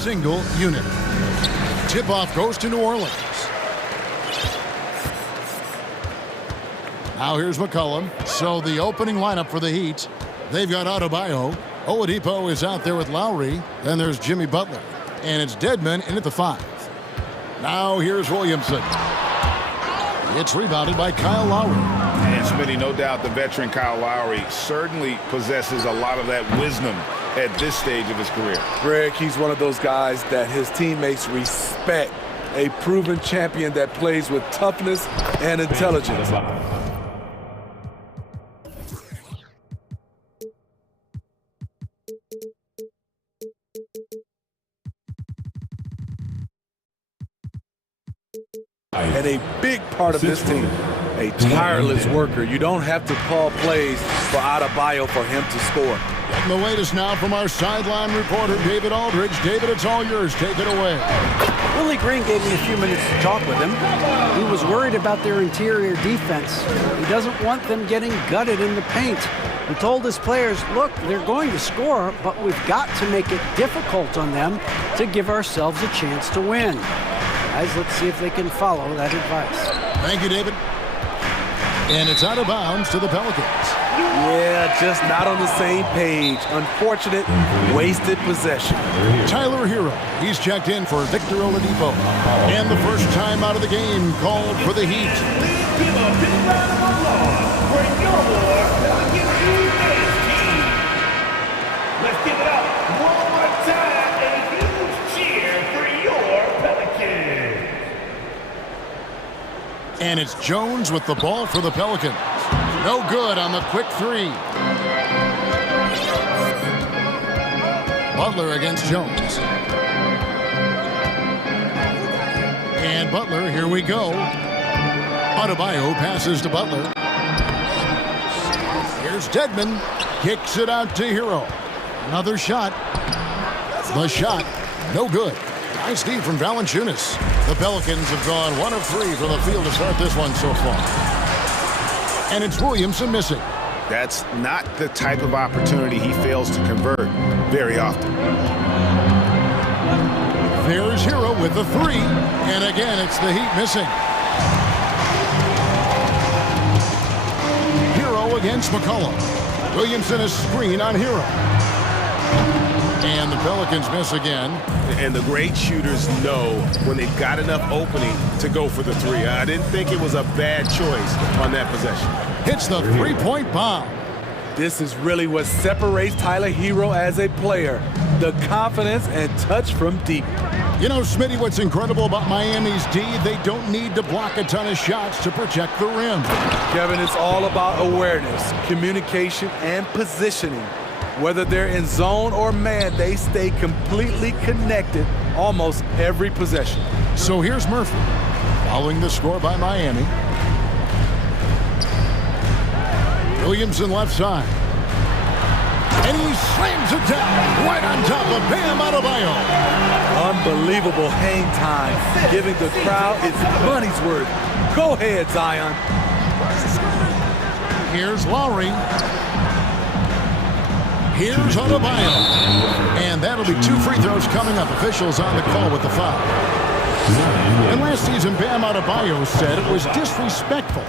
single unit. Tip-off goes to New Orleans. Now here's McCollum. So the opening lineup for the Heat. They've got Adebayo. Oladipo is out there with Lowry. Then there's Jimmy Butler. And it's Dedmon in at the 5. Now here's Williamson. It's rebounded by Kyle Lowry. And Smitty, no doubt the veteran Kyle Lowry certainly possesses a lot of that wisdom at this stage of his career. Greg, he's one of those guys that his teammates respect. A proven champion that plays with toughness and intelligence. And a big part of this team, a tireless worker. You don't have to call plays for Adebayo for him to score. Getting the latest now from our sideline reporter, David Aldridge. David, it's all yours. Take it away. Willie Green gave me a few minutes to talk with him. He was worried about their interior defense. He doesn't want them getting gutted in the paint. He told his players, look, they're going to score, but we've got to make it difficult on them to give ourselves a chance to win. Guys, let's see if they can follow that advice. Thank you, David. And it's out of bounds to the Pelicans. Yeah, just not on the same page. Unfortunate, wasted possession. Tyler Hero, he's checked in for Victor Oladipo. And the first time out of the game called for the Heat. Let's give it up one more time. A huge cheer for your Pelicans. And it's Jones with the ball for the Pelicans. No good on the quick 3. Butler against Jones. And Butler, here we go. Adebayo passes to Butler. Here's Dedmon. Kicks it out to Hero. Another shot. The shot, no good. Nice D from Valanciunas. The Pelicans have gone 1 of 3 from the field to start this one so far. And it's Williamson missing. That's not the type of opportunity he fails to convert very often. There's Hero with the 3. And again, it's the Heat missing. Hero against McCollum. Williamson a screen on Hero. And the Pelicans miss again. And the great shooters know when they've got enough opening to go for the 3. I didn't think it was a bad choice on that possession. Hits the three-point bomb. This is really what separates Tyler Hero as a player. The confidence and touch from deep. You know, Smitty, what's incredible about Miami's D, they don't need to block a ton of shots to protect the rim. Kevin, it's all about awareness, communication, and positioning. Whether they're in zone or man, they stay completely connected almost every possession. So here's Murphy, following the score by Miami. Williamson left side. And he slams it down right on top of Bam Adebayo. Unbelievable hang time, giving the crowd its money's worth. Go ahead, Zion. Here's Lowry. Here's Adebayo. And that'll be 2 free throws coming up. Officials on the call with the foul. And last season, Bam Adebayo said it was disrespectful.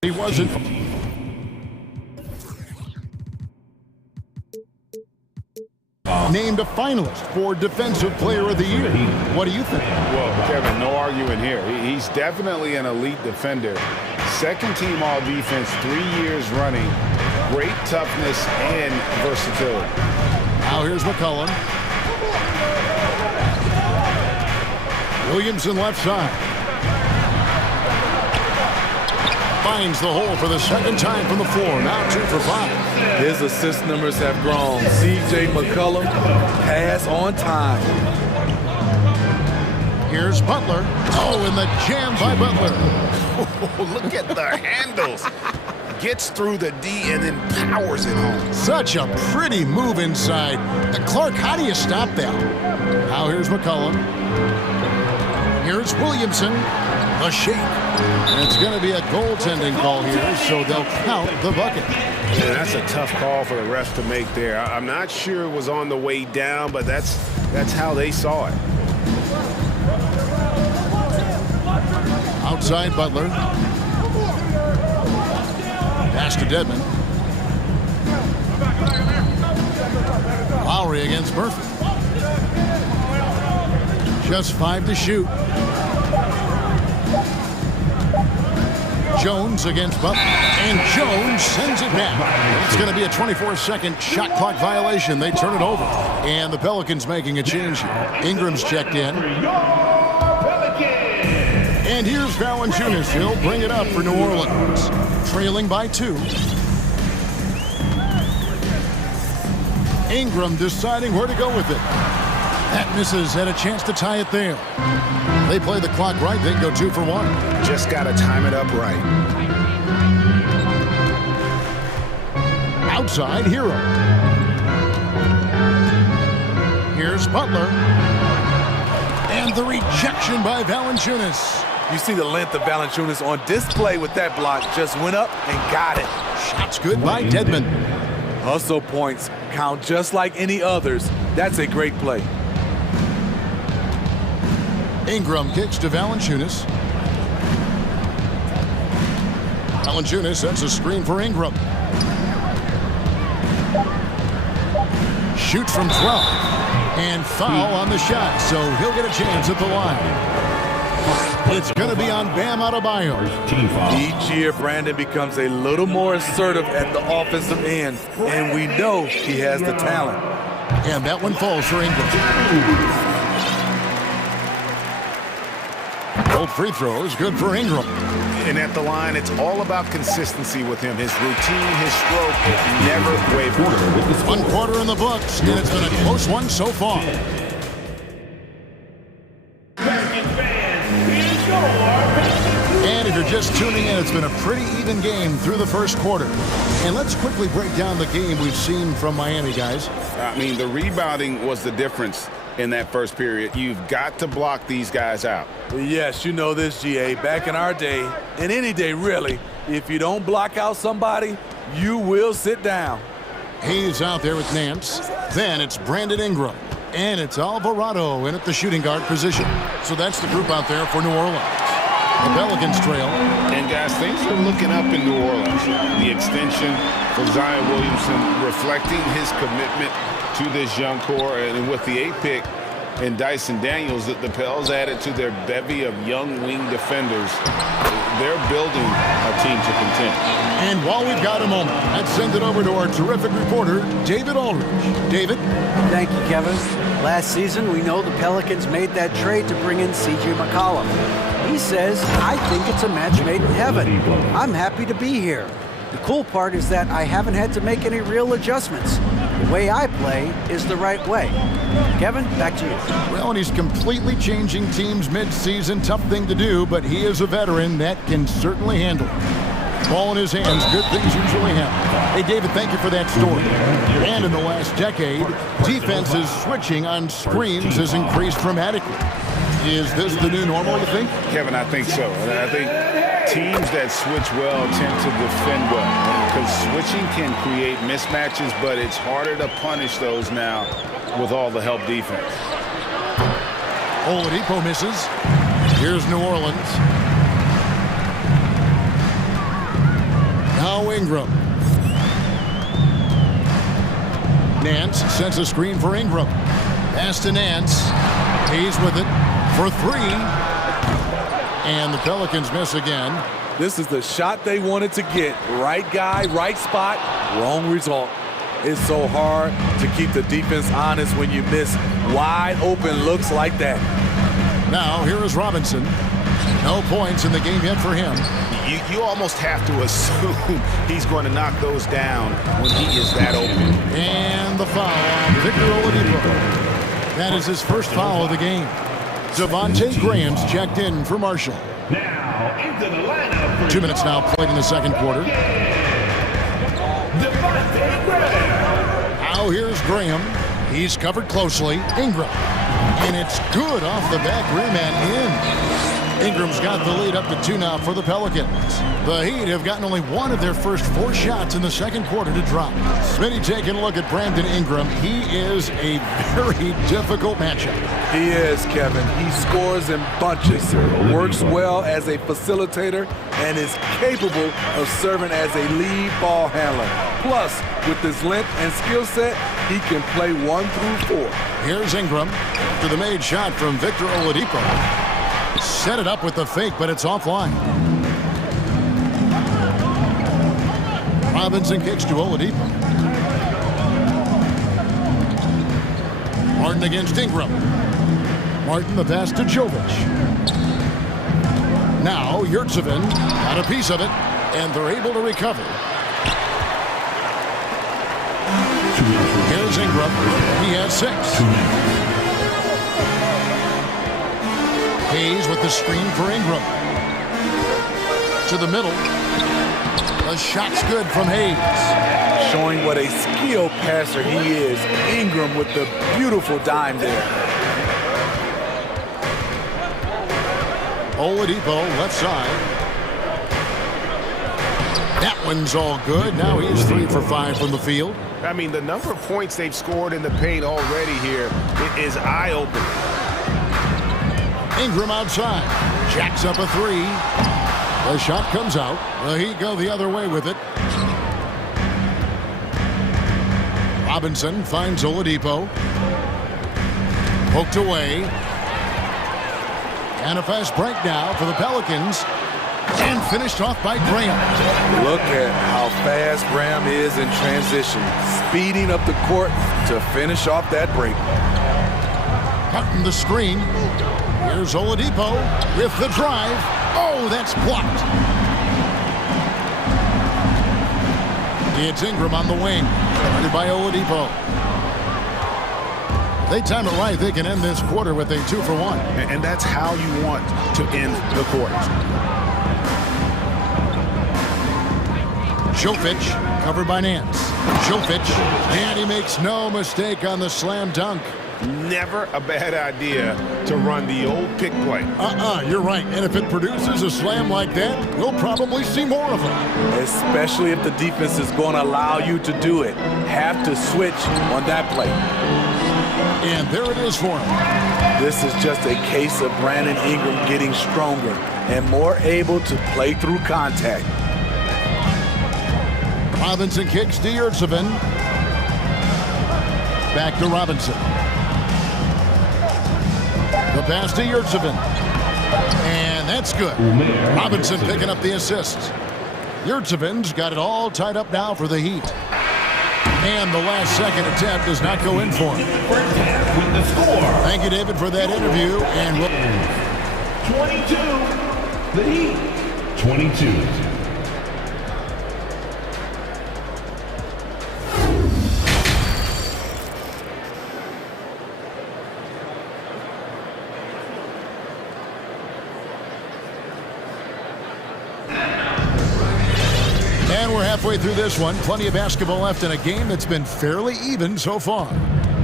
He wasn't. Named a finalist for Defensive Player of the Year. What do you think? Well, Kevin, no argument here. He's definitely an elite defender. Second team all defense 3 years running. Great toughness and versatility. Now here's McCollum. Williamson left side. Finds the hole for the second time from the floor. Now 2 for 5. His assist numbers have grown. C.J. McCollum, pass on time. Here's Butler. Oh, and the jam by Butler. Oh, look at the handles. Gets through the D and then powers it home. Such a pretty move inside. Clark, how do you stop that? Now here's McCollum. Here's Williamson, the shake. And it's going to be a goaltending call here, so they'll count the bucket. Yeah, that's a tough call for the refs to make there. I'm not sure it was on the way down, but that's how they saw it. Outside Butler. Pass to Dedmon. Lowry against Murphy. Just 5 to shoot. Jones against Butler. And Jones sends it back. It's going to be a 24-second shot clock violation. They turn it over. And the Pelicans making a change here. Ingram's checked in. And here's Valanciunas. He'll bring it up for New Orleans. Trailing by 2. Ingram deciding where to go with it. That misses. Had a chance to tie it there. They play the clock right. They go 2 for 1. Just got to time it up right. Outside Hero. Here's Butler. And the rejection by Valanciunas. You see the length of Valanciunas on display with that block. Just went up and got it. Shots good by Dedmon. Hustle points count just like any others. That's a great play. Ingram kicks to Valanciunas. Valanciunas sets a screen for Ingram. Shoots from 12. And foul on the shot, so he'll get a chance at the line. It's going to be on Bam Adebayo. Each year, Brandon becomes a little more assertive at the offensive end, and we know he has the talent. And that one falls for Ingram. Both free throws, good for Ingram. And at the line, it's all about consistency with him. His routine, his stroke, it never wavers. 1 quarter in the books, and it's been a close one so far. And if you're just tuning in, it's been a pretty even game through the first quarter. And let's quickly break down the game we've seen from Miami, guys. I mean, the rebounding was the difference in that first period. You've got to block these guys out. Yes, you know this, GA. Back in our day, and any day really, if you don't block out somebody, you will sit down. He's out there with Nance. Then it's Brandon Ingram. And it's Alvarado in at the shooting guard position. So that's the group out there for New Orleans. The Pelicans trail. And guys, things are looking up in New Orleans. The extension for Zion Williamson reflecting his commitment to this young core. And with the 8th pick and Dyson Daniels, that the Pels added to their bevy of young wing defenders. They're building a team to contend. And while we've got a moment, let's send it over to our terrific reporter, David Aldridge. David? Thank you, Kevin. Last season, we know the Pelicans made that trade to bring in C.J. McCollum. He says, I think it's a match made in heaven. I'm happy to be here. The cool part is that I haven't had to make any real adjustments. The way I play is the right way. Kevin, back to you. Well, and he's completely changing teams mid-season. Tough thing to do, but he is a veteran that can certainly handle it. Ball in his hands, good things usually happen. Hey, David, thank you for that story. And in the last decade, defenses switching on screens has increased dramatically. Is this the new normal, you think? Kevin, I think so. I think teams that switch well tend to defend well. Because switching can create mismatches, but it's harder to punish those now with all the help defense. Oladipo misses. Here's New Orleans. Now Ingram. Nance sends a screen for Ingram. Pass to Nance. He's with it for 3. And the Pelicans miss again. This is the shot they wanted to get. Right guy, right spot, wrong result. It's so hard to keep the defense honest when you miss wide open looks like that. Now here is Robinson. No points in the game yet for him. You almost have to assume he's going to knock those down when he is that open. And the foul on Victor Oladipo. That is his first foul of the game. Devontae Graham's checked in for Marshall. Now into the lineup. 2 minutes now played in the second quarter. Devontae Graham. Now here's Graham. He's covered closely. Ingram. And it's good off the back rim and in. Ingram's got the lead up to 2 now for the Pelicans. The Heat have gotten only 1 of their first 4 shots in the second quarter to drop. Smitty taking a look at Brandon Ingram. He is a very difficult matchup. He is, Kevin. He scores in bunches, works well as a facilitator, and is capable of serving as a lead ball handler. Plus, with his length and skill set, he can play 1 through 4. Here's Ingram to the made shot from Victor Oladipo. Set it up with the fake, but it's offline. Robinson kicks to Oladipo. Martin against Ingram. Martin the pass to Jovic. Now Yurtsevin got a piece of it, and they're able to recover. Here's Ingram. He has 6. Hayes with the screen for Ingram. To the middle. The shot's good from Hayes. Showing what a skilled passer he is. Ingram with the beautiful dime there. Oladipo left side. That one's all good. Now he's 3 for 5 from the field. I mean, the number of points they've scored in the paint already here is eye-opening. Ingram outside. Jacks up a 3. The shot comes out. The Heat go the other way with it. Robinson finds Oladipo. Poked away. And a fast break now for the Pelicans. And finished off by Graham. Look at how fast Graham is in transition. Speeding up the court to finish off that break. Cutting the screen. Here's Oladipo with the drive. Oh, that's blocked. It's Ingram on the wing. Guarded by Oladipo. If they time it right, they can end this quarter with a 2 for 1. And that's how you want to end the quarter. Jovic covered by Nance. Jovic, and he makes no mistake on the slam dunk. Never a bad idea to run the old pick play. You're right. And if it produces a slam like that, we'll probably see more of them. Especially if the defense is going to allow you to do it. Have to switch on that play. And there it is for him. This is just a case of Brandon Ingram getting stronger and more able to play through contact. Robinson kicks to Yurtsevin. Back to Robinson. The pass to Yurtsevin. And that's good. Robinson picking up the assist. Yurtsevin's got it all tied up now for the Heat. And the last second attempt does not go in for him. With the score. Thank you, David, for that interview. And 22. The Heat. 22. we're halfway through this one. Plenty of basketball left in a game that's been fairly even so far.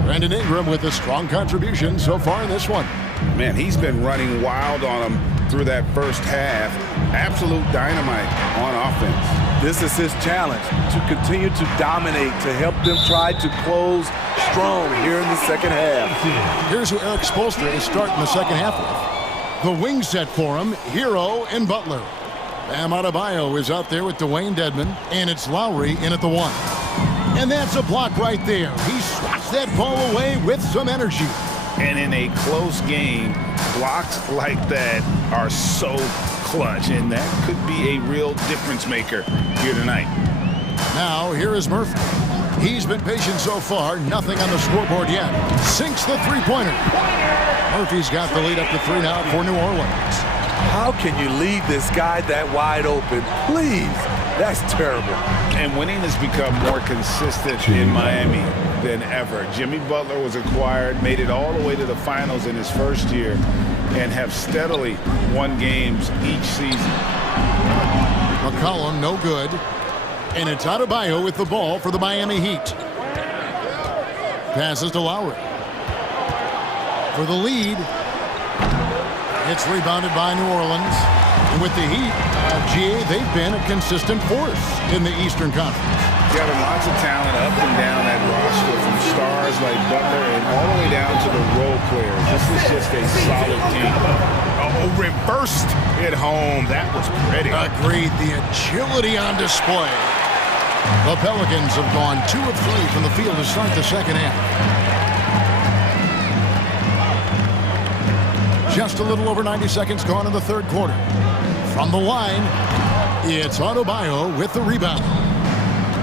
Brandon Ingram with a strong contribution so far in this one. Man, he's been running wild on them through that first half. Absolute dynamite on offense. This is his challenge, to continue to dominate, to help them try to close strong here in the second half. Here's who Eric Spoelstra is starting the second half with. The wing set for him, Hero and Butler. Bam Adebayo is out there with Dwayne Dedmon, and it's Lowry in at the one. And that's a block right there. He swats that ball away with some energy. And in a close game, blocks like that are so clutch, and that could be a real difference maker here tonight. Now, here is Murphy. He's been patient so far, nothing on the scoreboard yet. Sinks the three-pointer. Murphy's got the lead up to 3 now for New Orleans. How can you leave this guy that wide open? Please, that's terrible. And winning has become more consistent in Miami than ever. Jimmy Butler was acquired, made it all the way to the finals in his first year, and have steadily won games each season. McCollum, no good. And it's Adebayo with the ball for the Miami Heat. Passes to Lowry. for the lead. It's rebounded by New Orleans. And with the Heat, they've been a consistent force in the Eastern Conference. Got lots of talent up and down that roster, from stars like Butler and all the way down to the role players. This is just a solid team. Oh, reversed it home. That was pretty. Agreed. The agility on display. The Pelicans have gone 2 of 3 from the field to start the second half. Just a little over 90 seconds gone in the third quarter. From the line, it's Adebayo with the rebound.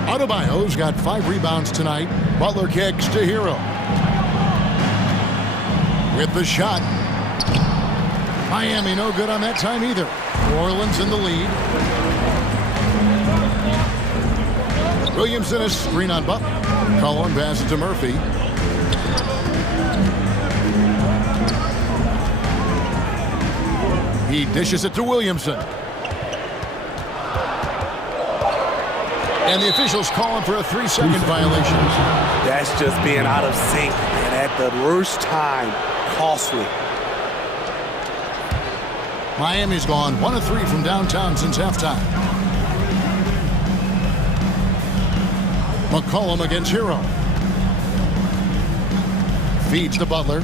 Adebayo's got 5 rebounds tonight. Butler kicks to Hero. With the shot. Miami no good on that time either. New Orleans in the lead. Williamson is screen on Butler. Cullen passes to Murphy. He dishes it to Williamson. And the officials calling for a 3-second violation. That's just being out of sync and at the worst time, costly. Miami's gone 1 of 3 from downtown since halftime. McCollum against Hero. Feeds to Butler.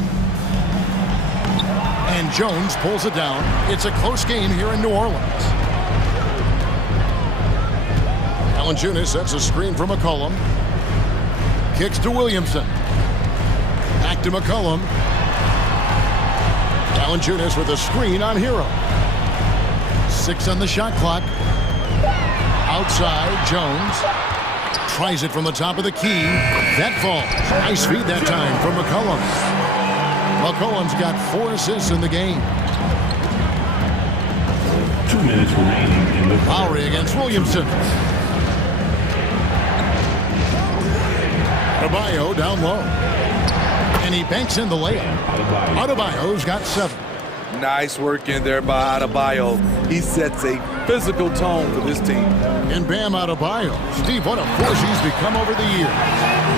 And Jones pulls it down. It's a close game here in New Orleans. Valanciunas sets a screen for McCollum. Kicks to Williamson. Back to McCollum. Valanciunas with a screen on Hero. 6 on the shot clock. Outside, Jones. Tries it from the top of the key. That falls. Nice feed that time from McCollum. McCollum's got 4 assists in the game. 2 minutes remaining in the Lowry against Williamson. Adebayo down low. And he banks in the layup. Adebayo's got 7. Nice work in there by Adebayo. He sets a physical tone for this team. And Bam Adebayo. Steve, what a force he's become over the years.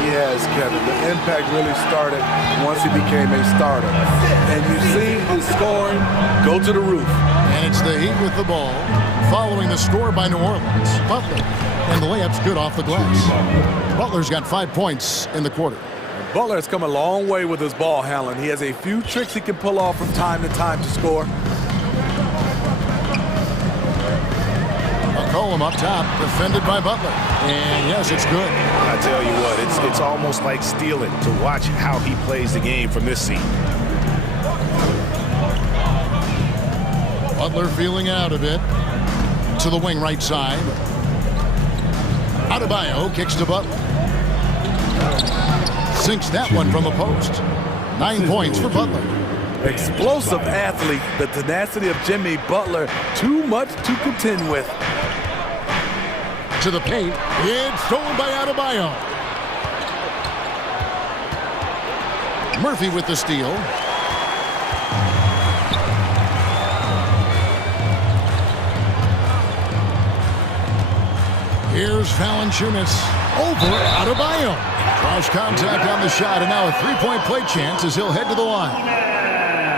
Yes, Kevin. The impact really started once he became a starter. And you've seen his scoring go to the roof. And it's the Heat with the ball, following the score by New Orleans. Butler. And the layup's good off the glass. Butler's got 5 points in the quarter. Butler has come a long way with his ball handling. He has a few tricks he can pull off from time to time to score. McCollum up top, defended by Butler. And yes, it's good. I tell you what, it's almost like stealing to watch how he plays the game from this seat. Butler feeling out a bit. To the wing right side. Adebayo kicks to Butler. Sinks that one from the post. 9 points for Butler. Explosive athlete, the tenacity of Jimmy Butler, too much to contend with. To the paint, it's stolen by Adebayo. Murphy with the steal. Here's Valanciunas over Adebayo. Cross contact on the shot, and now a 3-point play chance as he'll head to the line.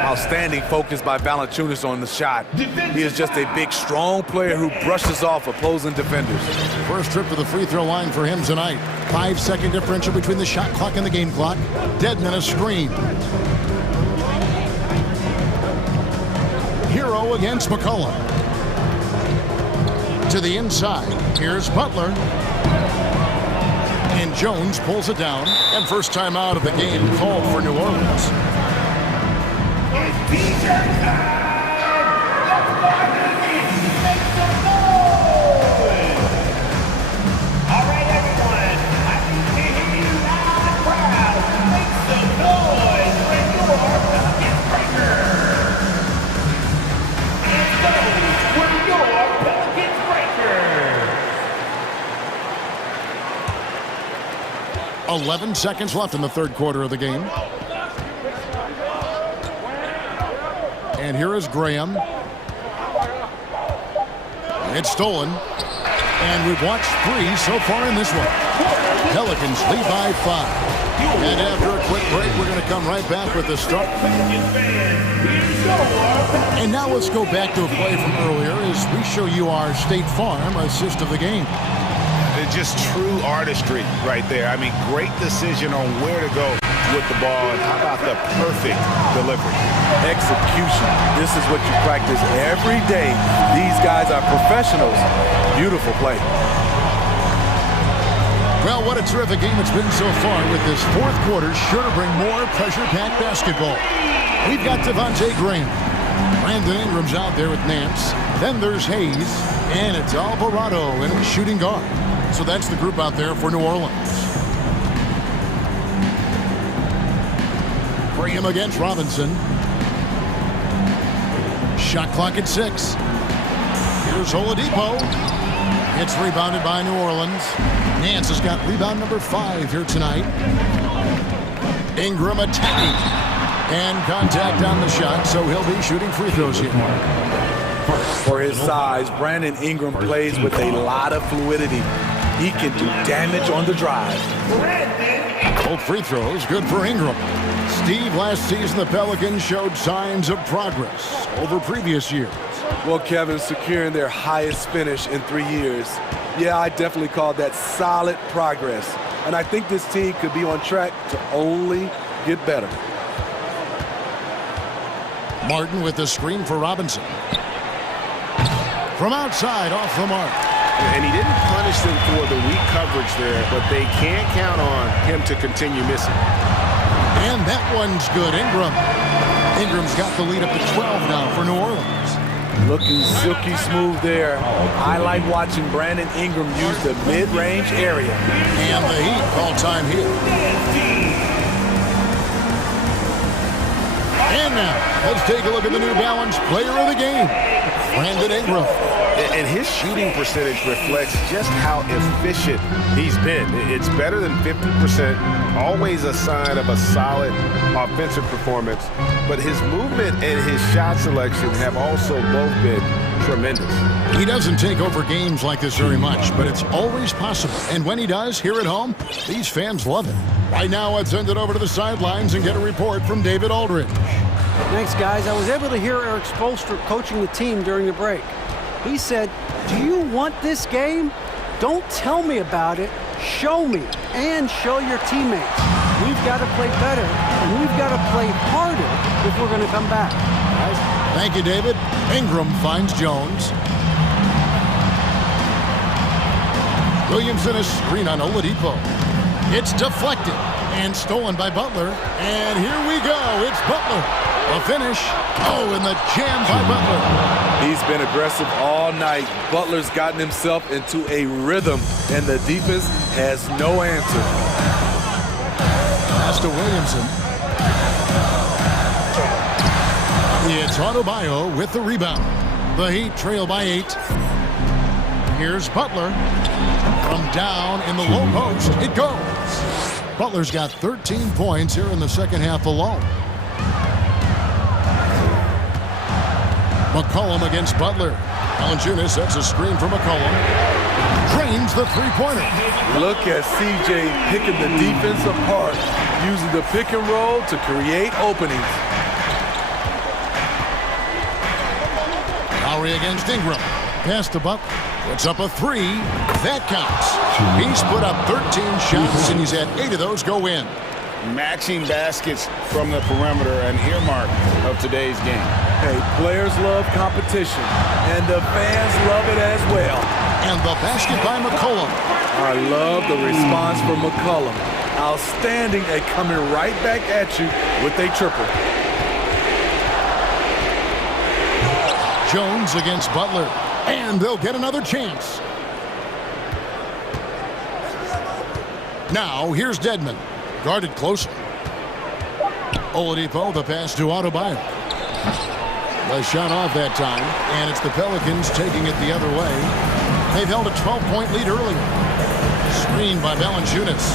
Outstanding focus by Valanciunas on the shot. He is just a big, strong player who brushes off opposing defenders. First trip to the free throw line for him tonight. 5-second differential between the shot clock and the game clock. Dedmon a screen. Hero against McCollum. To the inside. Here's Butler. And Jones pulls it down. And first time out of the game called for New Orleans. It's T-shirt time! Let's find the Heat! Make some noise! All right, everyone. I can hear you loud and proud. Make some noise for your Pelicans breaker! And those were your Pelicans breakers! 11 seconds left in the third quarter of the game. And here is Graham. It's stolen. And we've watched 3 so far in this one. Pelicans lead by 5. And after a quick break, we're going to come right back with the start. And now let's go back to a play from earlier as we show you our State Farm assist of the game. It's just true artistry right there. I mean, great decision on where to go with the ball, and how about the perfect delivery? Execution. This is what you practice every day. These guys are professionals. Beautiful play. Well, what a terrific game it's been so far, with this fourth quarter sure to bring more pressure-packed basketball. We've got Devontae Graham. Brandon Ingram's out there with Nance. Then there's Hayes, and it's Alvarado in a shooting guard. So that's the group out there for New Orleans. Graham against Robinson. Shot clock at 6. Here's Oladipo. It's rebounded by New Orleans. Nance has got rebound number 5 here tonight. Ingram attacking. And contact on the shot, so he'll be shooting free throws here. For his size, Brandon Ingram plays with a lot of fluidity. He can do damage on the drive. Both free throws, good for Ingram. Steve, last season the Pelicans showed signs of progress over previous years. Well, Kevin, securing their highest finish in 3 years. Yeah, I definitely call that solid progress. And I think this team could be on track to only get better. Martin with the screen for Robinson. From outside, off the mark. And he didn't punish them for the weak coverage there, but they can't count on him to continue missing. And that one's good. Ingram's got the lead up to 12 now for New Orleans. Looking silky smooth there. I like watching Brandon Ingram use the mid-range area. And the Heat call time here. And now, let's take a look at the New Balance player of the game, Brandon Ingram. And his shooting percentage reflects just how efficient he's been. It's better than 50%, always a sign of a solid offensive performance. But his movement and his shot selection have also both been tremendous. He doesn't take over games like this very much, but it's always possible. And when he does, here at home, these fans love it. Right now, let's send it over to the sidelines and get a report from David Aldridge. Thanks, guys. I was able to hear Eric Spoelstra coaching the team during the break. He said, "Do you want this game? Don't tell me about it. Show me and show your teammates. We've got to play better, and we've got to play harder if we're going to come back." Thank you, David. Ingram finds Jones. Williamson a screen on Oladipo. It's deflected and stolen by Butler. And here we go. It's Butler. A finish. Oh, and the jam by Butler. He's been aggressive all night. Butler's gotten himself into a rhythm, and the defense has no answer. Pass to Williamson. It's Adebayo with the rebound. The Heat trail by 8. Here's Butler. From down in the low post, it goes. Butler's got 13 points here in the second half alone. McCollum against Butler. Valanciunas sets a screen for McCollum. Drains the three-pointer. Look at CJ picking the defense apart, using the pick and roll to create openings. Lowry against Ingram. Pass to Butler. Puts up a 3. That counts. He's put up 13 shots, and he's had 8 of those go in. Matching baskets from the perimeter, an earmark of today's game. Hey, players love competition, and the fans love it as well. And the basket by McCollum. I love the response from McCollum. Outstanding at coming right back at you with a triple. Jones against Butler. And they'll get another chance. Now, here's Dedmon. Guarded closely. Oladipo, the pass to Adebayo. The shot off that time, and it's the Pelicans taking it the other way. They've held a 12-point lead earlier. Screened by Valanciunas.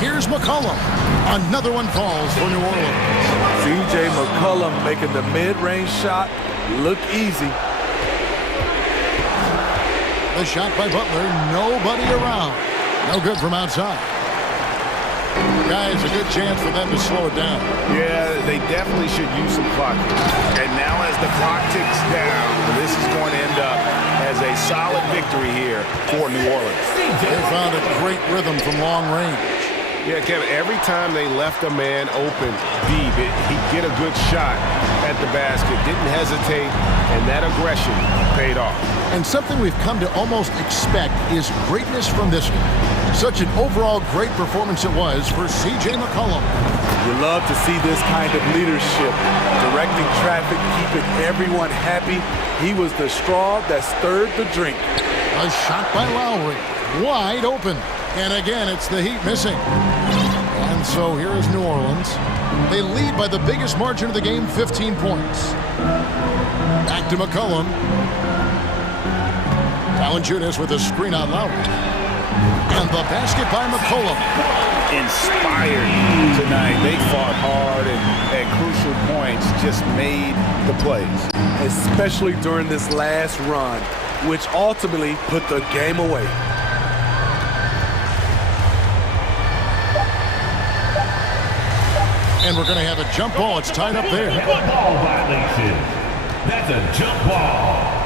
Here's McCollum. Another one falls for New Orleans. CJ McCollum making the mid-range shot look easy. The shot by Butler, nobody around. No good from outside. Guys, a good chance for them to slow it down. Yeah, they definitely should use some clock. And now as the clock ticks down, this is going to end up as a solid victory here for New Orleans. They found a great rhythm from long range. Yeah, Kevin, every time they left a man open deep, he'd get a good shot at the basket, didn't hesitate, and that aggression paid off. And something we've come to almost expect is greatness from this guy. Such an overall great performance it was for C.J. McCollum. You love to see this kind of leadership, directing traffic, keeping everyone happy. He was the straw that stirred the drink. A shot by Lowry, wide open. And again, it's the Heat missing. And so here is New Orleans. They lead by the biggest margin of the game, 15 points. Back to McCollum. Valanciunas with a screen on Lowry. And the basket by McCollum. Inspired tonight. They fought hard and at crucial points just made the plays. Especially during this last run, which ultimately put the game away. And we're going to have a jump ball. It's tied up there. Ball violation. That's a jump ball.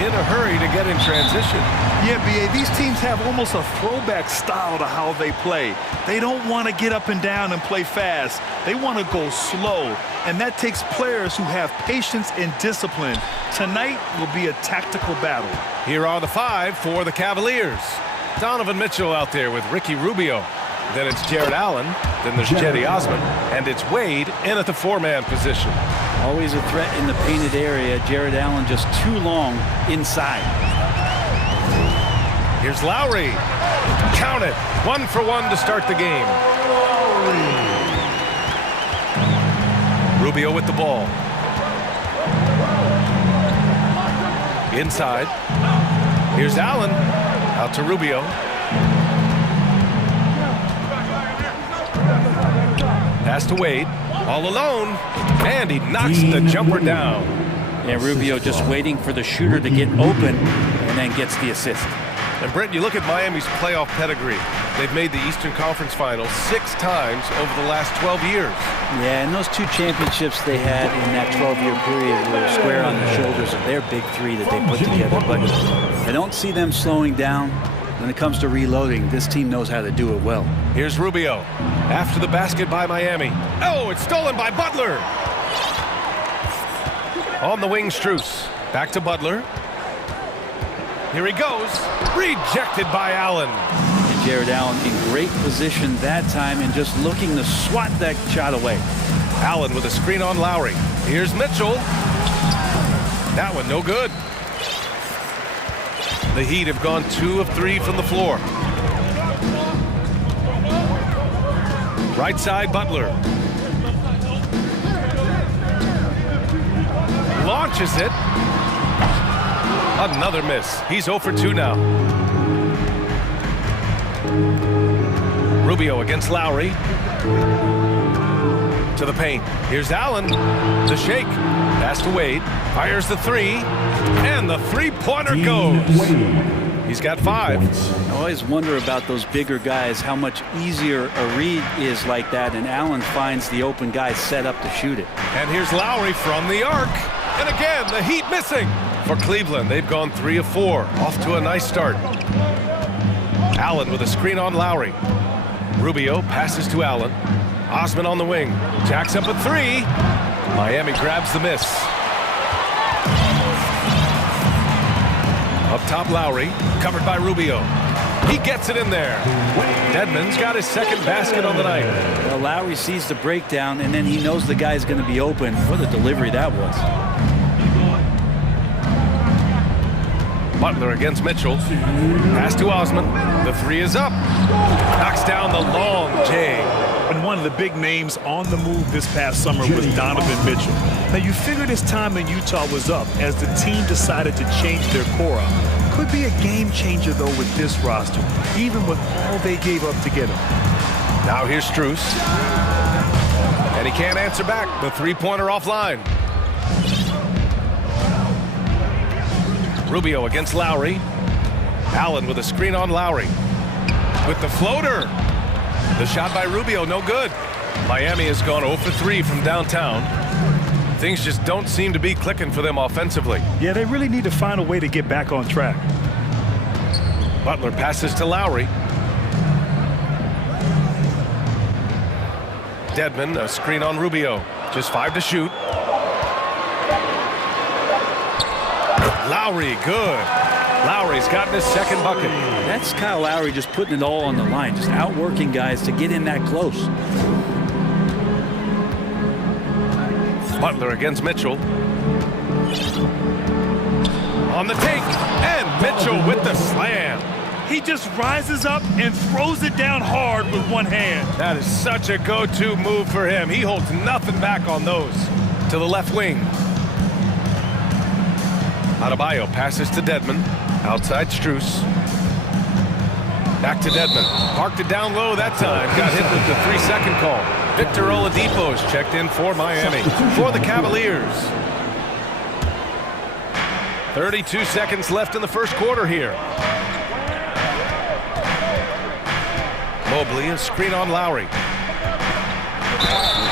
in a hurry to get in transition. Yeah, B.A., these teams have almost a throwback style to how they play. They don't want to get up and down and play fast. They want to go slow, and that takes players who have patience and discipline. Tonight will be a tactical battle. Here are the 5 for the Cavaliers. Donovan Mitchell out there with Ricky Rubio. Then it's Jared Allen. Then there's Jetty Osman. And it's Wade in at the 4-man position. Always a threat in the painted area. Jared Allen just too long inside. Here's Lowry. Count it. 1 for 1 to start the game. Rubio with the ball. Inside. Here's Allen. Out to Rubio. Pass to Wade. All alone. And he knocks the jumper down. And Rubio just waiting for the shooter to get open and then gets the assist. And Brent, you look at Miami's playoff pedigree. They've made the Eastern Conference Finals 6 times over the last 12 years. Yeah, and those 2 championships they had in that 12-year period were square on the shoulders of their big 3 that they put together. But I don't see them slowing down. When it comes to reloading, this team knows how to do it well. Here's Rubio. After the basket by Miami. Oh, it's stolen by Butler. On the wing, Strus. Back to Butler. Here he goes. Rejected by Allen. And Jared Allen in great position that time and just looking to swat that shot away. Allen with a screen on Lowry. Here's Mitchell. That one no good. The Heat have gone 2 of 3 from the floor. Right side, Butler. Launches it. Another miss. He's 0 for 2 now. Rubio against Lowry. To the paint. Here's Allen. The shake. Pass to Wade. Fires the 3. And the 3-pointer goes. He's got 5. I always wonder about those bigger guys, how much easier a read is like that, and Allen finds the open guy set up to shoot it. And here's Lowry from the arc. And again, the Heat missing. For Cleveland, they've gone 3 of 4. Off to a nice start. Allen with a screen on Lowry. Rubio passes to Allen. Osman on the wing. Jacks up a 3. Miami grabs the miss. Up top, Lowry, covered by Rubio. He gets it in there. Dedmon's got his 2nd basket on the night. Well, Lowry sees the breakdown, and then he knows the guy's going to be open. What a delivery that was. Butler against Mitchell. Pass to Osman. The 3 is up. Knocks down the long J. And one of the big names on the move this past summer was Donovan Mitchell. Now, you figured his time in Utah was up as the team decided to change their core up. Could be a game changer, though, with this roster, even with all they gave up to get him. Now here's Strus. And he can't answer back. The 3-pointer offline. Rubio against Lowry. Allen with a screen on Lowry. With the floater. The shot by Rubio, no good. Miami has gone 0 for 3 from downtown. Things just don't seem to be clicking for them offensively. Yeah, they really need to find a way to get back on track. Butler passes to Lowry. Dedmon, a screen on Rubio. Just 5 to shoot. Lowry, good. Lowry's gotten his 2nd bucket. That's Kyle Lowry just putting it all on the line, just outworking guys to get in that close. Butler against Mitchell. On the take, and Mitchell with the slam. He just rises up and throws it down hard with one hand. That is such a go-to move for him. He holds nothing back on those. To the left wing. Adebayo passes to Dedmon. Outside Strus. Back to Dedmon. Parked it down low that time. Got hit with the 3-second call. Victor Oladipo is checked in for Miami. For the Cavaliers. 32 seconds left in the first quarter here. Mobley, a screen on Lowry.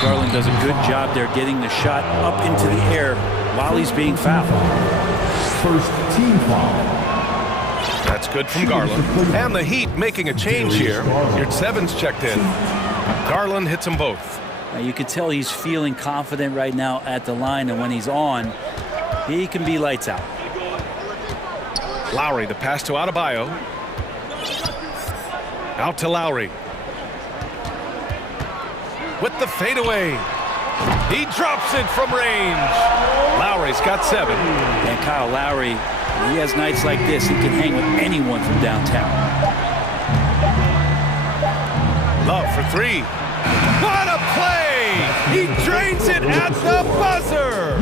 Garland does a good job there getting the shot up into the air while he's being fouled. first team foul. That's good from Garland. And the Heat making a change here. Your 7's checked in. Garland hits them both. Now you can tell he's feeling confident right now at the line, and when he's on, he can be lights out. Lowry, the pass to Adebayo. Out to Lowry. With the fadeaway. He drops it from range. Lowry's got 7. And Kyle Lowry, he has nights like this. He can hang with anyone from downtown. Love for 3. What a play! He drains it at the buzzer!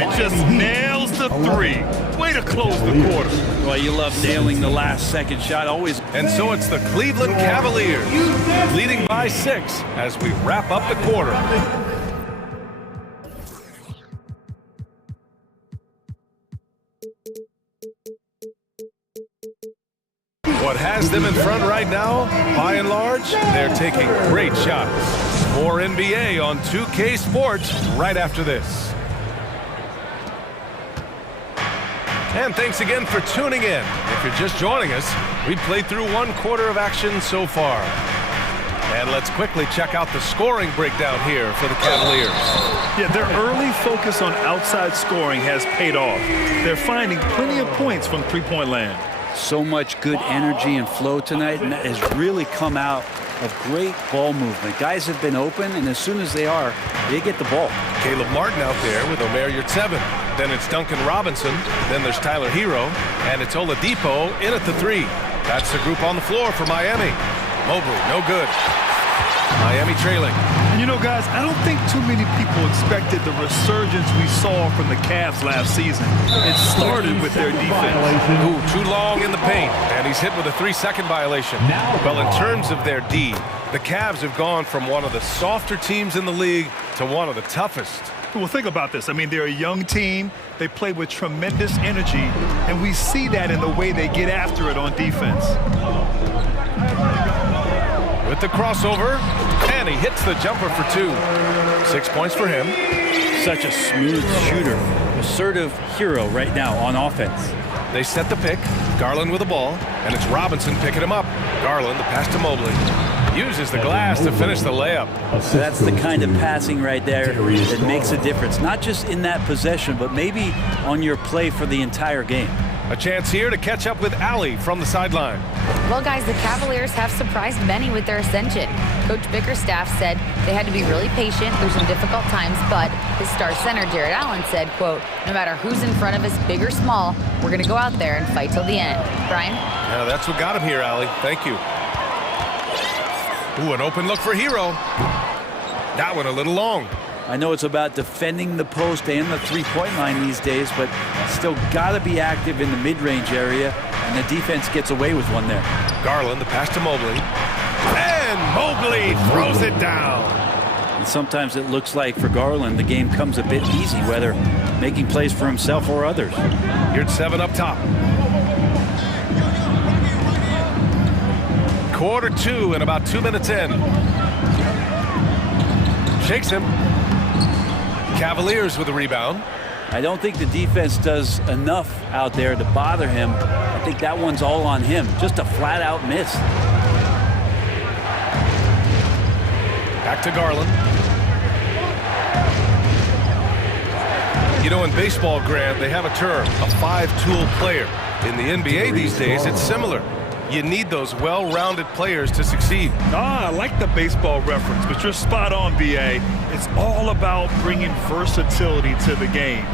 And just nails the 3. Way to close the quarter. Well, you love nailing the last second shot. Always. And so it's the Cleveland Cavaliers leading by 6 as we wrap up the quarter. What has them in front right now, by and large, they're taking great shots. More NBA on 2K Sports right after this. And thanks again for tuning in. If you're just joining us, we played through 1 quarter of action so far. And let's quickly check out the scoring breakdown here for the Cavaliers. Yeah, their early focus on outside scoring has paid off. They're finding plenty of points from three-point land. So much good energy and flow tonight, and that has really come out of great ball movement. Guys have been open, and as soon as they are, they get the ball. Caleb Martin out there with Omer Yurtseven. Then it's Duncan Robinson. Then there's Tyler Hero. And it's Oladipo in at the 3. That's the group on the floor for Miami. Mobley, no good. Miami trailing. And you know, guys, I don't think too many people expected the resurgence we saw from the Cavs last season. It started with their defense. Ooh, too long in the paint. And he's hit with a 3-second violation. Well, in terms of their D, the Cavs have gone from one of the softer teams in the league to one of the toughest. Well, think about this. I mean, they're a young team. They play with tremendous energy, and we see that in the way they get after it on defense. With the crossover, and he hits the jumper for 2. 6 points for him. Such a smooth shooter. Assertive hero right now on offense. They set the pick. Garland with the ball, and it's Robinson picking him up. Garland, the pass to Mobley. Uses the glass to finish the layup. That's the kind of passing right there that makes a difference. Not just in that possession, but maybe on your play for the entire game. A chance here to catch up with Allie from the sideline. Well, guys, the Cavaliers have surprised many with their ascension. Coach Bickerstaff said they had to be really patient through some difficult times, but his star center, Jared Allen, said, quote, no matter who's in front of us, big or small, we're going to go out there and fight till the end. Brian? Yeah, that's what got him here, Allie. Thank you. Ooh, an open look for Hero. That one a little long. I know it's about defending the post and the three-point line these days, but still got to be active in the mid-range area, and the defense gets away with one there. Garland, the pass to Mobley. And Mobley throws it down. And sometimes it looks like for Garland, the game comes a bit easy, whether making plays for himself or others. Yurtseven up top. Quarter 2 and about 2 minutes in. Shakes him. Cavaliers with a rebound. I don't think the defense does enough out there to bother him. I think that one's all on him. Just a flat-out miss. Back to Garland. You know, in baseball, Grant, they have a term, a 5-tool player. In the NBA these days, it's similar. You need those well-rounded players to succeed. I like the baseball reference, but you're spot on, BA. It's all about bringing versatility to the game.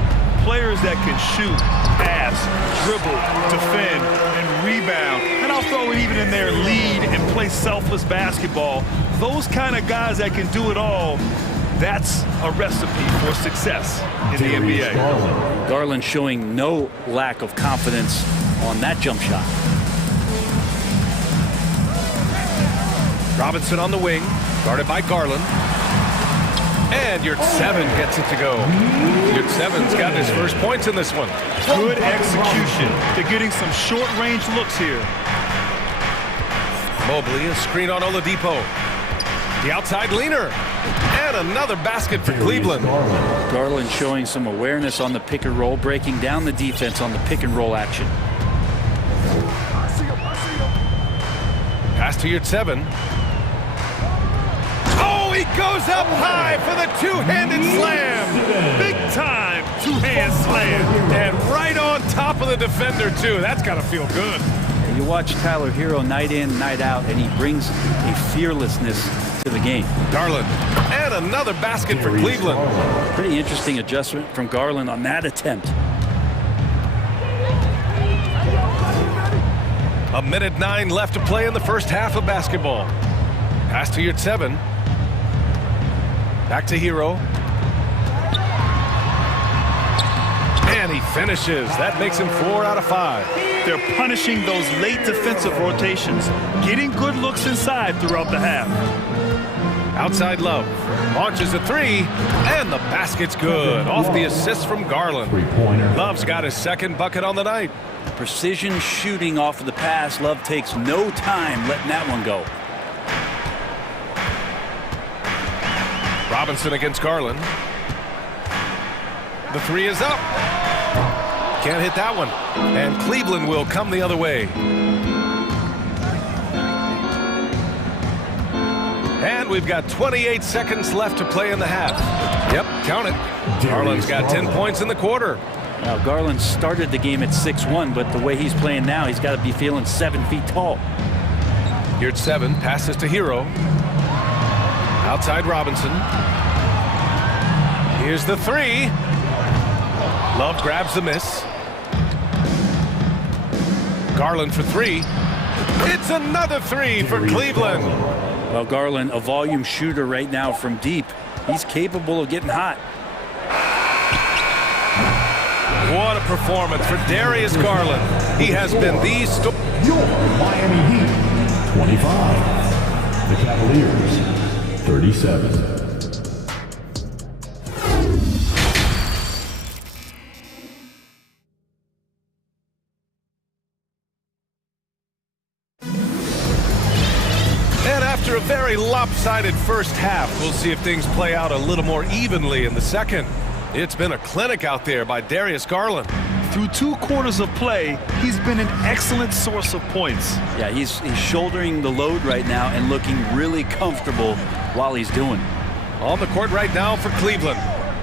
Players that can shoot, pass, dribble, defend, and rebound. And I'll throw it even in there, lead and play selfless basketball. Those kind of guys that can do it all, that's a recipe for success in the NBA. Garland showing no lack of confidence on that jump shot. Robinson on the wing, guarded by Garland. And Yurtseven gets it to go. Yurtseven's got his first points in this one. Good execution. They're getting some short-range looks here. Mobley, a screen on Oladipo. The outside leaner. And another basket for Cleveland. Garland showing some awareness on the pick and roll, breaking down the defense on the pick and roll action. Pass to your 7. Oh, he goes up high for the two-handed slam. Big time two-hand slam. And right on top of the defender, too. That's got to feel good. You watch Tyler Hero night in, night out, and he brings a fearlessness to the game. Garland, and another basket for Cleveland. Pretty interesting adjustment from Garland on that attempt. A minute 9 left to play in the first half of basketball. Pass to your 7. Back to Hero. And he finishes. That makes him 4 out of 5. They're punishing those late defensive rotations, getting good looks inside throughout the half. Outside Love. Launches a 3, and the basket's good. Off the assist from Garland. Love's got his second bucket on the night. Precision shooting off of the pass. Love takes no time letting that one go. Robinson against Garland. The 3 is up. Can't hit that one. And Cleveland will come the other way. And we've got 28 seconds left to play in the half. Yep, count it. Garland's got 10 points in the quarter. Now, Garland started the game at 6'1", but the way he's playing now, he's got to be feeling 7 feet tall. Here at 7, passes to Hero. Outside Robinson. Here's the 3. Love grabs the miss. Garland for 3. It's another 3 for Cleveland. Well, Garland, a volume shooter right now from deep. He's capable of getting hot. What a performance for Darius Garland. He has been the Your Miami Heat, 25. The Cavaliers, 37. After a very lopsided first half, we'll see if things play out a little more evenly in the second. It's been a clinic out there by Darius Garland. Through 2 quarters of play, he's been an excellent source of points. Yeah, he's shouldering the load right now and looking really comfortable while he's doing it. On the court right now for Cleveland,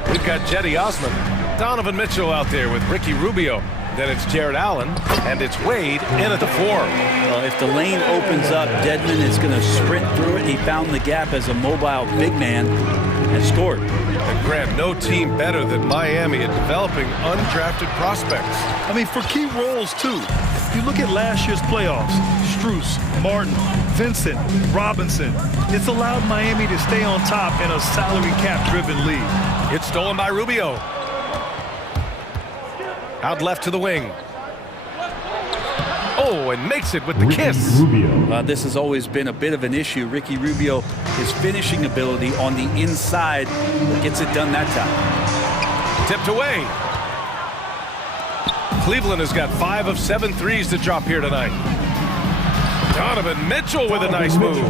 we've got Cedi Osman, Donovan Mitchell out there with Ricky Rubio. Then it's Jared Allen, and it's Wade in at the 4. Well, if the lane opens up, Dedmon is going to sprint through it. He found the gap as a mobile big man and scored. And Grant, no team better than Miami at developing undrafted prospects. I mean, for key roles, too. If you look at last year's playoffs, Strus, Martin, Vincent, Robinson, it's allowed Miami to stay on top in a salary cap-driven league. It's stolen by Rubio. Out left to the wing. Oh, and makes it with the kiss. This has always been a bit of an issue. Ricky Rubio, his finishing ability on the inside, gets it done that time. Tipped away. Cleveland has got 5 of 7 threes to drop here tonight. Donovan Mitchell with a nice move.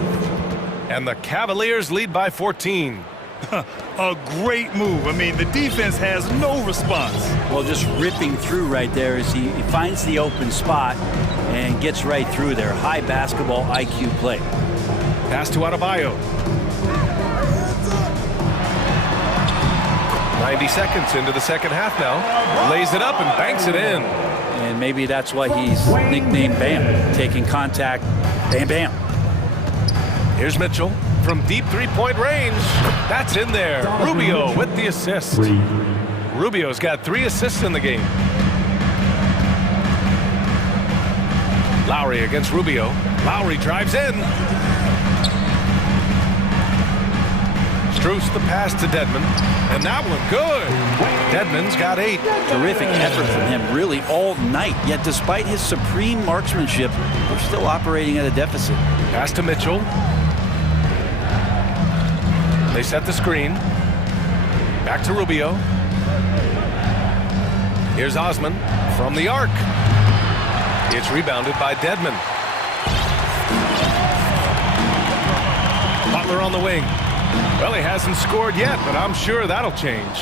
And the Cavaliers lead by 14. A great move. I mean, the defense has no response. Well, just ripping through right there as he finds the open spot and gets right through there. High basketball IQ play. Pass to Adebayo. 90 seconds into the second half now. Lays it up and banks it in. And maybe that's why he's nicknamed Bam. Taking contact, bam, bam. Here's Mitchell from deep three-point range. That's in there. Rubio with the assist. Rubio's got 3 assists in the game. Lowry against Rubio. Lowry drives in. Strus the pass to Dedmon. And that one good. Dedmon's got 8. Terrific effort from him really all night. Yet despite his supreme marksmanship, we're still operating at a deficit. Pass to Mitchell. They set the screen. Back to Rubio. Here's Osman from the arc. It's rebounded by Dedmon. Butler on the wing. Well, he hasn't scored yet, but I'm sure that'll change.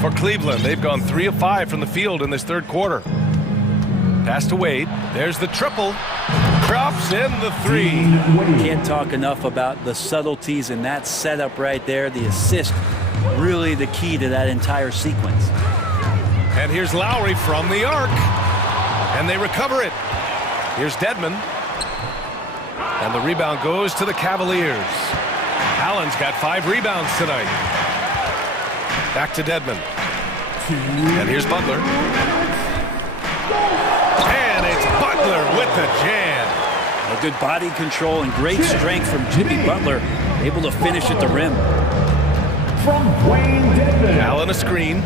For Cleveland, they've gone 3 of 5 from the field in this third quarter. Pass to Wade. There's the triple. Drops in the 3. Can't talk enough about the subtleties in that setup right there. The assist, really the key to that entire sequence. And here's Lowry from the arc. And they recover it. Here's Dedmon. And the rebound goes to the Cavaliers. Allen's got 5 rebounds tonight. Back to Dedmon. And here's Butler. And it's Butler with the jam. A good body control and great strength from Jimmy Butler. Able to finish at the rim. Allen a screen.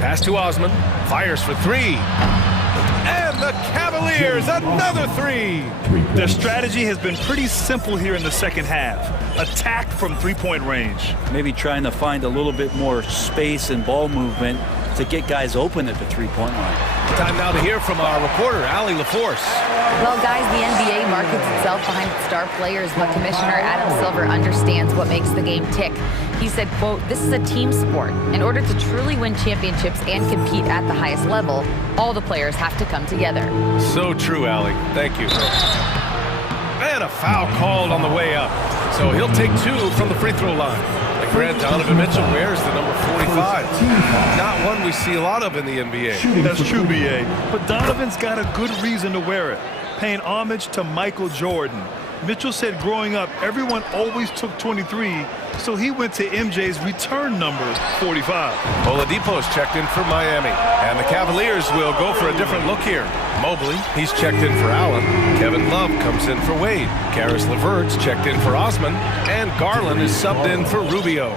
Pass to Osman. Fires for 3. And the Cavaliers, another 3. Their strategy has been pretty simple here in the second half. Attack from three-point range. Maybe trying to find a little bit more space and ball movement to get guys open at the three-point line. Time now to hear from our reporter, Allie LaForce. Well, guys, the NBA markets itself behind star players, but Commissioner Adam Silver understands what makes the game tick. He said, quote, "This is a team sport. In order to truly win championships and compete at the highest level, all the players have to come together." So true, Allie. Thank you. And a foul called on the way up. So he'll take 2 from the free throw line. And Grant Donovan Mitchell wears the number 45. Not one we see a lot of in the NBA. That's true, B.A. But Donovan's got a good reason to wear it, paying homage to Michael Jordan. Mitchell said growing up, everyone always took 23, so he went to MJ's return number, 45. Oladipo's checked in for Miami. And the Cavaliers will go for a different look here. Mobley, he's checked in for Allen. Kevin Love comes in for Wade. Karis LeVert's checked in for Osman. And Garland is subbed in for Rubio.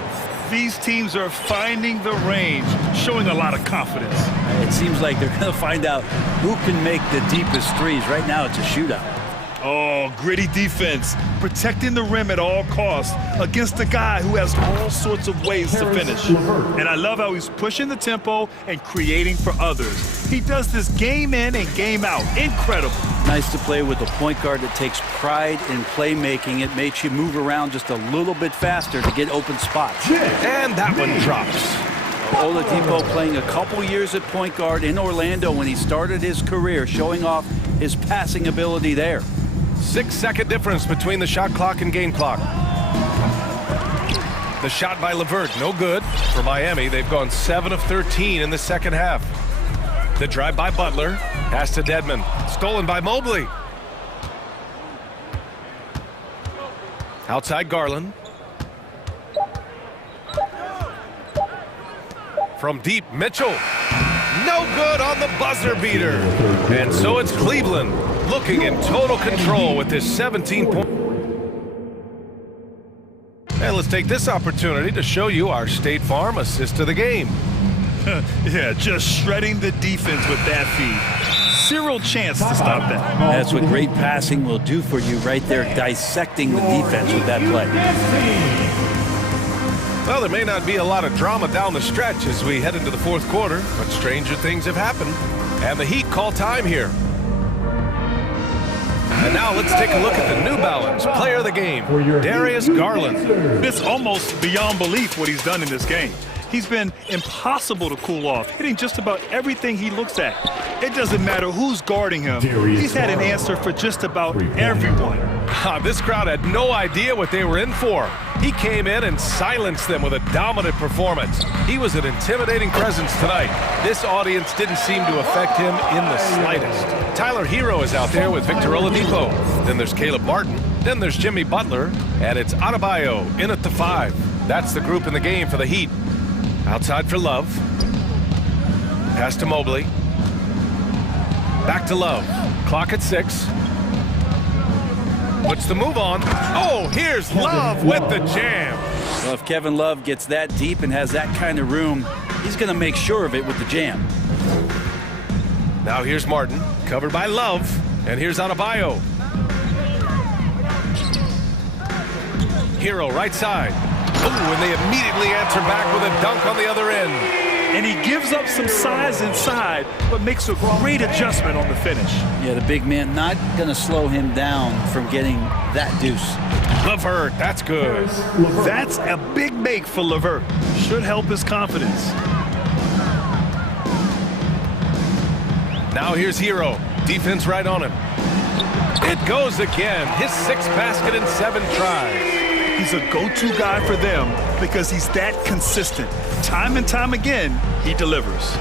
These teams are finding the range, showing a lot of confidence. It seems like they're going to find out who can make the deepest threes. Right now, it's a shootout. Oh, gritty defense, protecting the rim at all costs against a guy who has all sorts of ways to finish. And I love how he's pushing the tempo and creating for others. He does this game in and game out. Incredible. Nice to play with a point guard that takes pride in playmaking. It makes you move around just a little bit faster to get open spots. And that one drops. Oladipo playing a couple years at point guard in Orlando when he started his career, showing off his passing ability there. 6-second difference between the shot clock and game clock. The shot by LeVert, no good. For Miami, they've gone 7 of 13 in the second half. The drive by Butler, pass to Dedmon, stolen by Mobley. Outside Garland. From deep, Mitchell. No good on the buzzer beater. And so it's Cleveland looking in total control with this 17-point. And let's take this opportunity to show you our State Farm assist of the game. Yeah, just shredding the defense with that feed. Zero chance to stop that. That's what great passing will do for you right there, dissecting the defense with that play. Well, there may not be a lot of drama down the stretch as we head into the fourth quarter, but stranger things have happened. And the Heat call time here. And now let's take a look at the New Balance player of the game, Darius Garland. It's almost beyond belief what he's done in this game. He's been impossible to cool off, hitting just about everything he looks at. It doesn't matter who's guarding him. He's had an answer for just about everyone. This crowd had no idea what they were in for. He came in and silenced them with a dominant performance. He was an intimidating presence tonight. This audience didn't seem to affect him in the slightest. Tyler Hero is out there with Victor Oladipo. Then there's Caleb Martin. Then there's Jimmy Butler. And it's Adebayo in at the 5. That's the group in the game for the Heat. Outside for Love. Pass to Mobley. Back to Love. Clock at 6. Puts the move on. Oh, here's Love with the jam. Well, if Kevin Love gets that deep and has that kind of room, he's going to make sure of it with the jam. Now here's Martin, covered by Love. And here's Adebayo. Hero right side. Oh, and they immediately answer back with a dunk on the other end. And he gives up some size inside, but makes a great adjustment on the finish. Yeah, the big man not going to slow him down from getting that deuce. LeVert, that's good. That's a big make for LeVert. Should help his confidence. Now here's Hero. Defense right on him. It goes again. His 6th basket in 7 tries. He's a go-to guy for them because he's that consistent. Time and time again, he delivers.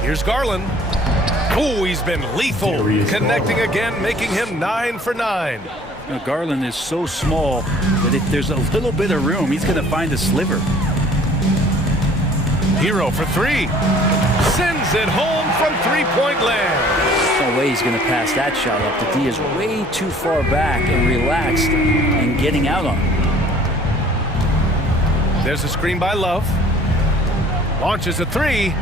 Here's Garland. Oh, he's been lethal. Connecting again, making him 9 for 9. Now, Garland is so small that if there's a little bit of room, he's going to find a sliver. Hero for 3. Sends it home from 3-point land. No way he's going to pass that shot up. The D is way too far back and relaxed and getting out on him. There's a screen by Love. Launches a 3.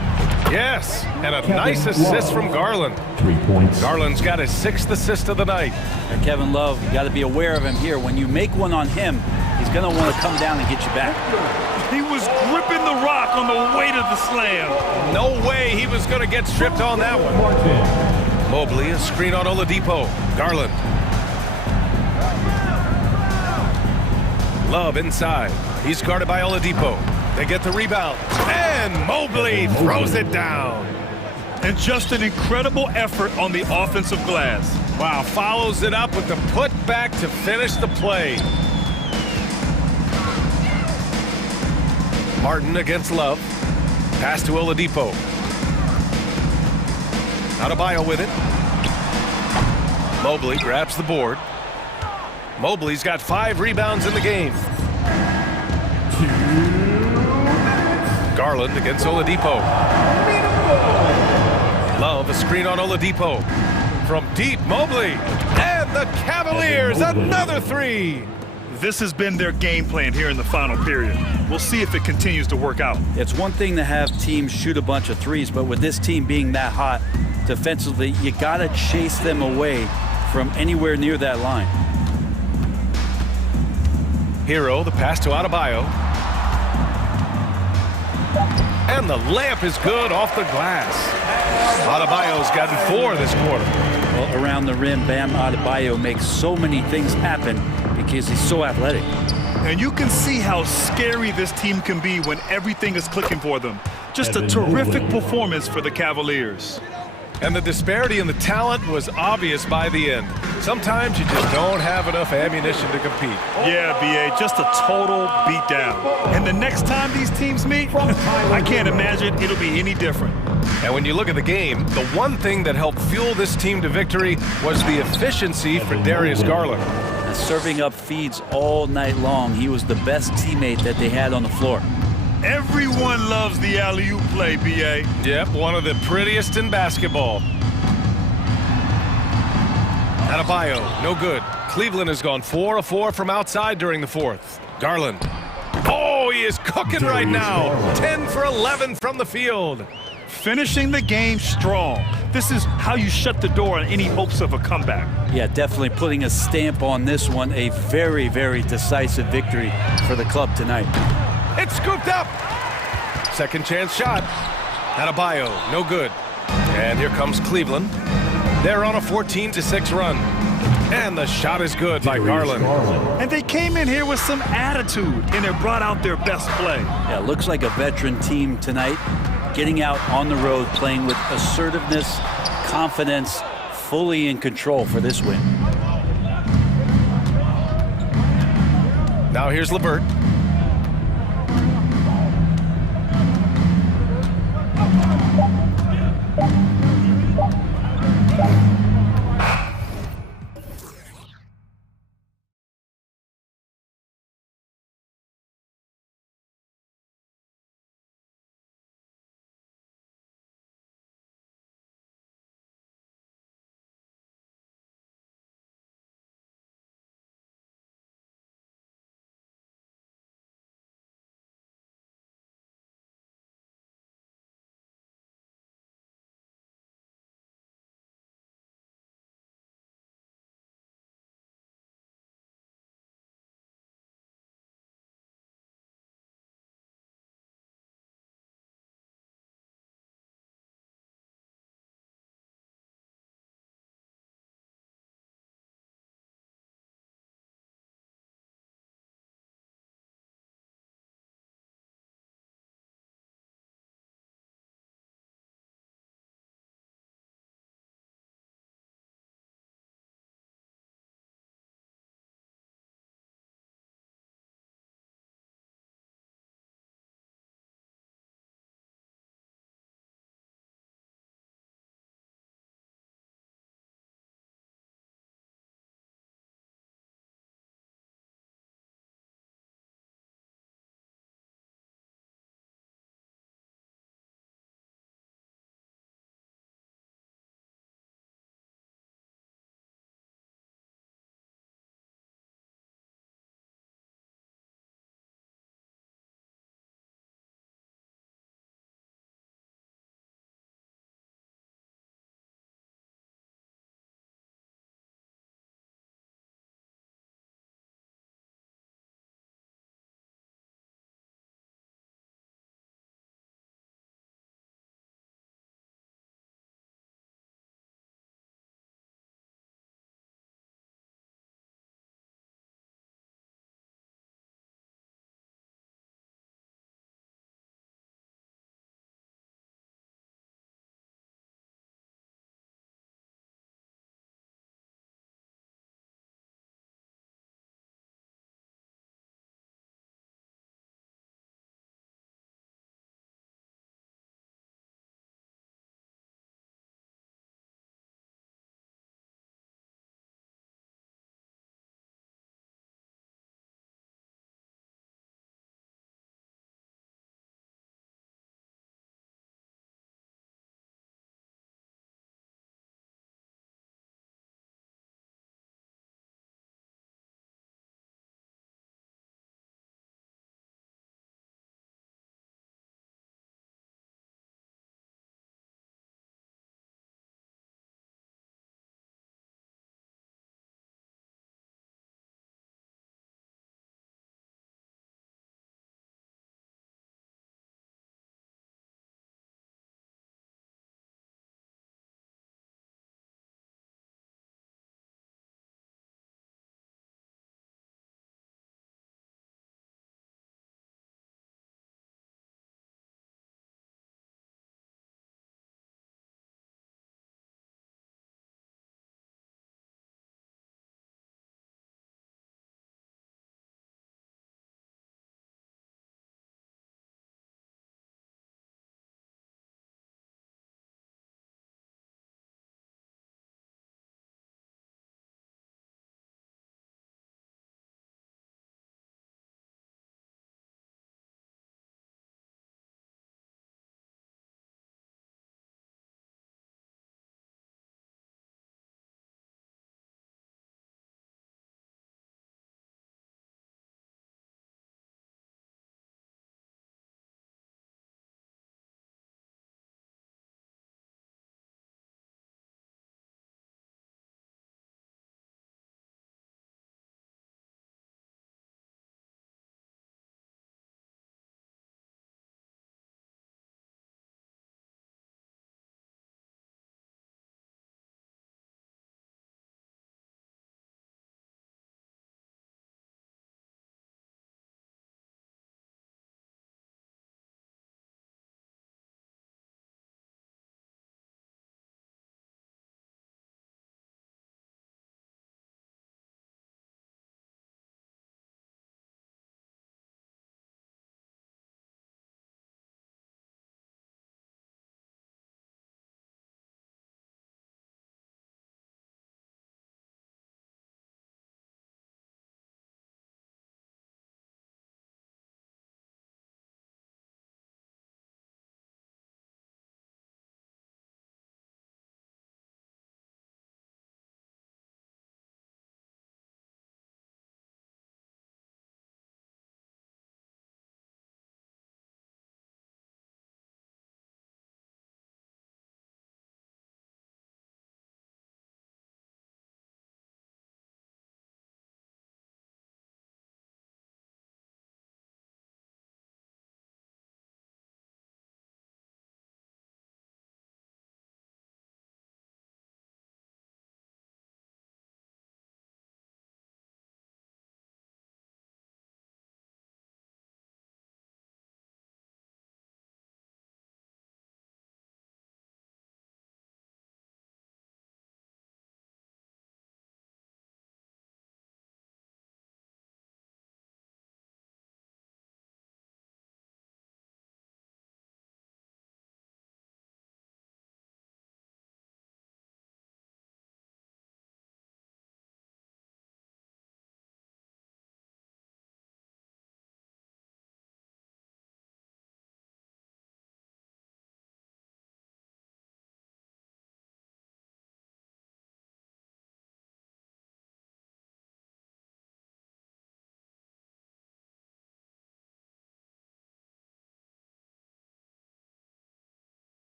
Yes, and a nice assist from Garland. 3 points. Garland's got his 6th assist of the night. And Kevin Love, you got to be aware of him here. When you make one on him, he's going to want to come down and get you back. He was gripping the rock on the weight of the slam. No way he was going to get stripped on that one. Mobley, a screen on Oladipo. Garland. Love inside. He's guarded by Oladipo. They get the rebound. And Mobley throws it down. And just an incredible effort on the offensive glass. Wow, follows it up with the putback to finish the play. Martin against Love. Pass to Oladipo. Adebayo with it. Mobley grabs the board. Mobley's got 5 rebounds in the game. Garland against Oladipo. Love, a screen on Oladipo. From deep, Mobley. And the Cavaliers, another 3. This has been their game plan here in the final period. We'll see if it continues to work out. It's one thing to have teams shoot a bunch of threes, but with this team being that hot defensively, you got to chase them away from anywhere near that line. Hero, the pass to Adebayo. And the layup is good off the glass. Adebayo's gotten 4 this quarter. Well, around the rim, Bam Adebayo makes so many things happen because he's so athletic. And you can see how scary this team can be when everything is clicking for them. Just a terrific performance for the Cavaliers. And the disparity in the talent was obvious by the end. Sometimes you just don't have enough ammunition to compete. Yeah, B.A., just a total beatdown. And the next time these teams meet, I can't imagine it'll be any different. And when you look at the game, the one thing that helped fuel this team to victory was the efficiency for Darius Garland. And serving up feeds all night long, he was the best teammate that they had on the floor. Everyone loves the alley-oop play, B.A. Yep, one of the prettiest in basketball. Adebayo, no good. Cleveland has gone 4 of 4 from outside during the 4th. Garland. Oh, he is cooking right now. 10 for 11 from the field. Finishing the game strong. This is how you shut the door on any hopes of a comeback. Yeah, definitely putting a stamp on this one. A very, very decisive victory for the club tonight. It's scooped up. Second chance shot. Adebayo, no good. And here comes Cleveland. They're on a 14-6 run. And the shot is good by Garland. And they came in here with some attitude, and it brought out their best play. Yeah, looks like a veteran team tonight, getting out on the road, playing with assertiveness, confidence, fully in control for this win. Now here's LeVert.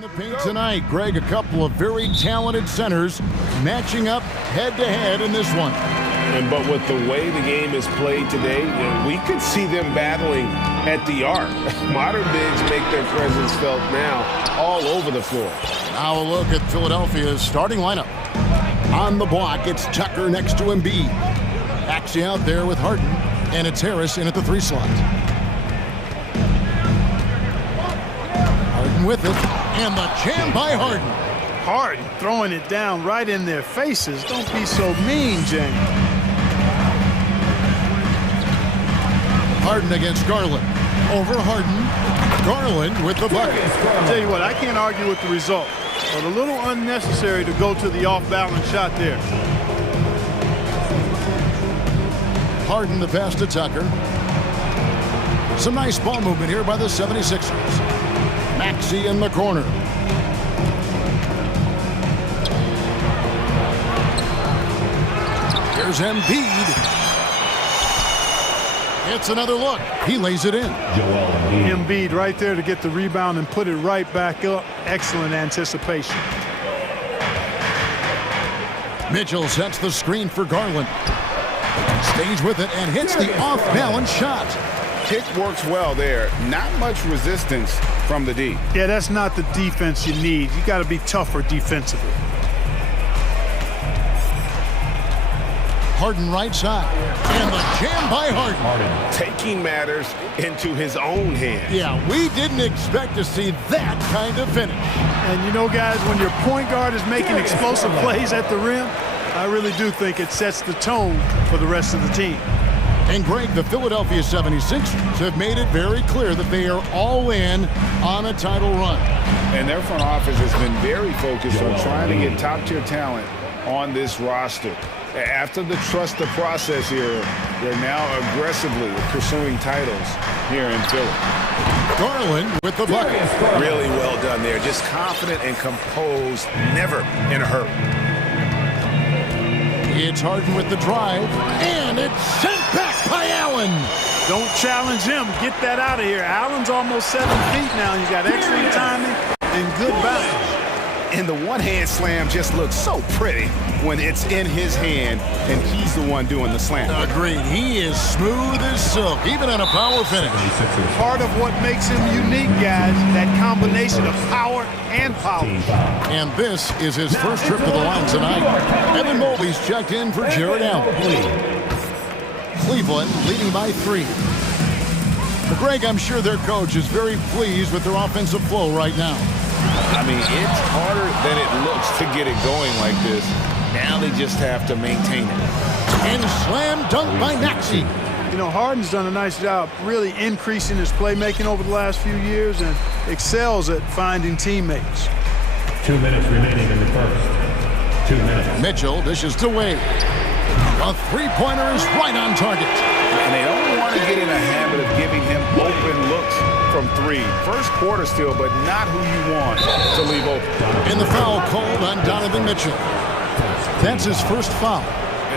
In the paint tonight, Greg, a couple of very talented centers matching up head-to-head in this one. But with the way the game is played today, we could see them battling at the arc. Modern bigs make their presence felt now all over the floor. Now a look at Philadelphia's starting lineup. On the block, it's Tucker next to Embiid. Actually out there with Harden, and it's Harris in at the 3 slot. Harden with it, and the jam by Harden. Harden throwing it down right in their faces. Don't be so mean, James. Harden against Garland. Over Harden. Garland with the bucket. I'll tell you what, I can't argue with the result, but a little unnecessary to go to the off-balance shot there. Harden the pass to Tucker. Some nice ball movement here by the 76ers. Maxey in the corner. Here's Embiid. It's another look. He lays it in. Embiid right there to get the rebound and put it right back up. Excellent anticipation. Mitchell sets the screen for Garland. Stays with it and hits the off-balance shot. Kick works well there. Not much resistance from the D. Yeah, that's not the defense you need. You got to be tougher defensively. Harden right side. And the jam by Harden. Taking matters into his own hands. Yeah, we didn't expect to see that kind of finish. And you know, guys, when your point guard is making explosive plays at the rim, I really do think it sets the tone for the rest of the team. And Greg, the Philadelphia 76ers have made it very clear that they are all in on a title run. And their front office has been very focused on trying to get top-tier talent on this roster. After the trust the process here, they're now aggressively pursuing titles here in Philly. Garland with the bucket. Really well done there. Just confident and composed, never in a hurry. It's Harden with the drive, and it's sent back by Allen. Don't challenge him. Get that out of here. Allen's almost 7 feet now. He's got excellent timing and good balance. And the one-hand slam just looks so pretty when it's in his hand and he's the one doing the slam. Agreed. He is smooth as silk, even on a power finish. Part of what makes him unique, guys, that combination of power and polish. And this is his first trip to the line tonight. Evan Mobley's checked in for Jared Allen. Cleveland leading by 3. But Greg, I'm sure their coach is very pleased with their offensive flow right now. I mean, it's harder than it looks to get it going like this. Now they just have to maintain it. And slam dunk by Maxey. You know, Harden's done a nice job really increasing his playmaking over the last few years and excels at finding teammates. 2 minutes remaining in the first. 2 minutes. Mitchell dishes to Wade. A three-pointer is right on target. And they don't want to get in a habit of giving him open looks from 3. First quarter still, but not who you want to leave open. And the foul called on Donovan Mitchell. That's his first foul.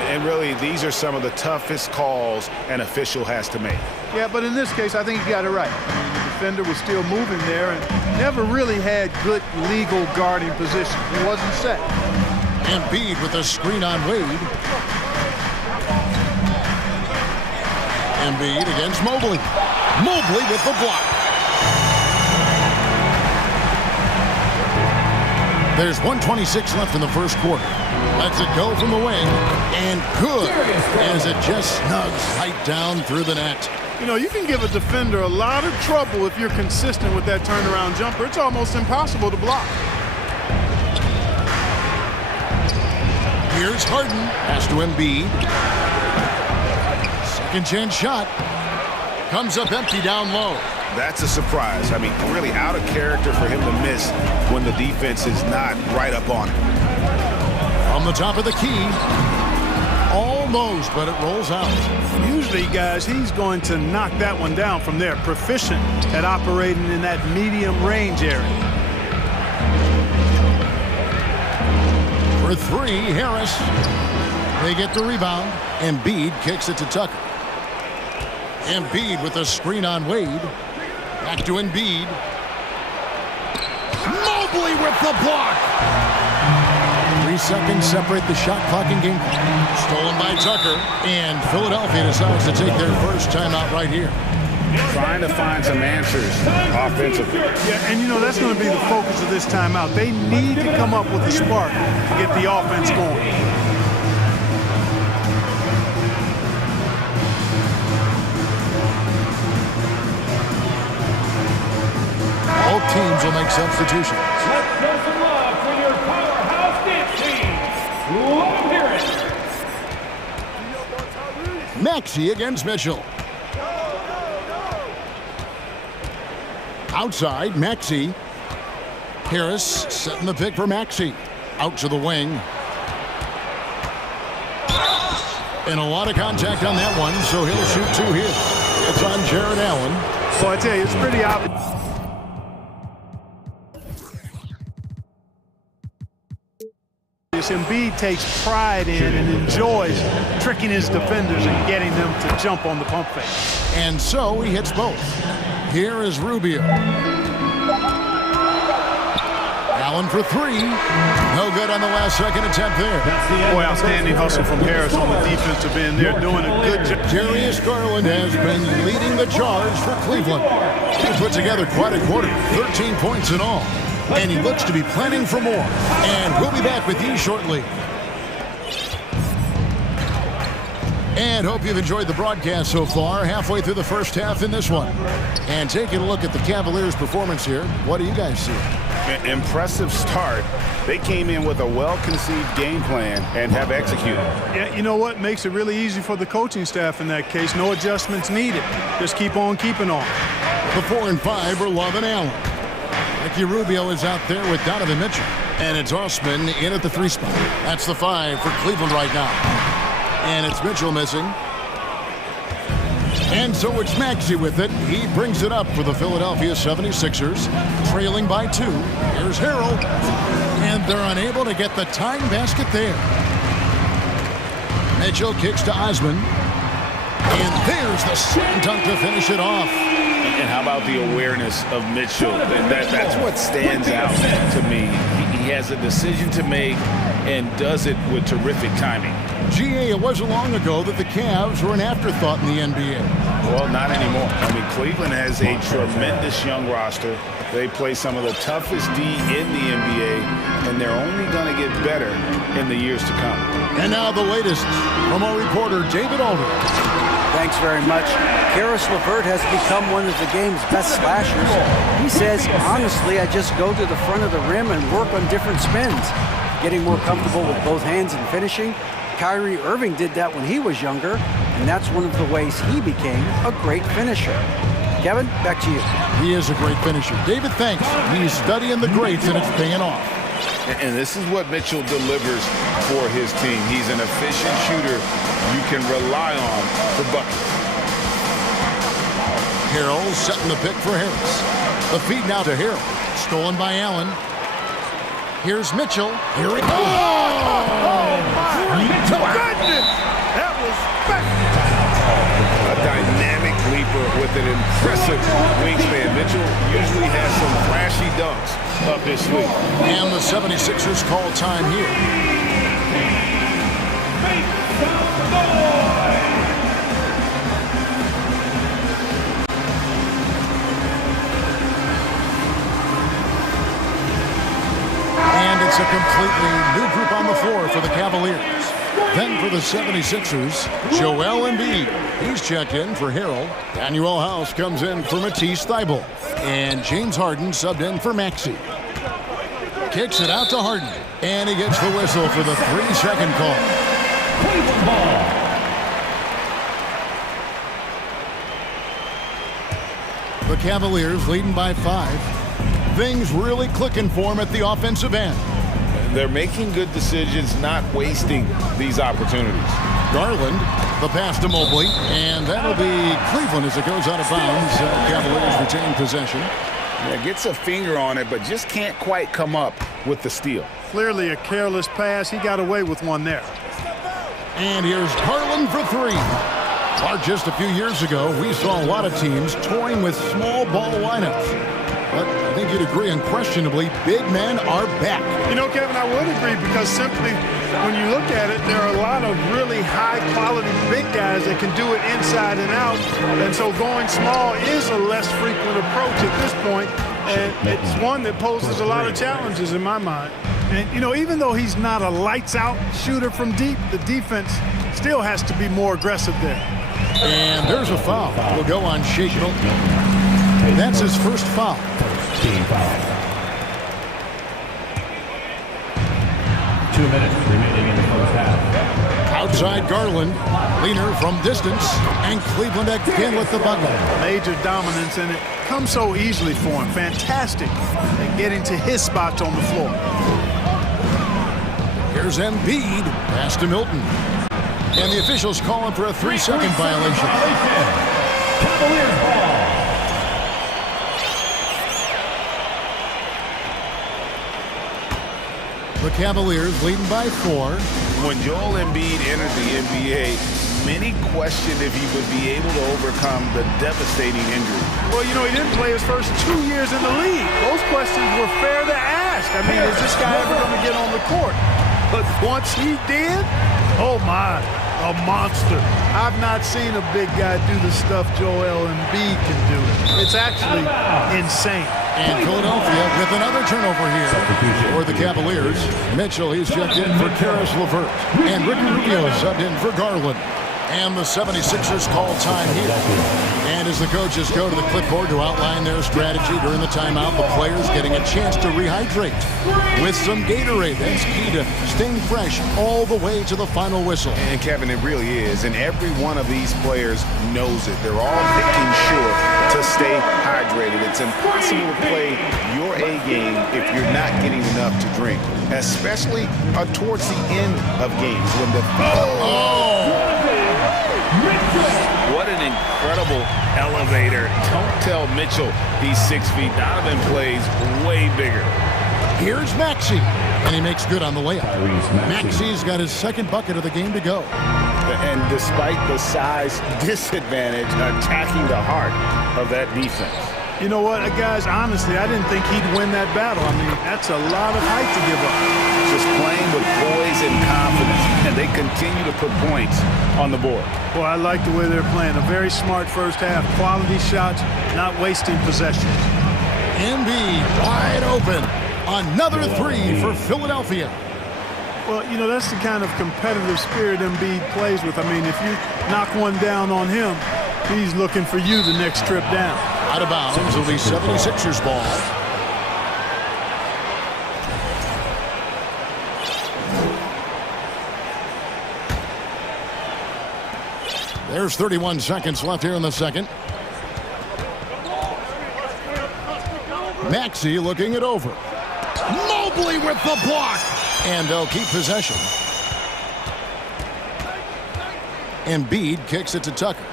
And really, these are some of the toughest calls an official has to make. Yeah, but in this case, I think he got it right. The defender was still moving there and never really had good legal guarding position. He wasn't set. Embiid with a screen on Wade. Embiid against Mobley. Mobley with the block. There's 1:26 left in the first quarter. Lets it go from the wing, and good, as it just snugs right down through the net. You know, you can give a defender a lot of trouble if you're consistent with that turnaround jumper. It's almost impossible to block. Here's Harden. Pass to Embiid. Second chance shot. Comes up empty down low. That's a surprise. I mean, really out of character for him to miss when the defense is not right up on him. From the top of the key. Almost, but it rolls out. Usually, guys, he's going to knock that one down from there. Proficient at operating in that medium range area. For 3, Harris. They get the rebound. Embiid kicks it to Tucker. Embiid with a screen on Wade. Back to Embiid. Mobley with the block. 3 seconds separate the shot clock and game clock. Stolen by Tucker, and Philadelphia decides to take their first timeout right here. Trying to find some answers offensively. Yeah, and you know, that's going to be the focus of this timeout. They need to come up with a spark to get the offense going. Both teams will make substitutions. Let's show some love for your powerhouse dance team. Let them hear it. Maxey against Mitchell. Outside, Maxey. Harris setting the pick for Maxey. Out to the wing. And a lot of contact on that one, so he'll shoot 2 here. It's on Jared Allen. So I tell you, it's pretty obvious. Embiid takes pride in and enjoys tricking his defenders and getting them to jump on the pump fake. And so he hits both. Here is Rubio. Allen for 3. No good on the last second attempt there. Boy, outstanding hustle from Harris on the defensive end. They're doing a good job. Darius Garland has been leading the charge for Cleveland. He put together quite a quarter, 13 points in all. And he looks to be planning for more. And we'll be back with you shortly. And hope you've enjoyed the broadcast so far, halfway through the first half in this one. And taking a look at the Cavaliers' performance here, what do you guys see? Impressive start. They came in with a well-conceived game plan and have executed. Yeah, you know what? Makes it really easy for the coaching staff in that case. No adjustments needed. Just keep on keeping on. The 4 and 5 are Love and Allen. Ricky Rubio is out there with Donovan Mitchell. And it's Osman in at the 3 spot. That's the 5 for Cleveland right now. And it's Mitchell missing. And so it's Maxey with it. He brings it up for the Philadelphia 76ers, trailing by 2. Here's Harrell. And they're unable to get the tying basket there. Mitchell kicks to Osman. And there's the slam dunk to finish it off. And how about the awareness of Mitchell? That's what stands out to me. He has a decision to make and does it with terrific timing. GA, it wasn't long ago that the Cavs were an afterthought in the NBA. Well, not anymore. I mean, Cleveland has a tremendous young roster. They play some of the toughest D in the NBA, and they're only going to get better in the years to come. And now the latest from our reporter, David Aldridge. Thanks very much. Karis LeVert has become one of the game's best slashers. He says, honestly, I just go to the front of the rim and work on different spins, getting more comfortable with both hands and finishing. Kyrie Irving did that when he was younger, and that's one of the ways he became a great finisher. Kevin, back to you. He is a great finisher. David, thanks. He's studying the greats, and it's paying off. And this is what Mitchell delivers for his team. He's an efficient shooter you can rely on for buckets. Harrell setting the pick for Harris. The feed now to Harrell. Stolen by Allen. Here's Mitchell. Here he goes. Oh, my goodness! That was spectacular. A dynamic leaper with an impressive wingspan. Mitchell usually has some flashy dunks up his sleeve. And the 76ers call time here. Make some noise! And it's a completely new group on the floor for the Cavaliers. Then for the 76ers, Joel Embiid. He's checked in for Harrell. Daniel House comes in for Matisse Thybulle. And James Harden subbed in for Maxey. Kicks it out to Harden. And he gets the whistle for the 3-second call. Cleveland ball. The Cavaliers leading by 5. Things really clicking for him at the offensive end. They're making good decisions, not wasting these opportunities. Garland, the pass to Mobley, and that'll be Cleveland as it goes out of bounds. Cavaliers retain possession. Yeah, gets a finger on it, but just can't quite come up with the steal. Clearly a careless pass. He got away with one there. And here's Garland for 3. Or just a few years ago, we saw a lot of teams toying with small ball lineups. But I think you'd agree unquestionably, big men are back. You know, Kevin, I would agree because simply when you look at it, there are a lot of really high-quality big guys that can do it inside and out. And so going small is a less frequent approach at this point, and it's one that poses a lot of challenges in my mind. And, you know, even though he's not a lights-out shooter from deep, the defense still has to be more aggressive there. And there's a foul. Will go on Shake Milton. That's his first foul. Team foul. 2 minutes remaining in the first half. Outside Garland, Leaner from distance, and Cleveland again with the bucket. Major dominance, and it comes so easily for him. Fantastic at getting to his spots on the floor. Here's Embiid, pass to Milton. And the officials call him for a 3-second violation. Cavaliers ball. The Cavaliers leading by 4. When Joel Embiid entered the NBA, many questioned if he would be able to overcome the devastating injury. Well, you know, he didn't play his first 2 years in the league. Those questions were fair to ask. I mean, is this guy ever going to get on the court? But once he did, oh my, a monster. I've not seen a big guy do the stuff Joel Embiid can do. It's actually insane. And Philadelphia with another turnover here for the Cavaliers. Mitchell, he's checked in for Karis LeVert. And Ricky Rubio subbed in for Garland. And the 76ers call time here. And as the coaches go to the clipboard to outline their strategy during the timeout, the players getting a chance to rehydrate with some Gatorade. That's key to staying fresh all the way to the final whistle. And Kevin, it really is. And every one of these players knows it. They're all making sure to stay hydrated. It's impossible to play your A game if you're not getting enough to drink, especially towards the end of games when the what an incredible elevator. Don't tell Mitchell he's 6 feet. Donovan plays way bigger. Here's Maxey, and he makes good on the layup. Maxey's got his second bucket of the game to go. And despite the size disadvantage, attacking the heart of that defense. You know what, guys, honestly, I didn't think he'd win that battle. I mean, that's a lot of height to give up. Just playing with poise and confidence, and they continue to put points on the board. Boy, I like the way they're playing. A very smart first half. Quality shots, not wasting possessions. Embiid wide open. Another 3 for Philadelphia. Well, you know, that's the kind of competitive spirit Embiid plays with. I mean, if you knock one down on him, he's looking for you the next trip down. Out of bounds will be 76ers ball. There's 31 seconds left here in the second. Maxey looking it over. Mobley with the block. And they'll keep possession. Embiid kicks it to Tucker.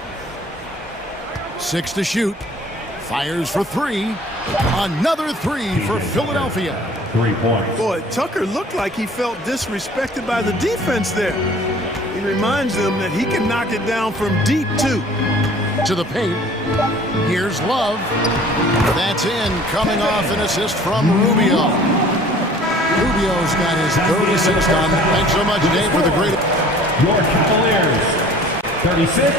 6 to shoot. Fires for 3. Another 3 for Philadelphia. 3 points. Boy, Tucker looked like he felt disrespected by the defense there. He reminds them that he can knock it down from deep, too. To the paint. Here's Love. That's in, coming off an assist from Rubio. Rubio's got his 36th done. Thanks so much, Dave, for the great... Your Cavaliers, 36.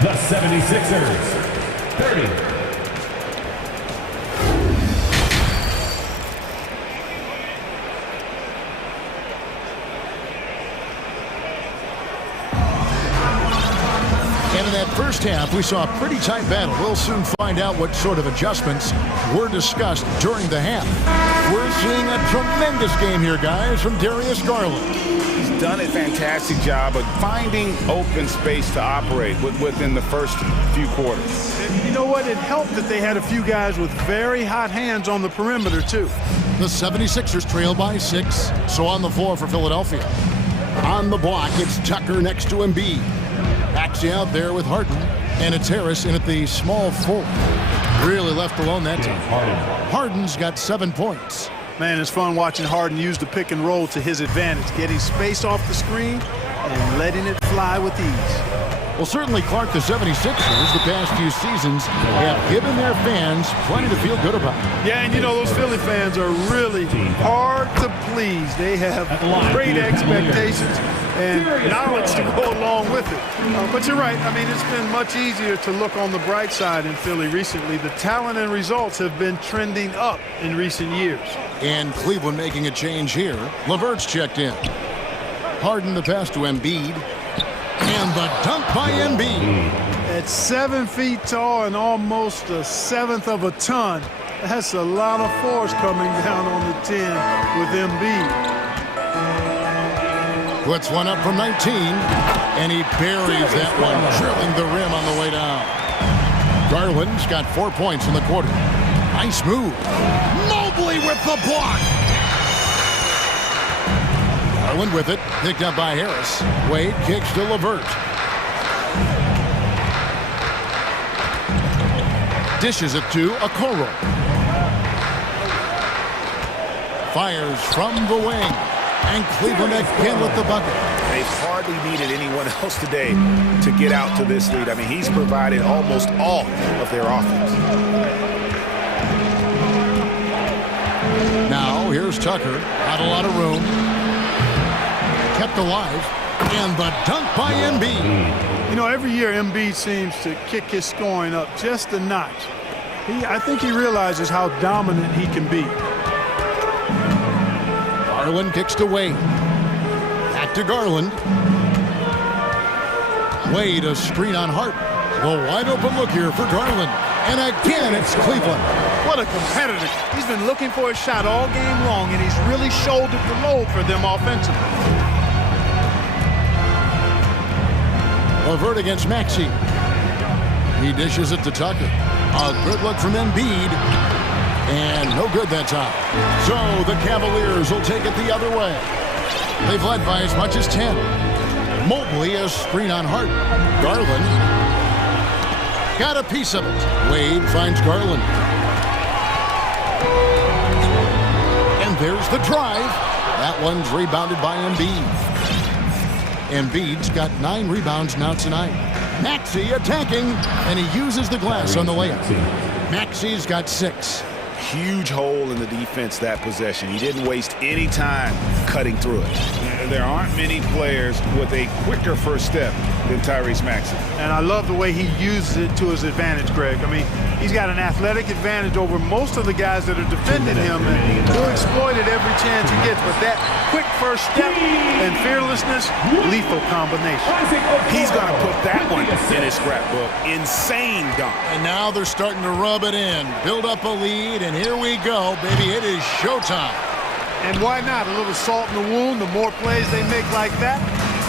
The 76ers, 30. And in that first half, we saw a pretty tight battle. We'll soon find out what sort of adjustments were discussed during the half. We're seeing a tremendous game here, guys, from Darius Garland. He's done a fantastic job of finding open space to operate within the first few quarters. And you know what? It helped that they had a few guys with very hot hands on the perimeter, too. The 76ers trail by 6, so on the floor for Philadelphia. On the block, it's Tucker next to Embiid. Maxey out there with Harden, and it's Harris in at the small forward. Really left alone that time. Harden's got 7 points. Man, it's fun watching Harden use the pick and roll to his advantage, getting space off the screen and letting it fly with ease. Well, certainly, Clark, the 76ers, the past few seasons, have given their fans plenty to feel good about. Yeah, and you know, those Philly fans are really hard to please. They have great expectations and knowledge to go along with it. But you're right. I mean, it's been much easier to look on the bright side in Philly recently. The talent and results have been trending up in recent years. And Cleveland making a change here. LeVert's checked in. Harden the pass to Embiid. And the dunk by Embiid. At 7 feet tall and almost a seventh of a ton, that's a lot of force coming down on the 10 with Embiid. Puts one up from 19, and he buries that one, drilling the rim on the way down. Garland's got 4 points in the quarter. Nice move. Mobley with the block. Garland with it, picked up by Harris. Wade kicks to LeVert. Dishes it to Okoro. Fires from the wing. And Cleveland again with the bucket. They've hardly needed anyone else today to get out to this lead. I mean, he's provided almost all of their offense. Now, here's Tucker. Not a lot of room. Kept alive. And the dunk by Embiid. You know, every year Embiid seems to kick his scoring up just a notch. I think he realizes how dominant he can be. Garland kicks to Wade. Back to Garland. Wade, a screen on Hart. A wide open look here for Garland. And again, it's Cleveland. What a competitor. He's been looking for a shot all game long, and he's really shouldered the load for them offensively. LeVert against Maxey. He dishes it to Tucker. A good look from Embiid. And no good that time. So the Cavaliers will take it the other way. They've led by as much as 10. Mobley, a screen on Hart. Garland got a piece of it. Wade finds Garland. And there's the drive. That one's rebounded by Embiid. Embiid's got 9 rebounds now tonight. Maxey attacking, and he uses the glass on the layup. Maxey's got 6. Huge hole in the defense that possession. He didn't waste any time cutting through it. There aren't many players with a quicker first step than Tyrese Maxey. And I love the way he uses it to his advantage, Greg. I mean, he's got an athletic advantage over most of the guys that are defending him, and he'll exploit it every chance he gets. But that quick first step and fearlessness, lethal combination. He's going to put that one in his scrapbook. Insane dunk. And now they're starting to rub it in, build up a lead, and here we go, baby. It is showtime. And why not? A little salt in the wound. The more plays they make like that,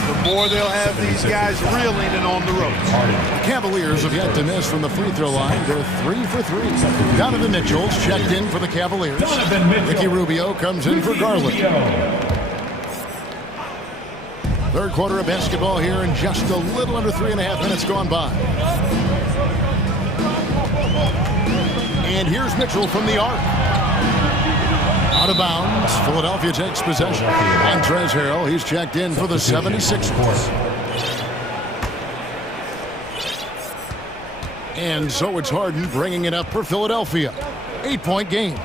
the more they'll have these guys reeling and on the ropes. The Cavaliers have yet to miss from the free throw line. They're 3 for 3. Donovan Mitchell's checked in for the Cavaliers. Ricky Rubio comes in for Garland. Third quarter of basketball here, and just a little under 3.5 minutes gone by. And here's Mitchell from the arc. Out of bounds. Philadelphia takes possession. Montrezl Harrell, he's checked in for the 76ers. And so it's Harden bringing it up for Philadelphia. 8-point game.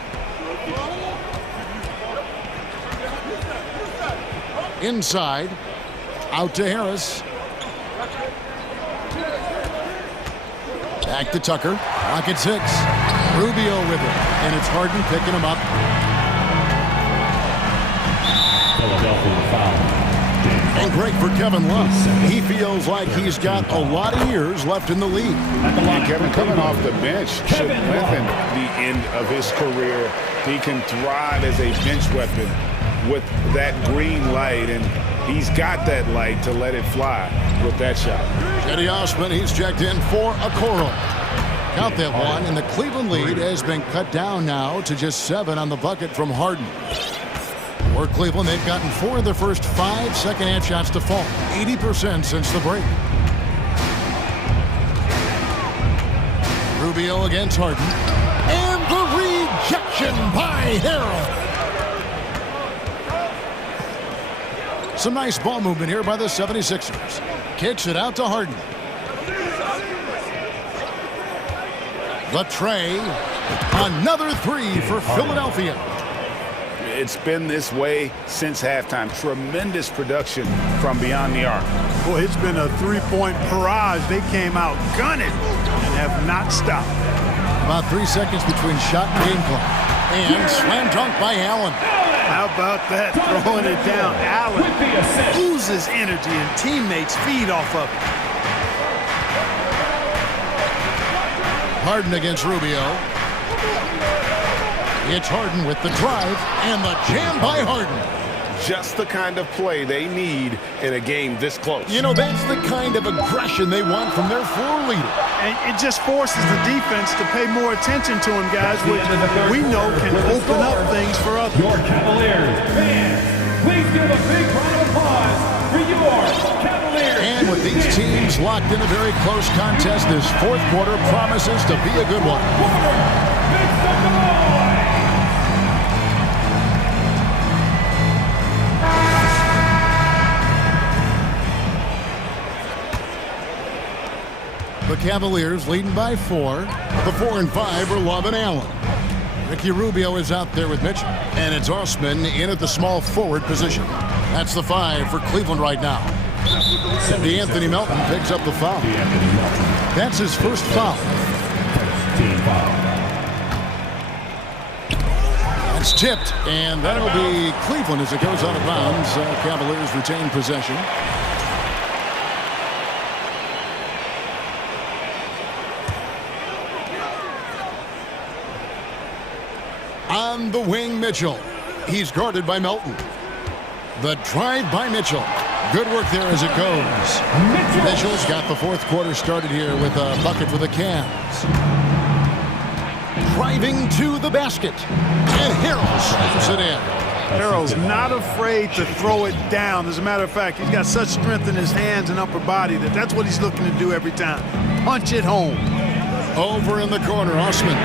Inside. Out to Harris. Back to Tucker. Rocket 6. Rubio with it. And it's Harden picking him up. And great for Kevin Love. He feels like he's got a lot of years left in the league. And Kevin coming off the bench should lengthen the end of his career. He can thrive as a bench weapon with that green light, and he's got that light to let it fly with that shot. Cedi Osman, he's checked in for Okoro. Count that one, and the Cleveland lead has been cut down now to just 7 on the bucket from Harden. For Cleveland, they've gotten 4 of their first 5 second-half shots to fall. 80% since the break. Rubio against Harden. And the rejection by Harrell. Some nice ball movement here by the 76ers. Kicks it out to Harden. The tray. Another three for Philadelphia. It's been this way since halftime. Tremendous production from beyond the arc. Boy, it's been a three-point barrage. They came out gunning and have not stopped. About 3 seconds between shot and game clock. And slam dunk by Allen. How about that? Throwing it down. Allen oozes energy and teammates feed off of it. Harden against Rubio. It's Harden with the drive and the jam by Harden. Just the kind of play they need in a game this close. You know, that's the kind of aggression they want from their floor leader. And it just forces the defense to pay more attention to him, guys, which we know can open up things for others. Your Cavaliers fans, please give a big round of applause for your Cavaliers. And with these teams locked in a very close contest, this fourth quarter promises to be a good one. The Cavaliers leading by 4. The 4 and 5 are Love and Allen. Ricky Rubio is out there with Mitchell. And it's Osman in at the small forward position. That's the 5 for Cleveland right now. Anthony Melton picks up the foul. That's his first foul. Team foul. That's tipped. And that'll be Cleveland as it goes out of bounds. Cavaliers retain possession. On the wing, Mitchell. He's guarded by Melton. The drive by Mitchell. Good work there as it goes. Mitchell's got the fourth quarter started here with a bucket for the Cavs. Driving to the basket. And Harrell slams it in. Harrell's not afraid to throw it down. As a matter of fact, he's got such strength in his hands and upper body that that's what he's looking to do every time. Punch it home. Over in the corner, Osman.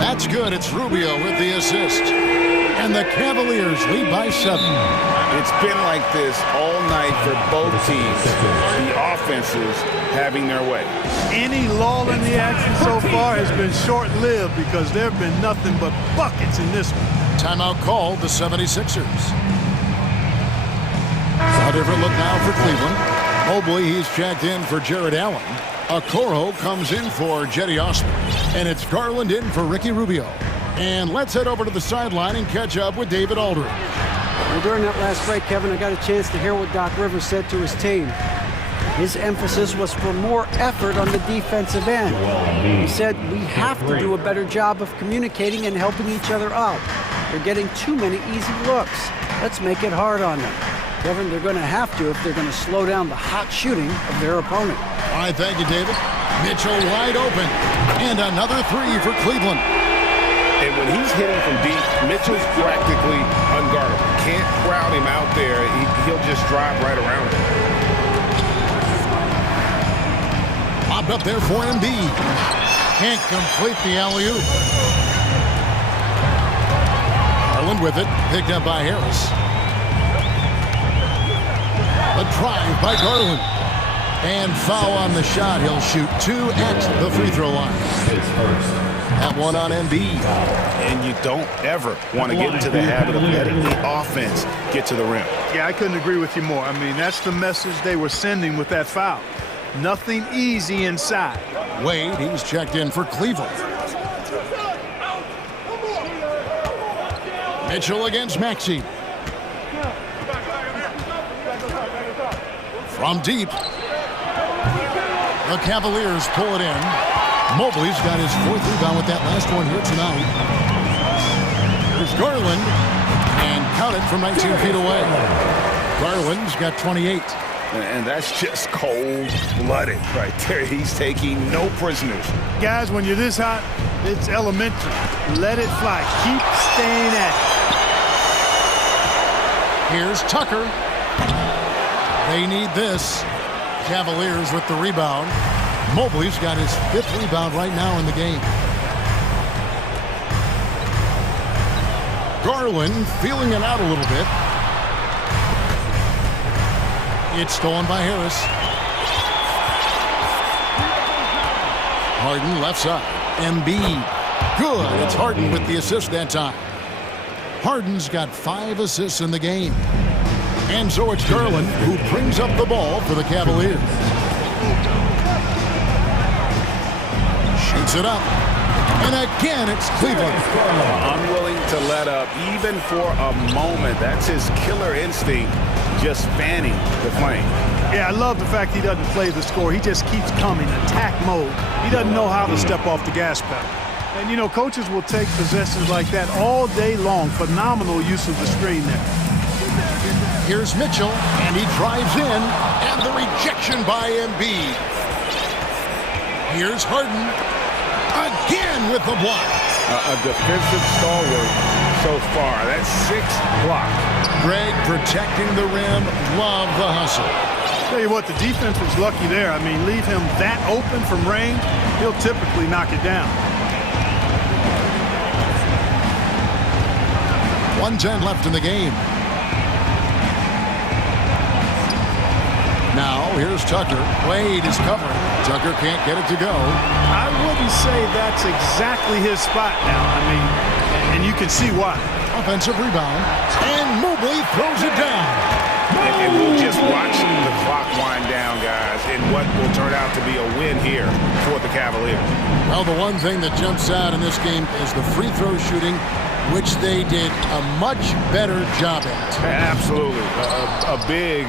That's good. It's Rubio with the assist. And the Cavaliers lead by 7. It's been like this all night for both teams. The offenses having their way. Any lull in the action so far has been short-lived because there have been nothing but buckets in this one. Timeout called the 76ers. A different look now for Cleveland. Mobley, he's checked in for Jared Allen. Okoro comes in for Jetty Osman. And it's Garland in for Ricky Rubio. And let's head over to the sideline and catch up with David Aldridge. Well, during that last break, Kevin, I got a chance to hear what Doc Rivers said to his team. His emphasis was for more effort on the defensive end. He said, we have to do a better job of communicating and helping each other out. They're getting too many easy looks. Let's make it hard on them. Kevin, they're going to have to if they're going to slow down the hot shooting of their opponent. All right, thank you, David. Mitchell wide open. And another 3 for Cleveland. And when he's hitting from deep, Mitchell's practically unguardable. Can't crowd him out there. He'll just drive right around him. Lobbed up there for Embiid. Can't complete the alley-oop. Garland with it. Picked up by Harris. The drive by Garland. And foul on the shot. He'll shoot 2 at the free throw line. His first. That one on Embiid. And you don't ever want to get into the habit of letting the offense get to the rim. Yeah, I couldn't agree with you more. I mean, that's the message they were sending with that foul. Nothing easy inside. Wade, he's checked in for Cleveland. Mitchell against Maxey. From deep. The Cavaliers pull it in. Mobley's got his 4th rebound with that last one here tonight. There's Garland. And count it from 19 feet away. Garland's got 28. And that's just cold-blooded right there. He's taking no prisoners. Guys, when you're this hot, it's elementary. Let it fly. Keep staying at it. Here's Tucker. They need this. Cavaliers with the rebound. Mobley's got his 5th rebound right now in the game. Garland feeling it out a little bit. It's stolen by Harris. Harden left side. Embiid. Good. It's Harden with the assist that time. Harden's got 5 assists in the game. And so it's Garland who brings up the ball for the Cavaliers. Shoots it up. And again, it's Cleveland. Unwilling to let up even for a moment. That's his killer instinct, just fanning the flame. Yeah, I love the fact he doesn't play the score. He just keeps coming, attack mode. He doesn't know how to step off the gas pedal. And, you know, coaches will take possessions like that all day long. Phenomenal use of the screen there. Here's Mitchell, and he drives in, and the rejection by Embiid. Here's Harden, again with the block. A defensive stalwart so far. That's 6 blocks. Greg protecting the rim, love the hustle. Tell you what, the defense was lucky there. I mean, leave him that open from range, he'll typically knock it down. 1:10 left in the game. Now, here's Tucker. Wade is covering. Tucker can't get it to go. I wouldn't say that's exactly his spot now. I mean, and you can see why. Offensive rebound. And Mobley throws it down. And we'll just watch the clock wind down, guys, in what will turn out to be a win here for the Cavaliers. Well, the one thing that jumps out in this game is the free throw shooting, which they did a much better job at. Absolutely. A big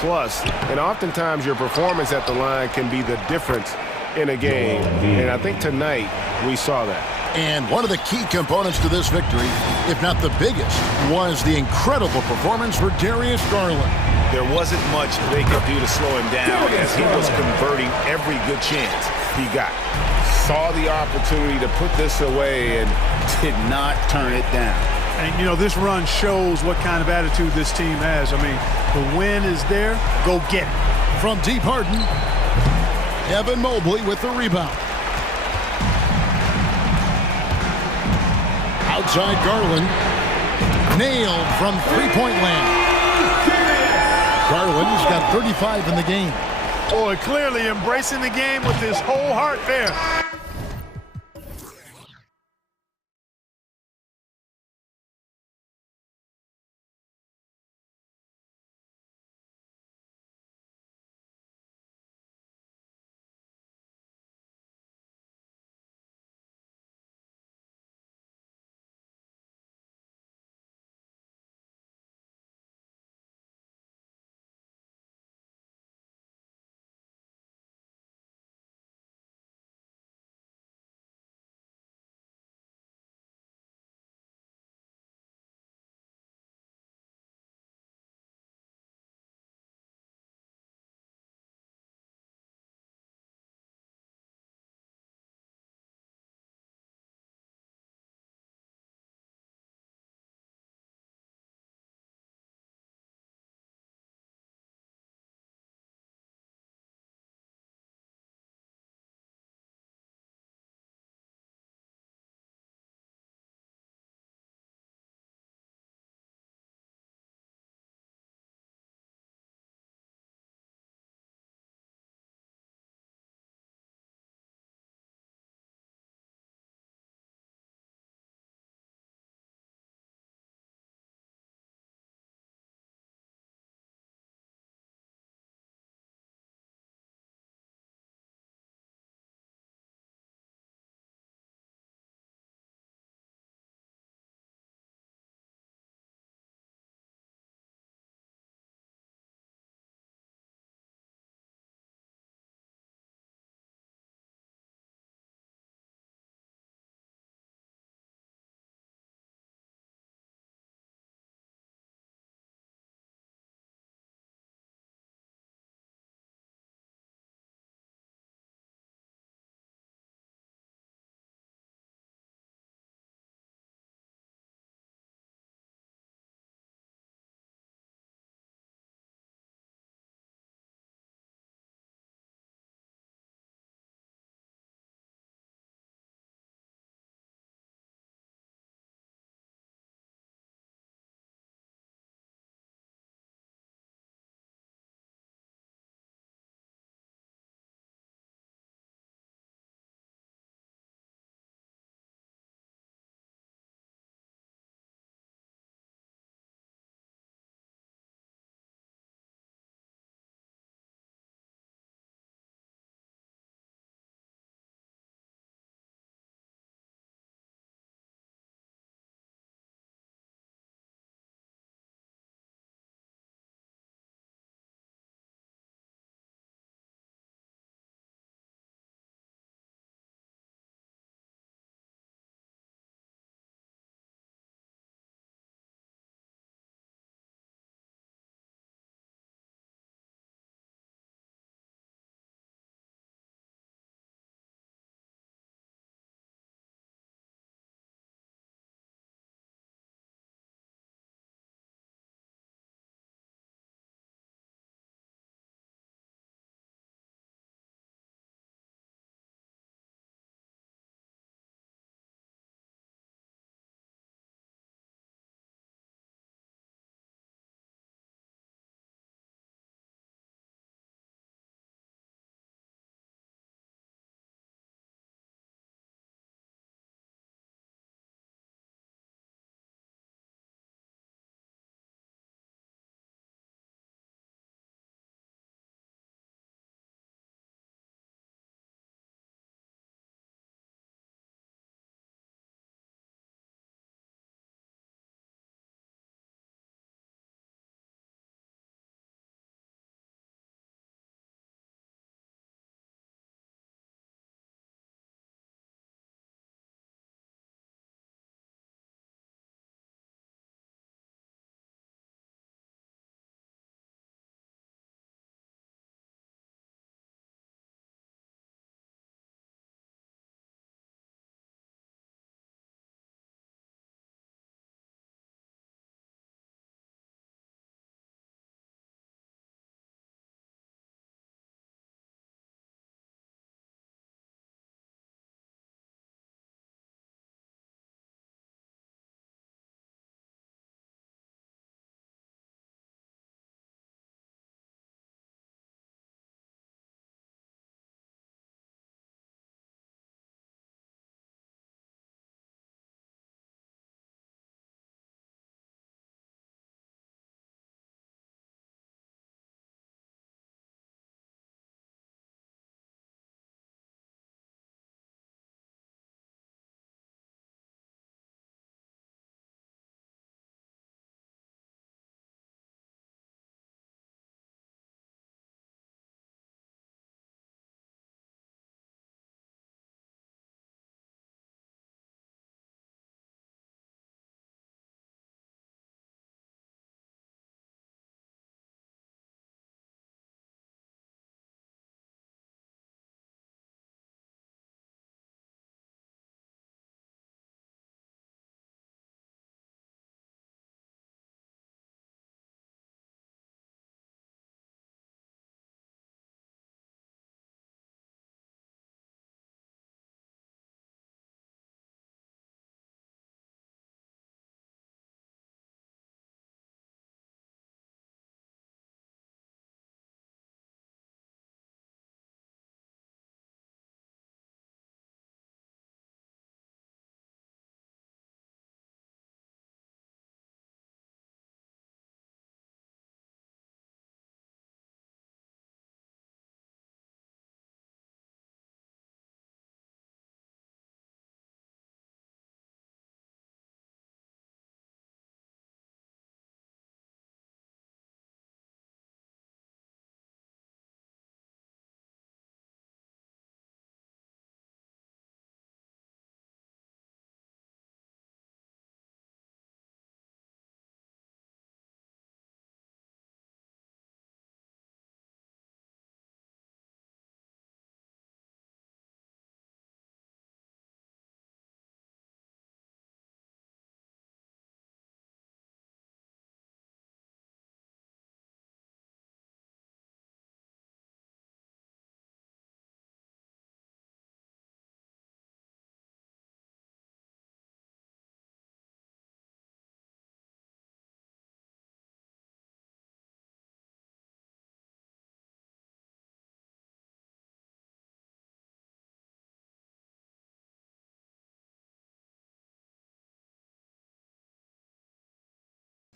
plus. And oftentimes your performance at the line can be the difference in a game. And I think tonight we saw that. And one of the key components to this victory, if not the biggest, was the incredible performance for Darius Garland. There wasn't much they could do to slow him down as he was converting every good chance he got. Saw the opportunity to put this away and did not turn it down. And, you know, this run shows what kind of attitude this team has. I mean, the win is there. Go get it. From deep Harden, Evan Mobley with the rebound. Outside Garland. Nailed from three-point land. Garland's got 35 in the game. Boy, clearly embracing the game with his whole heart there.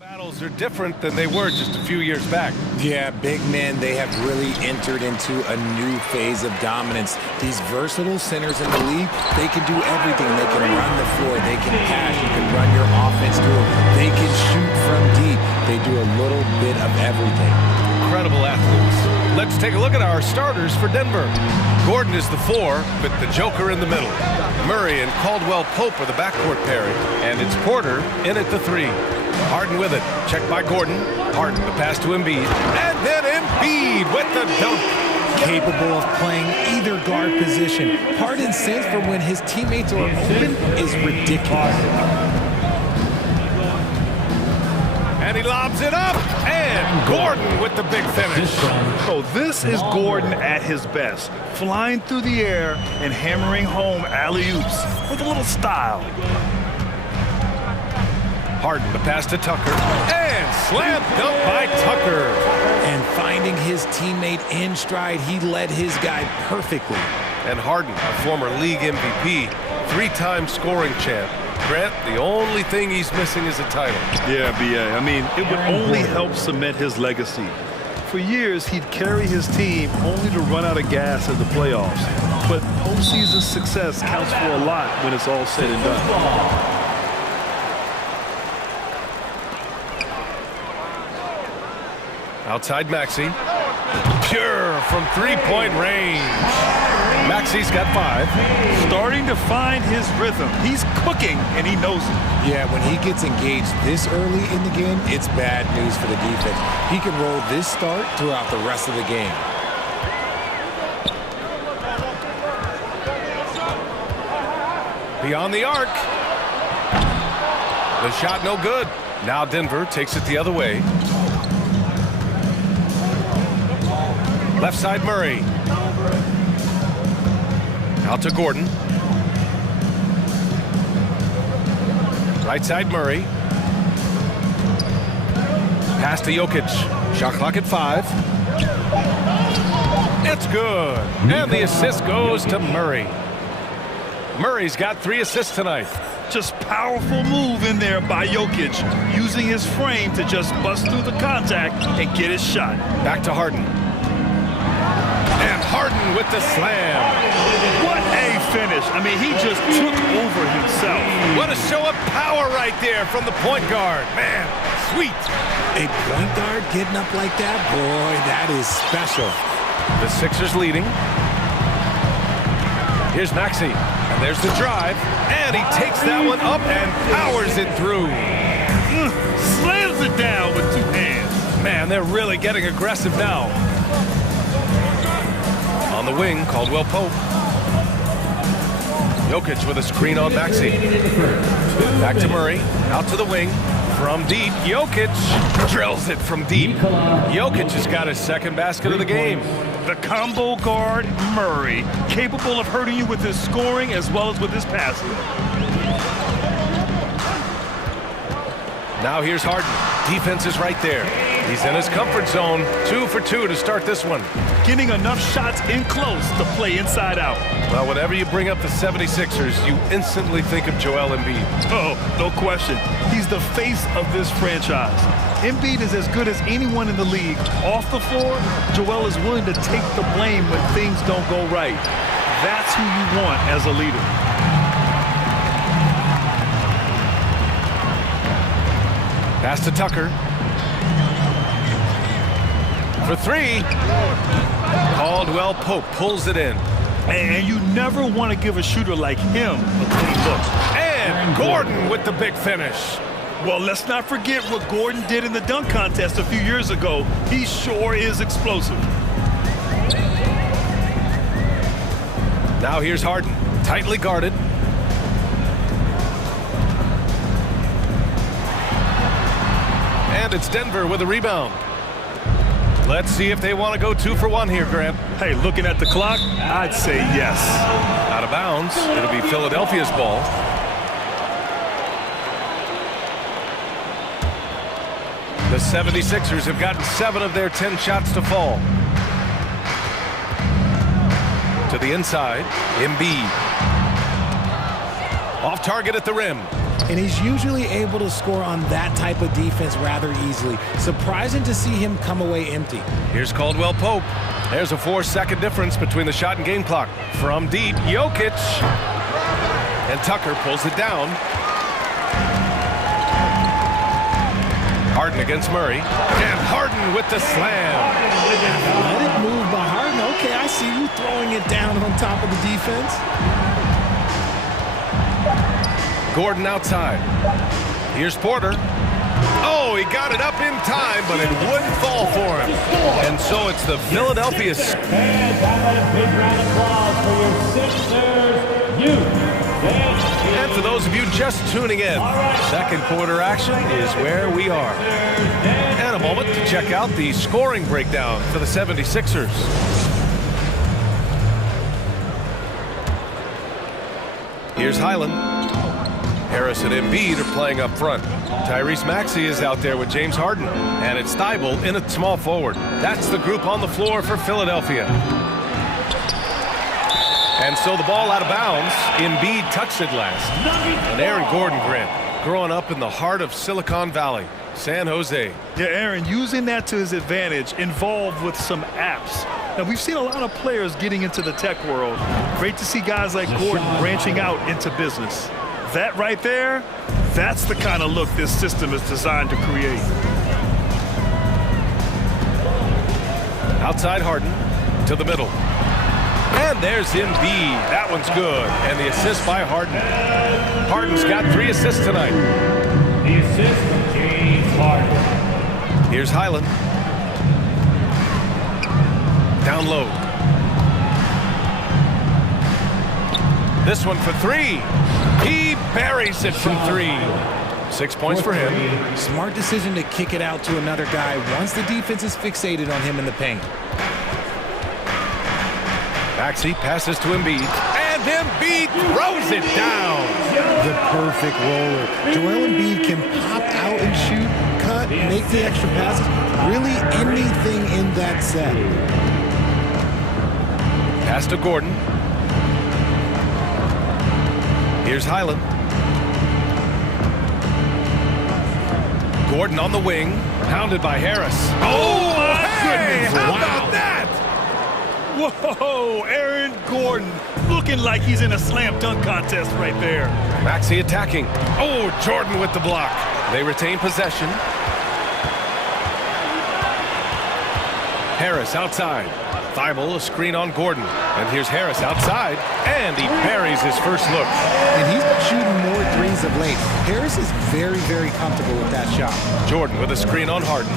Battles are different than they were just a few years back. Yeah, big men, they have really entered into a new phase of dominance. These versatile centers in the league, they can do everything. They can run the floor, they can pass, you can run your offense through them. They can shoot from deep. They do a little bit of everything. Incredible athletes. Let's take a look at our starters for Denver. Gordon is the 4, with the Joker in the middle. Murray and Caldwell-Pope are the backcourt pairing, and it's Porter in at the 3. Harden with it, checked by Gordon. Harden, the pass to Embiid, and then Embiid with the dunk. Capable of playing either guard position. Harden's sense for when his teammates are open is ridiculous. And he lobs it up, and Gordon with the big finish. So this is Gordon at his best, flying through the air and hammering home alley-oops with a little style. Harden, the pass to Tucker, and slam dunk by Tucker. And finding his teammate in stride, he led his guy perfectly. And Harden, a former league MVP, 3-time scoring champ. Grant, the only thing he's missing is a title. Yeah, B.A. I mean, it would only help cement his legacy. For years, he'd carry his team only to run out of gas in the playoffs. But postseason success counts for a lot when it's all said and done. Outside Maxey. Pure from three-point range. Maxey's got 5. Starting to find his rhythm. He's cooking, and he knows it. Yeah, when he gets engaged this early in the game, it's bad news for the defense. He can roll this start throughout the rest of the game. Beyond the arc. The shot no good. Now Denver takes it the other way. Left side Murray. Out to Gordon. Right side Murray. Pass to Jokic. Shot clock at 5. It's good. And the assist goes to Murray. Murray's got 3 assists tonight. Just powerful move in there by Jokic, using his frame to just bust through the contact and get his shot. Back to Harden. And Harden with the slam. What a finish. I mean, he just took over himself. What a show of power right there from the point guard. Man, sweet. A point guard getting up like that? Boy, that is special. The Sixers leading. Here's Maxey. And there's the drive. And he takes that one up and powers it through. Slams it down with 2 hands. Man, they're really getting aggressive now. On the wing, Caldwell-Pope. Jokic with a screen on Maxey. Back to Murray. Out to the wing. From deep, Jokic drills it from deep. Jokic has got his 2nd basket of the game. The combo guard, Murray, capable of hurting you with his scoring as well as with his passing. Now here's Harden. Defense is right there. He's in his comfort zone. 2 for 2 to start this one. Getting enough shots in close to play inside out. Well, whenever you bring up the 76ers, you instantly think of Joel Embiid. Oh, no question. He's the face of this franchise. Embiid is as good as anyone in the league. Off the floor, Joel is willing to take the blame when things don't go right. That's who you want as a leader. Pass to Tucker. For 3. Caldwell-Pope pulls it in. And you never want to give a shooter like him a clean look. And Gordon with the big finish. Well, let's not forget what Gordon did in the dunk contest a few years ago. He sure is explosive. Now here's Harden, tightly guarded. And it's Denver with a rebound. Let's see if they want to go 2 for 1 here, Grant. Hey, looking at the clock, I'd say yes. Out of bounds. It'll be Philadelphia's ball. The 76ers have gotten 7 of their 10 shots to fall. To the inside, Embiid. Off target at the rim. and he's usually able to score on that type of defense rather easily. Surprising to see him come away empty. Here's Caldwell Pope. There's a 4-second difference between the shot and game clock. From deep, Jokic. And Tucker pulls it down. Harden against Murray. And Harden with the slam. Athletic move by Harden. Okay, I see you throwing it down on top of the defense. Gordon outside. Here's Porter. Oh, he got it up in time, but it wouldn't fall for him. And so it's the Philadelphia. And a big round of applause for your Sixers youth. And for those of you just tuning in, second quarter action is where we are. And a moment to check out the scoring breakdown for the 76ers. Here's Highland. Harris and Embiid are playing up front. Tyrese Maxey is out there with James Harden. And it's Thibault in at small forward. That's the group on the floor for Philadelphia. And so the ball out of bounds. Embiid touched it last. And Aaron Gordon, Grant, growing up in the heart of Silicon Valley, San Jose. Yeah, Aaron, using that to his advantage, involved with some apps. Now, we've seen a lot of players getting into the tech world. Great to see guys like Gordon branching out into business. That right there, that's the kind of look this system is designed to create. Outside Harden to the middle. And there's Embiid. That one's good. And the assist by Harden. Harden's got 3 assists tonight. The assist from James Harden. Here's Highland. Down low. This one for 3. He buries it from 3. 6 points for him. Smart decision to kick it out to another guy once the defense is fixated on him in the paint. Maxey passes to Embiid. And Embiid throws it down. The perfect roller. Joel Embiid can pop out and shoot, cut, make the extra passes. Really anything in that set. Pass to Gordon. Here's Highland. Gordon on the wing, pounded by Harris. Oh, my goodness. How about that? Whoa, Aaron Gordon looking like he's in a slam dunk contest right there. Maxey attacking. Oh, Jordan with the block. They retain possession. Harris outside. Thibault a screen on Gordon. And here's Harris outside. And he buries his first look. And he's been shooting more threes of late. Harris is very, very comfortable with that shot. Jordan with a screen on Harden.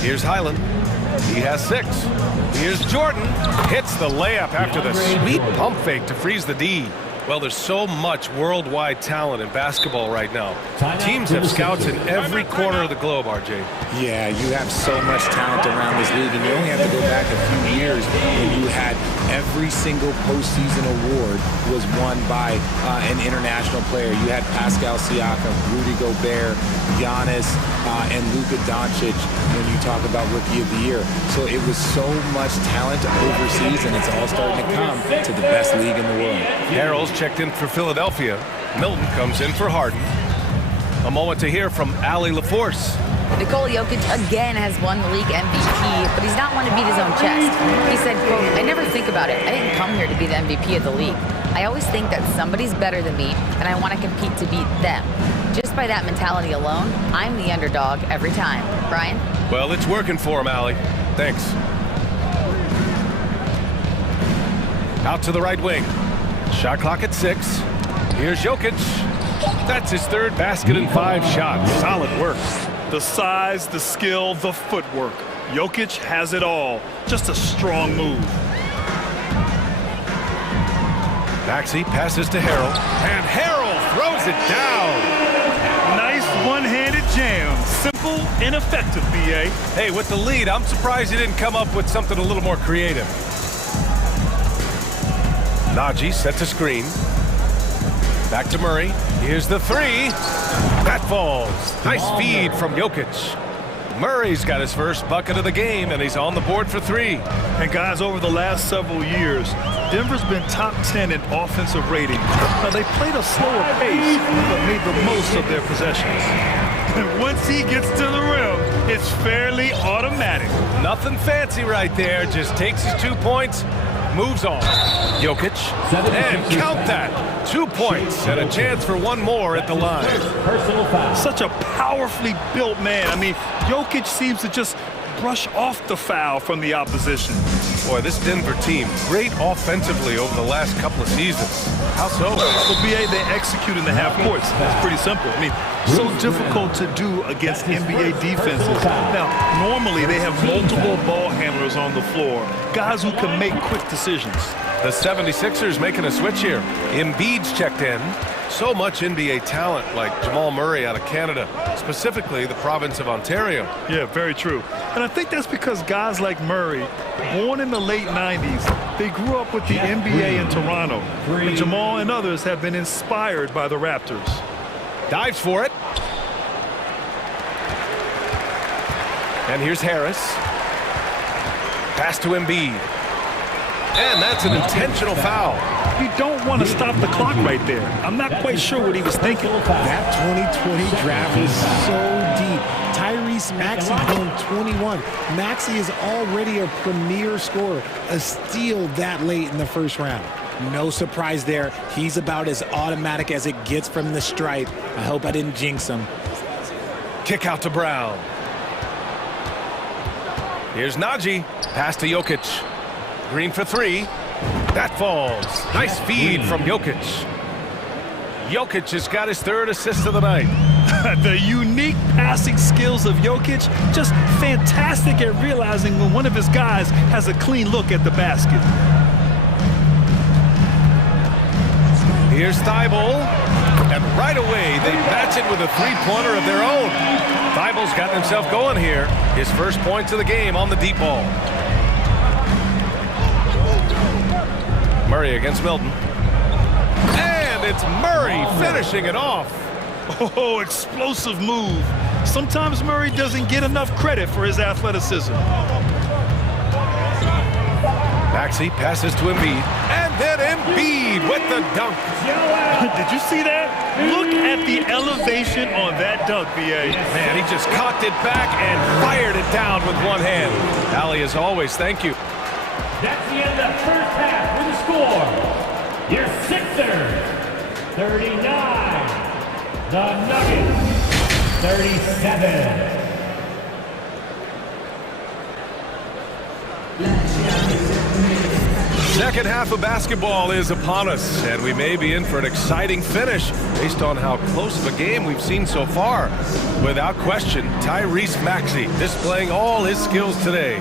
Here's Highland. He has 6. Here's Jordan. Hits the layup after the sweet pump fake to freeze the D. Well, there's so much worldwide talent in basketball right now. Teams have scouts in every corner of the globe, RJ. Yeah, you have so much talent around this league, and you only have to go back a few years when you had every single postseason award was won by an international player. You had Pascal Siakam, Rudy Gobert, Giannis, and Luka Doncic when you talk about Rookie of the Year. So it was so much talent overseas, and it's all starting to come to the best league in the world. Harrell's checked in for Philadelphia. Milton comes in for Harden. A moment to hear from Allie LaForce. Nikola Jokic again has won the league MVP, but he's not one to beat his own chest. He said, quote, "I never think about it. I didn't come here to be the MVP of the league. I always think that somebody's better than me, and I want to compete to beat them. Just by that mentality alone, I'm the underdog every time." Brian? Well, it's working for him, Allie. Thanks. Out to the right wing. Shot clock at 6. Here's Jokic. That's his 3rd basket in 5 shots. Solid work. The size, the skill, the footwork. Jokic has it all. Just a strong move. Maxey passes to Harrell. And Harrell throws it down. Nice one-handed jam. Simple and effective, B.A. Hey, with the lead, I'm surprised he didn't come up with something a little more creative. Najee sets a screen. Back to Murray. Here's the 3. That falls. Nice feed from Jokic. Murray's got his first bucket of the game, and he's on the board for 3. And guys, over the last several years, Denver's been top 10 in offensive rating. Now, they played a slower pace, but made the most of their possessions. And once he gets to the rim, it's fairly automatic. Nothing fancy right there. Just takes his 2 points, moves on. Jokic, and count that. 2 points and a chance for one more at the line. Personal foul. Such a powerfully built man. I mean, Jokic seems to just brush off the foul from the opposition. Boy, this Denver team, great offensively over the last couple of seasons. How so? Well, BA, they execute in the half courts. That's pretty simple. I mean, so difficult to do against NBA defenses. Now, normally they have multiple ball handlers on the floor, guys who can make quick decisions. The 76ers making a switch here. Embiid's checked in. So much NBA talent like Jamal Murray out of Canada, specifically the province of Ontario. Yeah, very true. And I think that's because guys like Murray, born in the late 90s, they grew up with the NBA in Toronto. And Jamal and others have been inspired by the Raptors. Dives for it. And here's Harris. Pass to Embiid. And that's an intentional foul. You don't want to stop the clock right there. I'm not quite sure what he was thinking. That 2020 draft is so deep. Tyrese Maxey going 21. Maxey is already a premier scorer. A steal that late in the first round. No surprise there. He's about as automatic as it gets from the stripe. I hope I didn't jinx him. Kick out to Brown. Here's Najee. Pass to Jokic. Green for 3. That falls. Nice feed from Jokic. Jokic has got his 3rd assist of the night. The unique passing skills of Jokic, just fantastic at realizing when one of his guys has a clean look at the basket. Here's Thibault. And right away, they match it with a 3-pointer of their own. Thibault's gotten himself going here. His first points of the game on the deep ball. Murray against Milton. And it's Murray finishing it off. Oh, explosive move. Sometimes Murray doesn't get enough credit for his athleticism. Maxey passes to Embiid. And then Embiid with the dunk. Did you see that? Look at the elevation on that dunk, BA. Man, he just cocked it back and fired it down with one hand. Ali, as always, thank you. That's the end of the first half with the score. Your Sixers, 39. The Nuggets, 37. Second half of basketball is upon us, and we may be in for an exciting finish based on how close of a game we've seen so far. Without question, Tyrese Maxey displaying all his skills today.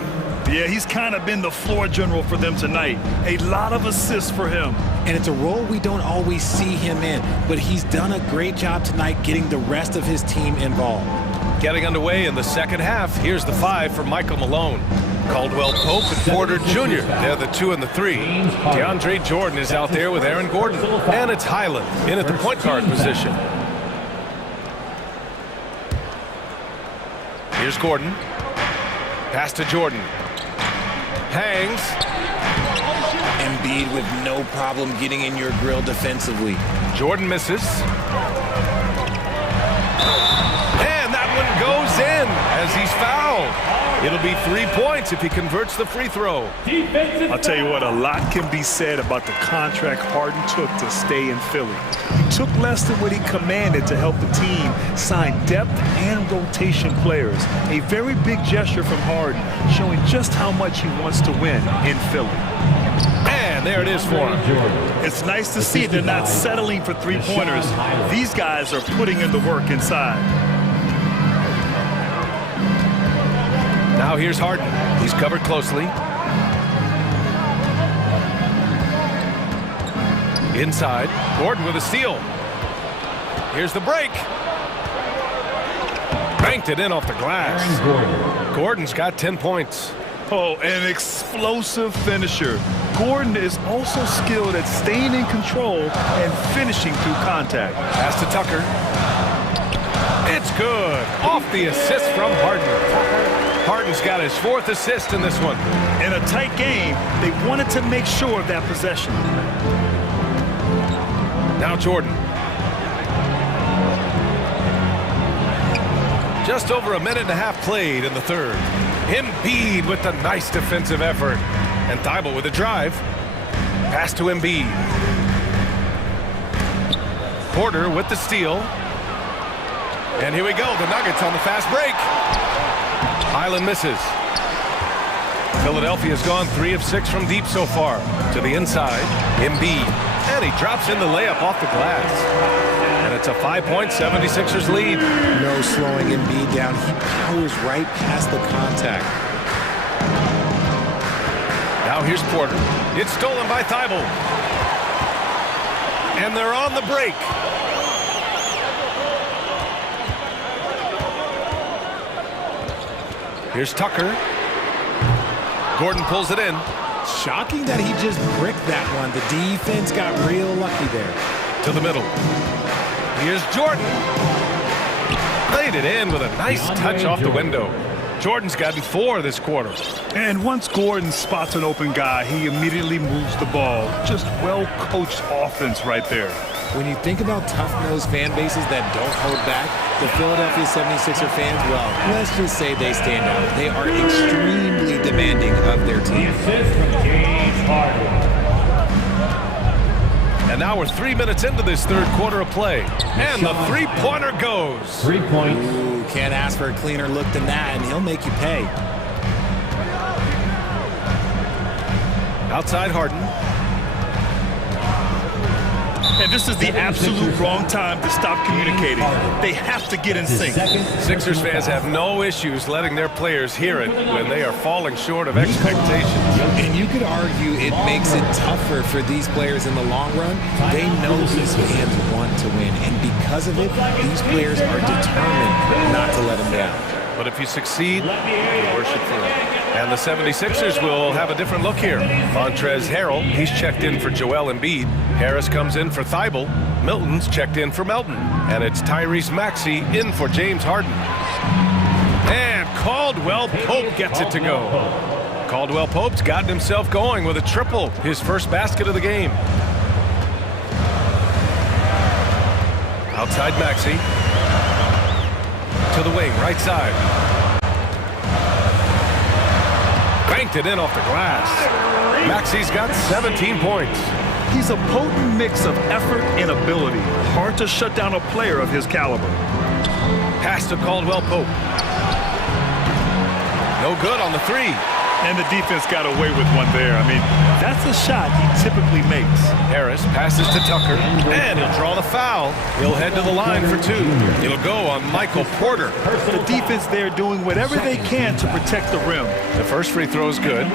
Yeah, he's kind of been the floor general for them tonight. A lot of assists for him. And it's a role we don't always see him in, but he's done a great job tonight getting the rest of his team involved. Getting underway in the second half, here's the 5 for Michael Malone. Caldwell Pope and Porter Jr. They're the 2 and the 3. DeAndre Jordan is out there with Aaron Gordon. And it's Highland in at the point guard position. Here's Gordon. Pass to Jordan. Hangs. Embiid with no problem getting in your grill defensively. Jordan misses. And that one goes in as he's fouled. It'll be 3 points if he converts the free throw. I'll tell you what, a lot can be said about the contract Harden took to stay in Philly. He took less than what he commanded to help the team sign depth and rotation players. A very big gesture from Harden, showing just how much he wants to win in Philly. And there it is for him. It's nice to see they're not settling for 3-pointers. These guys are putting in the work inside. Now here's Harden. He's covered closely. Inside, Gordon with a steal. Here's the break. Banked it in off the glass. Gordon's got 10 points. Oh, an explosive finisher. Gordon is also skilled at staying in control and finishing through contact. Pass to Tucker. It's good. Off the assist from Harden. Harden's got his 4th assist in this one. In a tight game, they wanted to make sure of that possession. Now Jordan. Just over a minute and a half played in the third. Embiid with the nice defensive effort. And Thibault with a drive. Pass to Embiid. Porter with the steal. And here we go. The Nuggets on the fast break. Highland misses. Philadelphia's gone 3 of 6 from deep so far. To the inside. Embiid. And he drops in the layup off the glass. And it's a 5-point 76ers lead. No slowing Embiid down. He powers right past the contact. Now here's Porter. It's stolen by Thibault. And they're on the break. Here's Tucker. Gordon pulls it in. Shocking that he just bricked that one. The defense got real lucky there. To the middle. Here's Jordan. Laid it in with a nice touch off the window. Jordan's gotten 4 this quarter. And once Gordon spots an open guy, he immediately moves the ball. Just well-coached offense right there. When you think about tough-nosed fan bases that don't hold back, the Philadelphia 76er fans, well, let's just say they stand out. They are extremely demanding of their team. Assist from James Harden. And now we're 3 minutes into this third quarter of play. And the three-pointer goes. 3 points. Ooh, can't ask for a cleaner look than that, and he'll make you pay. Outside Harden. And this is the absolute wrong time to stop communicating. They have to get in sync. Sixers fans have no issues letting their players hear it when they are falling short of expectations. And you could argue it makes it tougher for these players in the long run. They know these fans want to win, and because of it, these players are determined not to let them down. But if you succeed, worship for it. And the 76ers will have a different look here. Montrezl Harrell, he's checked in for Joel Embiid. Harris comes in for Thibault. Milton's checked in for Melton. And it's Tyrese Maxey in for James Harden. And Caldwell Pope gets it to go. Caldwell Pope's gotten himself going with a triple, his first basket of the game. Outside Maxey. To the wing, right side. Banked it in off the glass. Maxey's got 17 points. He's a potent mix of effort and ability. Hard to shut down a player of his caliber. Pass to Caldwell Pope. No good on the 3. And the defense got away with one there. I mean, that's a shot he typically makes. Harris passes to Tucker, and he'll draw the foul. He'll head to the line for 2. It'll go on Michael Porter. The defense there doing whatever they can to protect the rim. The first free throw is good.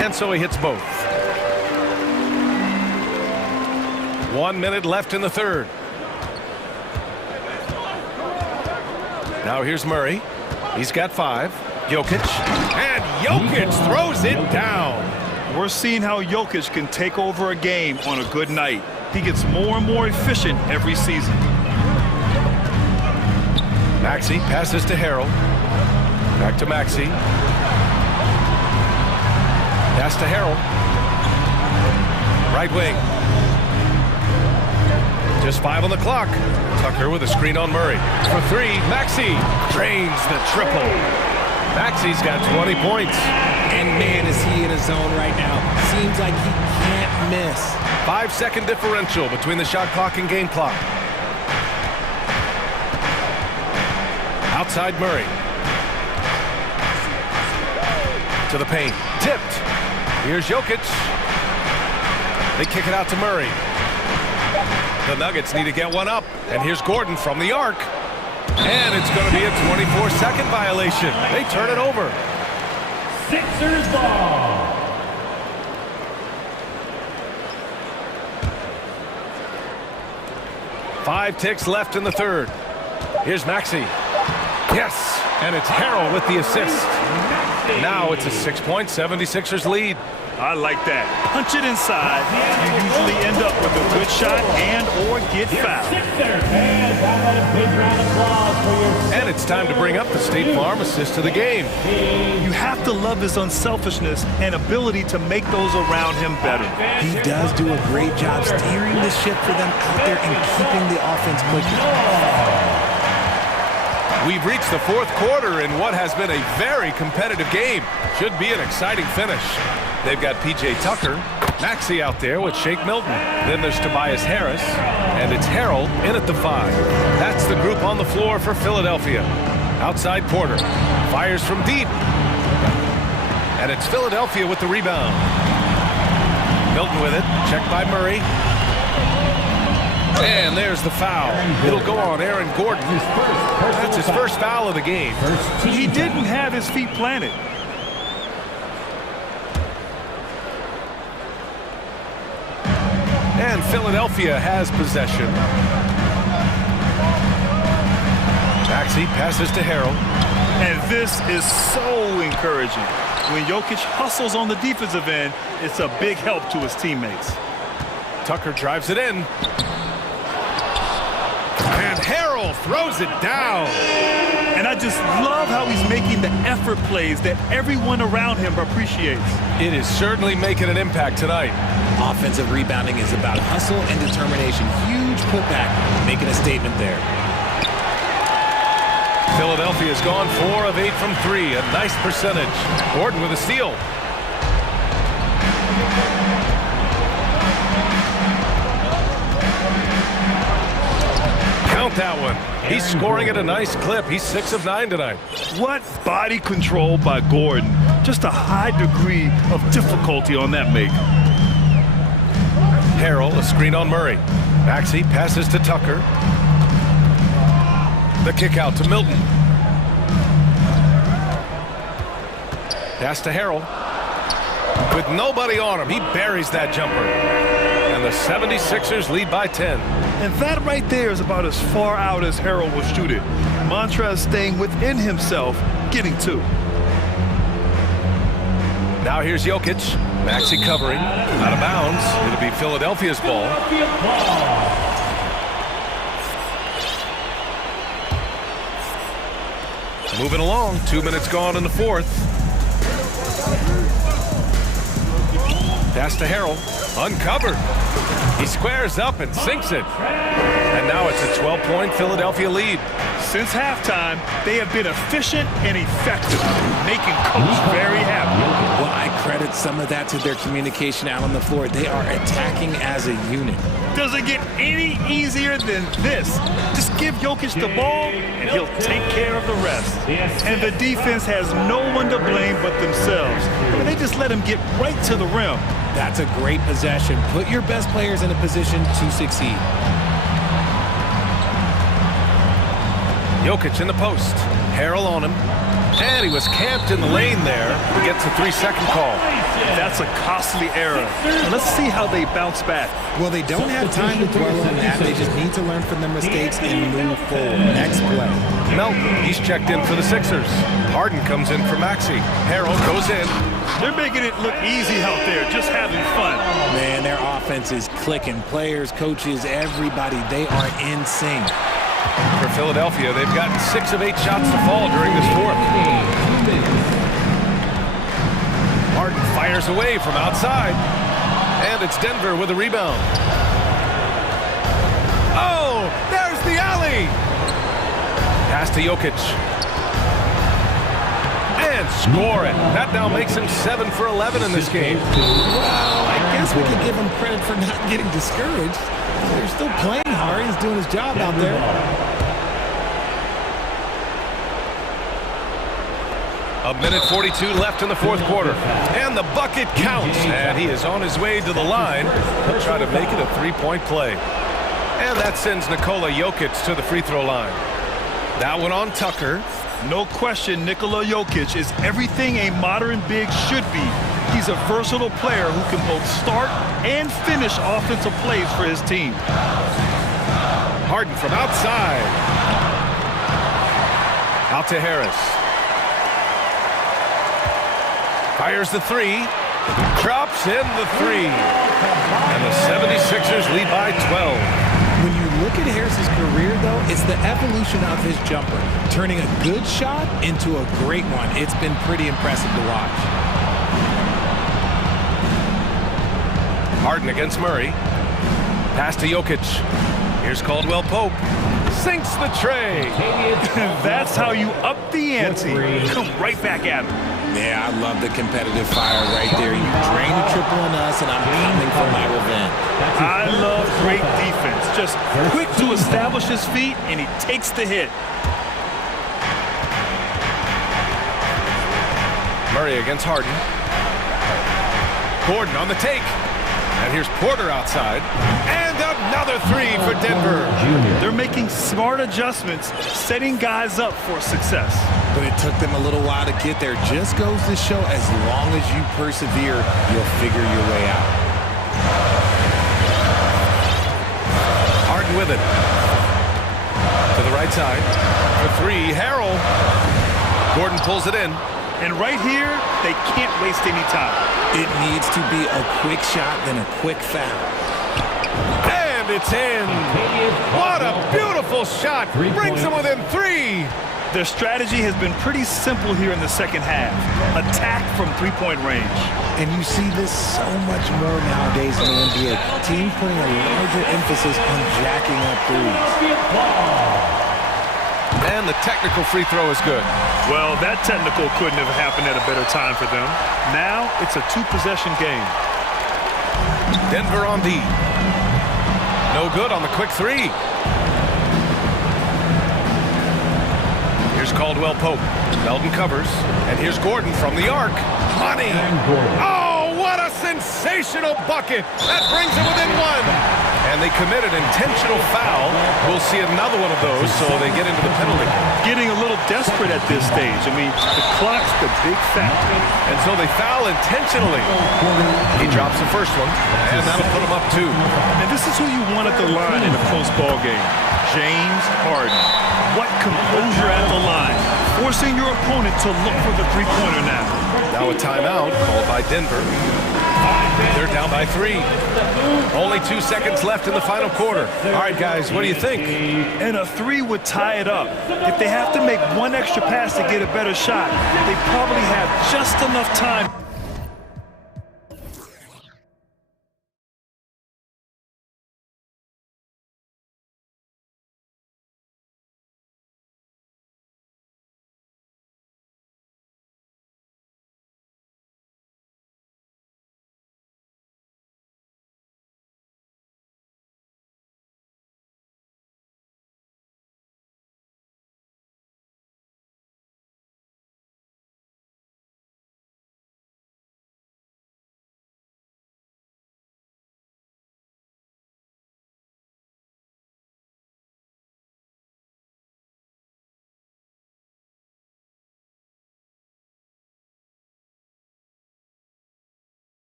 And so he hits both. 1 minute left in the third. Now here's Murray. He's got 5. Jokic. And Jokic throws it down. We're seeing how Jokic can take over a game on a good night. He gets more and more efficient every season. Maxey passes to Harrell. Back to Maxey. Pass to Harrell. Right wing. Just 5 on the clock. Tucker with a screen on Murray. For 3, Maxey drains the triple. Maxey's got 20 points. And man, is he in a zone right now. Seems like he can't miss. 5-second differential between the shot clock and game clock. Outside Murray. To the paint. Tipped. Here's Jokic. They kick it out to Murray. The Nuggets need to get one up. And here's Gordon from the arc. And it's going to be a 24-second violation. They turn it over. Sixers ball. Five ticks left in the third. Here's Maxey. Yes, and it's Harrell with the assist. Now it's a 6-point 76ers lead. I like that. Punch it inside. You usually end up with a good shot and or get fouled. And it's time to bring up the State Farm assist of the game. You have to love his unselfishness and ability to make those around him better. He does do a great job steering the ship for them out there and keeping the offense clicking. We've reached the fourth quarter in what has been a very competitive game. Should be an exciting finish. They've got P.J. Tucker, Maxey out there with Shake Milton. Then there's Tobias Harris, and it's Harrell in at the 5. That's the group on the floor for Philadelphia. Outside Porter, fires from deep. And it's Philadelphia with the rebound. Milton with it, checked by Murray. And there's the foul. It'll go on Aaron Gordon. That's his first foul of the game. He didn't have his feet planted. And Philadelphia has possession. Maxey passes to Harrell. And this is so encouraging. When Jokic hustles on the defensive end, it's a big help to his teammates. Tucker drives it in. And Harrell throws it down. And I just love how he's making the effort plays that everyone around him appreciates. It is certainly making an impact tonight. Offensive rebounding is about hustle and determination. Huge putback, making a statement there. Philadelphia's gone 4 of 8 from 3. A nice percentage. Gordon with a steal. Count that one. He's scoring at a nice clip. He's 6 of 9 tonight. What body control by Gordon. Just a high degree of difficulty on that make. Harrell, a screen on Murray. Maxey passes to Tucker. The kick out to Milton. Pass to Harrell. With nobody on him, he buries that jumper. And the 76ers lead by 10. And that right there is about as far out as Harrell will shoot it. Montrez staying within himself, getting 2. Now here's Jokic. Maxey covering. Out of bounds. It'll be Philadelphia's ball. Moving along. 2 minutes gone in the fourth. Pass to Harrell. Uncovered. He squares up and sinks it. And now it's a 12-point Philadelphia lead. Since halftime, they have been efficient and effective, making Coach very happy. Well, I credit some of that to their communication out on the floor. They are attacking as a unit. Doesn't get any easier than this. Just give Jokic the ball, and he'll take care of the rest. And the defense has no one to blame but themselves. They just let him get right to the rim. That's a great possession. Put your best players in a position to succeed. Jokic in the post. Harrell on him. And he was camped in the lane there. He gets a 3-second call. That's a costly error. And let's see how they bounce back. Well, they don't have time to dwell on that. They just need to learn from their mistakes and move forward. Next play. Melton, he's checked in for the Sixers. Harden comes in for Maxey. Harrell goes in. They're making it look easy out there, just having fun. Man, their offense is clicking. Players, coaches, everybody, they are in sync. For Philadelphia, they've gotten 6 of 8 shots to fall during this fourth. Harden fires away from outside. And it's Denver with a rebound. Oh, there's the alley. Pass to Jokic. And score it. That now makes him 7 for 11 in this game. Well, I guess we could give him credit for not getting discouraged. They're still playing hard. He's doing his job out there. A minute 42 left in the fourth quarter. And the bucket counts. And he is on his way to the line. He'll try to make it a 3-point play. And that sends Nikola Jokic to the free throw line. That one on Tucker. No question, Nikola Jokic is everything a modern big should be. He's a versatile player who can both start and finish offensive plays for his team. Harden from outside. Out to Harris. Fires the three. Drops in the three. And the 76ers lead by 12. When you look at Harris's career, though, it's the evolution of his jumper, turning a good shot into a great one. It's been pretty impressive to watch. Harden against Murray. Pass to Jokic. Here's Caldwell Pope. Sinks the tray. That's how you up the ante. Come right back at him. Yeah, I love the competitive fire right there. You drain a triple on us, and I'm coming for my revenge. I love great defense. Just quick to establish his feet, and he takes the hit. Murray against Harden. Gordon on the take. And here's Porter outside. And another three for Denver. They're making smart adjustments, setting guys up for success. But it took them a little while to get there. Just goes to show, as long as you persevere, you'll figure your way out. Harden with it. To the right side. For three, Harrell. Gordon pulls it in. And right here, they can't waste any time. It needs to be a quick shot, then a quick foul. And it's in. What a beautiful shot. Brings them within three. Their strategy has been pretty simple here in the second half. Attack from three-point range. And you see this so much more nowadays in the NBA. Teams putting a larger emphasis on jacking up threes. And the technical free throw is good. Well, that technical couldn't have happened at a better time for them. Now it's a two-possession game. Denver on D. No good on the quick three. Here's Caldwell Pope. Melton covers. And here's Gordon from the arc. Money. Oh, what a sensational bucket. That brings it within one. And they committed intentional foul. We'll see another one of those, so they get into the penalty. Getting a little desperate at this stage. I mean, the clock's the big factor. And so they foul intentionally. He drops the first one, and that'll put him up two. And this is who you want at the line in a close ball game. James Harden. What composure at the line. Forcing your opponent to look for the three-pointer now. Now a timeout called by Denver. They're down by three. Only 2 seconds left in the final quarter. All right, guys, what do you think? And a three would tie it up. If they have to make one extra pass to get a better shot, they probably have just enough time.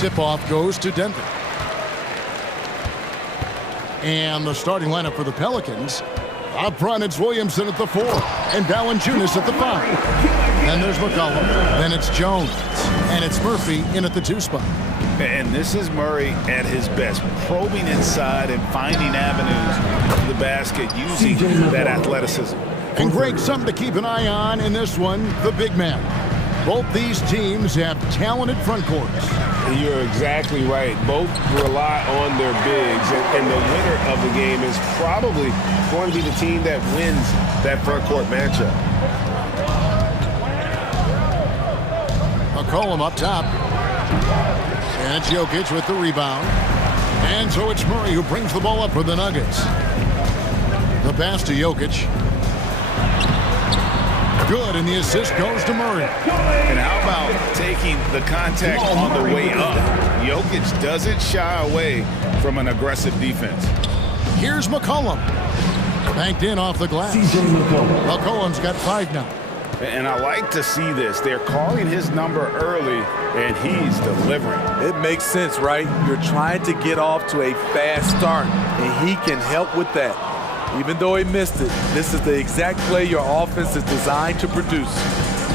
tip-off goes to Denver. And the starting lineup for the Pelicans. Up front, it's Williamson at the 4, and Valanciunas at the 5. Then there's McCollum, then it's Jones, and it's Murphy in at the 2 spot. And this is Murray at his best, probing inside and finding avenues to the basket using that athleticism. And Greg, something to keep an eye on in this one, the big man. Both these teams have talented front courts. You're exactly right. Both rely on their bigs, and the winner of the game is probably going to be the team that wins that front court matchup. McCollum up top. And it's Jokic with the rebound. And so it's Murray who brings the ball up for the Nuggets. The pass to Jokic. Good, and the assist goes to Murray. And how about taking the contact on the way up? Jokic doesn't shy away from an aggressive defense. Here's McCollum. Banked in off the glass. McCollum's got 5 now. And I like to see this. They're calling his number early, and he's delivering. It makes sense, right? You're trying to get off to a fast start, and he can help with that. Even though he missed it, this is the exact play your offense is designed to produce.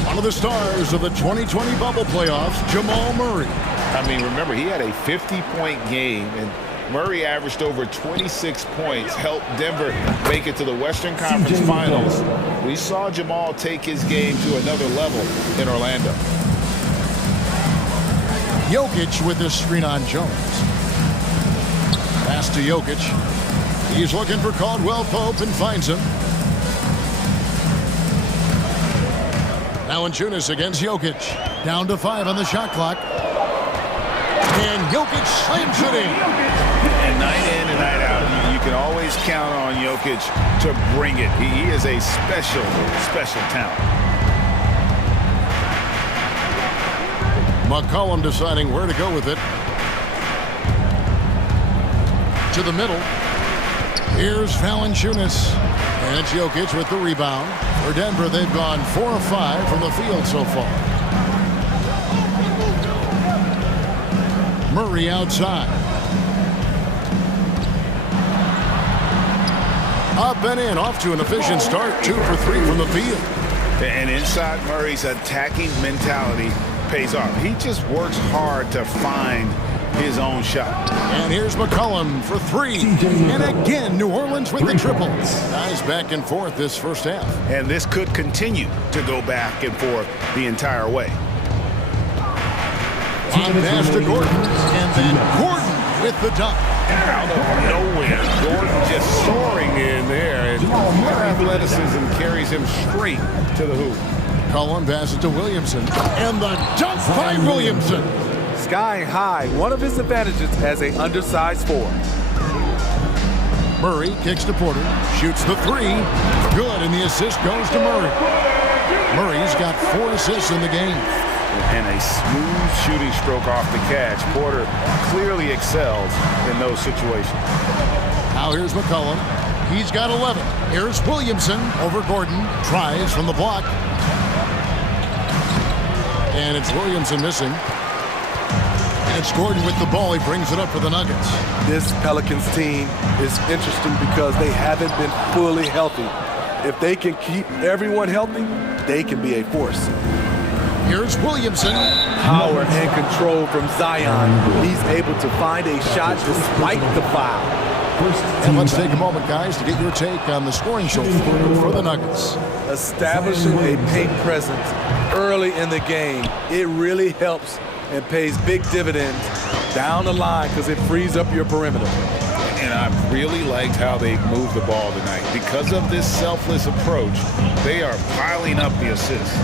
One of the stars of the 2020 bubble playoffs, Jamal Murray. I mean, remember, he had a 50-point game, and Murray averaged over 26 points, helped Denver make it to the Western Conference Finals. We saw Jamal take his game to another level in Orlando. Jokic with this screen on Jones. Pass to Jokic. He's looking for Caldwell Pope and finds him. Valanciunas against Jokic. Down to 5 on the shot clock. And Jokic slams it in. And night in and night out, you can always count on Jokic to bring it. He is a special, special talent. McCollum deciding where to go with it. To the middle. Here's Valanciunas. And it's Jokic with the rebound. For Denver, they've gone 4 of 5 from the field so far. Murray outside. Up and in, off to an efficient start. 2 for 3 from the field. And inside Murray's attacking mentality pays off. He just works hard to find his own shot. And here's McCollum for 3. And again, New Orleans with the triples. Guys back and forth this first half. And this could continue to go back and forth the entire way. On pass to Gordon. And then Gordon with the dunk. Out of nowhere, Gordon just soaring in there. And athleticism carries him straight to the hoop. Cullen passes to Williamson. And the dunk by Williamson. Skying high, one of his advantages as an undersized 4. Murray kicks to Porter, shoots the 3. Good, and the assist goes to Murray. Murray's got 4 assists in the game. And a smooth shooting stroke off the catch. Porter clearly excels in those situations. Now here's McCollum. He's got 11. Here's Williamson over Gordon. Tries from the block. And it's Williamson missing. It's Gordon with the ball. He brings it up for the Nuggets. This Pelicans team is interesting because they haven't been fully healthy. If they can keep everyone healthy, they can be a force. Here's Williamson. Power and control from Zion. He's able to find a shot despite the foul. And let's take a moment, guys, to get your take on the scoring show for the Nuggets. Establishing a paint presence early in the game, it really helps and pays big dividends down the line because it frees up your perimeter. And I really liked how they moved the ball tonight. Because of this selfless approach, they are piling up the assists.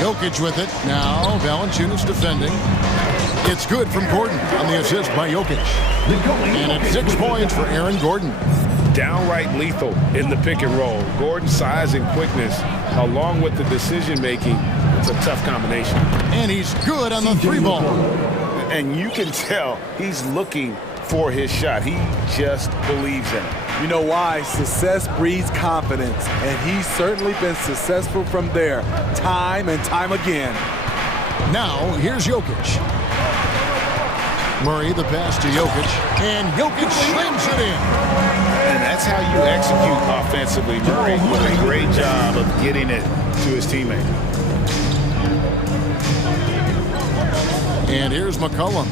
Jokic with it. Now Valanciunas defending. It's good from Gordon on the assist by Jokic. And it's 6 points for Aaron Gordon. Downright lethal in the pick and roll. Gordon's size and quickness, along with the decision-making, it's a tough combination. And he's good on the 3 ball. And you can tell he's looking for his shot. He just believes in it. You know why? Success breeds confidence, and he's certainly been successful from there, time and time again. Now, here's Jokic. Murray, the pass to Jokic, and Jokic slams it in. And that's how you execute offensively. Murray with a great job of getting it to his teammate. And here's McCollum.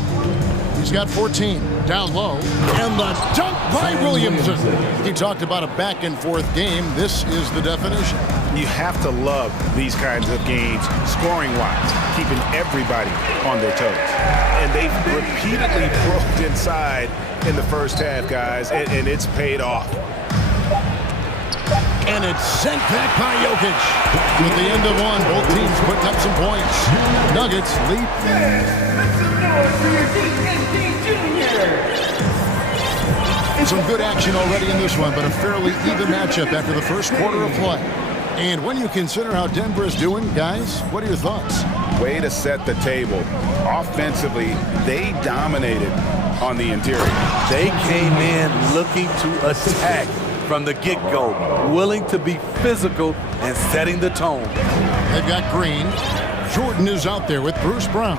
He's got 14. Down low. And the dunk by Williamson. He talked about a back-and-forth game. This is the definition. You have to love these kinds of games, scoring-wise, keeping everybody on their toes. And they've repeatedly broke inside in the first half, guys, and it's paid off. And it's sent back by Jokic. At the end of one, both teams putting up some points. Nuggets lead. Some good action already in this one, but a fairly even matchup after the first quarter of play. And when you consider how Denver is doing, guys, what are your thoughts? Way to set the table. Offensively, they dominated on the interior. They came in looking to attack from the get-go, willing to be physical and setting the tone. They've got Green. Jordan is out there with Bruce Brown.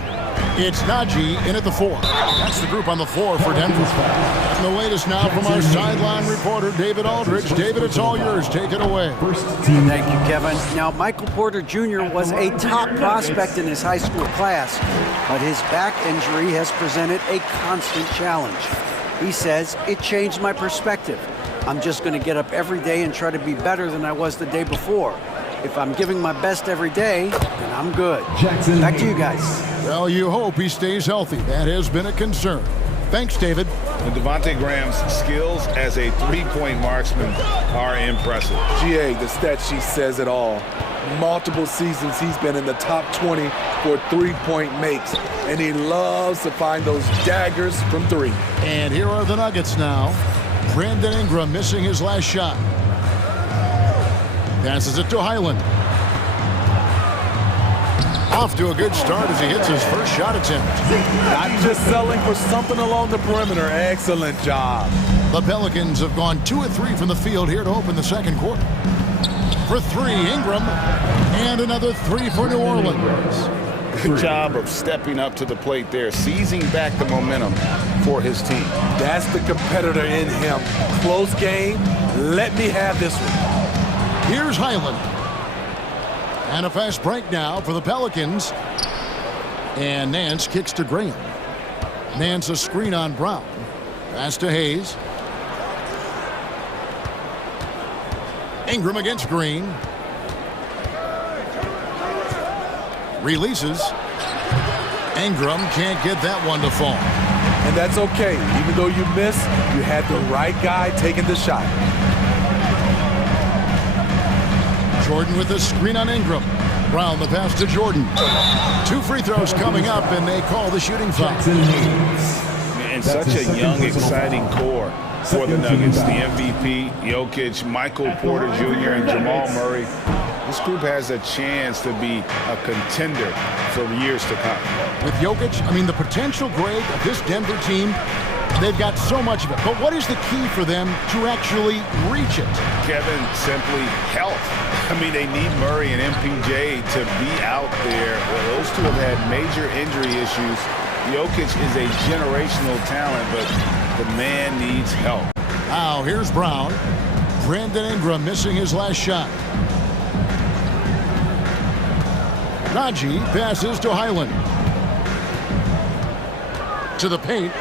It's Najee in at the 4. That's the group on the floor for Denver. And the latest now from our sideline reporter, David Aldridge. David, it's all yours. Take it away. Thank you, Kevin. Now, Michael Porter Jr. was a top prospect in his high school class, but his back injury has presented a constant challenge. He says, it changed my perspective. I'm just going to get up every day and try to be better than I was the day before. If I'm giving my best every day, then I'm good. Back to you guys. Well, you hope he stays healthy. That has been a concern. Thanks, David. And Devontae Graham's skills as a three-point marksman are impressive. GA, the stat sheet says it all. Multiple seasons he's been in the top 20 for three-point makes, and he loves to find those daggers from three. And here are the Nuggets now. Brandon Ingram missing his last shot. Passes it to Highland. Off to a good start as he hits his first shot attempt. Not just selling for something along the perimeter. Excellent job. The Pelicans have gone 2 of 3 from the field here to open the second quarter. For 3, Ingram. And another 3 for New Orleans. Good job of stepping up to the plate there, seizing back the momentum for his team. That's the competitor in him. Close game. Let me have this one. Here's Highland. And a fast break now for the Pelicans. And Nance kicks to Graham. Nance a screen on Brown. Pass to Hayes. Ingram against Green. Releases. Ingram can't get that one to fall. And that's okay. Even though you miss, you had the right guy taking the shot. Jordan with a screen on Ingram. Brown the pass to Jordan. 2 free throws coming up, and they call the shooting foul. And such a young, exciting core for the Nuggets. The MVP, Jokic, Michael Porter Jr., and Jamal Murray. This group has a chance to be a contender for years to come. With Jokic, I mean, the potential, Greg, of this Denver team, they've got so much of it. But what is the key for them to actually reach it? Kevin, simply health. I mean, they need Murray and MPJ to be out there. Well, those two have had major injury issues. Jokic is a generational talent, but the man needs help. Now, here's Brown. Brandon Ingram missing his last shot. Najee passes to Highland. To the paint.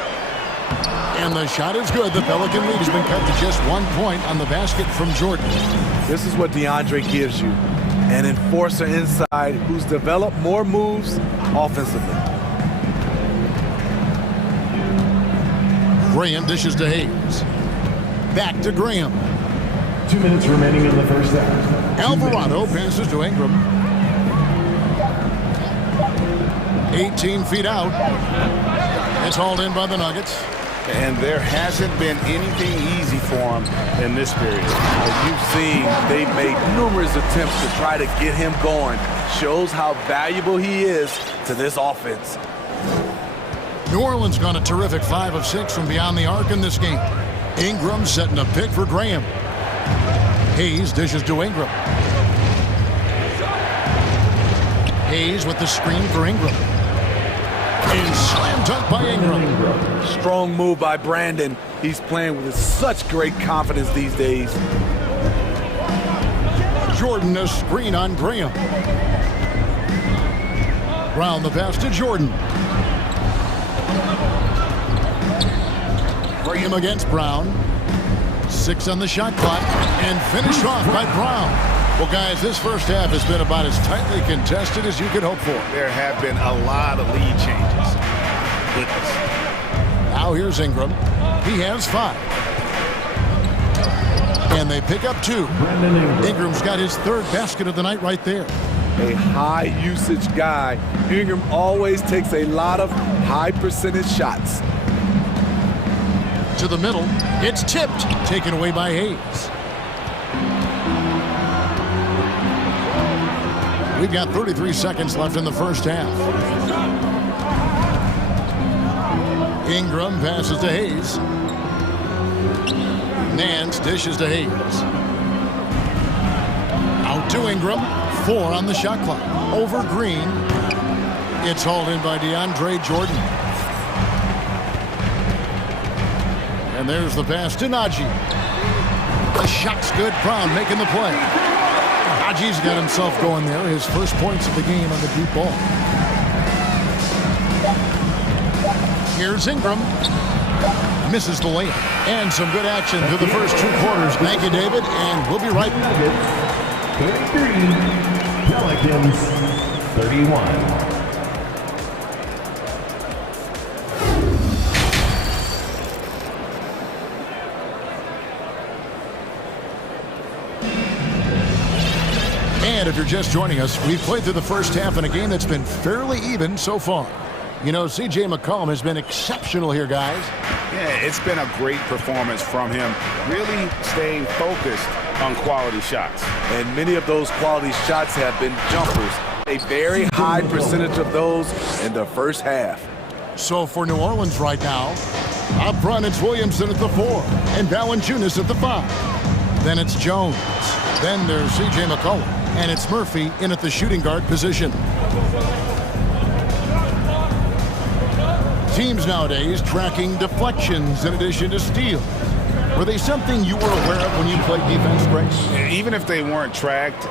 And the shot is good. The Pelican lead has been cut to just 1 point on the basket from Jordan. This is what DeAndre gives you. An enforcer inside who's developed more moves offensively. Graham dishes to Hayes. Back to Graham. 2 minutes remaining in the first half. Alvarado passes to Ingram. 18 feet out. It's hauled in by the Nuggets. And there hasn't been anything easy for him in this period. As you've seen, they've made numerous attempts to try to get him going. Shows how valuable he is to this offense. New Orleans gone a terrific 5 of 6 from beyond the arc in this game. Ingram setting a pick for Graham. Hayes dishes to Ingram. Hayes with the screen for Ingram. is slam dunk by Ingram. Strong move by Brandon. He's playing with such great confidence these days. Jordan, a screen on Graham. Brown the pass to Jordan. Graham against Brown. 6 on the shot clock and finished off by Brown. Well, guys, this first half has been about as tightly contested as you could hope for. There have been a lot of lead changes. Goodness. Now here's Ingram. He has 5. And they pick up 2. Ingram's got his 3rd basket of the night right there. A high usage guy. Ingram always takes a lot of high percentage shots. To the middle. It's tipped. Taken away by Hayes. We've got 33 seconds left in the first half. Ingram passes to Hayes. Nance dishes to Hayes. Out to Ingram. 4 on the shot clock. Over Green. It's hauled in by DeAndre Jordan. And there's the pass to Najee. The shot's good. Brown making the play. Najee's got himself going there. His first points of the game on the deep ball. Here's Ingram. Misses the layup. And some good action through the first 2 quarters. Thank you, David. And we'll be right back. 33, Pelicans 31. And if you're just joining us, we've played through the first half in a game that's been fairly even so far. You know, C.J. McCollum has been exceptional here, guys. Yeah, it's been a great performance from him. Really staying focused on quality shots. And many of those quality shots have been jumpers. A very high percentage of those in the first half. So for New Orleans right now, up front it's Williamson at the 4 and Valanciunas at the 5. Then it's Jones. Then there's C.J. McCollum. And it's Murphy in at the shooting guard position. Teams nowadays tracking deflections in addition to steals. Were they something you were aware of when you played defense, Grace? Even if they weren't tracked,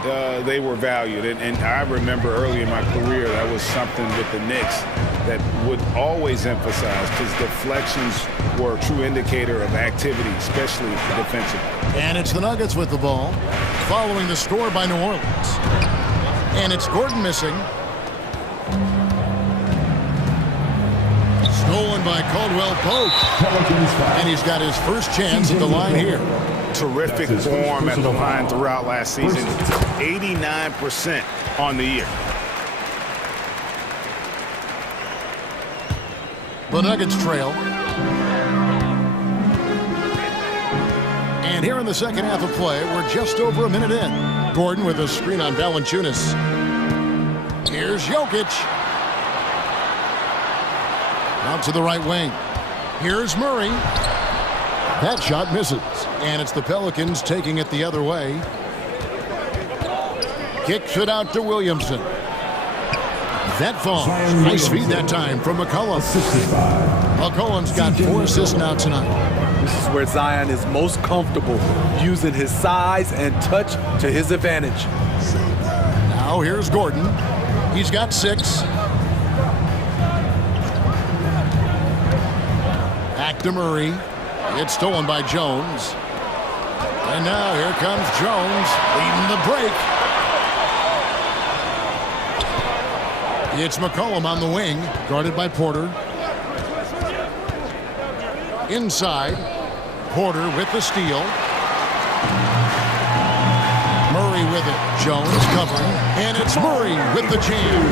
they were valued. And I remember early in my career, that was something with the Knicks that would always emphasize, because deflections were a true indicator of activity, especially defensively. And it's the Nuggets with the ball, following the score by New Orleans. And it's Gordon missing. Stolen by Caldwell Pope. And he's got his first chance at the line here. Terrific form at the line throughout last season. 89% on the year. The Nuggets trail. And here in the second half of play, we're just over a minute in. Gordon with a screen on Valanciunas. Here's Jokic. Out to the right wing. Here's Murray. That shot misses. And it's the Pelicans taking it the other way. Kicks it out to Williamson. That falls. Nice feed that time from McCollum. McCollum's got 4 assists now tonight. This is where Zion is most comfortable, using his size and touch to his advantage. Now here's Gordon. He's got 6. Back to Murray. It's stolen by Jones. And now here comes Jones leading the break. It's McCollum on the wing, guarded by Porter. Inside, Porter with the steal. Murray with it. Jones covering. And it's Murray with the jam.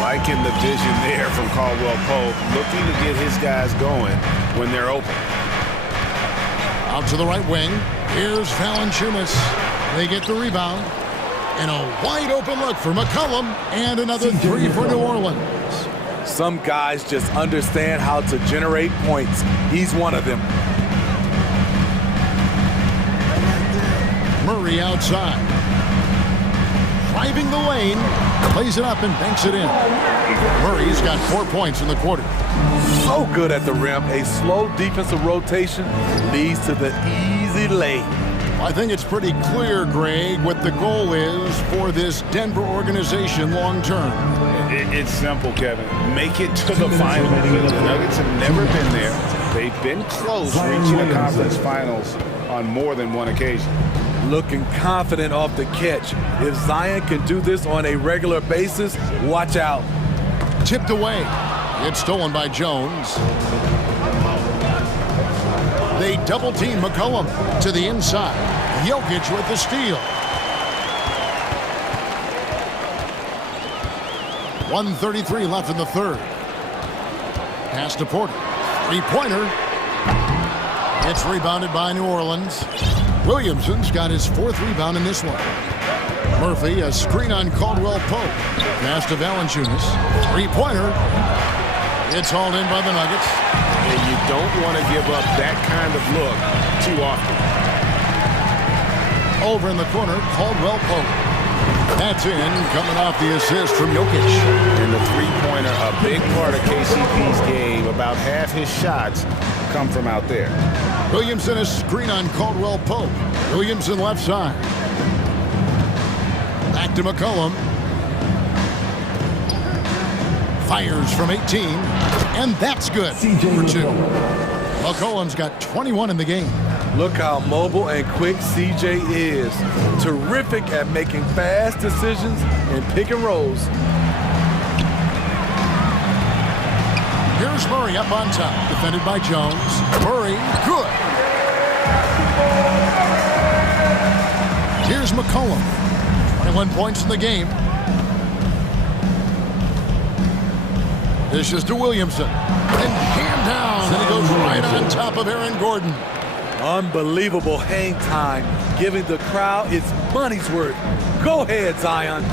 Liking the vision there from Caldwell Pope, looking to get his guys going when they're open. Out to the right wing. Here's Valanciunas. They get the rebound. And a wide open look for McCollum. And another 3 for New Orleans. Some guys just understand how to generate points. He's one of them. Murray outside. driving the lane, plays it up and banks it in. Murray's got 4 points in the quarter. So good at the rim. A slow defensive rotation leads to the easy lay. I think it's pretty clear, Greg, what the goal is for this Denver organization long term. It's simple, Kevin. Make it to the final. The Nuggets have never been there. They've been close reaching the conference finals on more than one occasion. Looking confident off the catch. If Zion can do this on a regular basis, watch out. Tipped away. It's stolen by Jones. They double-team McCollum to the inside. Jokic with the steal. 1:33 left in the third. Pass to Porter. Three-pointer. It's rebounded by New Orleans. Williamson's got his 4th rebound in this one. Murphy, a screen on Caldwell Pope. Pass to Valanciunas. Three-pointer. It's hauled in by the Nuggets. And you don't want to give up that kind of look too often. Over in the corner, Caldwell Pope. That's in, coming off the assist from Jokic. And the three-pointer, a big part of KCP's game. About half his shots come from out there. Williamson, a screen on Caldwell Pope. Williamson left side. Back to McCollum. Fires from 18, and that's good for 2. McCollum's got 21 in the game. Look how mobile and quick CJ is. Terrific at making fast decisions and pick and rolls. Here's Murray up on top, defended by Jones. Murray, good. Here's McCollum. 21 points in the game. This is to Williamson. And hand down, and he goes right on top of Aaron Gordon. Unbelievable hang time, giving the crowd its money's worth. Go ahead, Zion.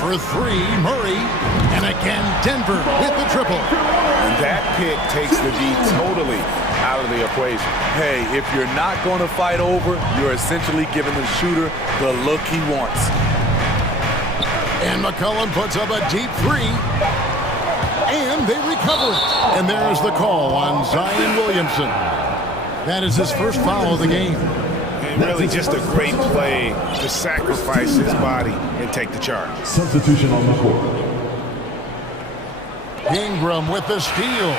For 3, Murray. And again, Denver with the triple. And that pick takes the D totally out of the equation. Hey, if you're not going to fight over, you're essentially giving the shooter the look he wants. And McCollum puts up a deep 3. And they recover it. And there's the call on Zion Williamson. That is his first foul of the game. And really just a great play to sacrifice his body and take the charge. Substitution on the court. Ingram with the steal.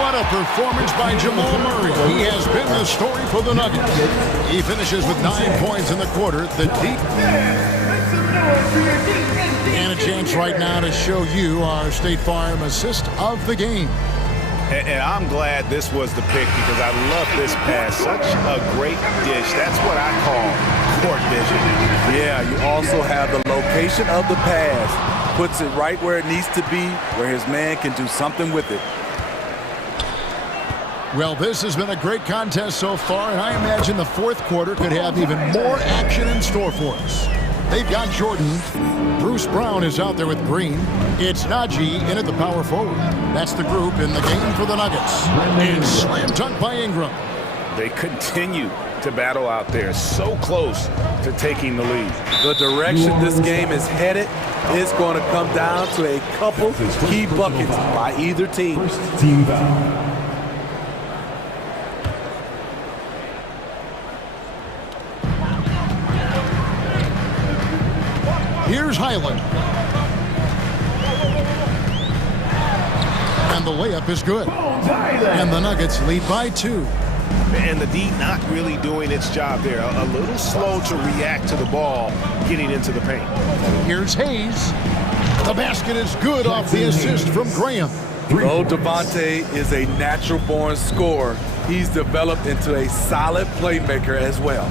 What a performance by Jamal Murray. He has been the story for the Nuggets. He finishes with 9 points in the quarter. The deep. And a chance right now to show you our State Farm assist of the game. And I'm glad this was the pick because I love this pass. Such a great dish. That's what I call court vision. Yeah, you also have the location of the pass. Puts it right where it needs to be, where his man can do something with it. Well, this has been a great contest so far, and I imagine the fourth quarter could have even more action in store for us. They've got Jordan. Bruce Brown is out there with Green. It's Najee in at the power forward. That's the group in the game for the Nuggets. And slam dunk by Ingram. They continue to battle out there, so close to taking the lead. The direction this game is headed is going to come down to a couple key buckets by either team. First team foul. Here's Highland. And the layup is good. And the Nuggets lead by 2. And the D not really doing its job there. A little slow to react to the ball getting into the paint. Here's Hayes. The basket is good off the assist from Graham. Though Devontae is a natural-born scorer, he's developed into a solid playmaker as well.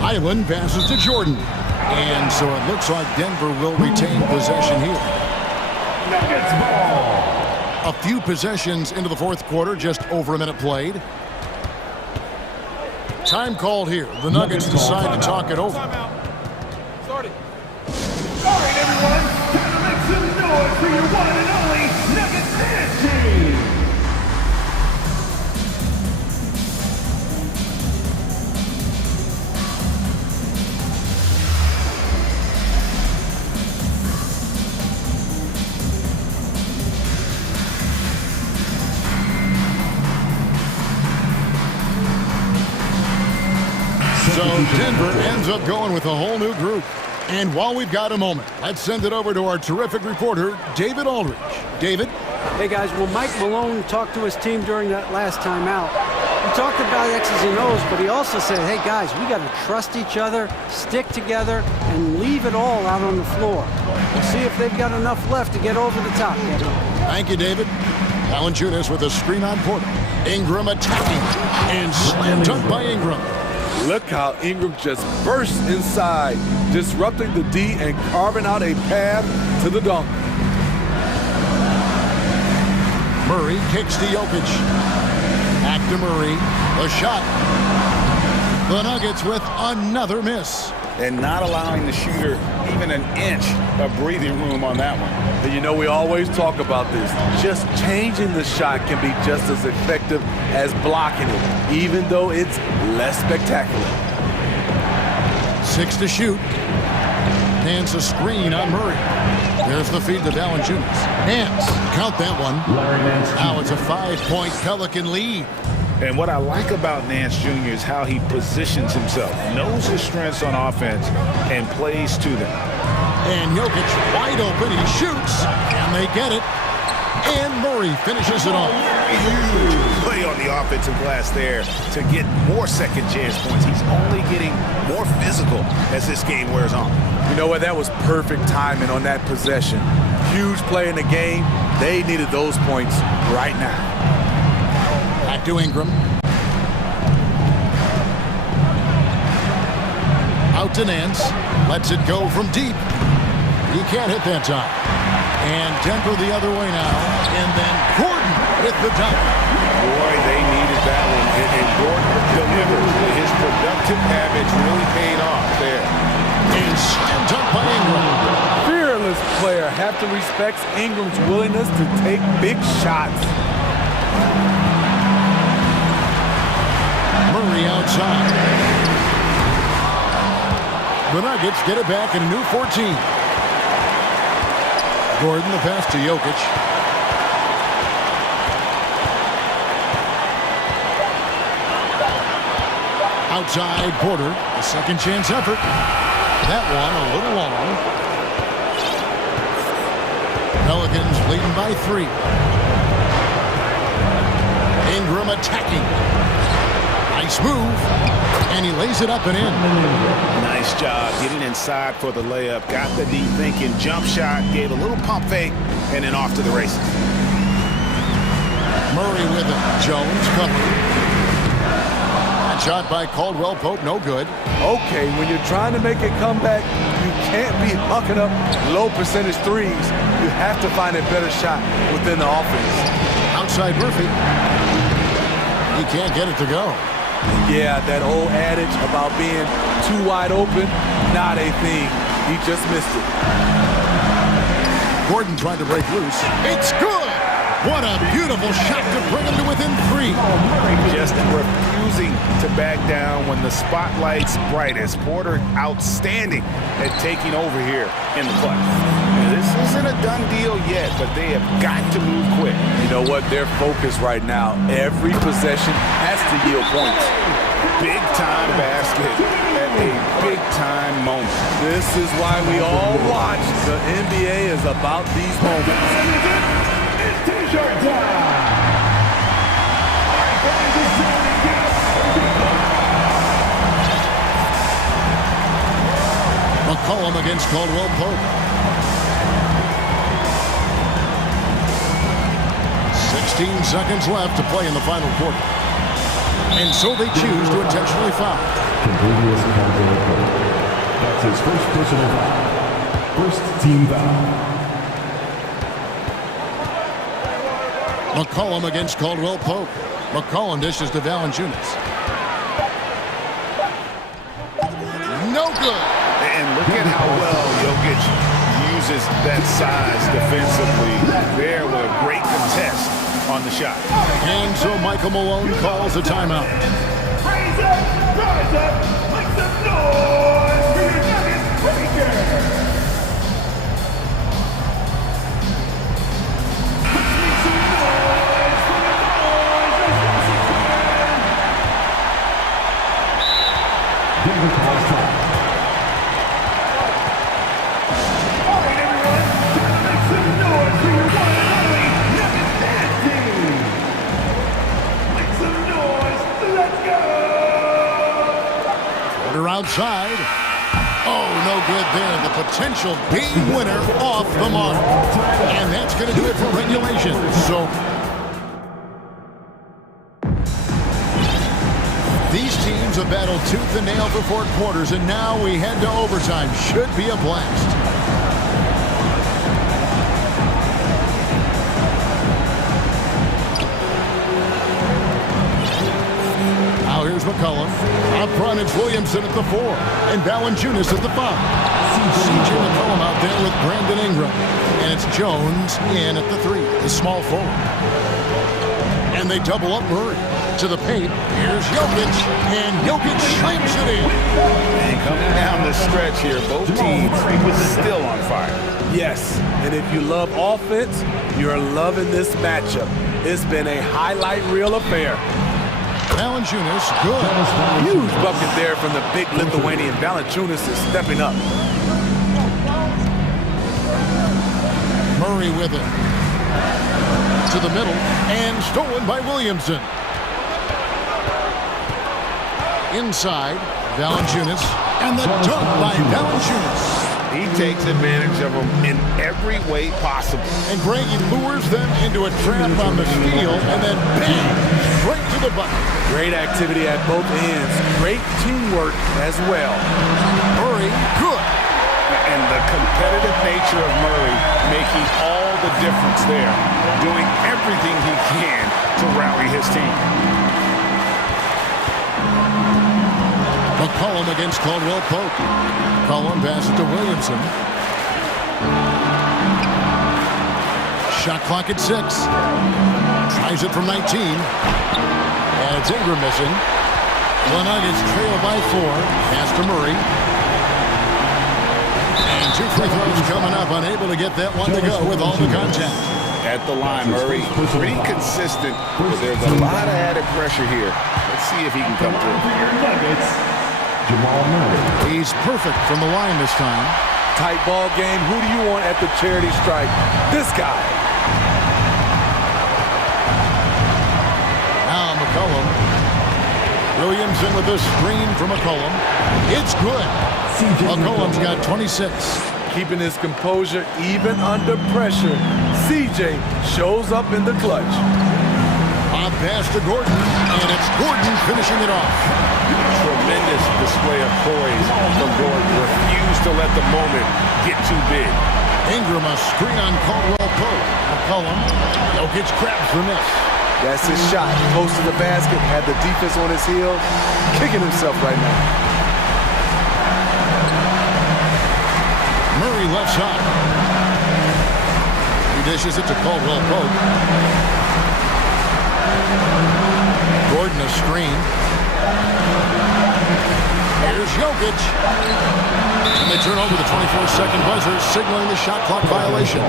Highland passes to Jordan. And so it looks like Denver will retain possession here. Nuggets ball. A few possessions into the fourth quarter, just over a minute played. Time called here. The Nuggets decide to talk it over. Started. All right, everyone. Time to make some noise for your one and only Nuggets team. Denver ends up going with a whole new group. And while we've got a moment, let's send it over to our terrific reporter, David Aldridge. David? Hey, guys, well, Mike Malone talked to his team during that last time out. He talked about X's and O's, but he also said, hey, guys, we got to trust each other, stick together, and leave it all out on the floor. We'll see if they've got enough left to get over the top. Thank you, David. Valanciunas with a screen on Porter. Ingram attacking, and slam dunk by Ingram. Look how Ingram just bursts inside, disrupting the D and carving out a path to the dunk. Murray kicks to Jokic. Back to Murray. The shot. The Nuggets with another miss. And not allowing the shooter even an inch of breathing room on that one. And you know, we always talk about this. Just changing the shot can be just as effective as blocking it, even though it's less spectacular. 6 to shoot. Hands a screen on Murray. There's the feed to Valanciunas. Hands. Count that one. Now it's a 5-point Pelican lead. And what I like about Nance Jr. is how he positions himself, knows his strengths on offense, and plays to them. And Jokic wide open, he shoots, and they get it. And Murray finishes it off. Huge play on the offensive glass there to get more second chance points. He's only getting more physical as this game wears on. You know what? That was perfect timing on that possession. Huge play in the game. They needed those points right now. Back to Ingram. Out to Nance. Lets it go from deep. He can't hit that time. And Denver the other way now. And then Gordon with the dunk. Boy, they needed that one. And Gordon delivered. His productive habits really paid off there. And slam dunk by Ingram. Fearless player. Have to respect Ingram's willingness to take big shots. Murray outside. The Nuggets get it back in a new 14. Gordon, the pass to Jokic. Outside Porter, a second chance effort. That one a little long. Pelicans leading by 3. Ingram attacking. Nice move, and he lays it up and in. Nice job getting inside for the layup. Got the D thinking, jump shot, gave a little pump fake, and then off to the races. Murray with it. Jones covered. That shot by Caldwell Pope, no good. Okay, when you're trying to make a comeback, you can't be hucking up low percentage threes. You have to find a better shot within the offense. Outside Murphy. He can't get it to go. Yeah, that old adage about being too wide open, not a thing. He just missed it. Gordon trying to break loose. It's good! What a beautiful shot to bring him to within 3. Just refusing to back down when the spotlight's brightest. Porter outstanding at taking over here in the clutch. This isn't a done deal yet, but they have got to move quick. You know what? They're focused right now. Every possession has to yield points. Big time basket at a big time moment. This is why we all watch. The NBA is about these moments. It's t-shirt time. McCollum against Caldwell Pope. 16 seconds left to play in the final quarter. And so they choose to intentionally foul. Previous foul. That's his first personal foul. First team foul. McCollum against Caldwell Pope. McCollum dishes to Valanciunas. No good. And look at how well Jokic uses that size defensively. There with a great contest on the shot. And so Michael Malone calls a timeout. Raise up, make some noise for your Nuggets Breaker. Denver outside. Oh, no good there. The potential game winner off the mark. And that's going to do it for regulation. So these teams have battled tooth and nail for 4 quarters, and now we head to overtime. Should be a blast. Now here's McCollum. Up front, it's Williamson at the 4, and Valanciunas at the 5. C.J. McCollum out there with Brandon Ingram, and it's Jones in at the 3, the small forward. And they double up Murray. To the paint, here's Jokic, and Jokic slams it in. And coming down the stretch here, both teams still on fire. Yes, and if you love offense, you're loving this matchup. It's been a highlight reel affair. Valanciunas, good. Huge bucket there from the big Lithuanian. Valanciunas is stepping up. Murray with it. To the middle, and stolen by Williamson. Inside, Valanciunas, and the dunk by Valanciunas. He takes advantage of them in every way possible. And Gray lures them into a trap on the steal, and then bang, straight to the bucket. Great activity at both ends. Great teamwork as well. Murray, good. And the competitive nature of Murray making all the difference there, doing everything he can to rally his team. McCollum against Caldwell Pope. McCollum passes to Williamson. Shot clock at 6. Tries it from 19. And it's Ingram missing. The Nuggets trail by 4. Pass to Murray. And 2 free throws coming up. Unable to get that one to go with all the contact. At the line, Murray, pretty consistent, but there's a lot of added pressure here. Let's see if he can come through. He's perfect from the line this time. Tight ball game. Who do you want at the charity stripe? This guy. Now McCollum. Williamson with the screen from McCollum. It's good. McCollum's got 26. Keeping his composure even under pressure. CJ shows up in the clutch. On pass to Gordon, and it's Gordon finishing it off. Tremendous display of poise from Gordon. Refused to let the moment get too big. Ingram a screen on Caldwell Pope. McCollum. Jokic grabs the miss. That's his shot. Close to the basket. Had the defense on his heels. Kicking himself right now. Murray left side. He dishes it to Caldwell Pope. Gordon a screen. Here's Jokic. And they turn over the 24-second buzzer, signaling the shot clock violation.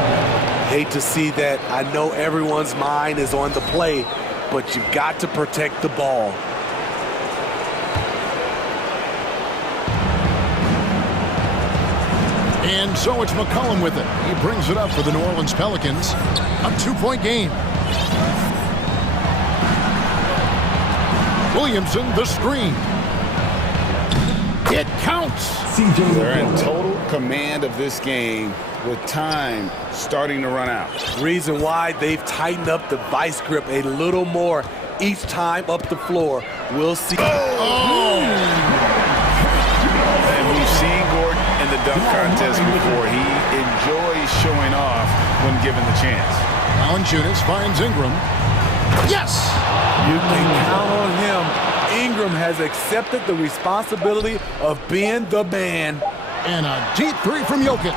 Hate to see that. I know everyone's mind is on the play, but you've got to protect the ball. And so it's McCollum with it. He brings it up for the New Orleans Pelicans. A 2-point game. Williamson, the screen. It counts. They're in total command of this game with time starting to run out. Reason why they've tightened up the vice grip a little more each time up the floor. We'll see. Oh! And we've seen Gordon in the dunk contest before. He enjoys showing off when given the chance. Valanciunas finds Ingram. Yes! You can count on him. Ingram has accepted the responsibility of being the man. And a deep 3 from Jokic.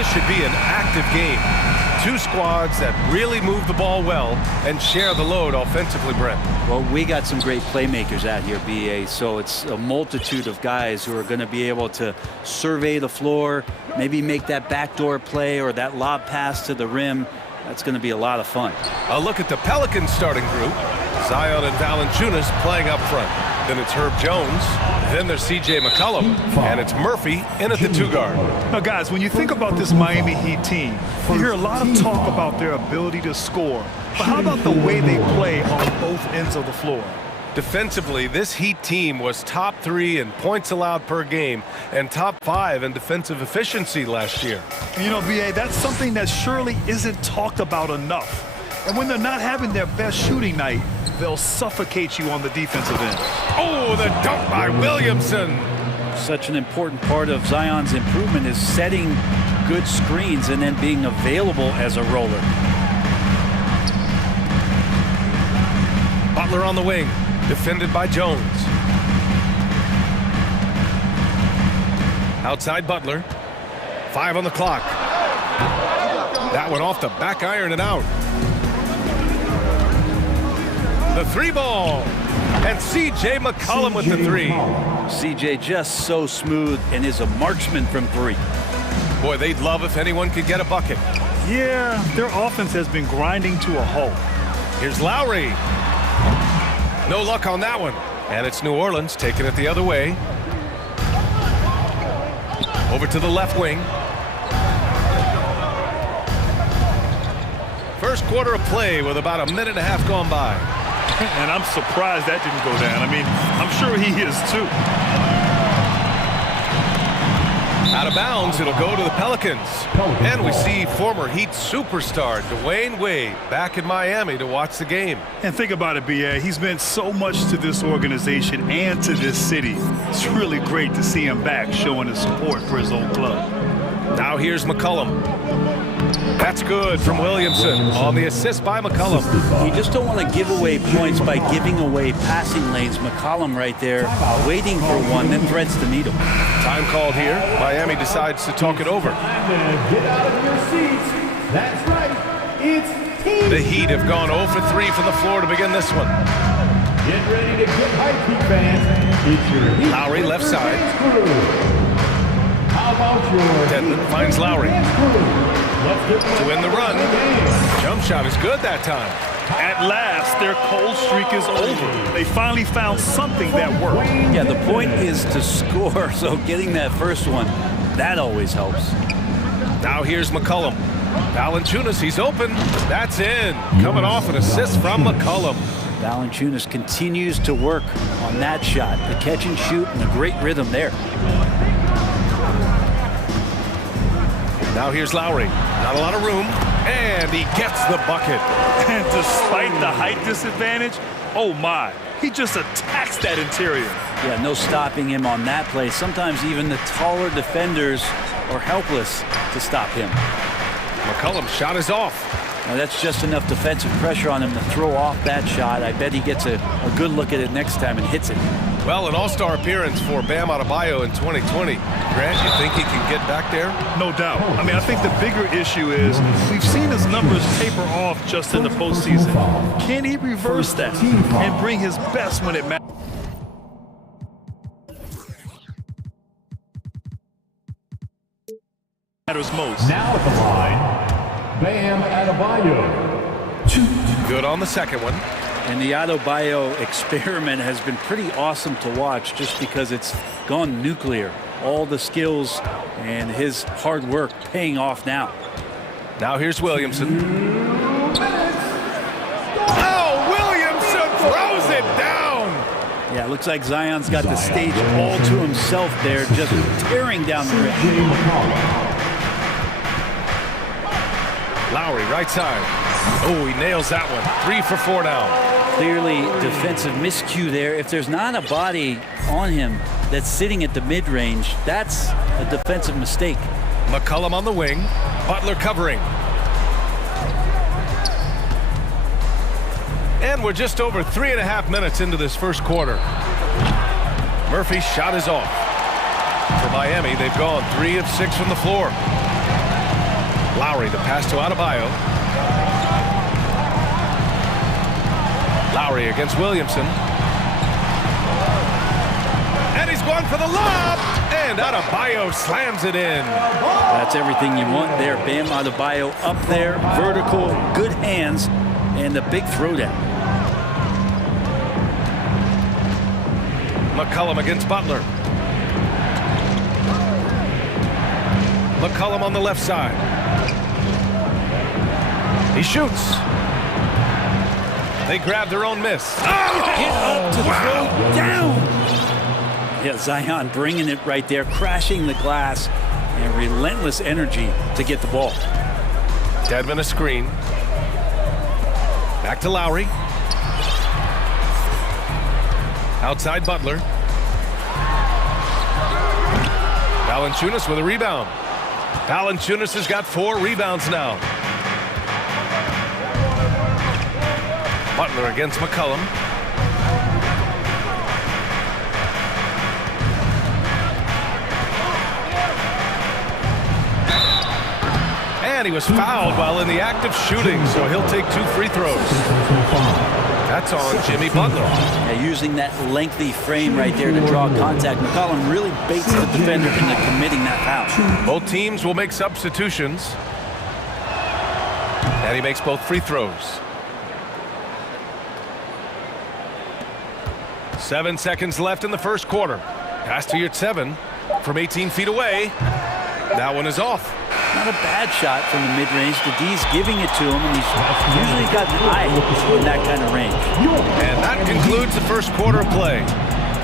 This should be an active game. Two squads that really move the ball well and share the load offensively, Brent. Well, we got some great playmakers out here, BA, so it's a multitude of guys who are going to be able to survey the floor, maybe make that backdoor play or that lob pass to the rim. That's going to be a lot of fun. A look at the Pelicans starting group. Zion and Valanciunas playing up front. Then it's Herb Jones. Then there's C.J. McCollum. And it's Murphy in at the 2-guard. Now, guys, when you think about this Miami Heat team, you hear a lot of talk about their ability to score. But how about the way they play on both ends of the floor? Defensively, this Heat team was top 3 in points allowed per game and top 5 in defensive efficiency last year. You know, B.A., that's something that surely isn't talked about enough. And when they're not having their best shooting night, they'll suffocate you on the defensive end. Oh, the dunk by Williamson. Such an important part of Zion's improvement is setting good screens and then being available as a roller. Butler on the wing, defended by Jones. Outside Butler. 5 on the clock. That one off the back iron and out. The 3-ball. And C.J. McCollum with the 3. C.J. just so smooth and is a marksman from 3. Boy, they'd love if anyone could get a bucket. Yeah, their offense has been grinding to a halt. Here's Lowry. No luck on that one. And it's New Orleans taking it the other way. Over to the left wing. First quarter of play with about a minute and a half gone by. And I'm surprised that didn't go down. I mean, I'm sure he is too. Out of bounds, it'll go to the Pelicans. And we see former Heat superstar Dwayne Wade back in Miami to watch the game. And think about it, B.A. He's meant so much to this organization and to this city. It's really great to see him back showing his support for his old club. Now here's McCollum. That's good from Williamson on the assist by McCollum. You just don't want to give away points by giving away passing lanes. McCollum right there waiting for one, then threads to meet him. Time called here. Miami decides to talk it over. Get out of your seats. That's right. It's team. The Heat have gone 0 for 3 from the floor to begin this one. Get ready to get hyped, Heat fans. It's your Heat. Lowry left side. How about your Deadman finds Lowry. To win the run. Jump shot is good that time. At last, their cold streak is over. They finally found something that worked. Yeah, the point is to score, so getting that first one, that always helps. Now here's McCollum. Valanciunas, he's open. That's in. Coming off an assist from McCollum. Valanciunas continues to work on that shot. The catch and shoot and a great rhythm there. Now here's Lowry. Not a lot of room. And he gets the bucket. And despite the height disadvantage, oh my, he just attacks that interior. Yeah, no stopping him on that play. Sometimes even the taller defenders are helpless to stop him. McCollum's shot is off. Now that's just enough defensive pressure on him to throw off that shot. I bet he gets a good look at it next time and hits it. Well, an all-star appearance for Bam Adebayo in 2020. Grant, you think he can get back there? No doubt. I mean, I think the bigger issue is we've seen his numbers taper off just in the postseason. Can he reverse that and bring his best when it matters? Most. Now at the line, Bam Adebayo. Good on the second one. And the Adebayo experiment has been pretty awesome to watch just because it's gone nuclear. All the skills and his hard work paying off now. Now here's Williamson. Oh, Williamson throws it down. Yeah, it looks like Zion's got the stage all to himself there, just tearing down the rim. Lowry, right side. Oh, he nails that one. 3 for 4 now. Clearly defensive miscue there. If there's not a body on him that's sitting at the mid-range, that's a defensive mistake. McCollum on the wing. Butler covering. And we're just over 3.5 minutes into this first quarter. Murphy's shot is off. For Miami, they've gone 3 of 6 from the floor. Lowry, the pass to Adebayo. Lowry against Williamson. And he's going for the lob! And Adebayo slams it in. That's everything you want there. Bam Adebayo up there, vertical, good hands, and the big throwdown. McCollum against Butler. McCollum on the left side. He shoots. They grab their own miss. Get up to throw down. Yeah, Zion bringing it right there, crashing the glass, and relentless energy to get the ball. Dedmon a screen. Back to Lowry. Outside Butler. Valanciunas with a rebound. Valanciunas has got 4 rebounds now. Butler against McCollum. And he was fouled while in the act of shooting, so he'll take 2 free throws. That's on Jimmy Butler. Yeah, using that lengthy frame right there to draw contact. McCollum really baits the defender into committing that foul. Both teams will make substitutions. And he makes both free throws. 7 seconds left in the first quarter. Pass to Yurtseven from 18 feet away. That one is off. Not a bad shot from the mid-range. The D's giving it to him, and he's usually got an eye in that kind of range. And that concludes the first quarter of play.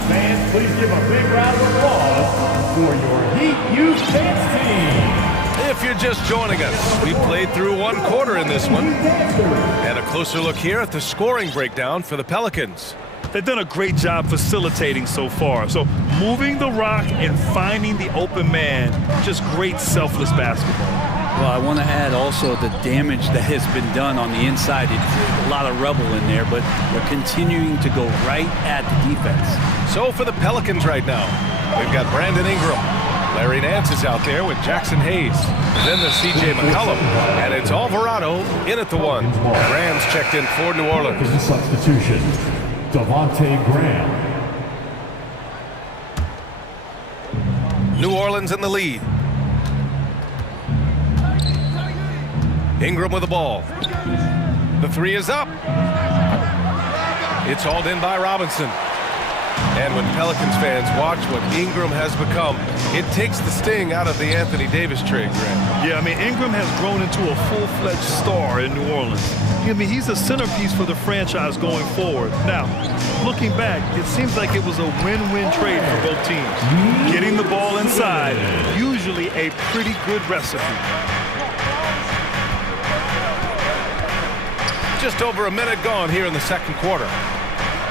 Fans, please give a big round of applause for your Heat Youth Dance team. If you're just joining us, we played through 1 quarter in this one. And a closer look here at the scoring breakdown for the Pelicans. They've done a great job facilitating so far. So moving the rock and finding the open man, just great selfless basketball. Well, I want to add also the damage that has been done on the inside. It's a lot of rubble in there, but they're continuing to go right at the defense. So for the Pelicans right now, we've got Brandon Ingram. Larry Nance is out there with Jackson Hayes. Then the C.J. McCollum. And it's Alvarado in at the 1. Graham's checked in for New Orleans. Substitution. Devontae Graham. New Orleans in the lead. Ingram with the ball. The 3 is up. It's hauled in by Robinson. And when Pelicans fans watch what Ingram has become, it takes the sting out of the Anthony Davis trade, Grant. Yeah, I mean, Ingram has grown into a full-fledged star in New Orleans. I mean, he's a centerpiece for the franchise going forward. Now, looking back, it seems like it was a win-win trade for both teams. Getting the ball inside, usually a pretty good recipe. Just over a minute gone here in the second quarter.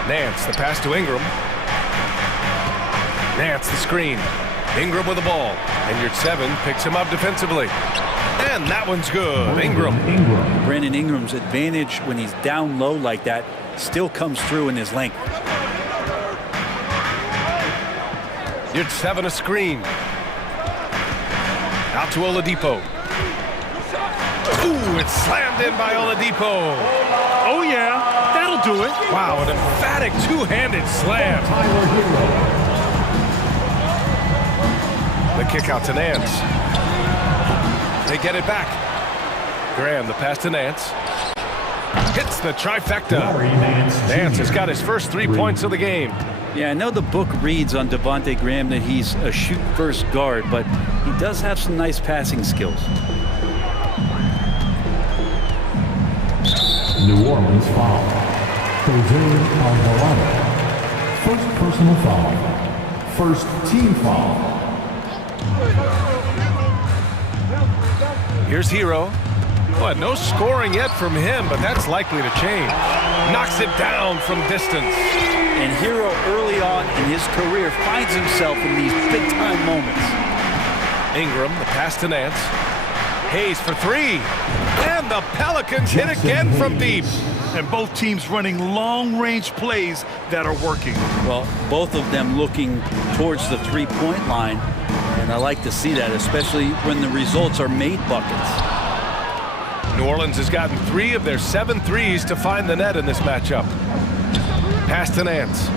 Nance, the pass to Ingram. Nance, the screen. Ingram with the ball. And Yurtseven picks him up defensively. And that one's good. Ingram. Brandon Ingram's advantage when he's down low like that still comes through in his length. Yurtseven a screen. Out to Oladipo. Ooh, it's slammed in by Oladipo. Oh, yeah. That'll do it. Wow, an emphatic two-handed slam. The kick out to Nance. They get it back. Graham, the pass to Nance. Hits the trifecta. Nance has got his first 3 points of the game. Yeah, I know the book reads on Devontae Graham that he's a shoot-first guard, but he does have some nice passing skills. New Orleans foul. Jose Alvarado. First personal foul. First team foul. Here's Hero. Boy, no scoring yet from him, but that's likely to change. Knocks it down from distance. And Hero early on in his career finds himself in these big-time moments. Ingram, the pass to Nance. Hayes for 3. And the Pelicans hit again from deep. And both teams running long-range plays that are working. Well, both of them looking towards the three-point line. And I like to see that, especially when the results are made buckets. New Orleans has gotten 3 of their 7 threes to find the net in this matchup. Pass to Nance.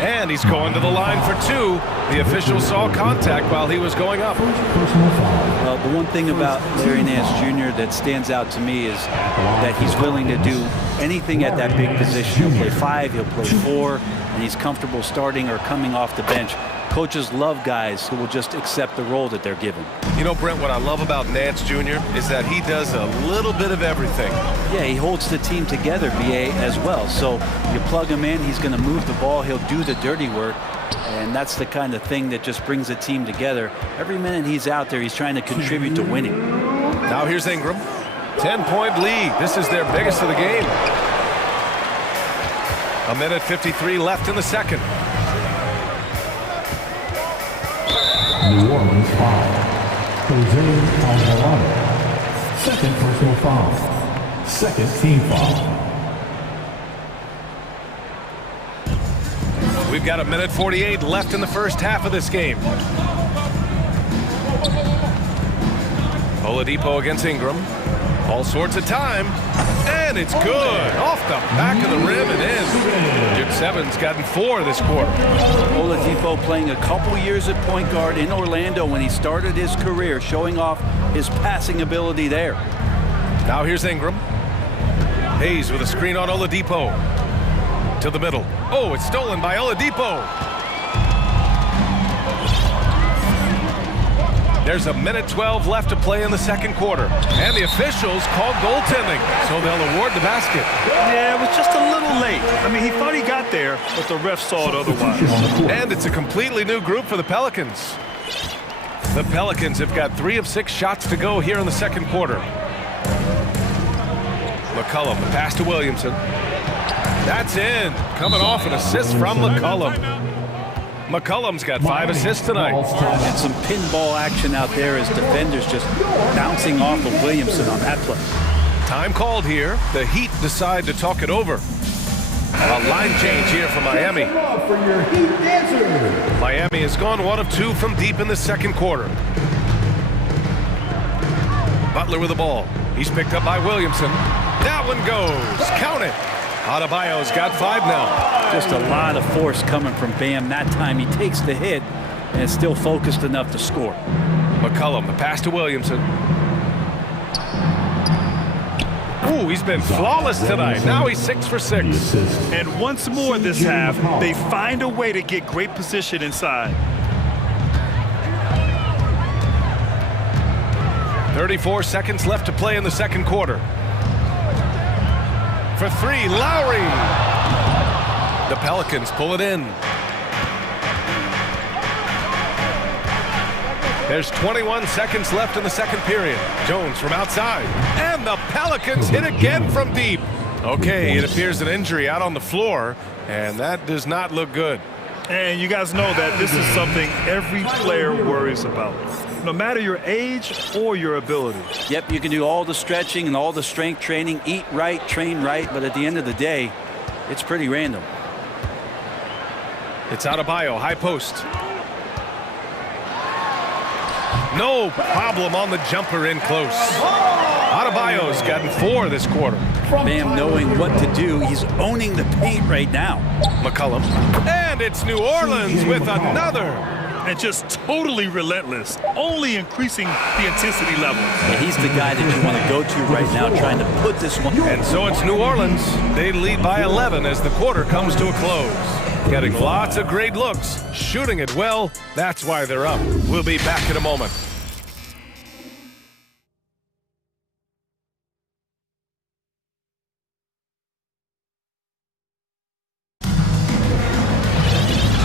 And he's going to the line for 2. The official saw contact while he was going up. Well, the one thing about Larry Nance Jr. that stands out to me is that he's willing to do anything at that big position. He'll play 5, he'll play 4, and he's comfortable starting or coming off the bench. Coaches love guys who will just accept the role that they're given. You know, Brent, what I love about Nance Jr. is that he does a little bit of everything. Yeah, he holds the team together, BA, as well. So you plug him in, he's going to move the ball, he'll do the dirty work. And that's the kind of thing that just brings the team together. Every minute he's out there, he's trying to contribute to winning. Now here's Ingram. 10-point lead. This is their biggest of the game. 1:53 left in the second. New Orleans foul. Jose on the line. Second personal foul. Second team foul. We've got 1:48 left in the first half of this game. Oladipo against Ingram. All sorts of time. And it's good. Off the back of the rim and in. Jim Seven's gotten 4 this quarter. Oladipo playing a couple years at point guard in Orlando when he started his career, showing off his passing ability there. Now here's Ingram. Hayes with a screen on Oladipo. To the middle. Oh, it's stolen by Oladipo. There's 1:12 left to play in the second quarter. And the officials called goaltending, so they'll award the basket. Yeah, it was just a little late. I mean, he thought he got there, but the ref saw it otherwise. And it's a completely new group for the Pelicans. The Pelicans have got 3 of 6 shots to go here in the second quarter. McCollum, the pass to Williamson. That's in. Coming off an assist from McCollum. McCollum's got 5 assists tonight. And some pinball action out there as defenders just bouncing off of Williamson on that play. Time called here. The Heat decide to talk it over. A line change here for Miami. Miami has gone 1 of 2 from deep in the second quarter. Butler with the ball. He's picked up by Williamson. That one goes. Count it. Adebayo's got 5 now. Just a lot of force coming from Bam. That time he takes the hit and is still focused enough to score. McCollum, the pass to Williamson. Ooh, he's been flawless tonight. Now he's 6 for 6. And once more this half, they find a way to get great position inside. 34 seconds left to play in the second quarter. For 3, Lowry. The Pelicans pull it in. There's 21 seconds left in the second period. Jones from outside. And the Pelicans hit again from deep. Okay, it appears an injury out on the floor, and that does not look good. And you guys know that this is something every player worries about, no matter your age or your ability. Yep, you can do all the stretching and all the strength training, eat right, train right, but at the end of the day, it's pretty random. It's Adebayo, high post. No problem on the jumper in close. Adebayo's gotten 4 this quarter. Bam knowing what to do. He's owning the paint right now. McCollum. And it's New Orleans with another. And just totally relentless, only increasing the intensity level. Yeah, he's the guy that you want to go to right now, trying to put this one. And so it's New Orleans. They lead by 11 as the quarter comes to a close. Getting lots of great looks, shooting it well. That's why they're up. We'll be back in a moment.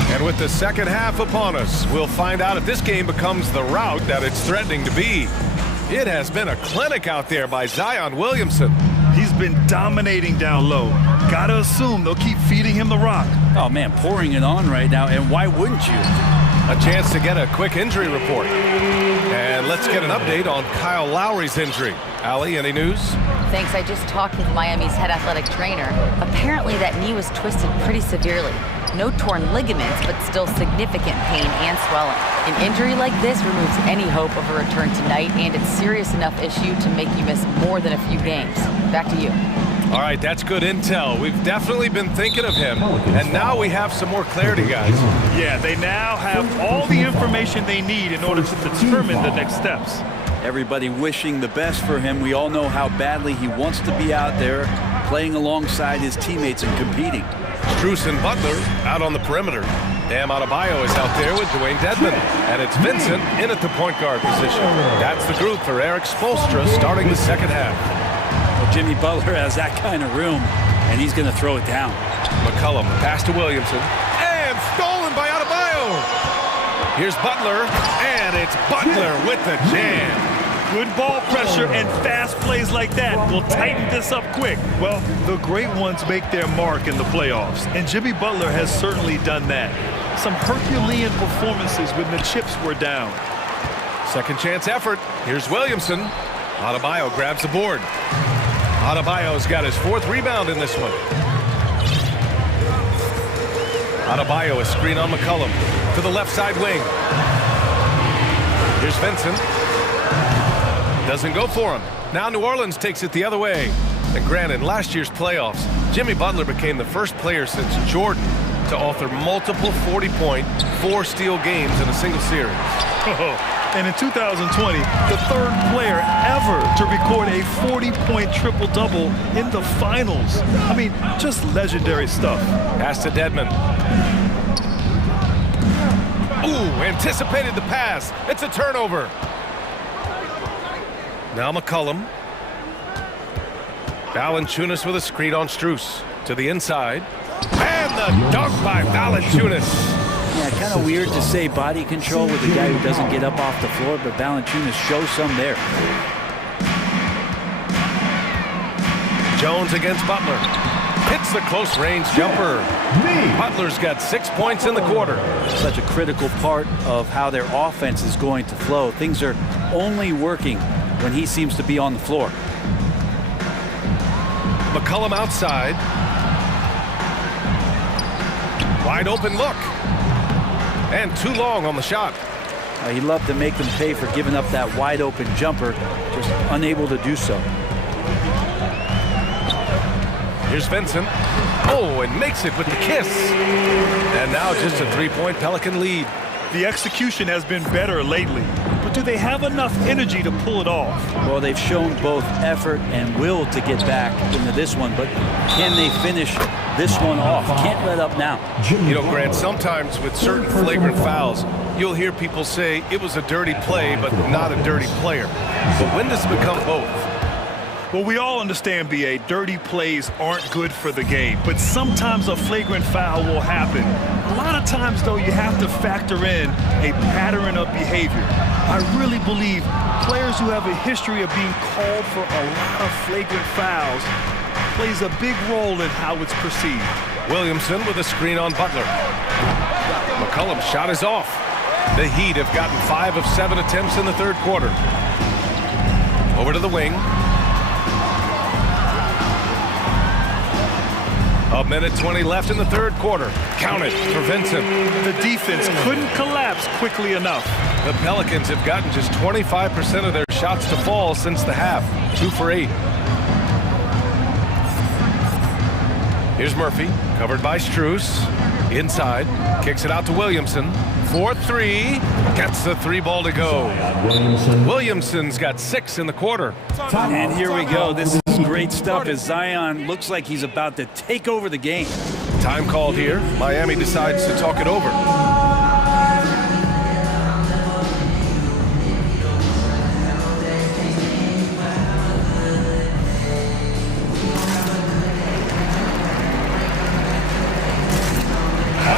And with the second half upon us, we'll find out if this game becomes the rout that it's threatening to be. It has been a clinic out there by Zion Williamson. He's been dominating down low. Gotta assume they'll keep feeding him the rock. Oh man, pouring it on right now, and why wouldn't you? A chance to get a quick injury report. And let's get an update on Kyle Lowry's injury. Allie, any news? Thanks. I just talked with Miami's head athletic trainer. Apparently that knee was twisted pretty severely. No torn ligaments, but still significant pain and swelling. An injury like this removes any hope of a return tonight, and it's serious enough issue to make you miss more than a few games. Back to you. All right, that's good intel. We've definitely been thinking of him, and now we have some more clarity, guys. Yeah, they now have all the information they need in order to determine the next steps. Everybody wishing the best for him. We all know how badly he wants to be out there, playing alongside his teammates and competing. Strus and Butler out on the perimeter. Bam Adebayo is out there with Dwayne Dedmon. And it's Vincent in at the point guard position. That's the group for Eric Spoelstra starting the second half. Well, Jimmy Butler has that kind of room, and he's going to throw it down. McCollum pass to Williamson. And stolen by Adebayo. Here's Butler, and it's Butler with the jam. Good ball pressure and fast plays like that will tighten this up quick. Well, the great ones make their mark in the playoffs, and Jimmy Butler has certainly done that. Some Herculean performances when the chips were down. Second chance effort. Here's Williamson. Adebayo grabs the board. Adebayo's got his fourth rebound in this one. Adebayo a screen on McCollum to the left side wing. Here's Vincent. Doesn't go for him. Now New Orleans takes it the other way. And granted, in last year's playoffs, Jimmy Butler became the first player since Jordan to author multiple 40-point, 4-steal games in a single series. And in 2020, the third player ever to record a 40-point triple-double in the finals. I mean, just legendary stuff. Pass to Dedmon. Ooh, anticipated the pass. It's a turnover. Now McCollum. Valanciunas with a screen on Strus. To the inside. And the dunk by Valanciunas. Yeah, kind of weird to say body control with a guy who doesn't get up off the floor, but Valanciunas shows some there. Jones against Butler. Hits the close-range jumper. Butler's got 6 points in the quarter. Such a critical part of how their offense is going to flow. Things are only working when he seems to be on the floor. McCollum outside. Wide open look. And too long on the shot. He'd love to make them pay for giving up that wide open jumper, just unable to do so. Here's Vincent. Oh, and makes it with the kiss. And now just a three-point Pelican lead. The execution has been better lately, but do they have enough energy to pull it off? Well, they've shown both effort and will to get back into this one, but can they finish this one off? Can't let up now. You know, Grant, sometimes with certain flagrant fouls, you'll hear people say it was a dirty play, but not a dirty player. But when does it become both? Well, we all understand, B.A., dirty plays aren't good for the game, but sometimes a flagrant foul will happen. A lot of times, though, you have to factor in a pattern of behavior. I really believe players who have a history of being called for a lot of flagrant fouls plays a big role in how it's perceived. Williamson with a screen on Butler. McCollum's shot is off. The Heat have gotten 5 of 7 attempts in the third quarter. Over to the wing. A minute 20 left in the third quarter. Count it for Vincent. The defense couldn't collapse quickly enough. The Pelicans have gotten just 25% of their shots to fall since the half. 2 for 8. Here's Murphy, covered by Strus. Inside, kicks it out to Williamson. 4-3, gets the 3-ball to go. Williamson's got 6 in the quarter. And here we go. This is great stuff as Zion looks like he's about to take over the game. Time called here. Miami decides to talk it over.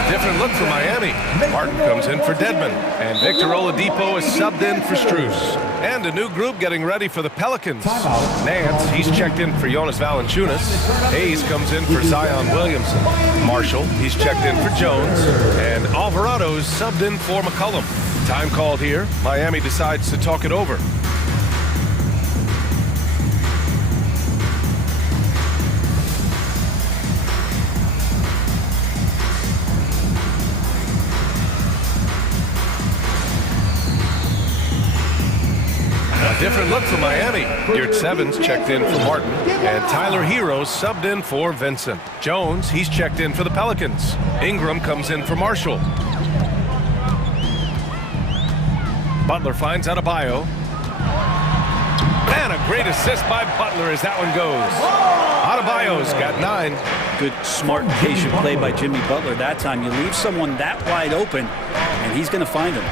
Different look for Miami. Martin comes in for Dedmon, and Victor Oladipo is subbed in for Strus. And a new group getting ready for the Pelicans. Nance, he's checked in for Jonas Valanciunas. Hayes comes in for Zion Williamson. Marshall, he's checked in for Jones. And Alvarado's subbed in for McCollum. Time called here. Miami decides to talk it over. A different look for Miami. Yurt Sevens checked in for Martin, and Tyler Hero subbed in for Vincent. Jones, he's checked in for the Pelicans. Ingram comes in for Marshall. Butler finds Adebayo. And a great assist by Butler as that one goes. Adebayo's got 9. Good, smart, patient play by Jimmy Butler that time. You leave someone that wide open, and he's going to find him.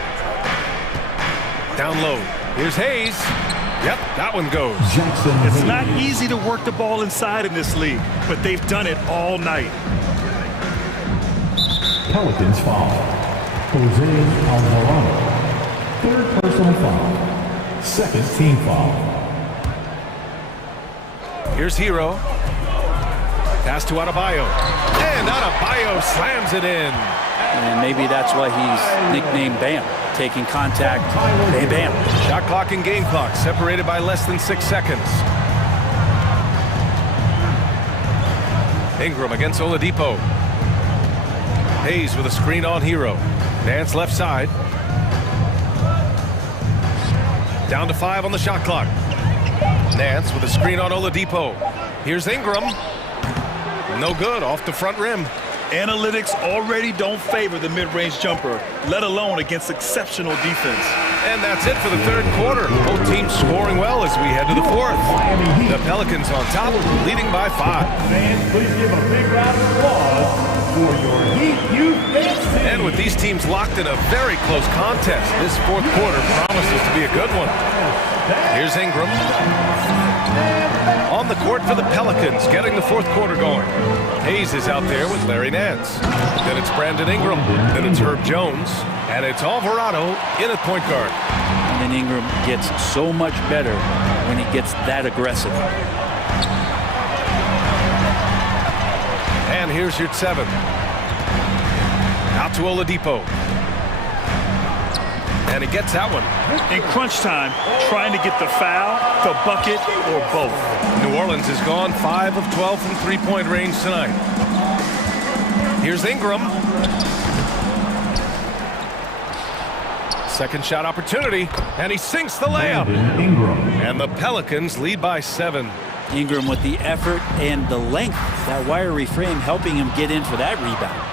Down low. Here's Hayes. Yep, that one goes. It's not easy to work the ball inside in this league, but they've done it all night. Pelicans foul. Jose Alvarado. Third personal foul. Second team foul. Here's Hero. Pass to Adebayo. And Adebayo slams it in. And maybe that's why he's nicknamed Bam. Taking contact, bam, bam. Shot clock and game clock separated by less than 6 seconds. Ingram against Oladipo. Hayes with a screen on Hero. Nance left side. Down to 5 on the shot clock. Nance with a screen on Oladipo. Here's Ingram. No good, off the front rim. Analytics already don't favor the mid-range jumper, let alone against exceptional defense. And that's it for the third quarter. Both teams scoring well as we head to the fourth. The Pelicans on top, leading by 5. Fans, please give a big round of applause for your Heat Youth FC. And with these teams locked in a very close contest, this fourth quarter promises to be a good one. Here's Ingram. On the court for the Pelicans, getting the fourth quarter going. Hayes is out there with Larry Nance. Then it's Brandon Ingram. Then it's Herb Jones. And it's Alvarado in at point guard. And then Ingram gets so much better when he gets that aggressive. And here's your 7. Out to Oladipo. And he gets that one. In crunch time, trying to get the foul, the bucket, or both. New Orleans has gone 5 of 12 from three-point range tonight. Here's Ingram. Second shot opportunity, and he sinks the layup. And the Pelicans lead by 7. Ingram with the effort and the length, that wiry frame helping him get in for that rebound.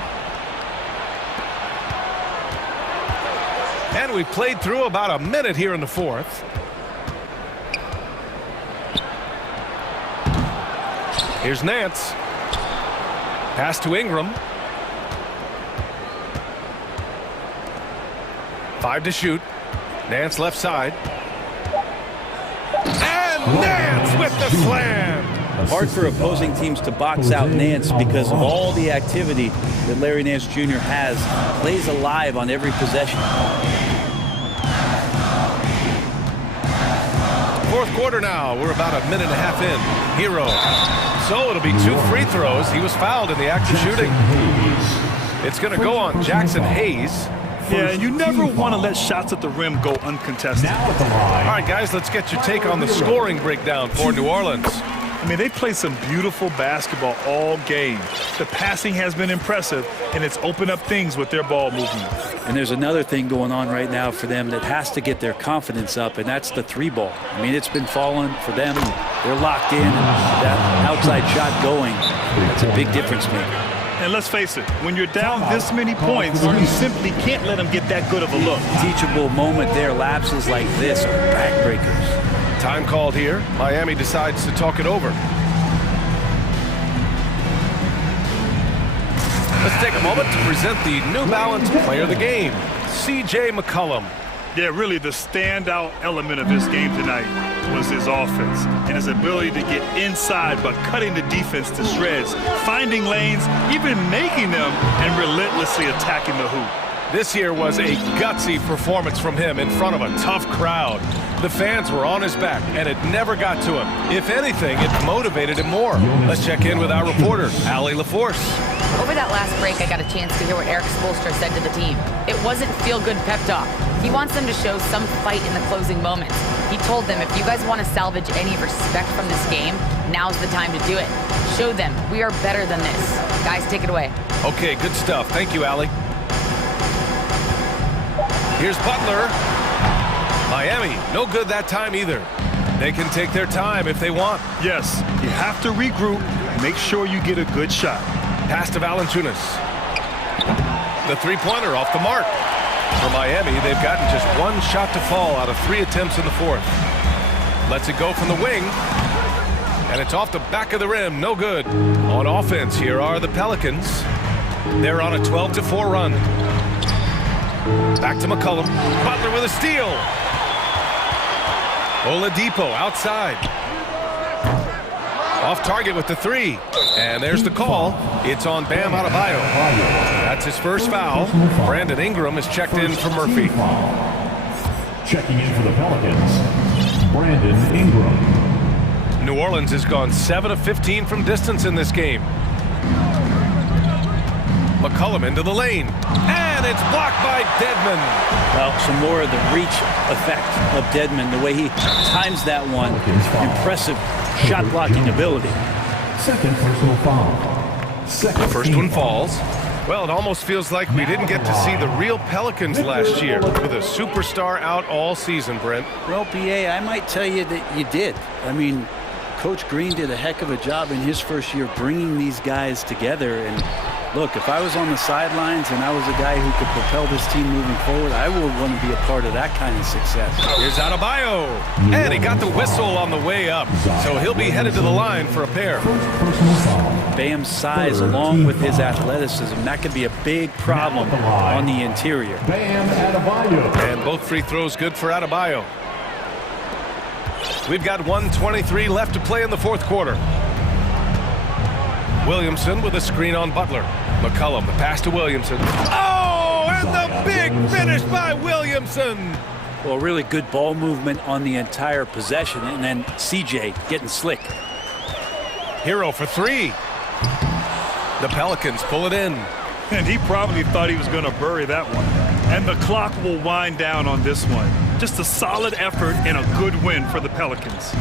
And we played through about a minute here in the fourth. Here's Nance. Pass to Ingram. 5 to shoot. Nance left side. And Nance with the slam. Hard for opposing teams to box out Nance because of all the activity that Larry Nance Jr. has. Plays alive on every possession. Fourth quarter now. We're about a minute and a half in. Hero. So it'll be 2 free throws. He was fouled in the act of shooting. It's going to go on Jackson Hayes. Yeah, you never want to let shots at the rim go uncontested. All right, guys, let's get your take on the scoring breakdown for New Orleans. I mean, they played some beautiful basketball all game. The passing has been impressive, and it's opened up things with their ball movement. And there's another thing going on right now for them that has to get their confidence up, and that's the 3 ball. I mean, it's been falling for them. They're locked in, and that outside shot going, that's a big difference maker. And let's face it, when you're down this many points, you simply can't let them get that good of a look. Teachable moment there, lapses like this are backbreakers. Time called here. Miami decides to talk it over. Let's take a moment to present the New Balance Player of the Game, C.J. McCollum. Yeah, really the standout element of this game tonight was his offense and his ability to get inside but cutting the defense to shreds, finding lanes, even making them, and relentlessly attacking the hoop. This here was a gutsy performance from him in front of a tough crowd. The fans were on his back, and it never got to him. If anything, it motivated him more. Let's check in with our reporter, Allie LaForce. Over that last break, I got a chance to hear what Eric Spoelstra said to the team. It wasn't feel-good pep talk. He wants them to show some fight in the closing moments. He told them, if you guys want to salvage any respect from this game, now's the time to do it. Show them we are better than this. Guys, take it away. Okay, good stuff. Thank you, Allie. Here's Butler. Miami, no good that time either. They can take their time if they want. Yes, you have to regroup. Make sure you get a good shot. Pass to Valanciunas. The three-pointer off the mark. For Miami, they've gotten just one shot to fall out of 3 attempts in the fourth. Lets it go from the wing. And it's off the back of the rim. No good. On offense, here are the Pelicans. They're on a 12-4 run. Back to McCollum. Butler with a steal. Oladipo outside. Off target with the three. And there's the call. It's on Bam Adebayo. That's his first foul. Brandon Ingram is checked in for Murphy. Checking in for the Pelicans, Brandon Ingram. New Orleans has gone 7 of 15 from distance in this game. McCollum into the lane. And it's blocked by Dedmon. Well, some more of the reach effect of Dedmon, the way he times that one. Impressive shot blocking ability. Second personal foul. First one falls. Well, it almost feels like we didn't get to see the real Pelicans last year with a superstar out all season, Brent. Well, BA, I might tell you that you did. I mean, Coach Green did a heck of a job in his first year bringing these guys together. And look, if I was on the sidelines and I was a guy who could propel this team moving forward, I would want to be a part of that kind of success. Here's Adebayo. And he got the whistle on the way up. So he'll be headed to the line for a pair. Bam's size along with his athleticism, that could be a big problem on the interior. Bam Adebayo. And both free throws good for Adebayo. We've got 1:23 left to play in the fourth quarter. Williamson with a screen on Butler. McCollum, the pass to Williamson. Oh, and the big finish by Williamson. Well, really good ball movement on the entire possession, and then CJ getting slick. Hero for three. The Pelicans pull it in. And he probably thought he was going to bury that one. And the clock will wind down on this one. Just a solid effort and a good win for the Pelicans.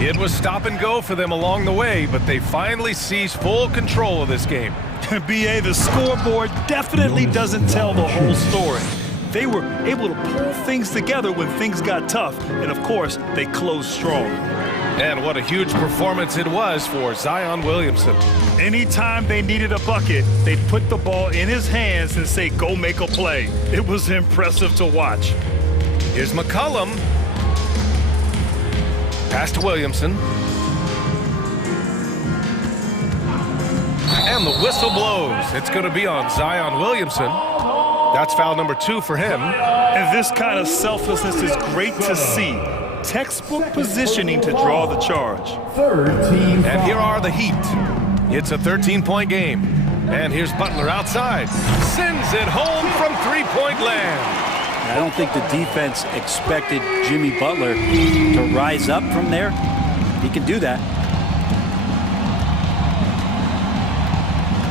It was stop and go for them along the way, but they finally seized full control of this game. BA, the scoreboard definitely doesn't tell the whole story. They were able to pull things together when things got tough, and of course, they closed strong. And what a huge performance it was for Zion Williamson. Anytime they needed a bucket, they'd put the ball in his hands and say, go make a play. It was impressive to watch. Here's McCollum. Pass to Williamson. And the whistle blows. It's going to be on Zion Williamson. That's foul number 2 for him. And this kind of selflessness is great to see. Textbook positioning to draw the charge. And here are the Heat. It's a 13-point game. And here's Butler outside. Sends it home from three-point land. I don't think the defense expected Jimmy Butler to rise up from there. He can do that.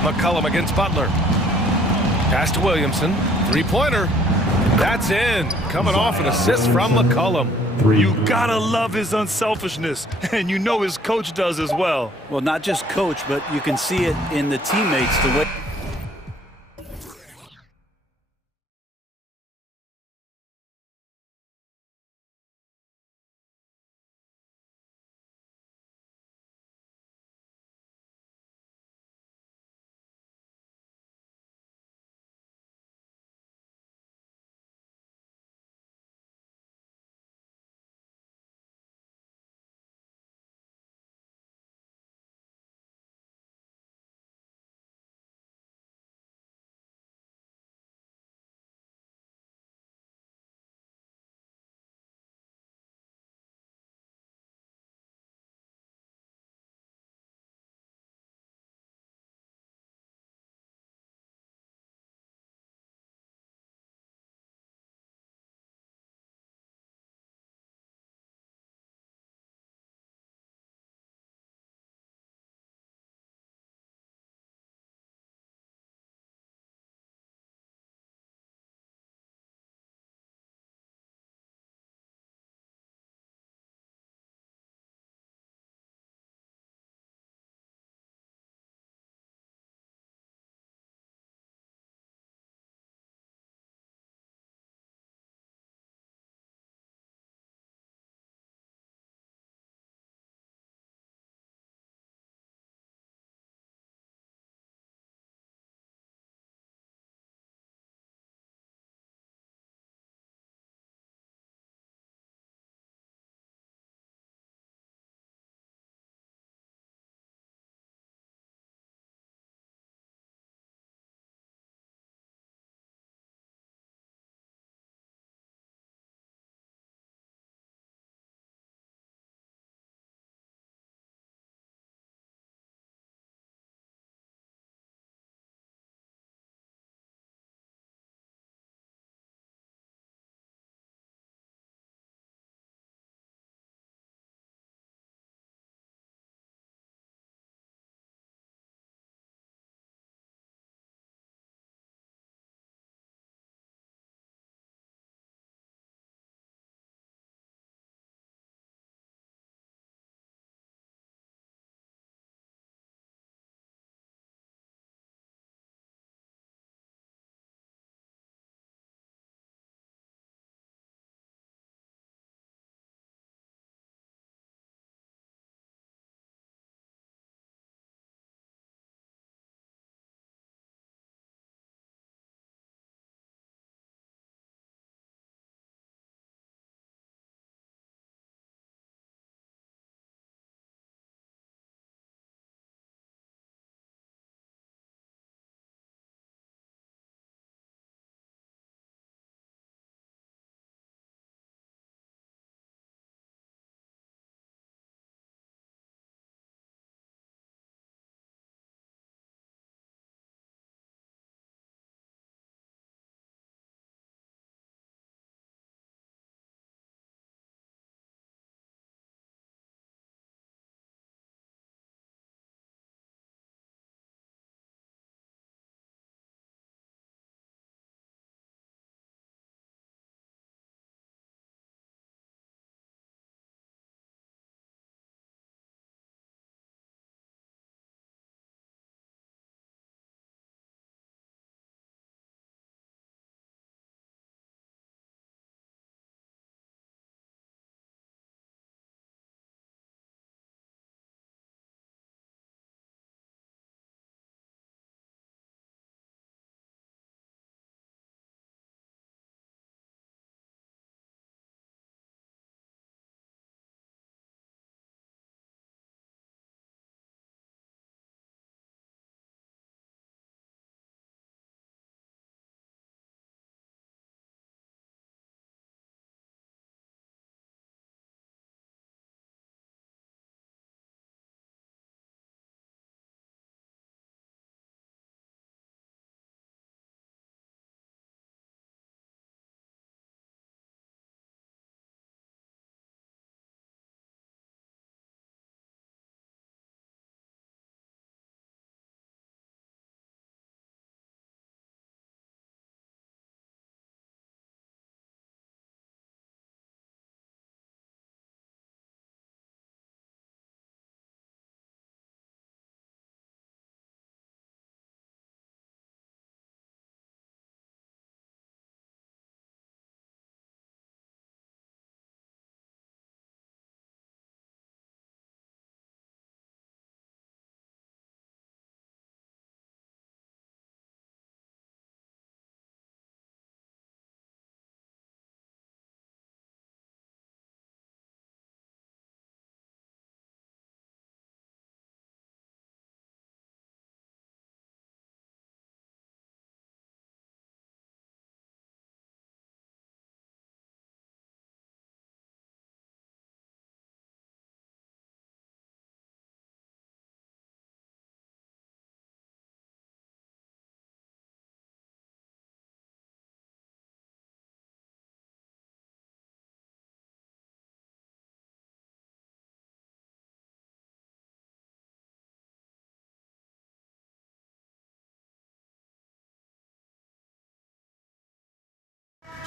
McCollum against Butler. Pass to Williamson. Three-pointer. That's in. Coming off an assist from McCollum. You gotta love his unselfishness, and you know his coach does as well. Well, not just coach, but you can see it in the teammates, the way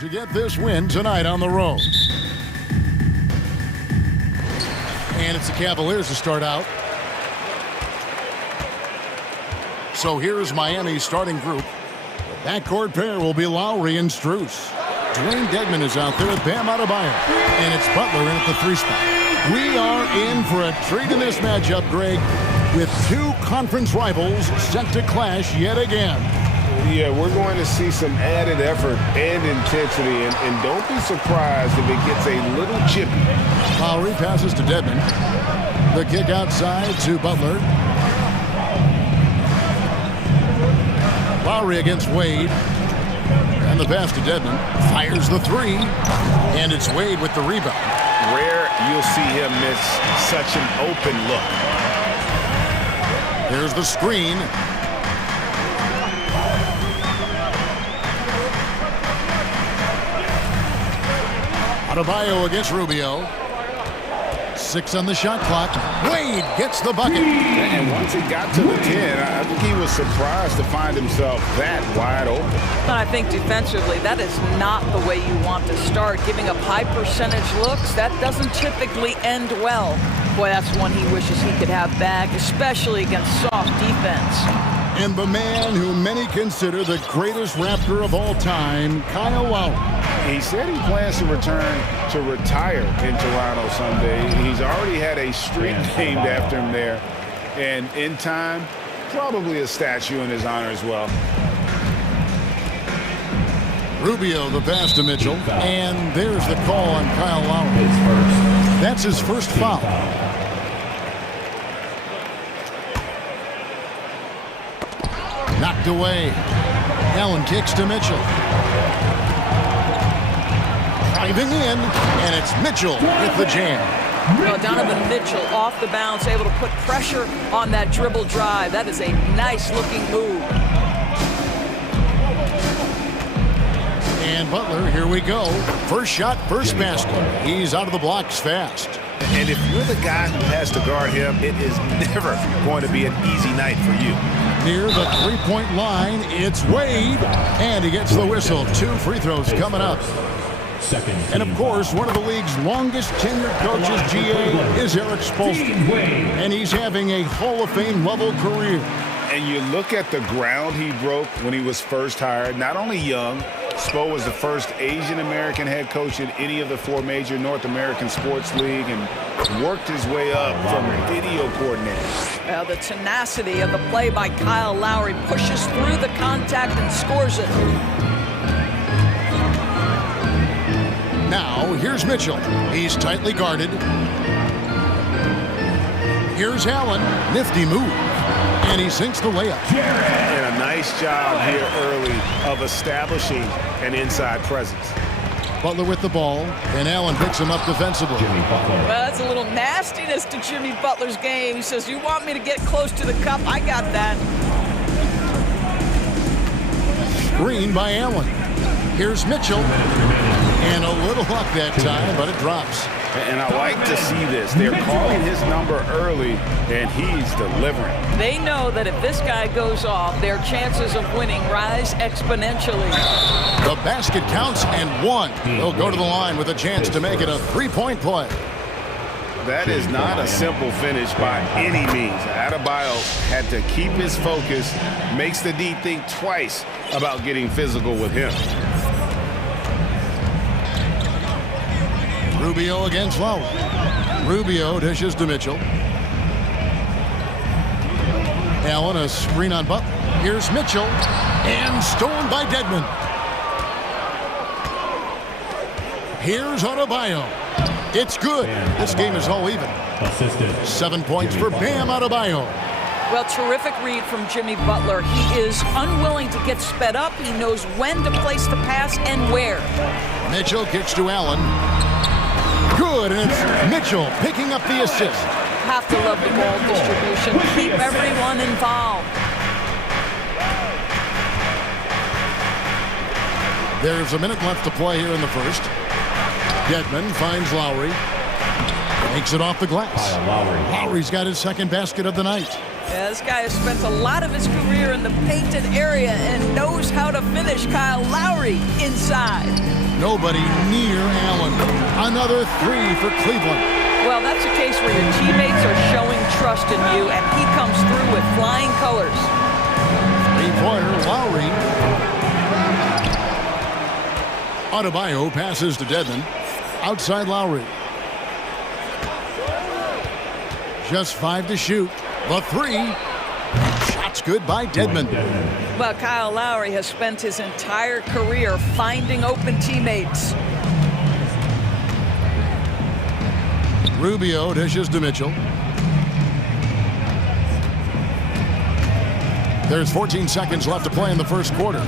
to get this win tonight on the road. And it's the Cavaliers to start out. So here's Miami's starting group. The backcourt pair will be Lowry and Strus. Dwayne Dedmon is out there with Bam Adebayo. And it's Butler in at the 3 spot. We are in for a treat in this matchup, Greg, with two conference rivals set to clash yet again. Yeah, we're going to see some added effort and intensity, and don't be surprised if it gets a little chippy. Lowry passes to Dedmon. The kick outside to Butler. Lowry against Wade. And the pass to Dedmon. Fires the 3. And it's Wade with the rebound. Rare you'll see him miss such an open look. Here's the screen. Adebayo against Rubio. 6 on the shot clock. Wade gets the bucket. And once he got to the 10, I think he was surprised to find himself that wide open. But I think defensively, that is not the way you want to start. Giving up high percentage looks, that doesn't typically end well. Boy, that's one he wishes he could have back, especially against soft defense. And the man who many consider the greatest Raptor of all time, Kyle Lowry. He said he plans to return to retire in Toronto someday. He's already had a street named after him there. And in time, probably a statue in his honor as well. Rubio the pass to Mitchell. And there's the call on Kyle Lowry. That's his first foul. Knocked away. Allen kicks to Mitchell. Driving in, and it's Mitchell with the jam. Well, Donovan Mitchell off the bounce, able to put pressure on that dribble drive. That is a nice-looking move. And Butler, here we go. First shot, first basket. He's out of the blocks fast. And if you're the guy who has to guard him, it is never going to be an easy night for you. Near the three-point line, it's Wade. And he gets the whistle. 2 free throws coming up. And of course, one of the league's longest tenured coaches, GA, is Eric Spoelstra. And he's having a Hall of Fame level career. And you look at the ground he broke when he was first hired. Not only young, Spo was the first Asian American head coach in any of the 4 major North American sports league and worked his way up from video coordinator. Well, the tenacity of the play by Kyle Lowry pushes through the contact and scores it. Now, here's Mitchell. He's tightly guarded. Here's Allen. Nifty move. And he sinks the layup. And a nice job here early of establishing an inside presence. Butler with the ball, and Allen picks him up defensively. Well, that's a little nastiness to Jimmy Butler's game. He says, you want me to get close to the cup? I got that. Screen by Allen. Here's Mitchell. And a little luck that time, but it drops. And I like to see this. They're calling his number early, and he's delivering. They know that if this guy goes off, their chances of winning rise exponentially. The basket counts and 1. He'll go to the line with a chance to make it a 3-point play. That is not a simple finish by any means. Adebayo had to keep his focus, makes the D think twice about getting physical with him. Rubio against Lowry. Rubio dishes to Mitchell. Allen, a screen on Butler. Here's Mitchell. And stolen by Dedmon. Here's Adebayo. It's good. This game is all even. 7 points for Bam Adebayo. Well, terrific read from Jimmy Butler. He is unwilling to get sped up. He knows when to place the pass and where. Mitchell kicks to Allen. Good, and it's Mitchell picking up the assist. Have to love the ball distribution. Keep everyone involved. There's a minute left to play here in the first. Dedmon finds Lowry. Makes it off the glass. Lowry's got his second basket of the night. Yeah, this guy has spent a lot of his career in the painted area and knows how to finish. Kyle Lowry inside. Nobody near Allen. Another three for Cleveland. Well, that's a case where your teammates are showing trust in you, and he comes through with flying colors. Three-pointer, Lowry. Adebayo passes to Dedmon. Outside Lowry. Just 5 to shoot. The three. Shot's good by Dedmon. Well, Kyle Lowry has spent his entire career finding open teammates. Rubio dishes to Mitchell. There's 14 seconds left to play in the first quarter.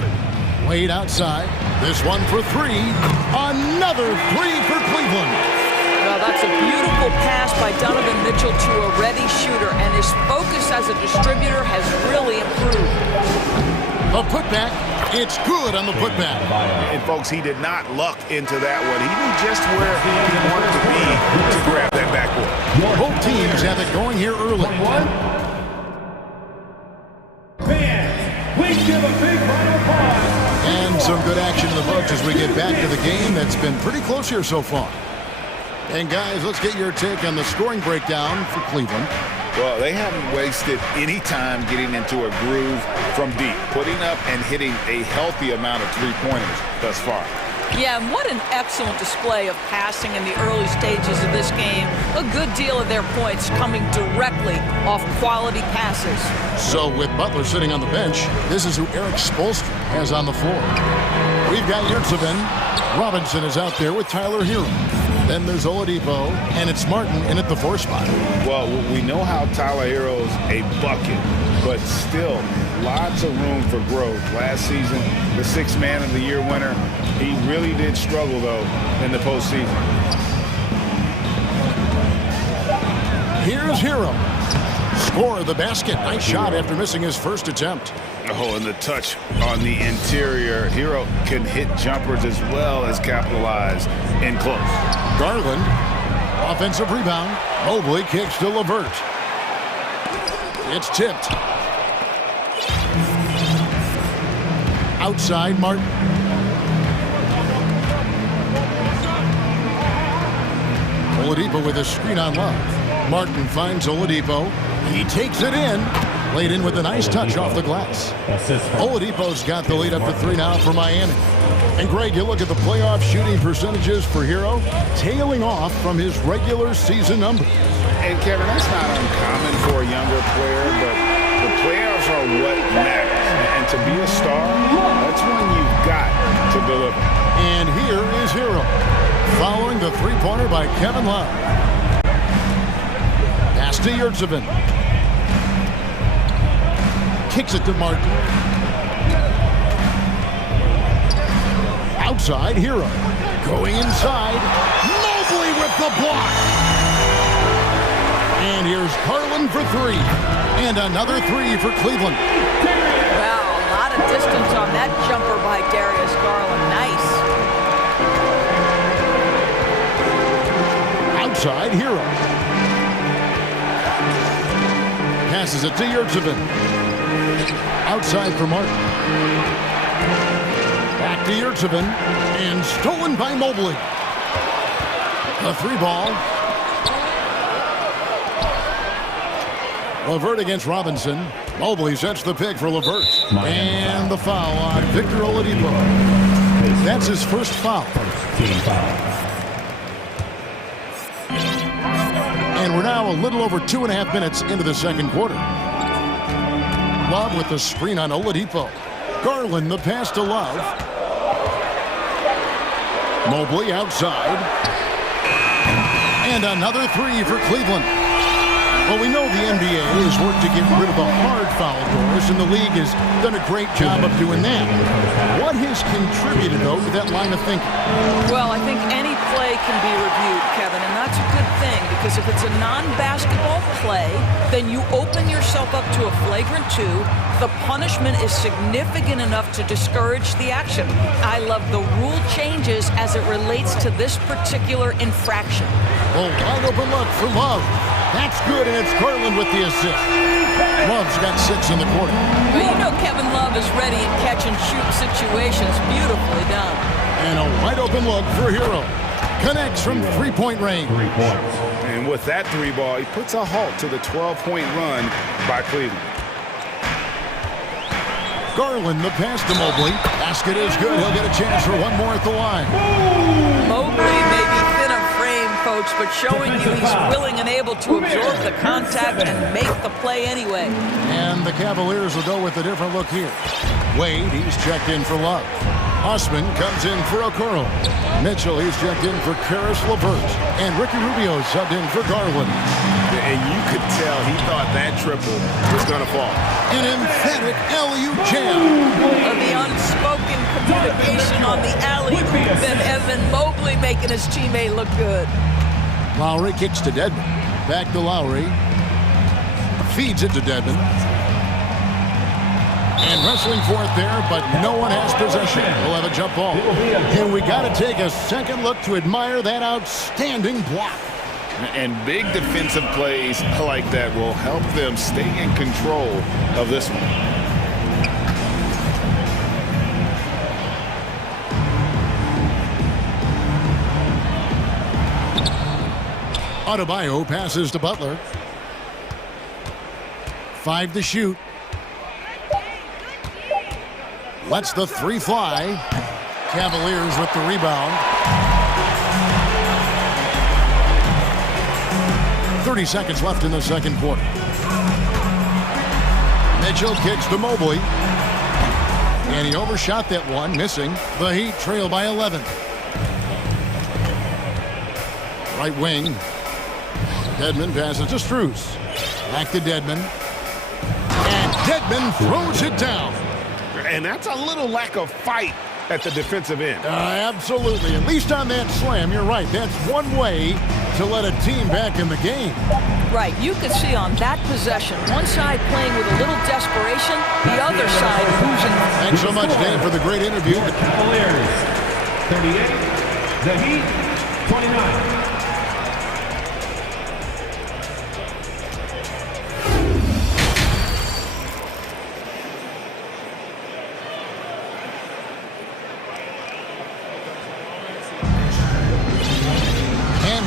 Wade outside. This one for three. Another three for Cleveland. Well, that's a beautiful pass by Donovan Mitchell to a ready shooter, and his focus as a distributor has really improved. A putback. It's good on the putback. And, folks, he did not luck into that one. He knew just where he wanted to be to grab that backboard. Both teams have it going here early. Fans, please give a big round of applause. And some good action in the books as we get back to the game that's been pretty close here so far. And, guys, let's get your take on the scoring breakdown for Cleveland. Well, they haven't wasted any time getting into a groove from deep, putting up and hitting a healthy amount of three-pointers thus far. Yeah, and what an excellent display of passing in the early stages of this game. A good deal of their points coming directly off quality passes. So with Butler sitting on the bench, this is who Eric Spoelstra has on the floor. We've got Yurtseven. Robinson is out there with Tyler Hero. Then there's Oladipo, and it's Martin in at the 4 spot. Well, we know how Tyler Hero's a bucket, but still lots of room for growth. Last season, the 6th Man of the Year winner, he really did struggle, though, in the postseason. Here's Hero. Score of the basket. Nice shot after missing his first attempt. Oh, and the touch on the interior. Hero can hit jumpers as well as capitalize in close. Garland, offensive rebound. Mobley kicks to LeVert. It's tipped. Outside Martin. Oladipo with a screen on Love. Martin finds Oladipo. He takes it in. Laid in with a nice touch off the glass. Oladipo's got the lead up to 3 now for Miami. And Greg, you look at the playoff shooting percentages for Hero, tailing off from his regular season numbers. And Kevin, that's not uncommon for a younger player, but the playoffs are what matters. And to be a star, that's when you've got to deliver. And here is Hero, following the three-pointer by Kevin Love. Pass to Yurtseven. Kicks it to Martin. Outside, Hero. Going inside. Mobley with the block. And here's Garland for 3. And another 3 for Cleveland. Wow, a lot of distance on that jumper by Darius Garland. Nice. Outside, Hero. Passes it to Yurtseven. Outside for Martin. Back to Yurtseven. And stolen by Mobley. A 3-ball. LeVert against Robinson. Mobley sets the pick for LeVert. And the foul on Victor Oladipo. That's his first foul. And we're now a little over 2.5 minutes into the second quarter. Love with the screen on Oladipo. Garland the pass to Love. Mobley outside. And another 3 for Cleveland. Well, we know the NBA has worked to get rid of the hard foul doors, and the league has done a great job of doing that. What has contributed, though, to that line of thinking? Well, I think any play can be reviewed, Kevin, and that's a good thing, because if it's a non-basketball play, then you open yourself up to a flagrant 2. The punishment is significant enough to discourage the action. I love the rule changes as it relates to this particular infraction. Well, wide open look for Love. That's good, and it's Garland with the assist. Love's got 6 in the quarter. But you know Kevin Love is ready in catch-and-shoot situations. Beautifully done. And a wide open look for Hero. Connects from three-point range. 3 points. And with that three ball, he puts a halt to the 12-point run by Cleveland. Garland, the pass to Mobley. Basket is good. He'll get a chance for one more at the line. Mobley may be thin of frame, folks, but showing you he's willing and able to absorb the contact and make the play anyway. And the Cavaliers will go with a different look here. Wade, he's checked in for Love. Osman comes in for Okoro. Mitchell, he's checked in for Karis LeVert. And Ricky Rubio subbed in for Garland. And you could tell he thought that triple was going to fall. An emphatic alley-oop jam. The unspoken communication on the alley-oop and Evan Mobley making his teammate look good. Lowry kicks to Dedmon. Back to Lowry. Feeds it to Dedmon. And wrestling for it there, but no one has possession. We'll have a jump ball. And we got to take a second look to admire that outstanding block. And big defensive plays like that will help them stay in control of this one. Adebayo passes to Butler. 5 to shoot. Lets the three fly. Cavaliers with the rebound. 30 seconds left in the second quarter. Mitchell kicks to Mobley. And he overshot that one, missing. The Heat trail by 11. Right wing. Dedmon passes to Strus. Back to Dedmon. And Dedmon throws it down. And that's a little lack of fight at the defensive end. Absolutely. At least on that slam, you're right. That's one way to let a team back in the game. Right. You could see on that possession, one side playing with a little desperation, the other side losing. Thanks so much, Dave, for the great interview. The Cavaliers, 38. The Heat, 29.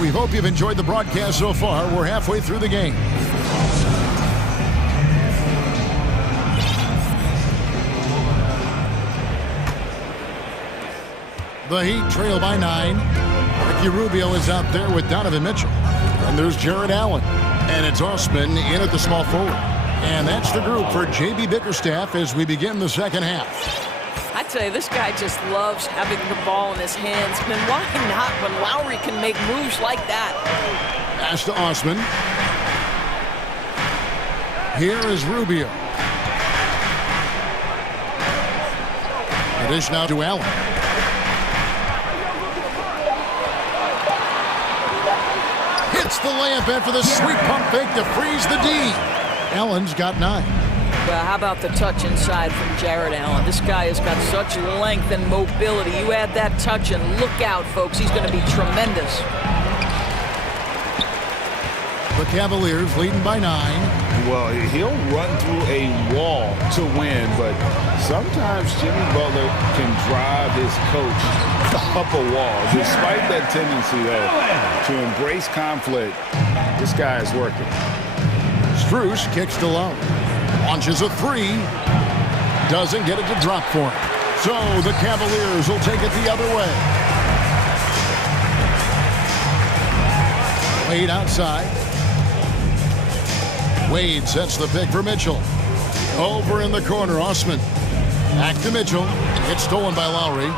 We hope you've enjoyed the broadcast so far. We're halfway through the game. The Heat trail by 9. Ricky Rubio is out there with Donovan Mitchell. And there's Jared Allen. And it's Osman in at the small forward. And that's the group for J.B. Bickerstaff as we begin the second half. I tell you, this guy just loves having the ball in his hands. And why not when Lowry can make moves like that? Pass to Osman. Here is Rubio. The dish now to Allen. Hits the layup after the sweet pump fake to freeze the D. Allen's got 9. Well, how about the touch inside from Jared Allen? This guy has got such length and mobility. You add that touch and look out, folks. He's going to be tremendous. The Cavaliers leading by 9. Well, he'll run through a wall to win, but sometimes Jimmy Butler can drive his coach up a wall. Despite that tendency, though, to embrace conflict, this guy is working. Strus kicks to Lowry. Launches a 3. Doesn't get it to drop for him. So the Cavaliers will take it the other way. Wade outside. Wade sets the pick for Mitchell. Over in the corner, Osman. Back to Mitchell. It's stolen by Lowry.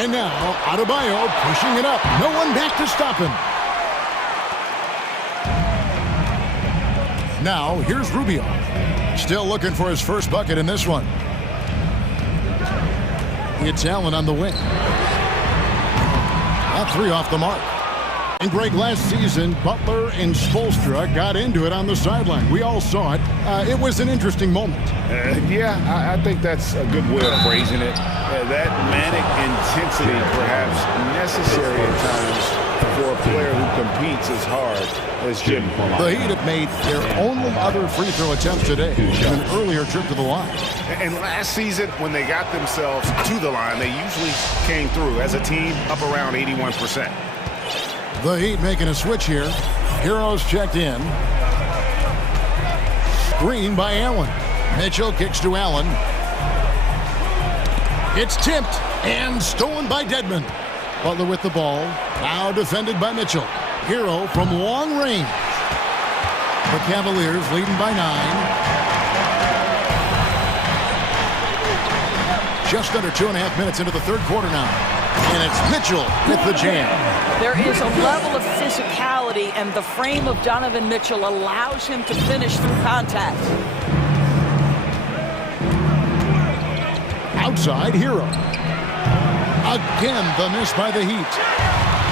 And now, Adebayo pushing it up. No one back to stop him. Now, here's Rubio. Still looking for his first bucket in this one. It's Allen on the wing. That 3 off the mark. And Greg, last season, Butler and Spoelstra got into it on the sideline. We all saw it. It was an interesting moment. Yeah, I think that's a good way of phrasing it. That manic intensity, perhaps necessary at times for a player who competes as hard as Jimmy. The Heat have made their only other free throw attempt today in an earlier trip to the line. And last season, when they got themselves to the line, they usually came through as a team up around 81%. The Heat making a switch here. Heroes checked in. Screen by Allen. Mitchell kicks to Allen. It's tipped and stolen by Dedmon. Butler with the ball. Now defended by Mitchell. Hero from long range. The Cavaliers leading by 9. Just under 2.5 minutes into the third quarter now. And it's Mitchell with the jam. There is a level of physicality, and the frame of Donovan Mitchell allows him to finish through contact. Outside, Hero. Again, the miss by the Heat.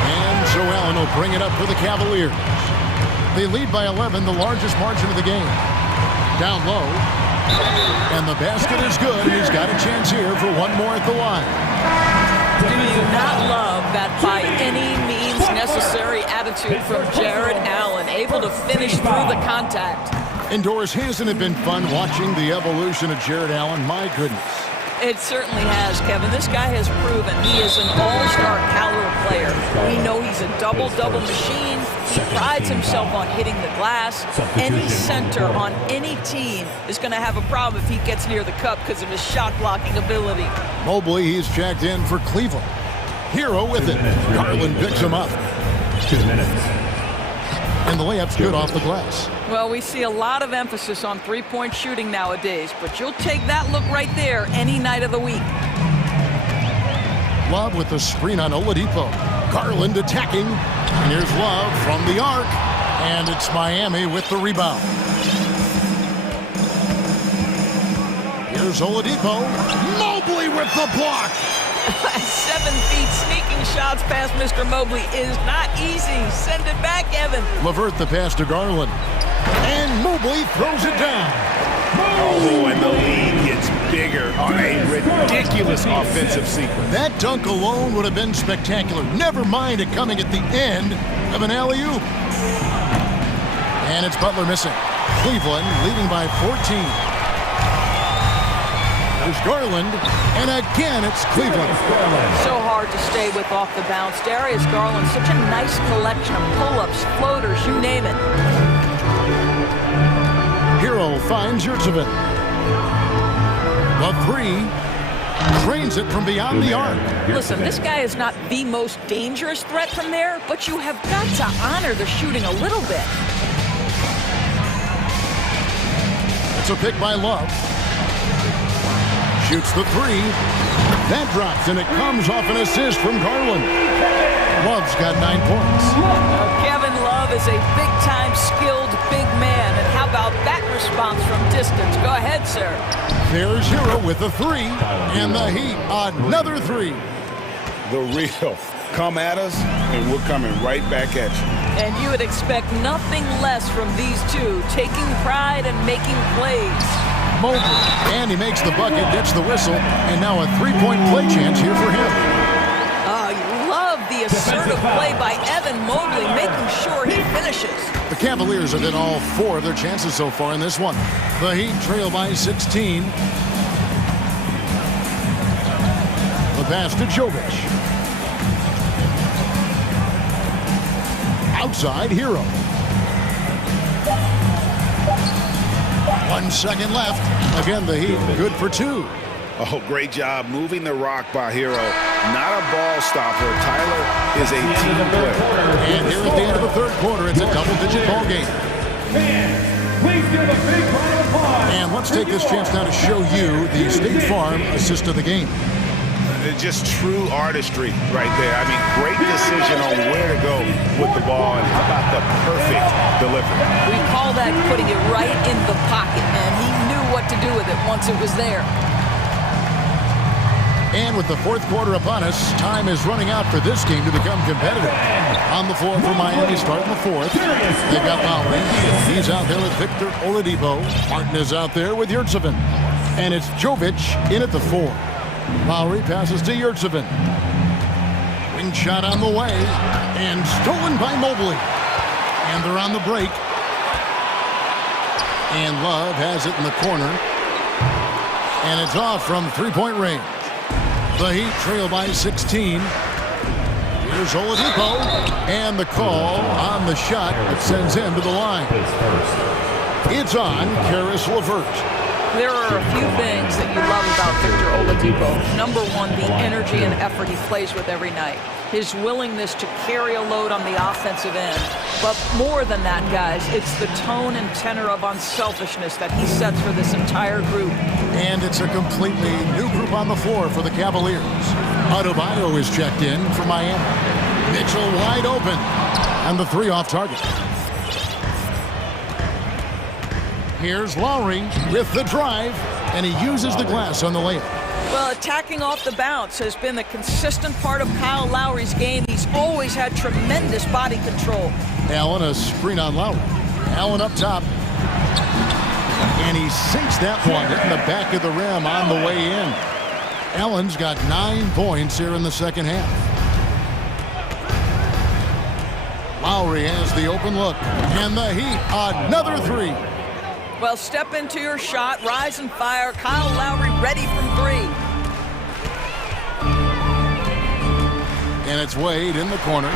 And so Allen will bring it up for the Cavaliers. They lead by 11, the largest margin of the game. Down low. And the basket is good. He's got a chance here for one more at the line. Do you not love that by any means necessary attitude from Jared Allen, able to finish through the contact? Indoors, hasn't it been fun watching the evolution of Jared Allen? My goodness. It certainly has, Kevin. This guy has proven he is an all-star caliber player. We know he's a double-double machine. He prides himself on hitting the glass. Any center on any team is going to have a problem if he gets near the cup because of his shot-blocking ability. Mobley, he's checked in for Cleveland. Hero with it. Garland picks him up. 2 minutes. And the layup's good off the glass. Well, we see a lot of emphasis on three-point shooting nowadays, but you'll take that look right there any night of the week. Love with the screen on Oladipo. Garland attacking. And here's Love from the arc. And it's Miami with the rebound. Here's Oladipo. Mobley with the block. 7 feet sneaking shots past Mr. Mobley is not easy. Send it back, Evan. LeVert the pass to Garland. And Mobley throws it down. Oh, and the lead gets bigger on a ridiculous offensive sequence. That dunk alone would have been spectacular. Never mind it coming at the end of an alley-oop. And it's Butler missing. Cleveland leading by 14. There's Garland, and again it's Cleveland. So hard to stay with off the bounce. Darius Garland, such a nice collection of pull-ups, floaters, you name it. Hero finds Yurtsevin. The three drains it from beyond the arc. Listen, this guy is not the most dangerous threat from there, but you have got to honor the shooting a little bit. It's a pick by Love. Shoots the three. That drops, and it comes off an assist from Garland. Love's got 9 points. Kevin Love is a big-time skilled big man. And how about that response from distance? Go ahead, sir. There's Hero with a three, and the Heat another three. The real come at us, and we're coming right back at you. And you would expect nothing less from these two, taking pride and making plays. Mobley, and he makes the bucket, gets the whistle, and now a three-point play chance here for him. You love the assertive play by Evan Mobley, making sure he finishes. The Cavaliers have hit all 4 of their chances so far in this one. The Heat trail by 16. The pass to Jovic. Outside, Hero. 1 second left. Again, the Heat good for 2. Oh, great job moving the rock by Hero. Not a ball stopper. Tyler is a team player. And here at the end of the third quarter, it's a double-digit ball game. Please give a big round of applause. And let's take this chance now to show you the State Farm assist of the game. Just true artistry right there. I mean, great decision on where to go with the ball, and how about the perfect delivery? We call that putting it right in the pocket, man. He knew what to do with it once it was there. And with the fourth quarter upon us, time is running out for this game to become competitive. On the floor for Miami, starting the fourth. They've got Lowry. He's out there with Victor Oladipo. Martin is out there with Yurtsevin. And it's Jovic in at the 4. Lowry passes to Yurtsevin. Wing shot on the way. And stolen by Mobley. And And they're on the break. And Love has it in the corner. And it's off from three-point range. The Heat trail by 16. Here's Oladipo. And the call on the shot that sends him to the line. It's on Karis LeVert. There are a few things that you love about Victor Oladipo. Number one, the energy and effort he plays with every night. His willingness to carry a load on the offensive end. But more than that, guys, it's the tone and tenor of unselfishness that he sets for this entire group. And it's a completely new group on the floor for the Cavaliers. Adebayo is checked in for Miami. Mitchell wide open. And the three off target. Here's Lowry with the drive, and he uses the glass on the layup. Well, attacking off the bounce has been the consistent part of Kyle Lowry's game. He's always had tremendous body control. Allen, a screen on Lowry. Allen up top. And he sinks that one in the back of the rim on the way in. Allen's got 9 points here in the second half. Lowry has the open look. And the Heat, another three. Well, step into your shot, rise and fire. Kyle Lowry ready from three. And it's Wade in the corner.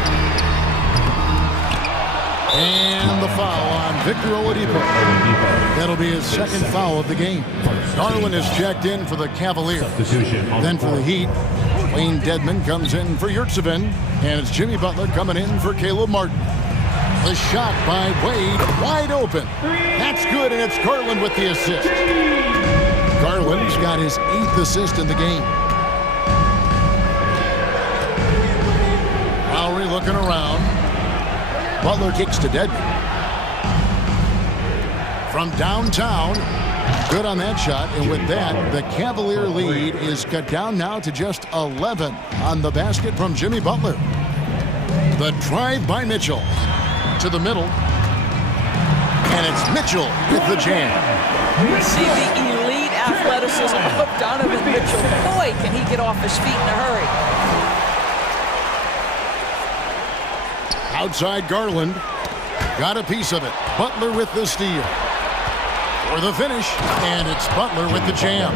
And the foul on Victor Oladipo. That'll be his second foul of the game. Garland is checked in for the Cavaliers. Then for the Heat, Wayne Dedmon comes in for Yurtseven. And it's Jimmy Butler coming in for Caleb Martin. The shot by Wade, wide open. That's good, and it's Garland with the assist. Garland's got his 8th assist in the game. Lowry looking around. Butler kicks to Dedmon. From downtown, good on that shot, and with that, the Cavalier lead is cut down now to just 11 on the basket from Jimmy Butler. The drive by Mitchell. To the middle, and it's Mitchell with the jam. See the elite athleticism of Donovan Mitchell. Boy, can he get off his feet in a hurry. Outside Garland, got a piece of it. Butler with the steal. For the finish, and it's Butler with the jam.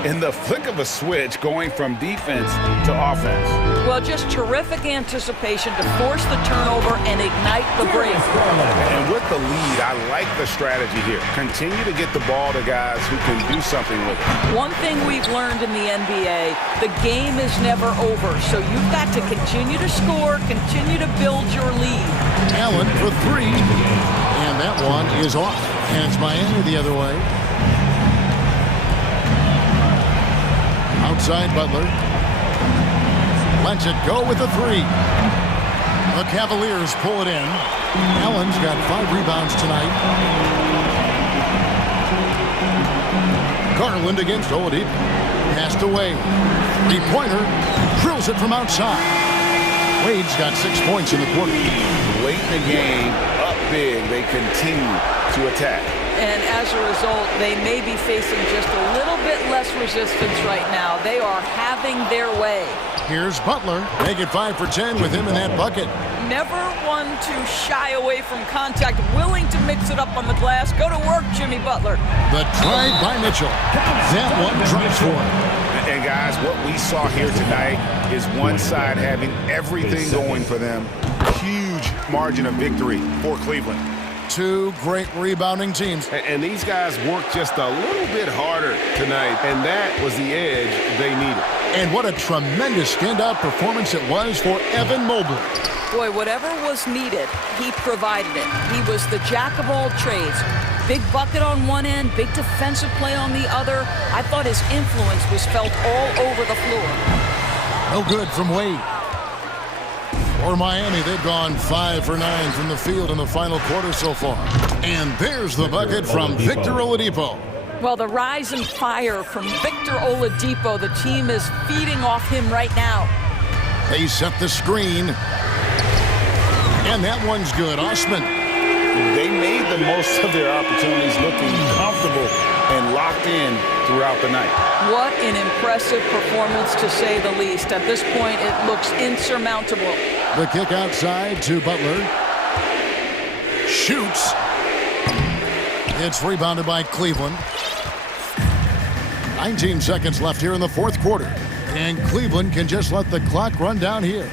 In the flick of a switch, going from defense to offense. Well, just terrific anticipation to force the turnover and ignite the break. And with the lead, I like the strategy here. Continue to get the ball to guys who can do something with it. One thing we've learned in the NBA, the game is never over. So you've got to continue to score, continue to build your lead. Allen for three. And that one is off. And it's Miami the other way. Outside Butler. Lets it go with a three. The Cavaliers pull it in. Allen's got 5 rebounds tonight. Garland against Oladipo. Passed away. Three-pointer. Drills it from outside. Wade's got 6 points in the quarter. Late in the game, up big, they continue to attack. And as a result, they may be facing just a little bit less resistance right now. They are having their way. Here's Butler. Make it 5 for 10 with him in that bucket. Never one to shy away from contact, willing to mix it up on the glass. Go to work, Jimmy Butler. The drive by Mitchell. That one drives for him. And guys, what we saw here tonight is one side having everything going for them. Huge margin of victory for Cleveland. 2 great rebounding teams. And these guys worked just a little bit harder tonight, and that was the edge they needed. And what a tremendous standout performance it was for Evan Mobley. Boy, whatever was needed, he provided it. He was the jack of all trades. Big bucket on one end, big defensive play on the other. I thought his influence was felt all over the floor. No good from Wade. For Miami, they've gone 5 for 9 from the field in the final quarter so far. And there's the bucket from Victor Oladipo. Well, the rise and fire from Victor Oladipo, the team is feeding off him right now. They set the screen. And that one's good. Osman. They made the most of their opportunities, looking comfortable and locked in throughout the night. What an impressive performance, to say the least. At this point, it looks insurmountable. The kick outside to Butler. Shoots. It's rebounded by Cleveland. 19 seconds left here in the fourth quarter. And Cleveland can just let the clock run down here.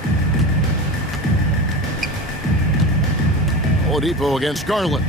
Oladipo against Garland.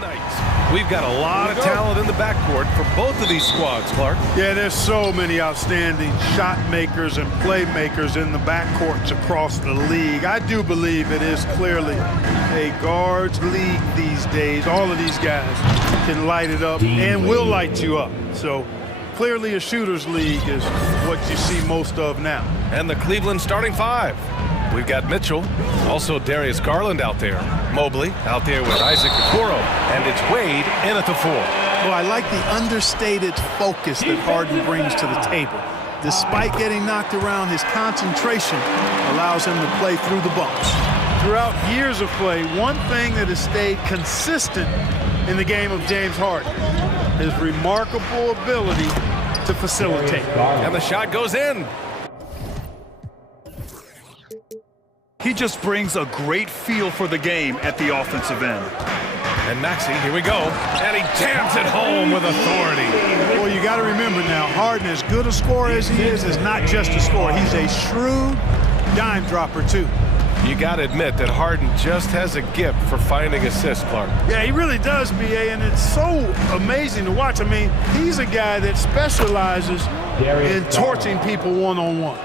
Nights. We've got a lot of talent in the backcourt for both of these squads, Clark. Yeah, there's so many outstanding shot makers and playmakers in the backcourts across the league. I do believe it is clearly a guards league these days. All of these guys can light it up and will light you up. So clearly a shooters league is what you see most of now. And the Cleveland starting five. We've got Mitchell, also Darius Garland out there. Mobley out there with Isaac Okoro, and it's Wade in at the 4. Well, I like the understated focus that Harden brings to the table. Despite getting knocked around, his concentration allows him to play through the bumps. Throughout years of play, one thing that has stayed consistent in the game of James Harden, his remarkable ability to facilitate. And the shot goes in. He just brings a great feel for the game at the offensive end. And Maxey, here we go. And he jams it home with authority. Well, you got to remember now, Harden, as good a scorer as he is not just a scorer. He's a shrewd dime dropper, too. You got to admit that Harden just has a gift for finding assists, Clark. Yeah, he really does, B.A., and it's so amazing to watch. I mean, he's a guy that specializes in torching people one-on-one.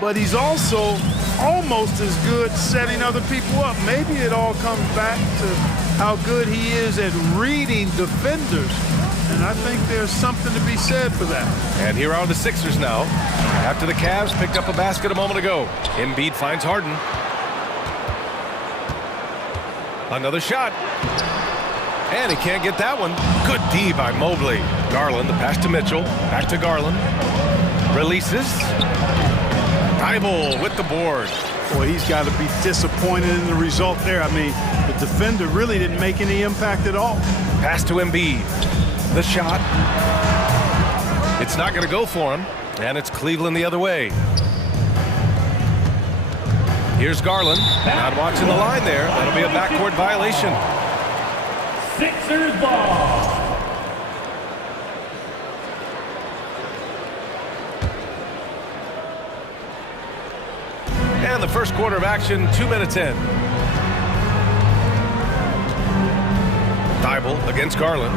But he's also almost as good setting other people up. Maybe it all comes back to how good he is at reading defenders. And I think there's something to be said for that. And here are the Sixers now. After the Cavs picked up a basket a moment ago. Embiid finds Harden. Another shot. And he can't get that one. Good D by Mobley. Garland, the pass to Mitchell. Back to Garland. Releases. Thibault with the board. Boy, he's got to be disappointed in the result there. I mean, the defender really didn't make any impact at all. Pass to Embiid. The shot. It's not going to go for him. And it's Cleveland the other way. Here's Garland. Not watching the line there. That'll be a backcourt violation. Sixers ball. And the first quarter of action, 2 minutes in. Thibault against Garland.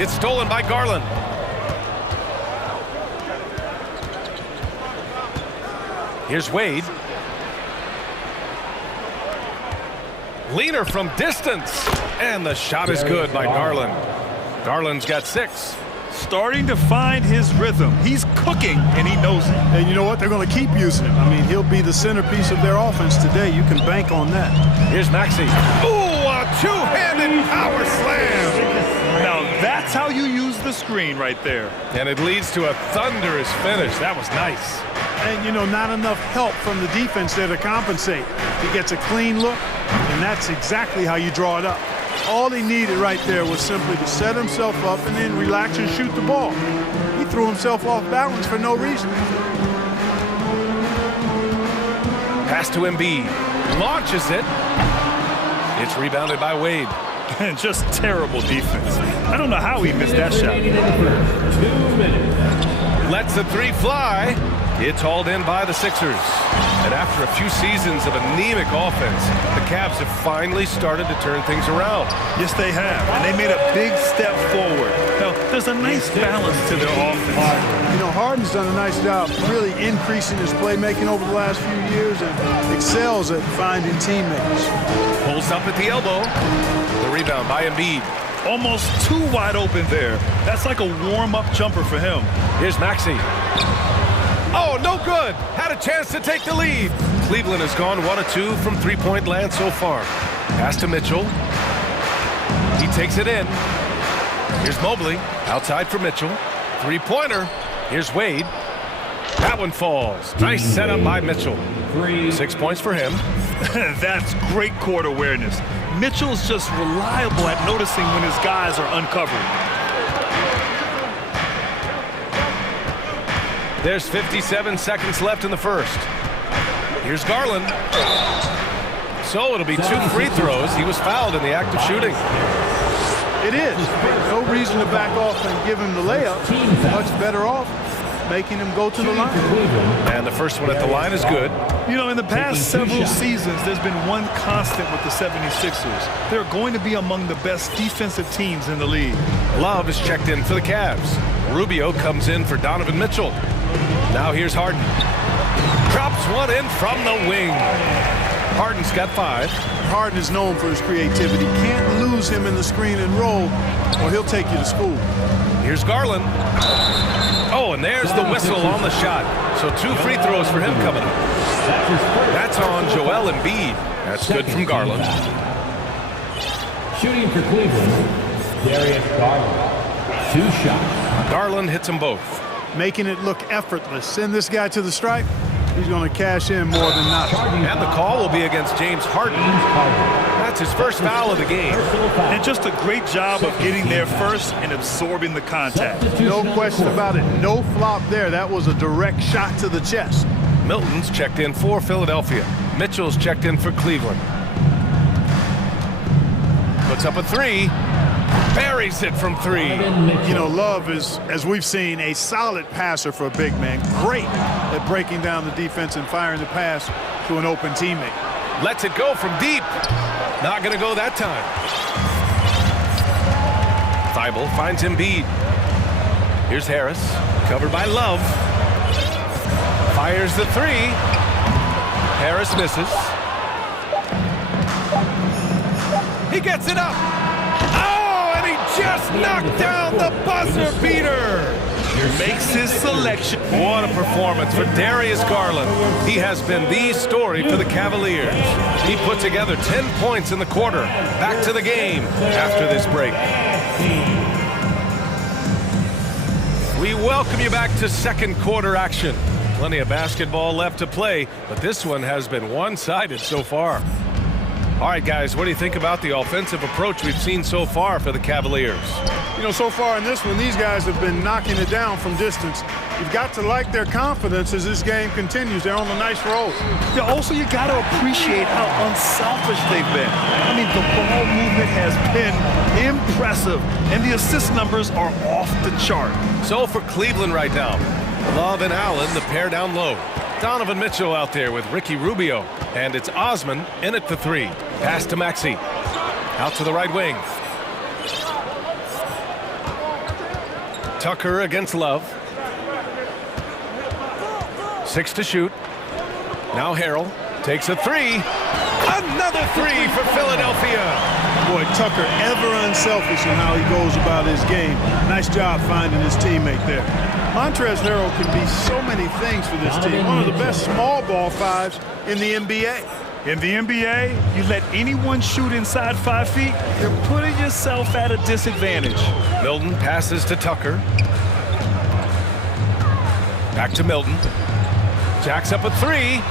It's stolen by Garland. Here's Wade. Leaner from distance. And the shot is good by Garland. Garland's got 6. Starting to find his rhythm. He's cooking, and he knows it. And you know what? They're going to keep using him. I mean, he'll be the centerpiece of their offense today. You can bank on that. Here's Maxey. Ooh, a two-handed power slam. Now, that's how you use the screen right there. And it leads to a thunderous finish. That was nice. And, you know, not enough help from the defense there to compensate. He gets a clean look, and that's exactly how you draw it up. All he needed right there was simply to set himself up and then relax and shoot the ball. He threw himself off balance for no reason. Pass to Embiid. Launches it. It's rebounded by Wade. And just terrible defense. I don't know how he missed that shot. 2 minutes. Lets the 3 fly. It's hauled in by the Sixers. And after a few seasons of anemic offense, the Cavs have finally started to turn things around. Yes, they have. And they made a big step forward. Now, there's a nice balance to their offense. You know, Harden's done a nice job really increasing his playmaking over the last few years and excels at finding teammates. Pulls up at the elbow. The rebound by Embiid. Almost too wide open there. That's like a warm-up jumper for him. Here's Maxey. Oh, no good. Had a chance to take the lead. Cleveland has gone 1 of 2 from three-point land so far. Pass to Mitchell. He takes it in. Here's Mobley. Outside for Mitchell. Three-pointer. Here's Wade. That one falls. Nice setup by Mitchell. 6 points for him. That's great court awareness. Mitchell's just reliable at noticing when his guys are uncovered. There's 57 seconds left in the first. Here's Garland. So it'll be 2 free throws. He was fouled in the act of shooting. It is. No reason to back off and give him the layup. Much better off making him go to the line. And the first one at the line is good. You know, in the past several seasons, there's been one constant with the 76ers. They're going to be among the best defensive teams in the league. Love is checked in for the Cavs. Rubio comes in for Donovan Mitchell. Now here's Harden. Drops one in from the wing. Harden's got 5. Harden is known for his creativity. Can't lose him in the screen and roll, or he'll take you to school. Here's Garland. Oh, and there's the whistle on the shot. So 2 free throws for him coming up. That's on Joel Embiid. That's good from Garland. Shooting for Cleveland, Darius Garland. 2 shots. Garland hits them both. Making it look effortless. Send this guy to the stripe. He's going to cash in more than not. And the call will be against James Harden. That's his first foul of the game. And just a great job of getting there first and absorbing the contact. No question about it. No flop there. That was a direct shot to the chest. Milton's checked in for Philadelphia. Mitchell's checked in for Cleveland. Puts up a 3. Buries it from 3. You know, Love is, as we've seen, a solid passer for a big man. Great at breaking down the defense and firing the pass to an open teammate. Lets it go from deep. Not going to go that time. Thibault finds Embiid. Here's Harris, covered by Love. Fires the 3. Harris misses. He gets it up. Just knocked down the buzzer beater. Makes his selection. What a performance for Darius Garland. He has been the story for the Cavaliers. He put together 10 points in the quarter. Back to the game after this break. We welcome you back to second quarter action. Plenty of basketball left to play, but this one has been one-sided so far. All right, guys, what do you think about the offensive approach we've seen so far for the Cavaliers? You know, so far in this one, these guys have been knocking it down from distance. You've got to like their confidence as this game continues. They're on a nice roll. Yeah, also, you got to appreciate how unselfish they've been. I mean, the ball movement has been impressive, and the assist numbers are off the chart. So for Cleveland right now, Love and Allen, the pair down low. Donovan Mitchell out there with Ricky Rubio. And it's Osman in at the 3. Pass to Maxey. Out to the right wing. Tucker against Love. 6 to shoot. Now Harrell takes a 3. Another 3 for Philadelphia. Boy, Tucker ever unselfish in how he goes about his game. Nice job finding his teammate there. Montrezl Harrell can be so many things for this team. One of the best small ball 5s in the NBA. In the NBA, you let anyone shoot inside 5 feet, you're putting yourself at a disadvantage. Milton passes to Tucker. Back to Milton. Jacks up a 3.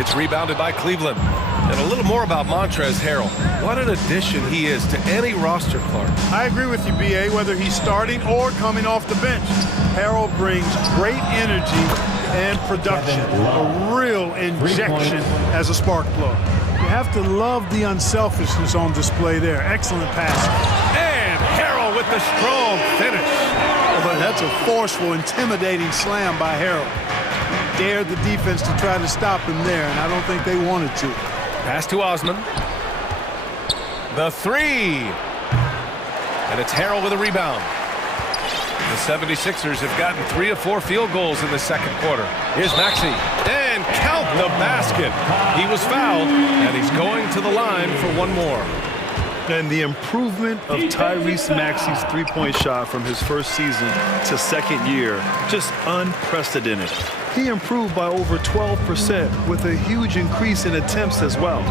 It's rebounded by Cleveland. And a little more about Montrezl Harrell. What an addition he is to any roster, Clark. I agree with you, B.A., whether he's starting or coming off the bench. Harrell brings great energy and production, a real injection as a spark plug. You have to love the unselfishness on display there. Excellent pass. And Harrell with the strong finish. But that's a forceful, intimidating slam by Harrell. He dared the defense to try to stop him there, and I don't think they wanted to. Pass to Osman. The 3. And it's Harrell with a rebound. The 76ers have gotten 3 of 4 field goals in the second quarter. Here's Maxey. And count the basket. He was fouled, and he's going to the line for one more. And the improvement of Tyrese Maxey's three-point shot from his first season to second year, just unprecedented. He improved by over 12% with a huge increase in attempts as well.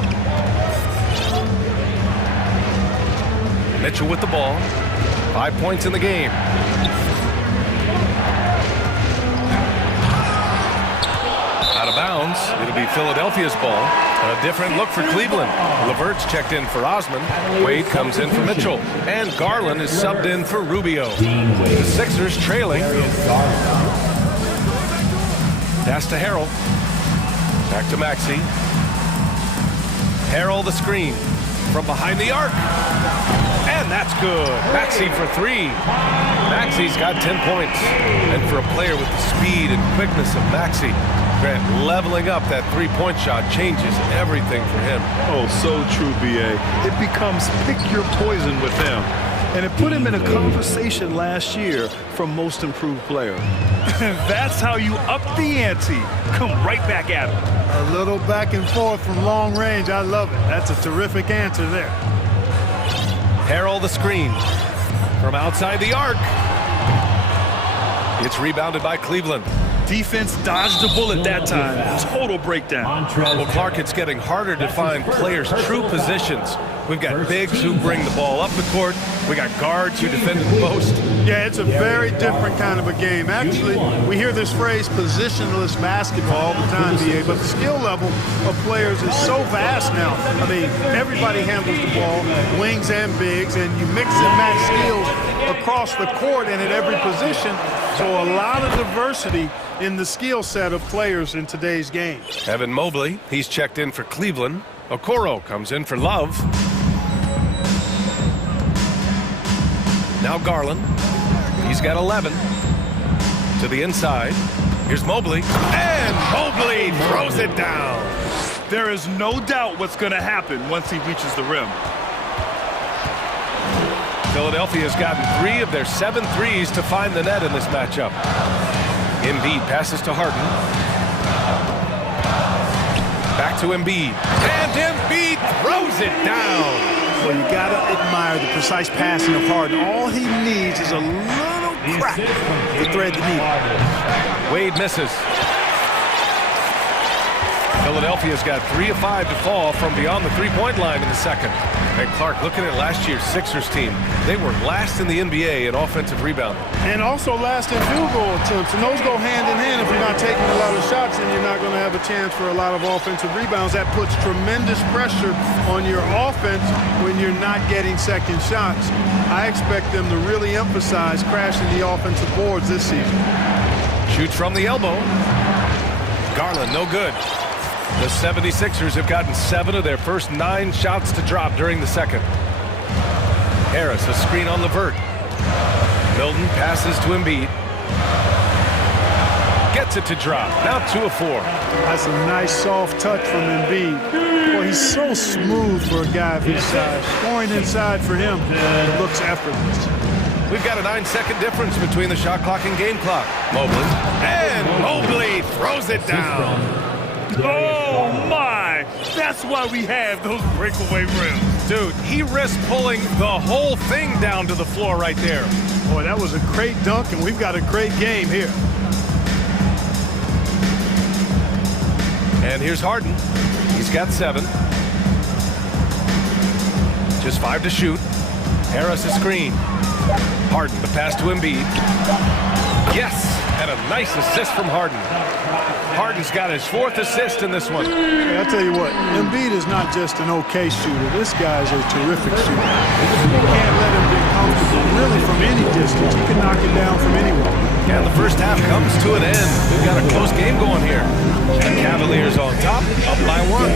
Mitchell with the ball. 5 points in the game. Out of bounds. It'll be Philadelphia's ball. A different look for Cleveland. LeVert's checked in for Osman. Wade comes in for Mitchell. And Garland is subbed in for Rubio. The Sixers trailing. Pass to Harrell. Back to Maxey. Harrell the screen. From behind the arc. And that's good. Maxey for 3. Maxey's got 10 points. And for a player with the speed and quickness of Maxey, Grant, leveling up that three-point shot changes everything for him. Oh, so true, B.A. It becomes pick your poison with him. And it put him in a conversation last year for most improved player. And that's how you up the ante. Come right back at him. A little back and forth from long range. I love it. That's a terrific answer there. Harrell the screen from outside the arc. It's rebounded by Cleveland. Defense dodged a bullet that time. Total breakdown. Well, Clark, it's getting harder to find players' true positions. We've got bigs who bring the ball up the court. We got guards who defend the post. Yeah, it's a very different kind of a game. Actually, we hear this phrase positionless basketball all the time, BA, but the skill level of players is so vast now. I mean, everybody handles the ball, wings and bigs, and you mix and match skills across the court and at every position. So a lot of diversity in the skill set of players in today's game. Evan Mobley, he's checked in for Cleveland. Okoro comes in for Love. Now Garland. He's got 11. To the inside. Here's Mobley. And Mobley throws it down. There is no doubt what's going to happen once he reaches the rim. Philadelphia's gotten 3 of their 7 threes to find the net in this matchup. Embiid passes to Harden. Back to Embiid. And Embiid throws it down. Well, you got to admire the precise passing of Harden. All he needs is a little crack to thread the needle. Wade misses. Philadelphia's got 3 of 5 to fall from beyond the three-point line in the second. And Clark, looking at last year's Sixers team, they were last in the NBA in offensive rebounding. And also last in field goal attempts. And those go hand in hand. If you're not taking a lot of shots, then you're not going to have a chance for a lot of offensive rebounds. That puts tremendous pressure on your offense when you're not getting second shots. I expect them to really emphasize crashing the offensive boards this season. Shoots from the elbow. Garland, no good. The 76ers have gotten 7 of their first 9 shots to drop during the second. Harris, a screen on LeVert. Milton passes to Embiid. Gets it to drop. Now 2 of 4. That's a nice soft touch from Embiid. Boy, he's so smooth for a guy of his size. Scoring inside for him looks effortless. We've got a 9-second difference between the shot clock and game clock. Mobley. And Mobley throws it down. Oh, my! That's why we have those breakaway rims. Dude, he risked pulling the whole thing down to the floor right there. Boy, that was a great dunk, and we've got a great game here. And here's Harden. He's got 7. Just 5 to shoot. Harris a screen. Harden, the pass to Embiid. Yes, and a nice assist from Harden. Harden's got his 4th assist in this one. Hey, I'll tell you what, Embiid is not just an okay shooter. This guy's a terrific shooter. You can't let him get comfortable, really, from any distance. He can knock it down from anywhere. And the first half comes to an end. We've got a close game going here. And Cavaliers on top, up by 1.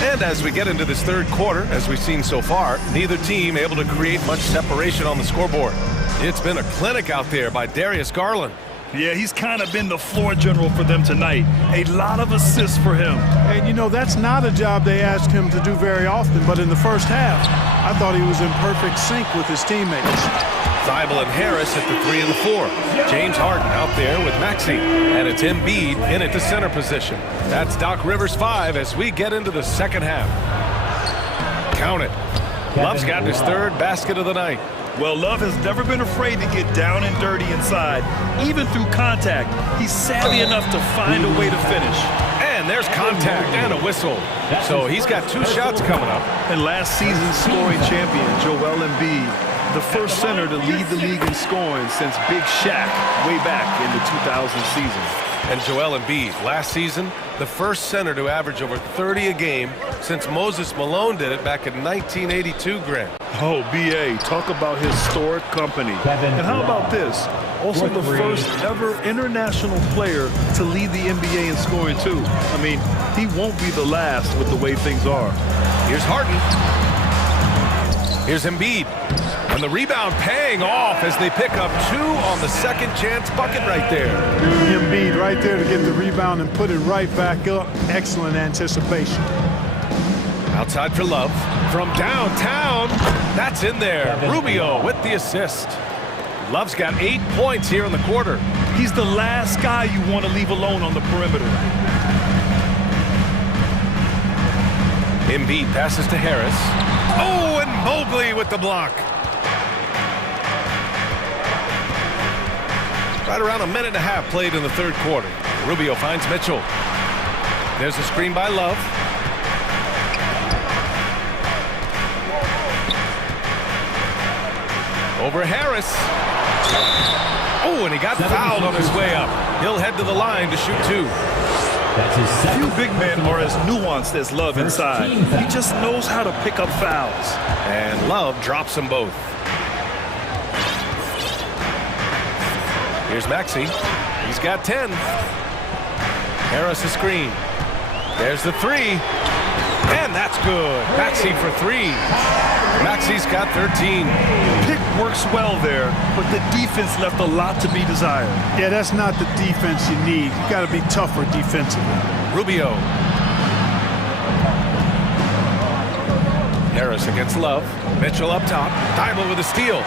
And as we get into this third quarter, as we've seen so far, neither team able to create much separation on the scoreboard. It's been a clinic out there by Darius Garland. Yeah, he's kind of been the floor general for them tonight. A lot of assists for him. And, you know, that's not a job they ask him to do very often, but in the first half, I thought he was in perfect sync with his teammates. Thybulle and Harris at the 3 and the 4. James Harden out there with Maxey. And it's Embiid in at the center position. That's Doc Rivers 5 as we get into the second half. Count it. Love's got his 3rd basket of the night. Well, Love has never been afraid to get down and dirty inside, even through contact. He's savvy enough to find a way to finish. And there's contact and a whistle. So he's got 2 shots coming up. And last season's scoring champion, Joel Embiid, the first center to lead the league in scoring since Big Shaq way back in the 2000 season. And Joel Embiid, last season, the first center to average over 30 a game since Moses Malone did it back in 1982, Grant. Oh, B.A., talk about historic company. And how about this? Also the first ever international player to lead the NBA in scoring, too. I mean, he won't be the last with the way things are. Here's Harden. Here's Embiid. And the rebound paying off as they pick up 2 on the second chance bucket right there. Embiid right there to get the rebound and put it right back up. Excellent anticipation. Outside for Love. From downtown, that's in there. Rubio with the assist. Love's got 8 points here in the quarter. He's the last guy you want to leave alone on the perimeter. Embiid passes to Harris. Oh, and Mobley with the block. Right around a minute and a half played in the third quarter. Rubio finds Mitchell. There's a screen by Love. Over Harris. Oh, and he got fouled on his way up. He'll head to the line to shoot 2. Few big men are as nuanced as Love inside. He just knows how to pick up fouls. And Love drops them both. Here's Maxey. He's got 10. Harris a screen. There's the 3. And that's good. Maxey for 3. Maxey's got 13. Pick works well there, but the defense left a lot to be desired. Yeah, that's not the defense you need. You got to be tougher defensively. Rubio. Harris against Love. Mitchell up top. Thibault with a steal.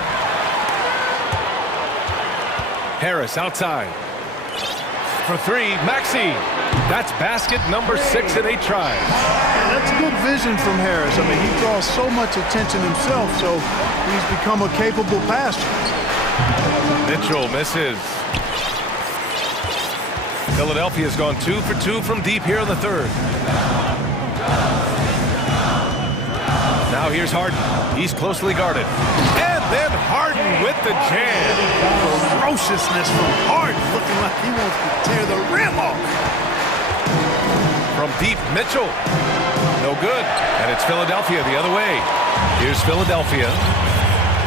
Harris outside. For 3, Maxey. That's basket number 6 in 8 tries. That's good vision from Harris. I mean, he draws so much attention himself, so he's become a capable passer. Mitchell misses. Philadelphia's gone 2 for 2 from deep here in the third. Now here's Harden. He's closely guarded. And then Harden with the jam. Ferociousness from Harden, looking like he wants to tear the rim off. From deep, Mitchell. No good. And it's Philadelphia the other way. Here's Philadelphia.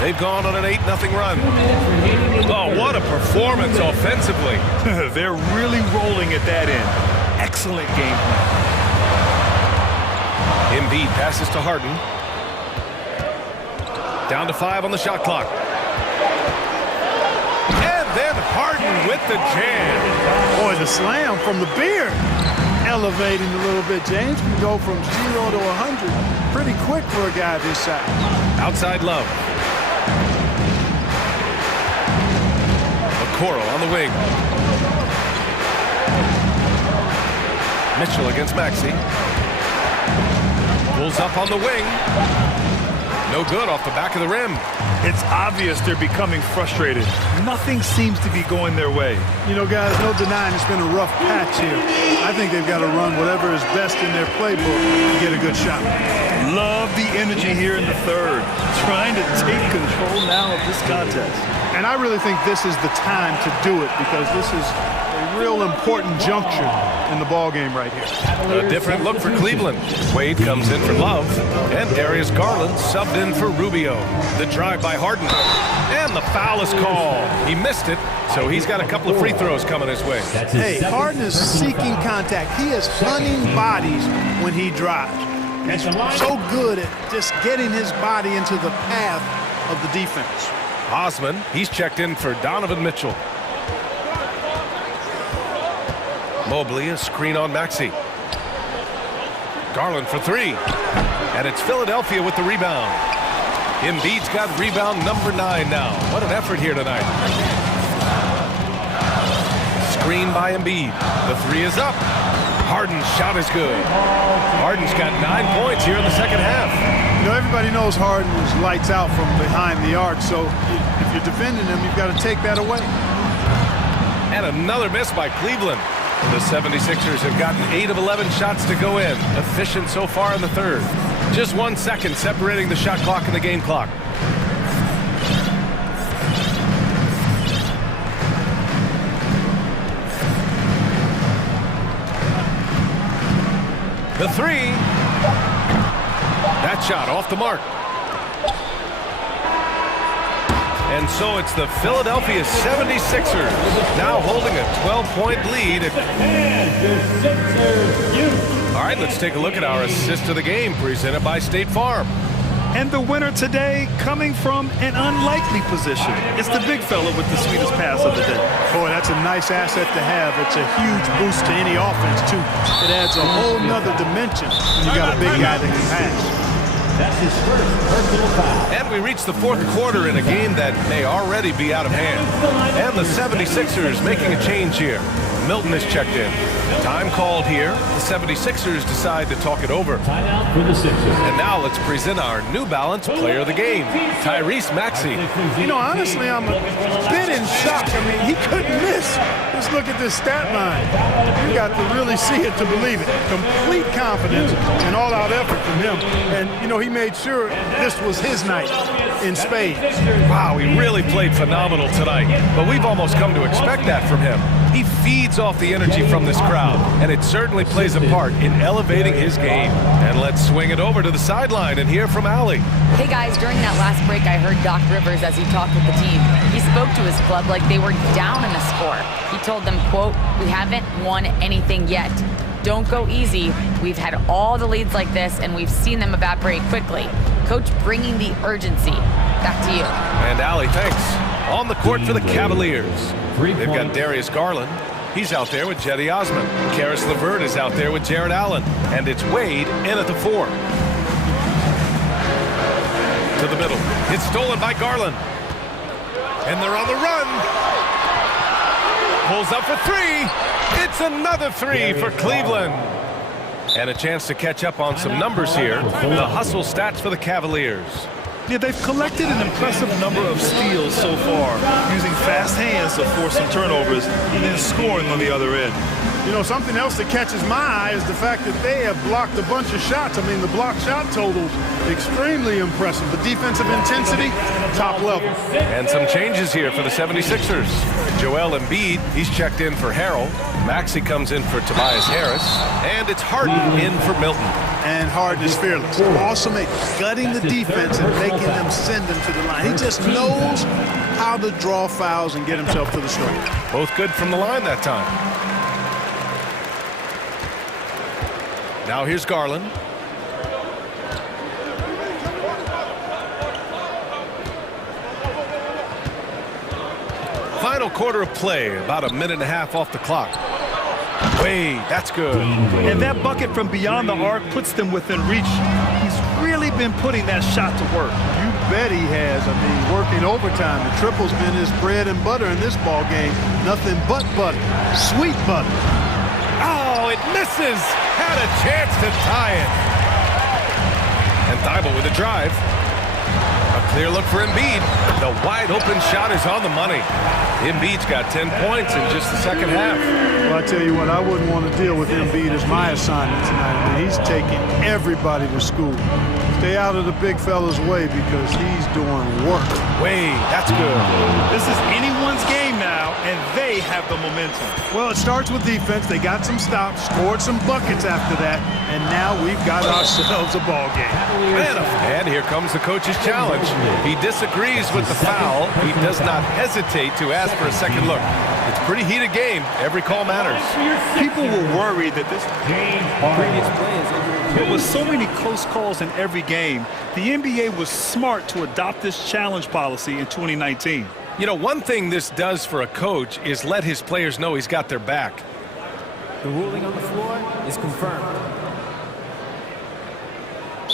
They've gone on an 8-0 run. Oh, what a performance offensively. They're really rolling at that end. Excellent game plan. Embiid passes to Harden. Down to 5 on the shot clock. And then Harden with the jam. Boy, the slam from the beard. Elevating a little bit. James can go from 0 to 100 pretty quick for a guy this size. Outside Love. Okoro on the wing. Mitchell against Maxey. Pulls up on the wing. No good off the back of the rim. It's obvious they're becoming frustrated. Nothing seems to be going their way. You know, guys, no denying it's been a rough patch here. I think they've got to run whatever is best in their playbook to get a good shot. Love the energy here in the third. Trying to take control now of this contest. And I really think this is the time to do it because this is a real important juncture in the ball game right here. A different look for Cleveland. Wade comes in for Love, and Darius Garland subbed in for Rubio. The drive by Harden, and the foul is called. He missed it, so he's got a couple of free throws coming his way. Hey, Harden is seeking contact. He is hunting bodies when he drives. He's so good at just getting his body into the path of the defense. Osman, he's checked in for Donovan Mitchell. Mobley, a screen on Maxey. Garland for 3. And it's Philadelphia with the rebound. Embiid's got rebound number 9 now. What an effort here tonight. Screen by Embiid. The 3 is up. Harden's shot is good. Harden's got 9 points here in the second half. You know, everybody knows Harden is lights out from behind the arc, so if you're defending him, you've got to take that away. And another miss by Cleveland. The 76ers have gotten 8 of 11 shots to go in. Efficient so far in the third. Just 1 second separating the shot clock and the game clock. The three. That shot off the mark. And so it's the Philadelphia 76ers now holding a 12-point lead. All right, let's take a look at our assist of the game presented by State Farm. And the winner today coming from an unlikely position. It's the big fella with the sweetest pass of the day. Boy, that's a nice asset to have. It's a huge boost to any offense, too. It adds a whole nother dimension when you got a big guy that can pass. That's his first personal foul. And we reach the fourth quarter in a game that may already be out of hand. And the 76ers making a change here. Milton is checked in. Time called here. The 76ers decide to talk it over. Timeout for the Sixers. And now let's present our New Balance player of the game, Tyrese Maxey. You know, honestly, I'm a bit in shock. I mean, he couldn't miss. Just look at this stat line. You got to really see it to believe it. Complete confidence and all-out effort from him. And, you know, he made sure this was his night in spades. Wow, he really played phenomenal tonight. But we've almost come to expect that from him. He feeds off the energy from this crowd, and it certainly plays a part in elevating his game. And let's swing it over to the sideline and hear from Allie. Hey guys, during that last break, I heard Doc Rivers as he talked with the team. He spoke to his club like they were down in the score. He told them, quote, "We haven't won anything yet. Don't go easy. We've had all the leads like this, and we've seen them evaporate quickly." Coach bringing the urgency. Back to you. And Allie, thanks. On the court for the Cavaliers. They've got Darius Garland. He's out there with Jetty Osman. Karis LeVert is out there with Jared Allen. And it's Wade in at the 4. To the middle. It's stolen by Garland. And they're on the run. Pulls up for 3. It's another 3 for Cleveland. And a chance to catch up on some numbers here. The hustle stats for the Cavaliers. Yeah, they've collected an impressive number of steals so far, using fast hands to force some turnovers and then scoring on the other end. You know, something else that catches my eye is the fact that they have blocked a bunch of shots. I mean, the block shot total, extremely impressive. The defensive intensity, top level. And some changes here for the 76ers. Joel Embiid, he's checked in for Harrell. Maxey comes in for Tobias Harris. And it's Harden in for Milton. And Harden is fearless. Awesome at gutting the defense and making them send them to the line. He just knows how to draw fouls and get himself to the stripe. Both good from the line that time. Now here's Garland. Final quarter of play, about a minute and a half off the clock. Wade, that's good. And that bucket from beyond the arc puts them within reach. He's really been putting that shot to work. You bet he has. I mean, working overtime. The triple's been his bread and butter in this ball game. Nothing but butter. Sweet butter. Oh, it misses. Had a chance to tie it. And Thibault with a drive. A clear look for Embiid. The wide open shot is on the money. Embiid's got 10 points in just the second half. Well, I tell you what, I wouldn't want to deal with Embiid as my assignment tonight. I mean, he's taking everybody to school. Stay out of the big fella's way because he's doing work. Wade, that's good. This is anyone's game now, and they have the momentum. Well, it starts with defense. They got some stops, scored some buckets after that, and now we've got ourselves a ball game. And here comes the coach's challenge. He disagrees with the foul. He does not hesitate to ask for a second look. It's a pretty heated game. Every call matters. People were worried that this previous play there was so many close calls in every game. The NBA was smart to adopt this challenge policy in 2019. You know, one thing this does for a coach is let his players know he's got their back. The ruling on the floor is confirmed.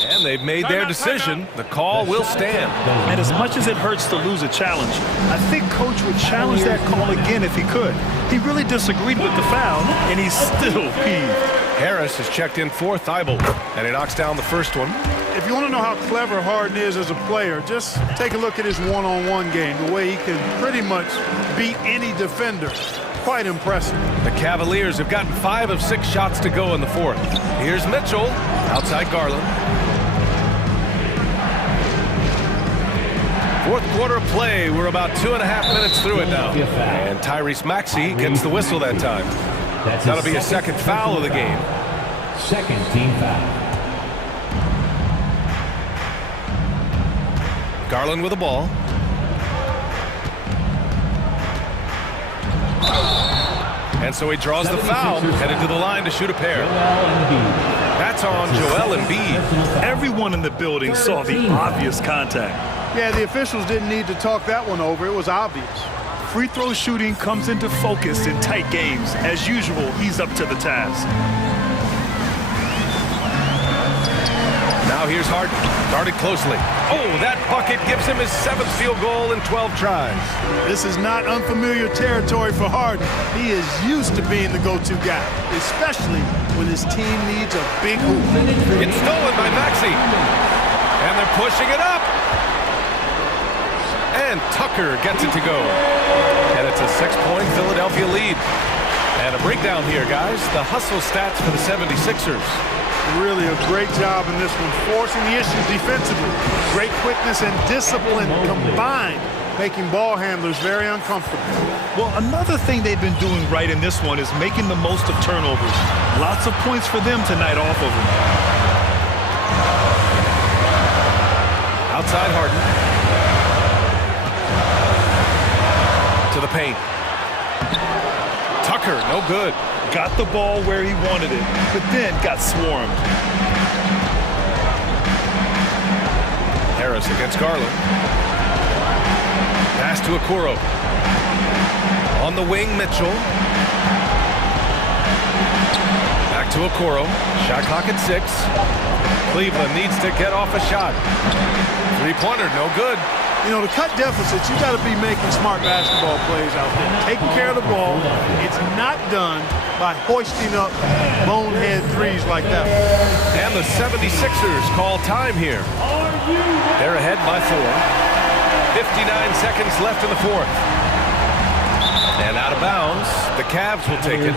And they've made their decision. The call will stand. And as much as it hurts to lose a challenge, I think Coach would challenge that call again if he could. He really disagreed with the foul, and he's still peeved. Harris has checked in for Thibault, and he knocks down the first one. If you want to know how clever Harden is as a player, just take a look at his one-on-one game, the way he can pretty much beat any defender. Quite impressive. The Cavaliers have gotten 5 of 6 shots to go in the fourth. Here's Mitchell, outside Garland. Fourth quarter of play. We're about 2.5 minutes through it now. And Tyrese Maxey gets the whistle that time. That'll be a second foul of the game. Second team foul. Garland with the ball. And so he draws the foul, headed to the line to shoot a pair. That's on Joel Embiid. Everyone in the building saw the obvious contact. Yeah, the officials didn't need to talk that one over. It was obvious. Free throw shooting comes into focus in tight games. As usual, he's up to the task. Now here's Harden, guarded closely. Oh, that bucket gives him his 7th field goal in 12 tries. This is not unfamiliar territory for Harden. He is used to being the go-to guy, especially when his team needs a big hoop. It's stolen by Maxey. And they're pushing it up. And Tucker gets it to go. And it's a 6-point Philadelphia lead. And a breakdown here, guys. The hustle stats for the 76ers. Really a great job in this one, forcing the issue defensively. Great quickness and discipline combined, making ball handlers very uncomfortable. Well, another thing they've been doing right in this one is making the most of turnovers. Lots of points for them tonight off of them. Outside Harden. To the paint. Tucker, no good. Got the ball where he wanted it, but then got swarmed. Harris against Garland. Pass to Okoro. On the wing, Mitchell. Back to Okoro. Shot clock at 6. Cleveland needs to get off a shot. Three-pointer, no good. You know, to cut deficits, you got to be making smart basketball plays out there. Taking care of the ball. It's not done by hoisting up bonehead threes like that. And the 76ers call time here. They're ahead by 4. 59 seconds left in the 4th. And out of bounds, the Cavs will take it.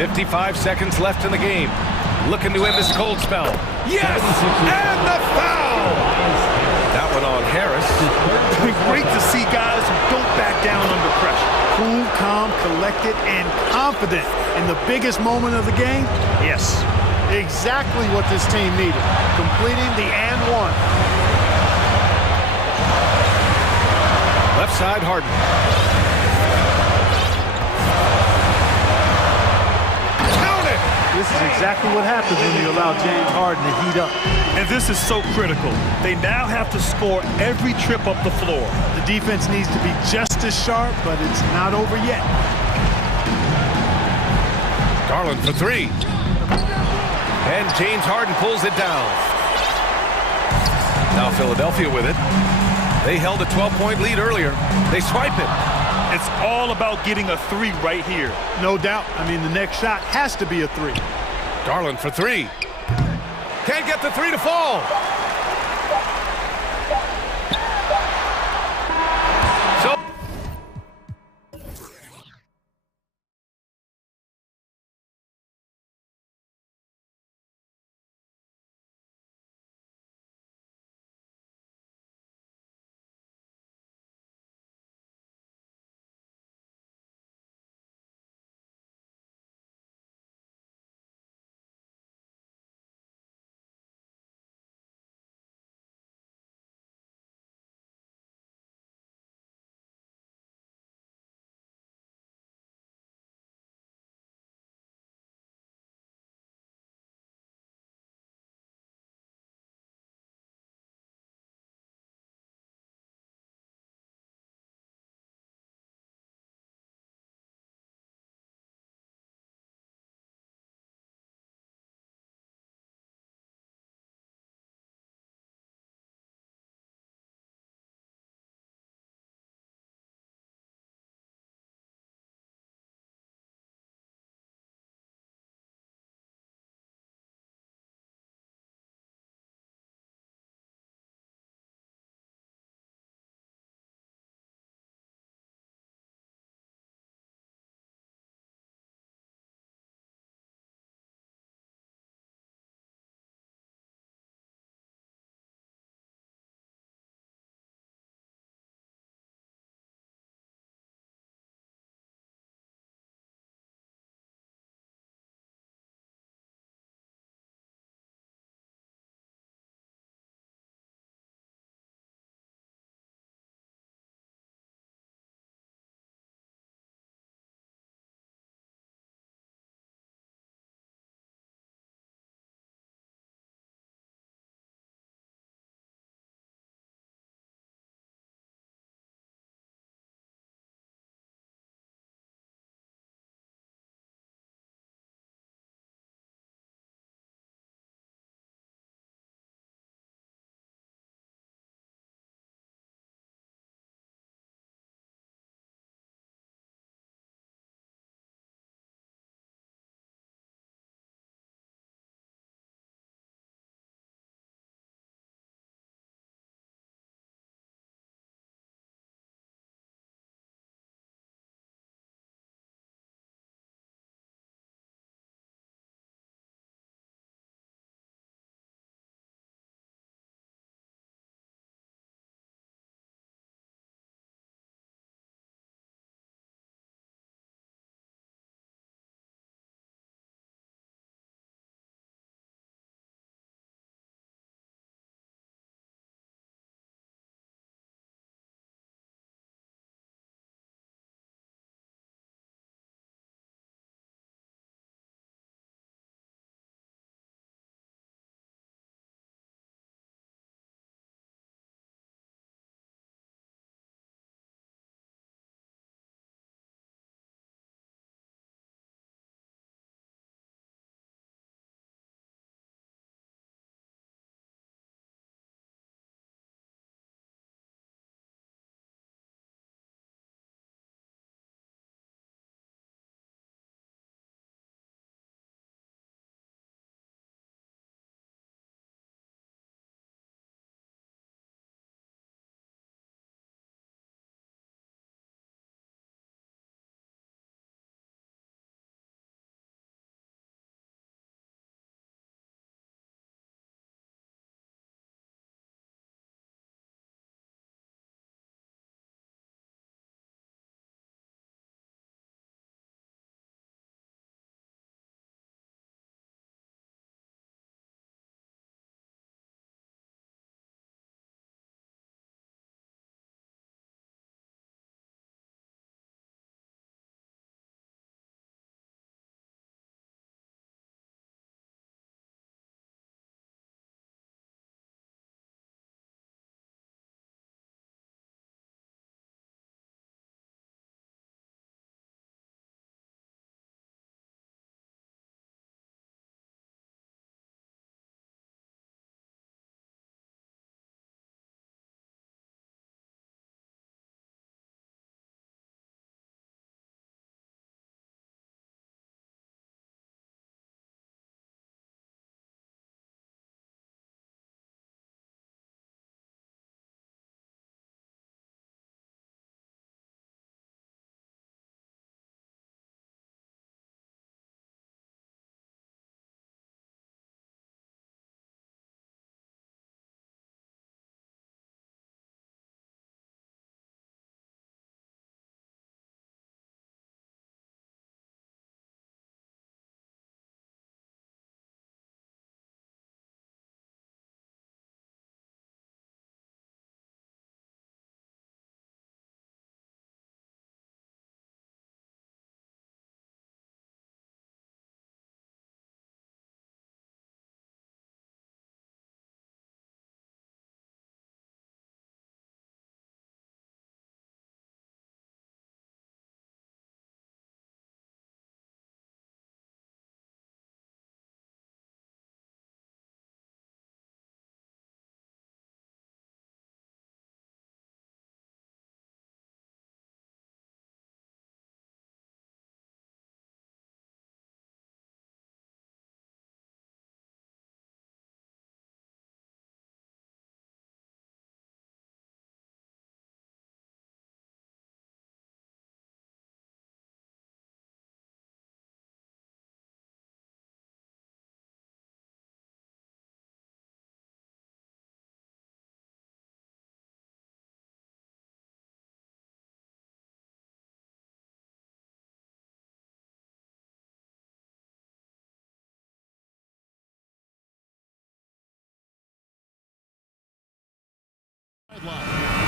"55 seconds left in the game. Looking to end this cold spell. Yes! And the foul! That one on Harris. Great to see guys who don't back down under pressure. Cool, calm, collected, and confident in the biggest moment of the game. Yes, exactly what this team needed. Completing the and one. Left side, Harden. This is exactly what happens when you allow James Harden to heat up. And this is so critical. They now have to score every trip up the floor. The defense needs to be just as sharp, but it's not over yet. Garland for 3. And James Harden pulls it down. Now Philadelphia with it. They held a 12-point lead earlier. They swipe it. It's all about getting a 3 right here. No doubt. I mean, the next shot has to be a 3. Garland for 3. Can't get the 3 to fall.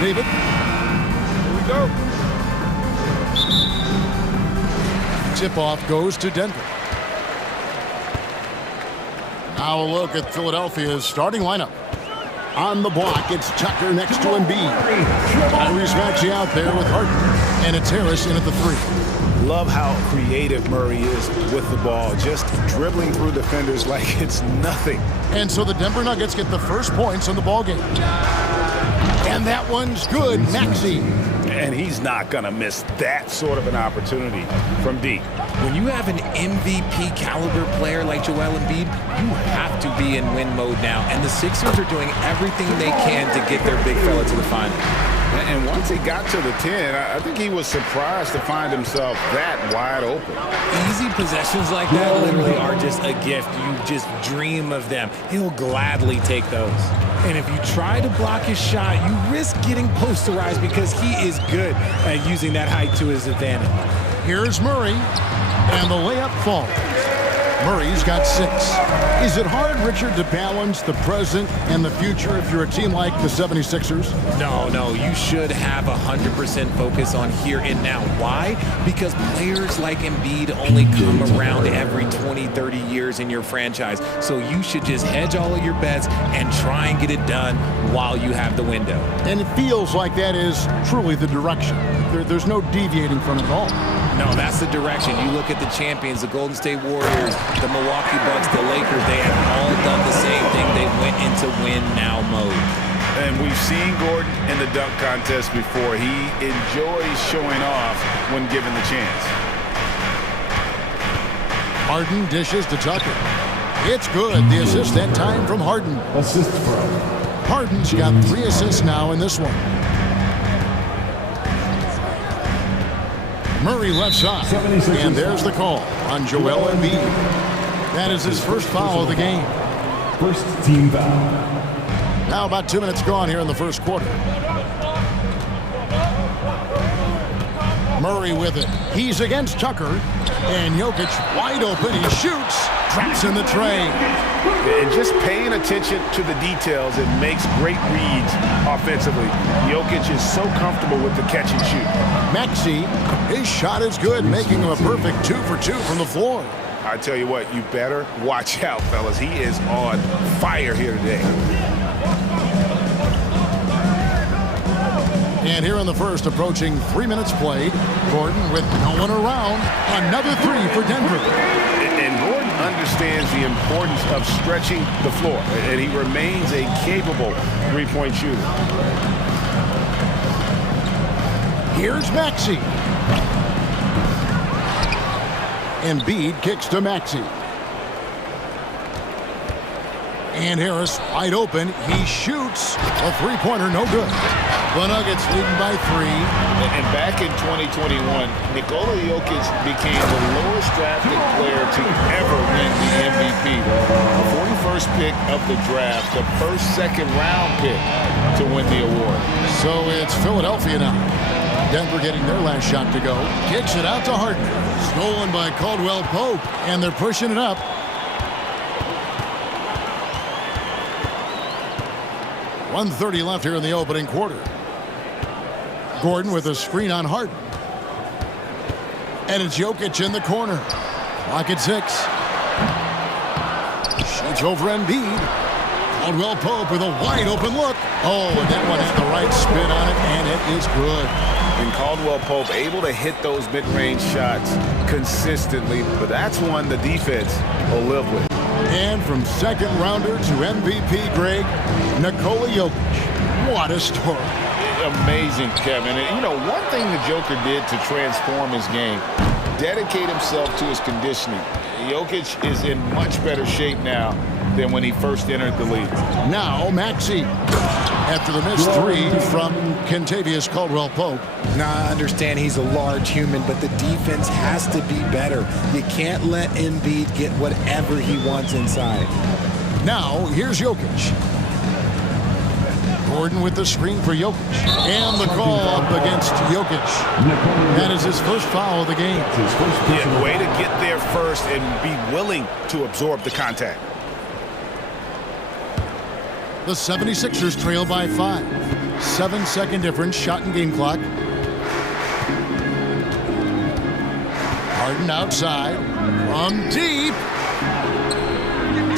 David. Here we go. Tip-off goes to Denver. Now a look at Philadelphia's starting lineup. On the block, it's Tucker next to Embiid. Tyrese Maxey out there with Harden. And it's Harris in at the 3. Love how creative Murray is with the ball, just dribbling through defenders like it's nothing. And so the Denver Nuggets get the first points in the ballgame. And that one's good, Maxey. And he's not going to miss that sort of an opportunity from deep. When you have an MVP caliber player like Joel Embiid, you have to be in win mode now. And the Sixers are doing everything they can to get their big fella to the final. And once he got to the 10, I think he was surprised to find himself that wide open. Easy possessions like that literally are just a gift. You just dream of them. He'll gladly take those. And if you try to block his shot, you risk getting posterized because he is good at using that height to his advantage. Here's Murray, and the layup falls. Murray's got 6. Is it hard, Richard, to balance the present and the future if you're a team like the 76ers? No, you should have 100% focus on here and now. Why? Because players like Embiid only come around every 20, 30 years in your franchise. So you should just hedge all of your bets and try and get it done while you have the window. And it feels like that is truly the direction. There's no deviating from it at all. No, that's the direction. You look at the champions, the Golden State Warriors, the Milwaukee Bucks, the Lakers, they have all done the same thing. They went into win-now mode. And we've seen Gordon in the dunk contest before. He enjoys showing off when given the chance. Harden dishes to Tucker. It's good. The assist that time from Harden. Assist from. Harden's got 3 assists now in this one. Murray left side, and there's the call on Joel Embiid. That is his first foul of the game. First team foul. Now about 2 minutes gone here in the first quarter. Murray with it. He's against Tucker, and Jokic wide open. He shoots, traps in the tray. And just paying attention to the details, it makes great reads offensively. Jokic is so comfortable with the catch and shoot. Maxey, his shot is good, making him a perfect 2 for 2 from the floor. I tell you what, you better watch out, fellas. He is on fire here today. And here in the first, approaching 3 minutes played, Gordon with no one around. Another 3 for Denver. And Gordon understands the importance of stretching the floor, and he remains a capable three-point shooter. Here's Maxey. Embiid kicks to Maxey. And Harris wide open. He shoots a three-pointer, no good. The Nuggets leading by 3. And back in 2021, Nikola Jokic became the lowest drafted player to ever win the MVP. The 41st pick of the draft, the first second-round pick to win the award. So it's Philadelphia now. Denver getting their last shot to go. Kicks it out to Harden. Stolen by Caldwell Pope, and they're pushing it up. .130 left here in the opening quarter. Gordon with a screen on Harden. And it's Jokic in the corner. Clock at 6. Shoots over Embiid. Caldwell Pope with a wide open look. Oh, and that one had the right spin on it, and it is good. And Caldwell Pope able to hit those mid-range shots consistently, but that's one the defense will live with. And from second rounder to MVP, Greg, Nikola Jokic. What a story. Amazing, Kevin. And, you know, one thing the Joker did to transform his game, dedicate himself to his conditioning. Jokic is in much better shape now than when he first entered the league. Now, Maxey. After the missed 3 from Kentavious Caldwell-Pope. Now, I understand he's a large human, but the defense has to be better. You can't let Embiid get whatever he wants inside. Now, here's Jokic. Gordon with the screen for Jokic. And the call up against Jokic. That is his first foul of the game. Yeah, way to get there first and be willing to absorb the contact. The 76ers trail by 5. 7-second difference, shot and game clock. Harden outside, from deep.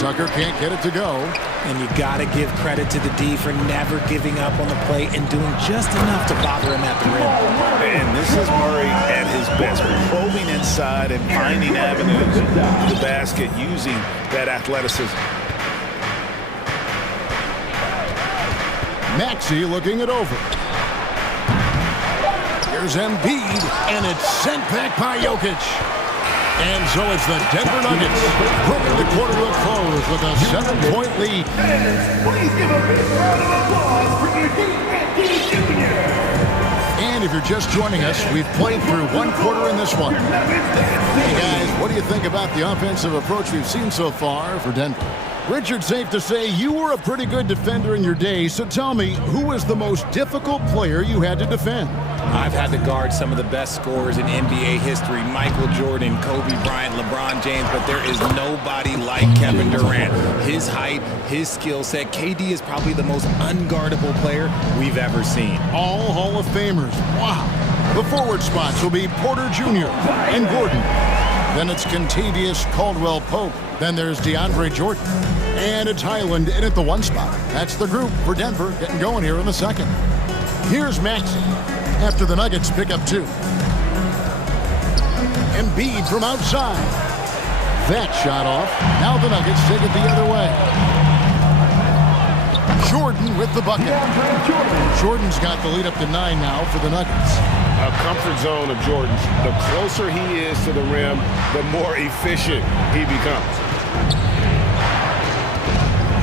Tucker can't get it to go. And you got to give credit to the D for never giving up on the play and doing just enough to bother him at the rim. And this is Murray at his best, probing inside and finding avenues to the basket using that athleticism. Maxey looking it over. Here's Embiid, and it's sent back by Jokic. And so it's the Denver Nuggets bringing the quarter to a close with a 7-point lead. Please give a big round of applause for your D Jr. And if you're just joining us, we've played through one quarter in this one. Hey guys, what do you think about the offensive approach we've seen so far for Denver? Richard, safe to say you were a pretty good defender in your day, so tell me, who was the most difficult player you had to defend? I've had to guard some of the best scorers in NBA history, Michael Jordan, Kobe Bryant, LeBron James, but there is nobody like Kevin Durant. His height, his skill set, KD is probably the most unguardable player we've ever seen. All Hall of Famers, wow. The forward spots will be Porter Jr. and Gordon. Then it's Contavious Caldwell-Pope. Then there's DeAndre Jordan. And it's Highland in at the 1 spot. That's the group for Denver getting going here in the second. Here's Maxey after the Nuggets pick up 2. Embiid from outside. That shot off. Now the Nuggets take it the other way. Jordan with the bucket. Jordan's got the lead up to 9 now for the Nuggets. A comfort zone of Jordan's. The closer he is to the rim, the more efficient he becomes.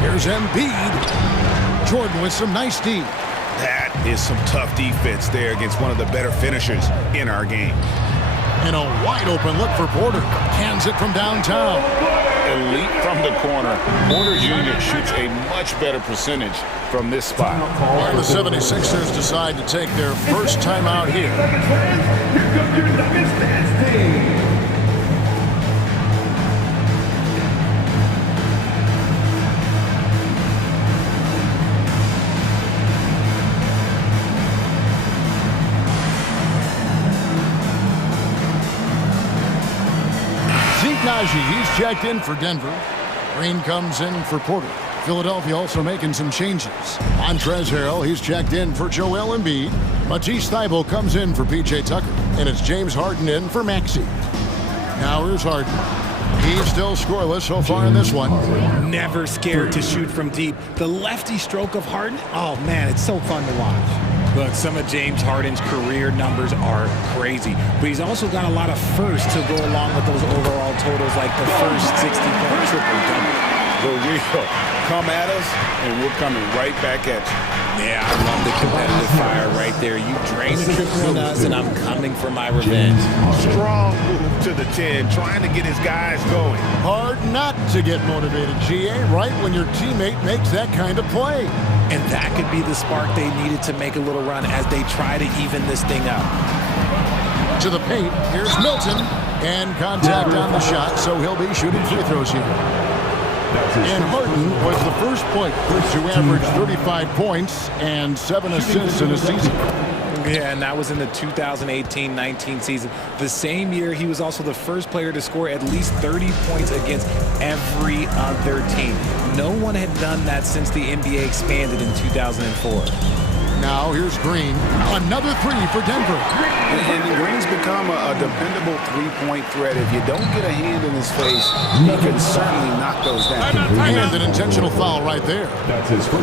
Here's Embiid. Jordan with some nice D. That is some tough defense there against one of the better finishers in our game. And a wide open look for Porter. Cans it from downtown. Elite from the corner. Porter Jr. shoots a much better percentage from this spot. While the 76ers decide to take their first time out here. Here comes your Nuggets dance team. He's checked in for Denver. Green comes in for Porter. Philadelphia also making some changes. Montrezl Harrell, he's checked in for Joel Embiid. Matisse Thybulle comes in for P.J. Tucker. And it's James Harden in for Maxey. Now here's Harden. He's still scoreless so far in this one. Never scared to shoot from deep. The lefty stroke of Harden, oh man, it's so fun to watch. Look, some of James Harden's career numbers are crazy, but he's also got a lot of firsts to go along with those overall totals, like the first 60-point triple-double. The real come at us, and we're coming right back at you. Yeah, I love the competitive fire right there. You drain the triple on us, and I'm coming for my revenge. Strong move to the 10, trying to get his guys going. Hard not to get motivated, GA, right when your teammate makes that kind of play. And that could be the spark they needed to make a little run as they try to even this thing up. To the paint, here's Milton. And contact on the shot, so he'll be shooting free throws here. And Harden was the first player to average 35 points and 7 assists in a season. Yeah, and that was in the 2018-19 season. The same year, he was also the first player to score at least 30 points against every other team. No one had done that since the NBA expanded in 2004. Now here's Green. Another 3 for Denver. And Green's become a dependable three-point threat. If you don't get a hand in his face, he can certainly knock those down. And an intentional foul right there.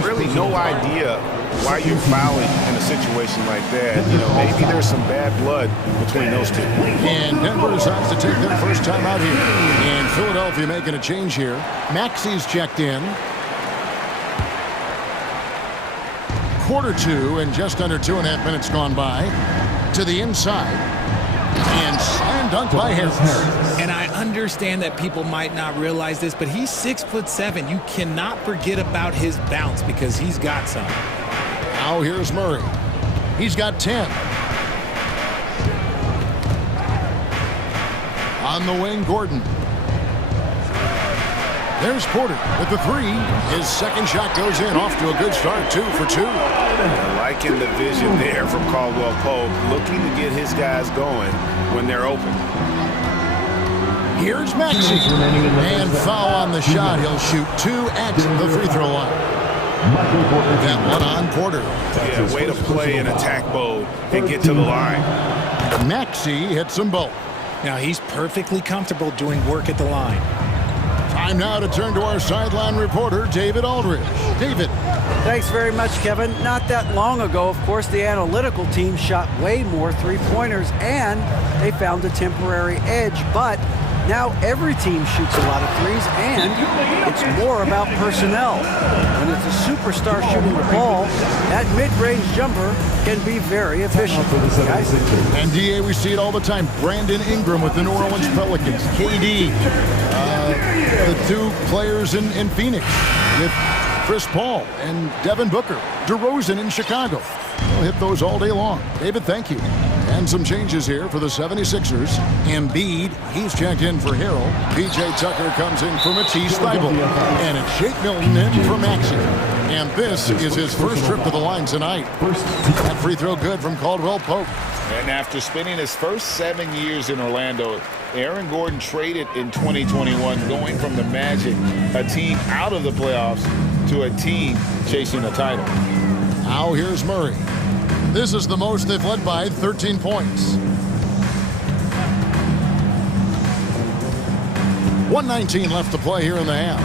Really no idea why you're fouling in a situation like that. You know, maybe there's some bad blood between those two. And Denver decides to take their first time out here. And Philadelphia making a change here. Maxey's checked in. Quarter 2 and just under 2.5 minutes gone by. To the inside. And slam dunk by Harris. And I understand that people might not realize this, but he's 6'7". You cannot forget about his bounce because he's got some. Now here's Murray. He's got 10. On the wing, Gordon. There's Porter with the three. His second shot goes in, off to a good start, 2 for 2. Liking the vision there from Caldwell Pope, looking to get his guys going when they're open. Here's Maxey, and foul on the shot. He'll shoot 2 at the free throw line. That one on Porter. Yeah, way to play in attack mode and get to the line. Maxey hits them both. Now he's perfectly comfortable doing work at the line. Time now to turn to our sideline reporter, David Aldridge. David. Thanks very much, Kevin. Not that long ago, of course, the analytical team shot way more three-pointers, and they found a temporary edge. But now every team shoots a lot of threes, and it's more about personnel. When it's a superstar shooting the ball, that mid-range jumper can be very efficient. Guys. And DA, we see it all the time. Brandon Ingram with the New Orleans Pelicans. KD, the 2 players in Phoenix with Chris Paul and Devin Booker. DeRozan in Chicago. We'll hit those all day long. David, thank you. And some changes here for the 76ers. Embiid, he's checked in for Harrell. PJ Tucker comes in for Matisse Thybulle. And it's Shake Milton in for Maxey. And this is his first trip to the line tonight. That free throw good from Caldwell Pope. And after spending his first 7 years in Orlando, Aaron Gordon traded in 2021, going from the Magic, a team out of the playoffs, to a team chasing a title. Now here's Murray. This is the most they've led by, 13 points. 1:19 left to play here in the half.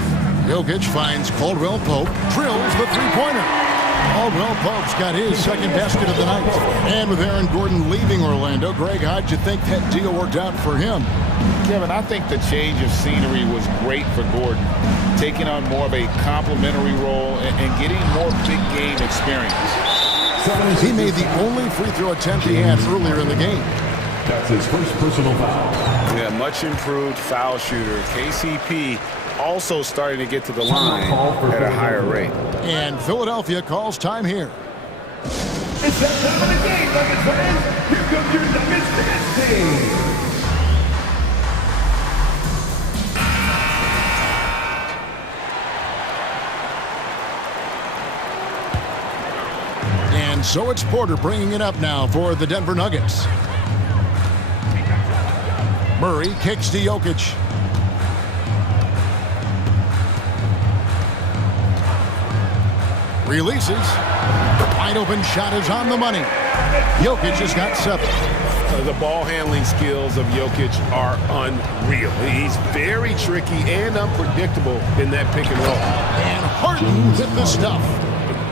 Jokic finds Caldwell Pope, drills the three-pointer. Caldwell Pope's got his second basket of the night. And with Aaron Gordon leaving Orlando, Greg, how'd you think that deal worked out for him? Kevin, I think the change of scenery was great for Gordon, taking on more of a complimentary role and getting more big game experience. He made the only free throw attempt he had earlier in the game. That's his first personal foul. Yeah, much improved foul shooter. KCP also starting to get to the line at a higher rate. And Philadelphia calls time here. It's that time of the game, Nuggets fans. Here comes your Nuggets dancing. And so it's Porter bringing it up now for the Denver Nuggets. Murray kicks to Jokic. Releases. Wide open shot is on the money. Jokic has got 7. The ball handling skills of Jokic are unreal. He's very tricky and unpredictable in that pick and roll. And Harden with the stuff.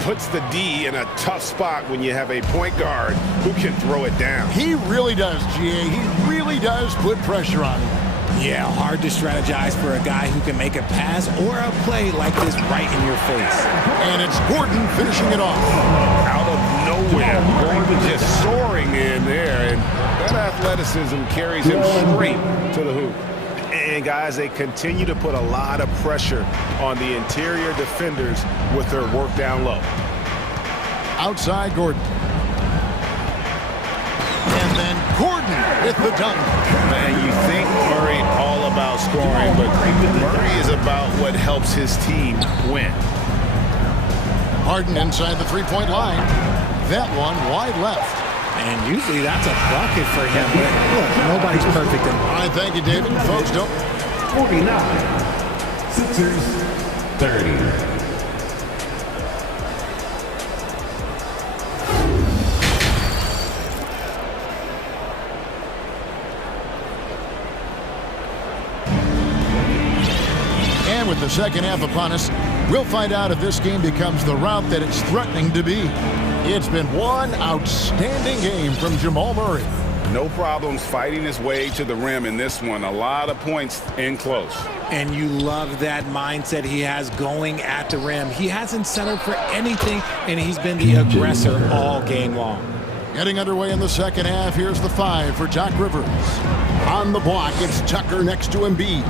Puts the D in a tough spot when you have a point guard who can throw it down. He really does, GA. He really does put pressure on him. Yeah, hard to strategize for a guy who can make a pass or a play like this right in your face. And it's Gordon finishing it off. Out of nowhere, Gordon just soaring in there, and that athleticism carries him straight to the hoop. And guys, they continue to put a lot of pressure on the interior defenders with their work down low. Outside Gordon. And then Gordon with the dunk. Man, you think Murray all about scoring, but Murray is about what helps his team win. Harden inside the three-point line. That one wide left. And usually that's a bucket for him, but look, nobody's perfect. All right, thank you, David. Folks, don't. 49. Sixers, 30. And with the second half upon us, we'll find out if this game becomes the route that it's threatening to be. It's been one outstanding game from Jamal Murray. No problems fighting his way to the rim in this one. A lot of points in close. And you love that mindset he has going at the rim. He hasn't settled for anything, and he's been the aggressor all game long. Getting underway in the second half, here's the 5 for Doc Rivers. On the block, it's Tucker next to Embiid.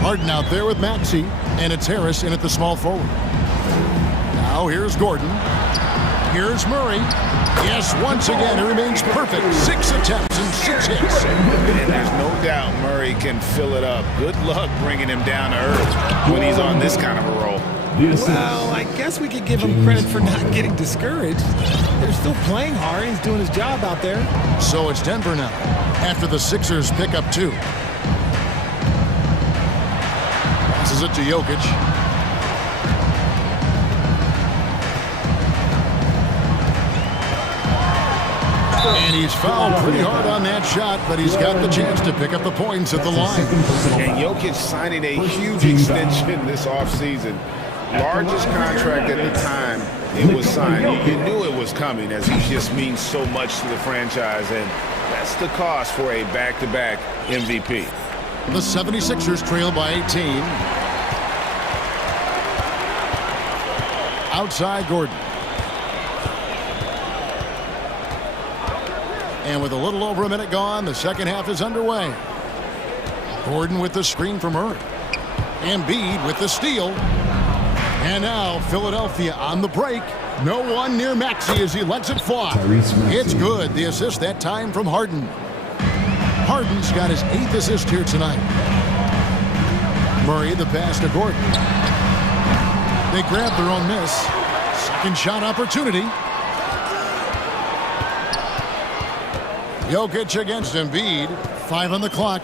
Harden out there with Maxey, and it's Harris in at the small forward. Now here's Gordon. Here's Murray. Yes, once again, he remains perfect. 6 attempts and 6 hits. And there's no doubt Murray can fill it up. Good luck bringing him down to earth when he's on this kind of a roll. Well, I guess we could give him credit for not getting discouraged. They're still playing hard. He's doing his job out there. So it's Denver now, after the Sixers pick up 2. Passes it to Jokic. And he's fouled pretty hard on that shot, but he's got the chance to pick up the points at the line. And Jokic signing a huge extension this offseason. Largest contract at the time it was signed. You knew it was coming, as he just means so much to the franchise, and that's the cost for a back-to-back MVP. The 76ers trail by 18. Outside Gordon. And with a little over a minute gone, the second half is underway. Gordon with the screen from Murray. Embiid with the steal. And now Philadelphia on the break. No one near Maxey as he lets it fly. It's good. The assist that time from Harden. Harden's got his 8th assist here tonight. Murray the pass to Gordon. They grab their own miss. Second shot opportunity. Jokic against Embiid. 5 on the clock.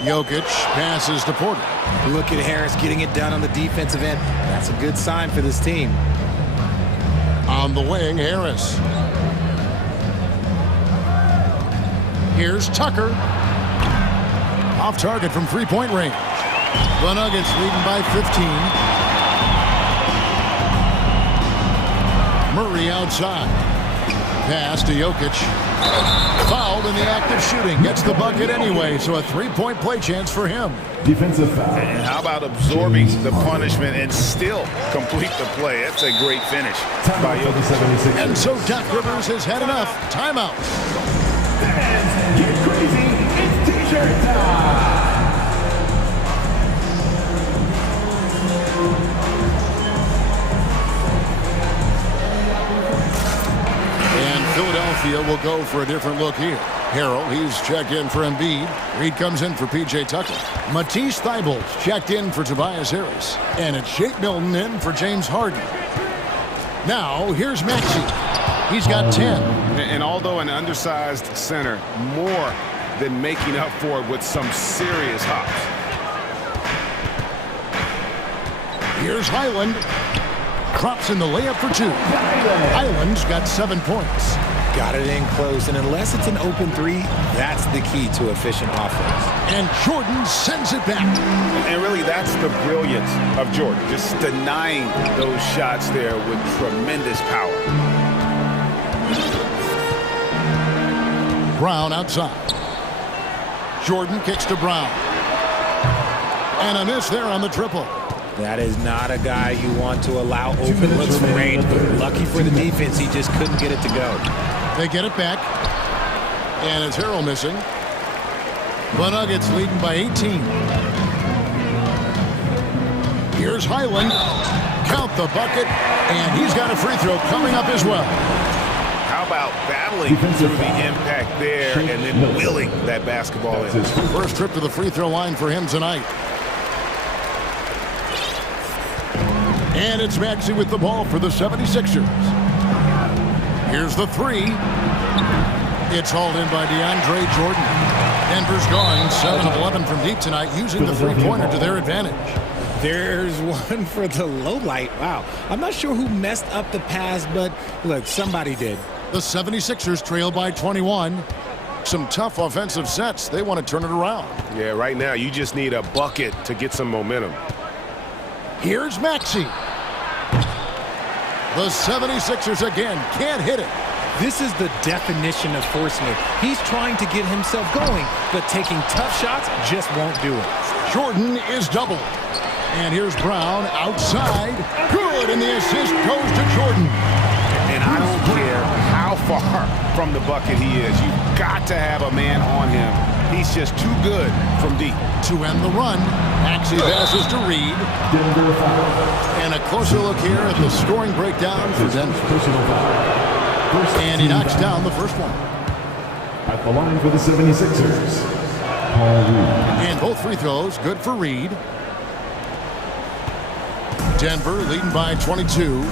Jokic passes to Porter. Look at Harris getting it done on the defensive end. That's a good sign for this team. On the wing, Harris. Here's Tucker. Off target from three-point range. The Nuggets leading by 15. Murray outside. Pass to Jokic. Fouled in the act of shooting. Gets the bucket anyway, so a three-point play chance for him. Defensive foul. And how about absorbing the punishment and still complete the play? That's a great finish by Jokic. And so Doc Rivers has had enough. Timeout. Fans, get crazy. It's T-shirt time. Philadelphia will go for a different look here. Harrell, he's checked in for Embiid. Reed comes in for P.J. Tucker. Matisse Thybulle's checked in for Tobias Harris. And it's Shake Milton in for James Harden. Now, here's Maxey. He's got 10. And although an undersized center, more than making up for it with some serious hops. Here's Highland. Drops in the layup for 2. Highland's got 7 points. Got it in close, and unless it's an open 3, that's the key to efficient offense. And Jordan sends it back. And really, that's the brilliance of Jordan, just denying those shots there with tremendous power. Brown outside. Jordan kicks to Brown. And a miss there on the triple. That is not a guy you want to allow open looks from range, but lucky for the defense, he just couldn't get it to go. They get it back. And it's Harrell missing. The Nuggets leading by 18. Here's Highland. Count the bucket. And he's got a free throw coming up as well. How about battling through the impact there and then willing that basketball in? First trip to the free throw line for him tonight. And it's Maxey with the ball for the 76ers. Here's the 3. It's hauled in by DeAndre Jordan. Denver's gone 7 of 11 from deep tonight, using the three-pointer to their advantage. There's one for the low light. Wow. I'm not sure who messed up the pass, but look, somebody did. The 76ers trail by 21. Some tough offensive sets. They want to turn it around. Yeah, right now you just need a bucket to get some momentum. Here's Maxey. The 76ers again can't hit it. This is the definition of forcing it. He's trying to get himself going, but taking tough shots just won't do it. Jordan is doubled. And here's Brown outside. Good, and the assist goes to Jordan. And I don't care how far from the bucket he is. You've got to have a man on him. He's just too good from deep. To end the run, Maxey passes to Reed. And a closer look here at the scoring breakdown for Denver. And he knocks down the first one. At the line for the 76ers, Paul Reed. And both free throws good for Reed. Denver leading by 22.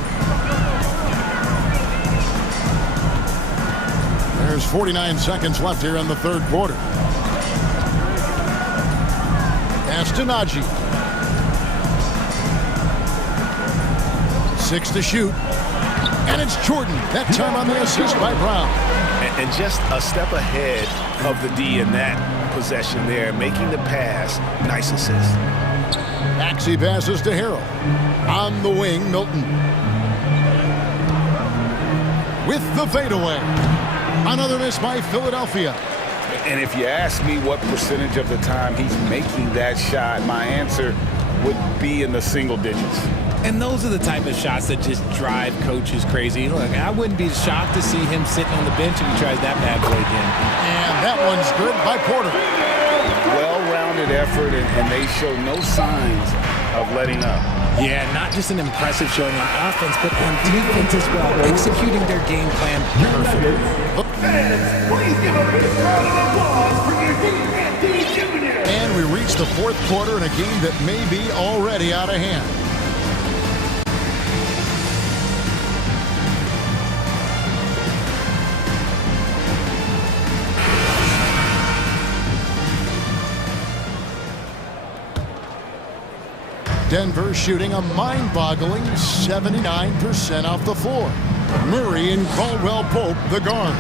There's 49 seconds left here in the third quarter. Pass to Najee. 6 to shoot. And it's Jordan. That time on the assist by Brown. And just a step ahead of the D in that possession there, making the pass. Nice assist. Maxey passes to Harrell. On the wing, Milton. With the fadeaway. Another miss by Philadelphia. And if you ask me what percentage of the time he's making that shot, my answer would be in the single digits. And those are the type of shots that just drive coaches crazy. Look, I wouldn't be shocked to see him sitting on the bench if he tries that bad boy again. And that one's good by Porter. Well-rounded effort, and they show no signs of letting up. Yeah, not just an impressive showing on offense, but on defense as well, executing their game plan perfectly. Please give a big round of applause for your defense, Junior. And we reach the fourth quarter in a game that may be already out of hand. Denver shooting a mind-boggling 79% off the floor. Murray and Caldwell Pope, the guards.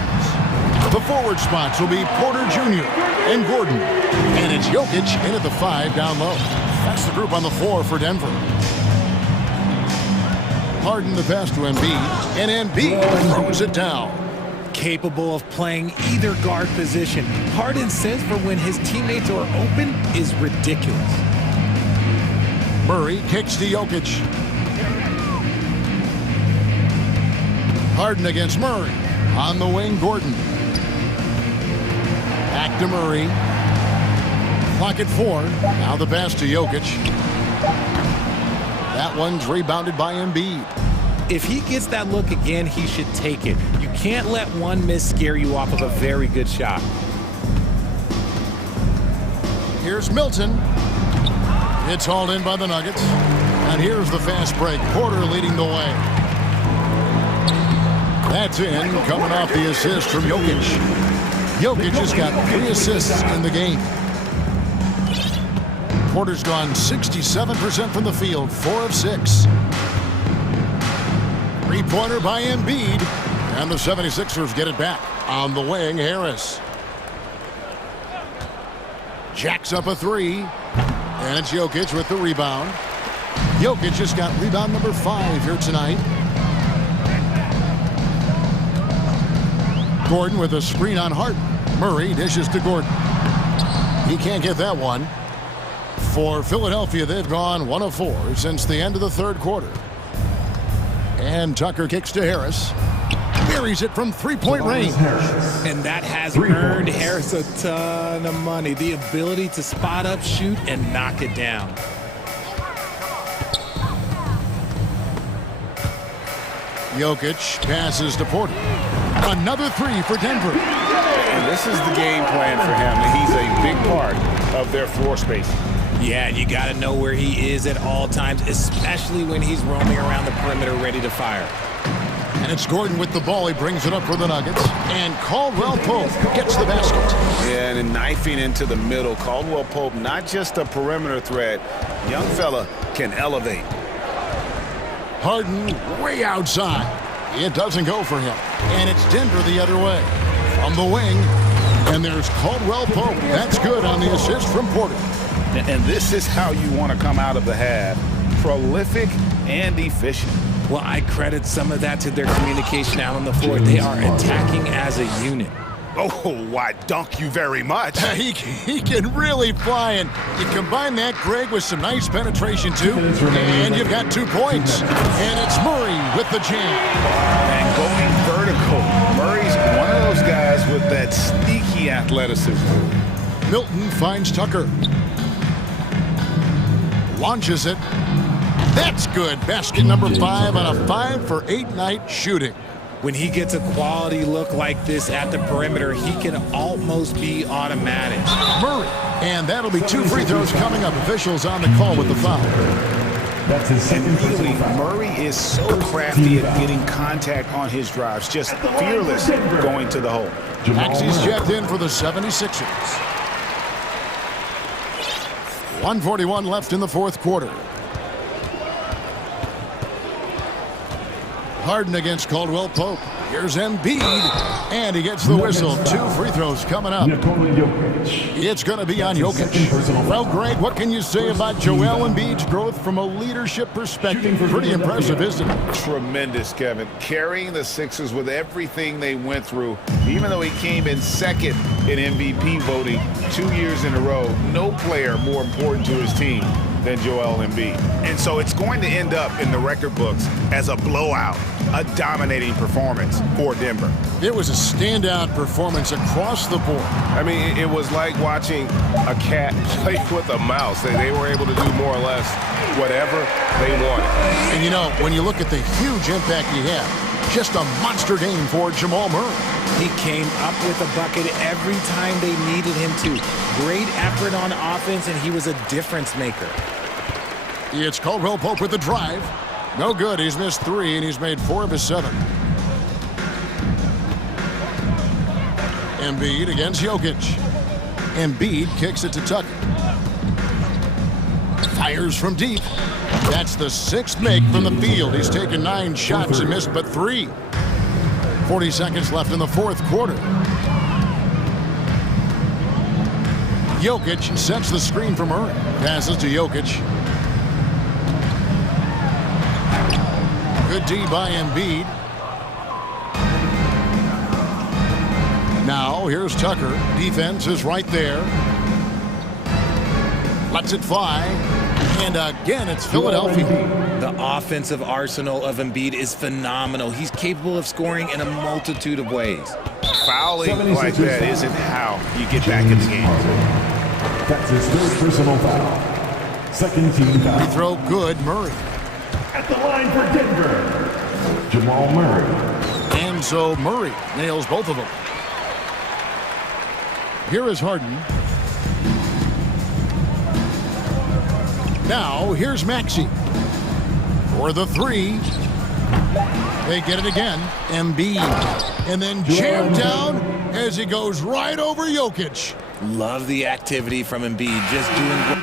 The forward spots will be Porter Jr. and Gordon. And it's Jokic in at the 5 down low. That's the group on the floor for Denver. Harden the pass to Embiid, and Embiid throws it down. Capable of playing either guard position. Harden's sense for when his teammates are open is ridiculous. Murray kicks to Jokic. Harden against Murray. On the wing, Gordon. Back to Murray. Clock at 4. Now the pass to Jokic. That one's rebounded by Embiid. If he gets that look again, he should take it. You can't let one miss scare you off of a very good shot. Here's Milton. It's hauled in by the Nuggets. And here's the fast break. Porter leading the way. That's in, coming off the assist from Jokic. Jokic has got 3 assists in the game. Porter's gone 67% from the field, 4 of 6. Three-pointer by Embiid. And the 76ers get it back. On the wing, Harris. Jacks up a 3. And it's Jokic with the rebound. Jokic just got rebound number 5 here tonight. Gordon with a screen on Harden. Murray dishes to Gordon. He can't get that one. For Philadelphia, they've gone 1 of 4 since the end of the third quarter. And Tucker kicks to Harris. Buries it from three-point range. And that has earned Harris a ton of money. The ability to spot up, shoot, and knock it down. Jokic passes to Porter. Another 3 for Denver. And this is the game plan for him. He's a big part of their floor space. Yeah, you got to know where he is at all times, especially when he's roaming around the perimeter ready to fire. And it's Gordon with the ball. He brings it up for the Nuggets. And Caldwell Pope gets the basket. Yeah, and knifing into the middle. Caldwell Pope, not just a perimeter threat. Young fella can elevate. Harden way outside. It doesn't go for him. And it's Denver the other way. From the wing. And there's Caldwell Pope. That's good on the assist from Porter. And this is how you want to come out of the half. Prolific and efficient. Well, I credit some of that to their communication out on the floor. They are attacking as a unit. Oh, why, dunk you very much. He can really fly, and you combine that, Greg, with some nice penetration, too, and you've got 2 points. And it's Murray with the jam. And going vertical. Murray's one of those guys with that sneaky athleticism. Milton finds Tucker. Launches it. That's good. Basket number 5 on a 5 for 8 night shooting. When he gets a quality look like this at the perimeter, he can almost be automatic. Murray. And that'll be 2 free throws coming up. Officials on the call with the foul. That's his second Really, personal foul. Murray is so crafty at getting contact on his drives, just fearless going to the hole. Maxey's checked in for the 76ers. 1:41 left in the fourth quarter. Harden against Caldwell Pope. Here's Embiid, and he gets the whistle. 2 free throws coming up. It's going to be on Jokic. Well, Greg, what can you say about Joel Embiid's growth from a leadership perspective? Pretty impressive, isn't it? Tremendous, Kevin. Carrying the Sixers with everything they went through, even though he came in second in MVP voting 2 years in a row, no player more important to his team than Joel Embiid. And so it's going to end up in the record books as a blowout, a dominating performance for Denver. It was a standout performance across the board. I mean, it was like watching a cat play with a mouse. They were able to do more or less whatever they wanted. And you know, when you look at the huge impact he had, just a monster game for Jamal Murray. He came up with a bucket every time they needed him to. Great effort on offense, and he was a difference maker. It's Caldwell Pope with the drive. No good. He's missed 3, and he's made 4 of his 7. Embiid against Jokic. Embiid kicks it to Tucker. Fires from deep. That's the 6th make from the field. He's taken 9 shots and missed but 3. 40 seconds left in the fourth quarter. Jokic sets the screen for Murray. Passes to Jokic. Good D by Embiid. Now here's Tucker. Defense is right there. Lets it fly. And again, it's Philadelphia. The offensive arsenal of Embiid is phenomenal. He's capable of scoring in a multitude of ways. Fouling like that isn't how you get back in the game. That's his 3rd personal foul. Second team foul. Free throw good, Murray. At the line for Denver, Jamal Murray. And so Murray nails both of them. Here is Harden. Now here's Maxey for the 3. They get it again. Embiid. And then jammed down as he goes right over Jokic. Love the activity from Embiid, just doing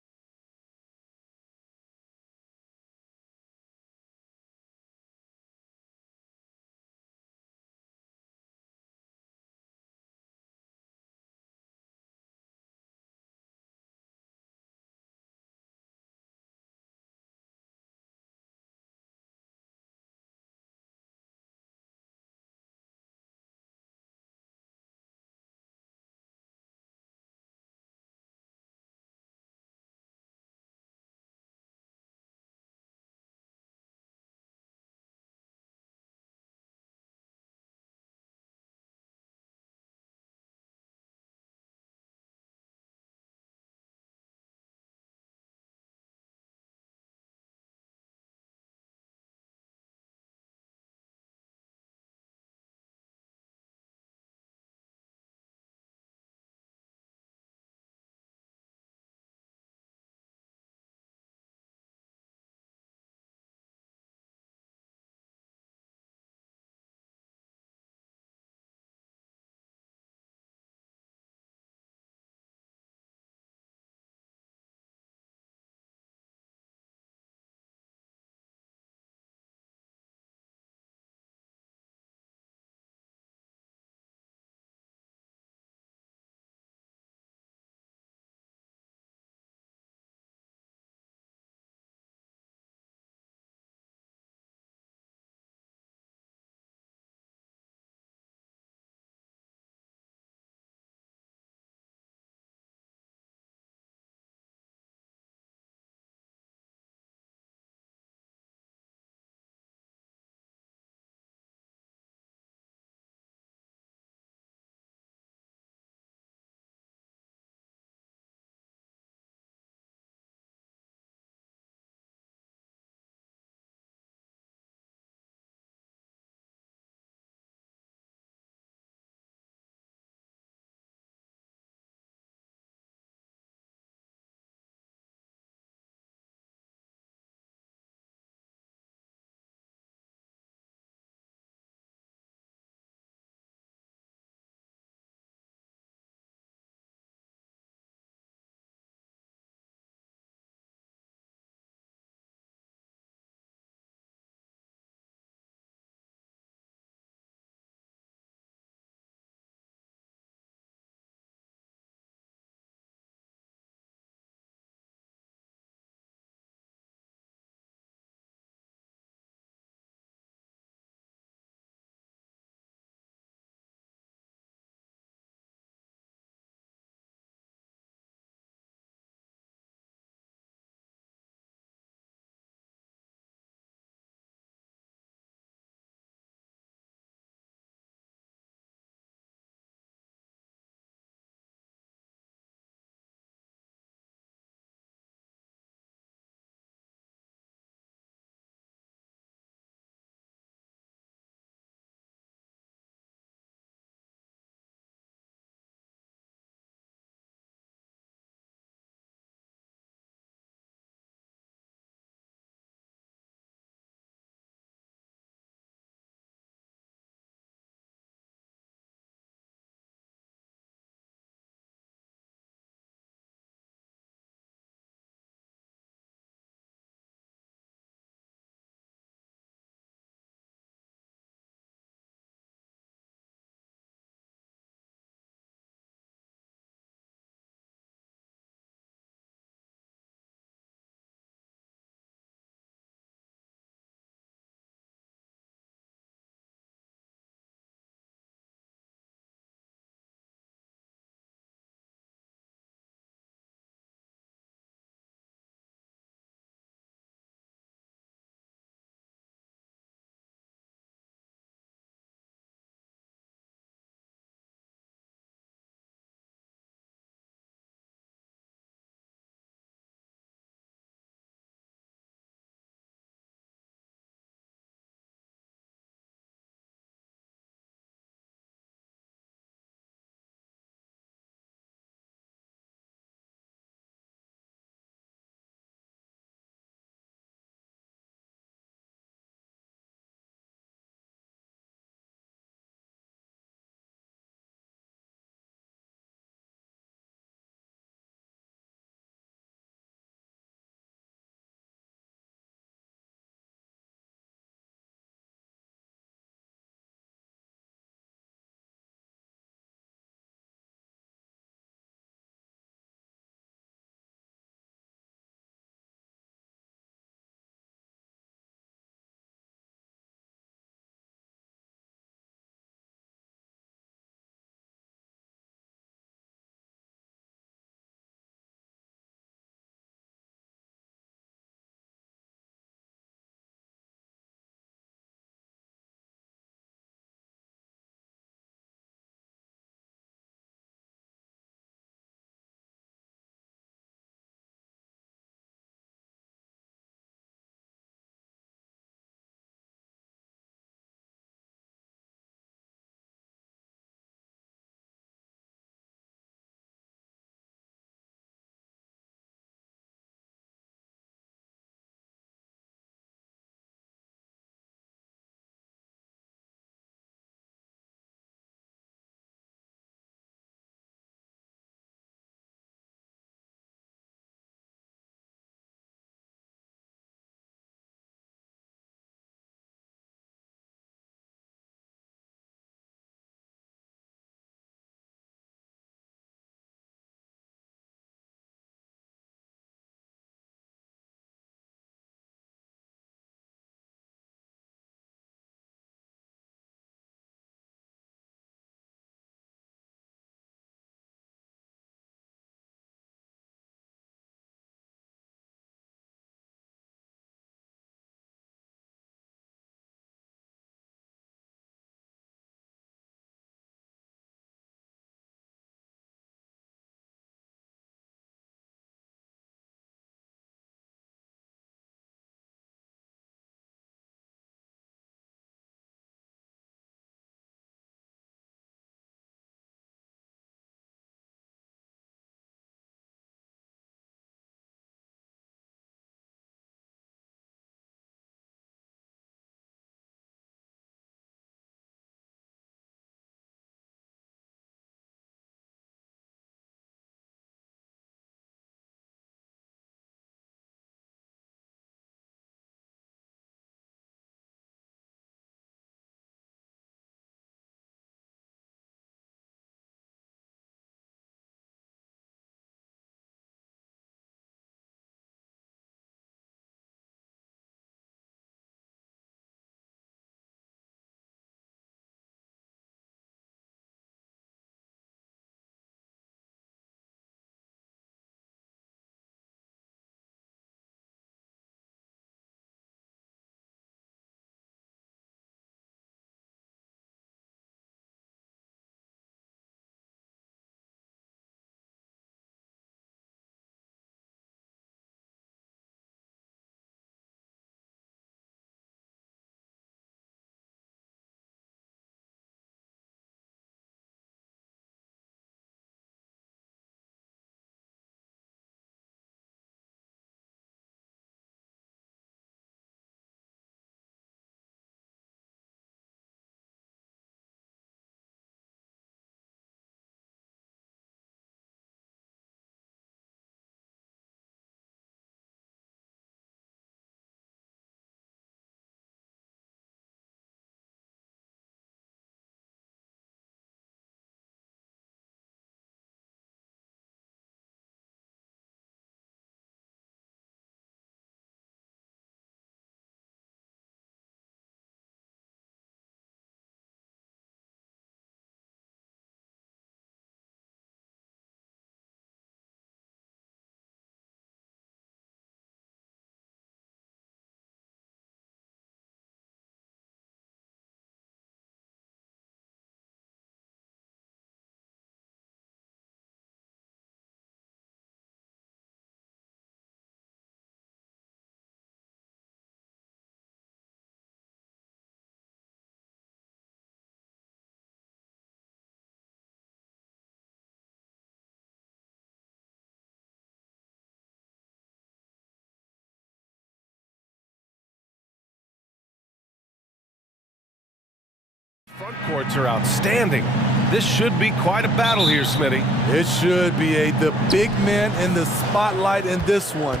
Front courts are outstanding. This should be quite a battle here, Smitty. It should be the big men in the spotlight in this one.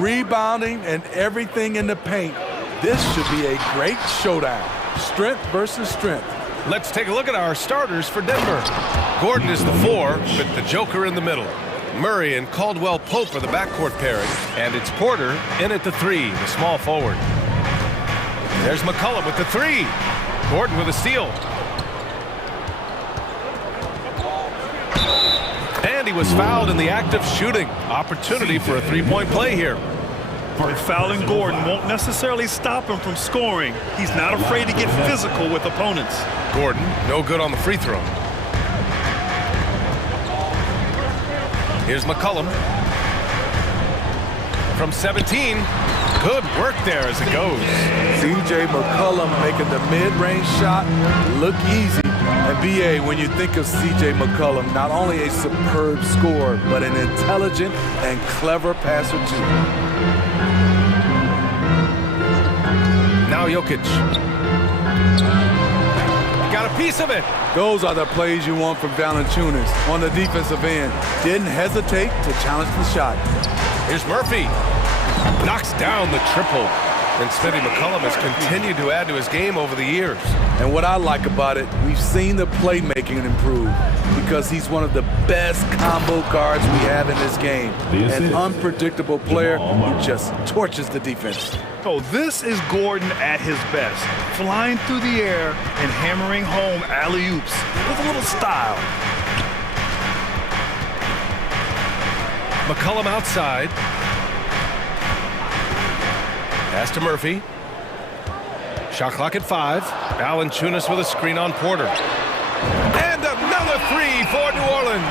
Rebounding and everything in the paint. This should be a great showdown. Strength versus strength. Let's take a look at our starters for Denver. Gordon is the 4, with the Joker in the middle. Murray and Caldwell Pope are the backcourt pairing, and it's Porter in at the 3, the small forward. There's McCollum with the 3. Gordon with a steal. And he was fouled in the act of shooting. Opportunity for a three-point play here. And fouling Gordon won't necessarily stop him from scoring. He's not afraid to get physical with opponents. Gordon, no good on the free throw. Here's McCollum. From 17. Good work there as it goes. C.J. McCollum making the mid-range shot look easy. And B.A., when you think of C.J. McCollum, not only a superb scorer, but an intelligent and clever passer too. Now Jokic. Got a piece of it. Those are the plays you want from Valanciunas on the defensive end. Didn't hesitate to challenge the shot. Here's Murphy. Knocks down the triple. And Smitty McCollum has continued to add to his game over the years. And what I like about it, we've seen the playmaking improve because he's one of the best combo guards we have in this game. An unpredictable player who just torches the defense. Oh, this is Gordon at his best, flying through the air and hammering home alley-oops with a little style. McCollum outside. Pass to Murphy. Shot clock at 5. Valanciunas with a screen on Porter. And another 3 for New Orleans.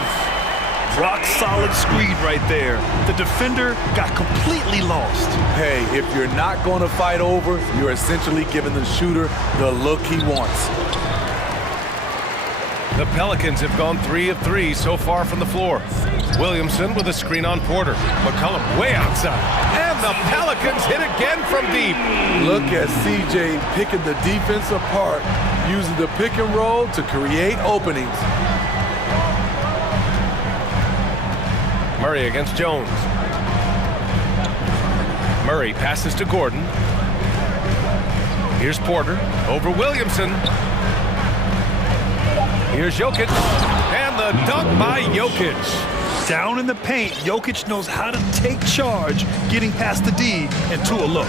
Rock solid screen right there. The defender got completely lost. Hey, if you're not going to fight over, you're essentially giving the shooter the look he wants. The Pelicans have gone 3 of 3 so far from the floor. Williamson with a screen on Porter. McCollum way outside. And the Pelicans hit again from deep. Look at C.J. picking the defense apart, using the pick and roll to create openings. Murray against Jones. Murray passes to Gordon. Here's Porter over Williamson. Here's Jokic. And the dunk by Jokic. Down in the paint, Jokic knows how to take charge, getting past the D and to a look.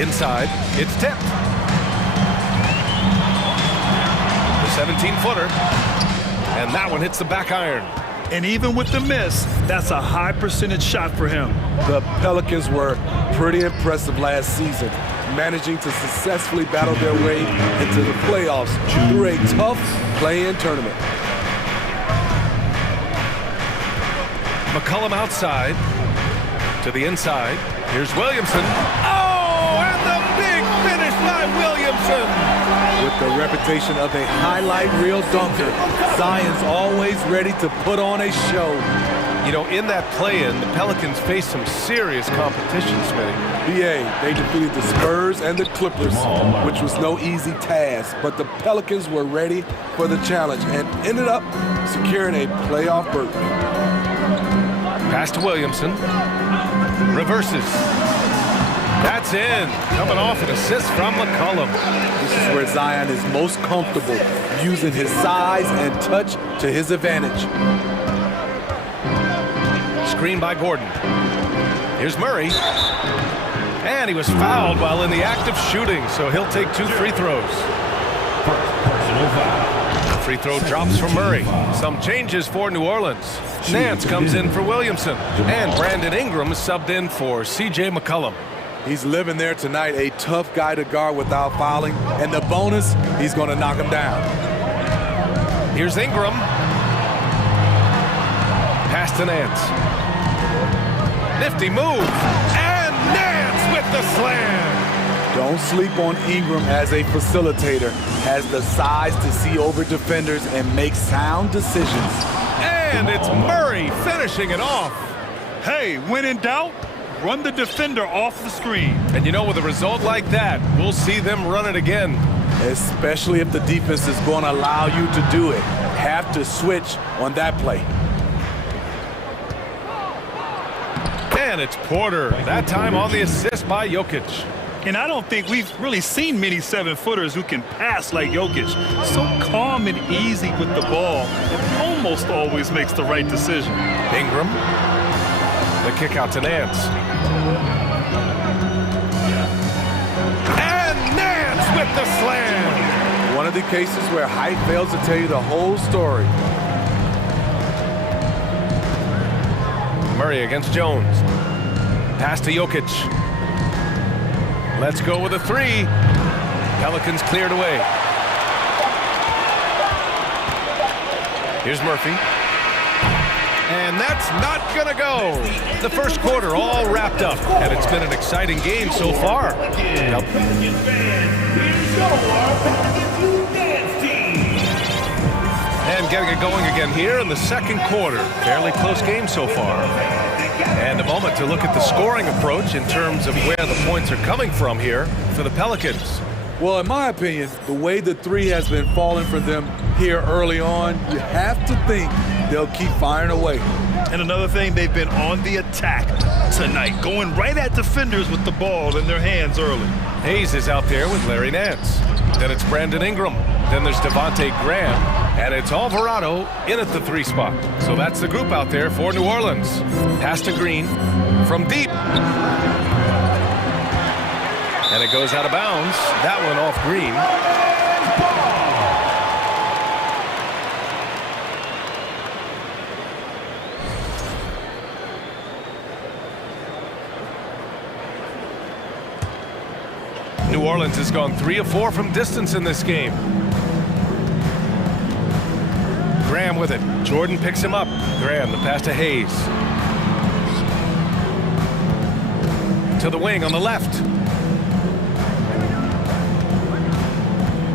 Inside, it's tipped. The 17-footer. And that one hits the back iron. And even with the miss, that's a high percentage shot for him. The Pelicans were pretty impressive last season, managing to successfully battle their way into the playoffs through a tough play-in tournament. McCollum outside to the inside. Here's Williamson. Oh, and the big finish by Williamson. With the reputation of a highlight reel dunker, Zion's always ready to put on a show. You know, in that play-in, the Pelicans faced some serious competition, Smitty. BA, they defeated the Spurs and the Clippers, which was no easy task, but the Pelicans were ready for the challenge and ended up securing a playoff berth. Pass to Williamson. Reverses. That's in. Coming off an assist from McCollum. This is where Zion is most comfortable, using his size and touch to his advantage. Screen by Gordon. Here's Murray. And he was fouled while in the act of shooting, so he'll take 2 free throws. Personal foul. Free throw drops from Murray. Some changes for New Orleans. Nance comes in for Williamson. And Brandon Ingram is subbed in for C.J. McCollum. He's living there tonight, a tough guy to guard without fouling. And the bonus, he's going to knock him down. Here's Ingram. Pass to Nance. Nifty move. And Nance with the slam. Don't sleep on Ingram as a facilitator. Has the size to see over defenders and make sound decisions. And it's Murray finishing it off. Hey, when in doubt, Run the defender off the screen. And you know, with a result like that, we'll see them run it again. Especially if the defense is going to allow you to do it. Have to switch on that play. And it's Porter, that time on the assist by Jokic. And I don't think we've really seen many 7-footers who can pass like Jokic. So calm and easy with the ball. And almost always makes the right decision. Ingram. The kick out to Nance. And Nance with the slam. One of the cases where height fails to tell you the whole story. Murray against Jones. Pass to Jokic. Let's go with a three. Pelicans cleared away. Here's Murphy. And that's not gonna go. The first quarter all wrapped up, and it's been an exciting game so far. And getting it going again here in the second quarter. Fairly close game so far. And a moment to look at the scoring approach in terms of where the points are coming from here for the Pelicans. Well, in my opinion, the way the three has been falling for them here early on, you have to think they'll keep firing away. And another thing, they've been on the attack tonight, going right at defenders with the ball in their hands early. Hayes is out there with Larry Nance. Then it's Brandon Ingram. Then there's Devontae Graham. And it's Alvarado in at the three spot. So that's the group out there for New Orleans. Pass to Green from deep. And it goes out of bounds. That one off Green. New Orleans has gone 3 of 4 from distance in this game. Graham with it. Jordan picks him up. Graham, the pass to Hayes. To the wing on the left.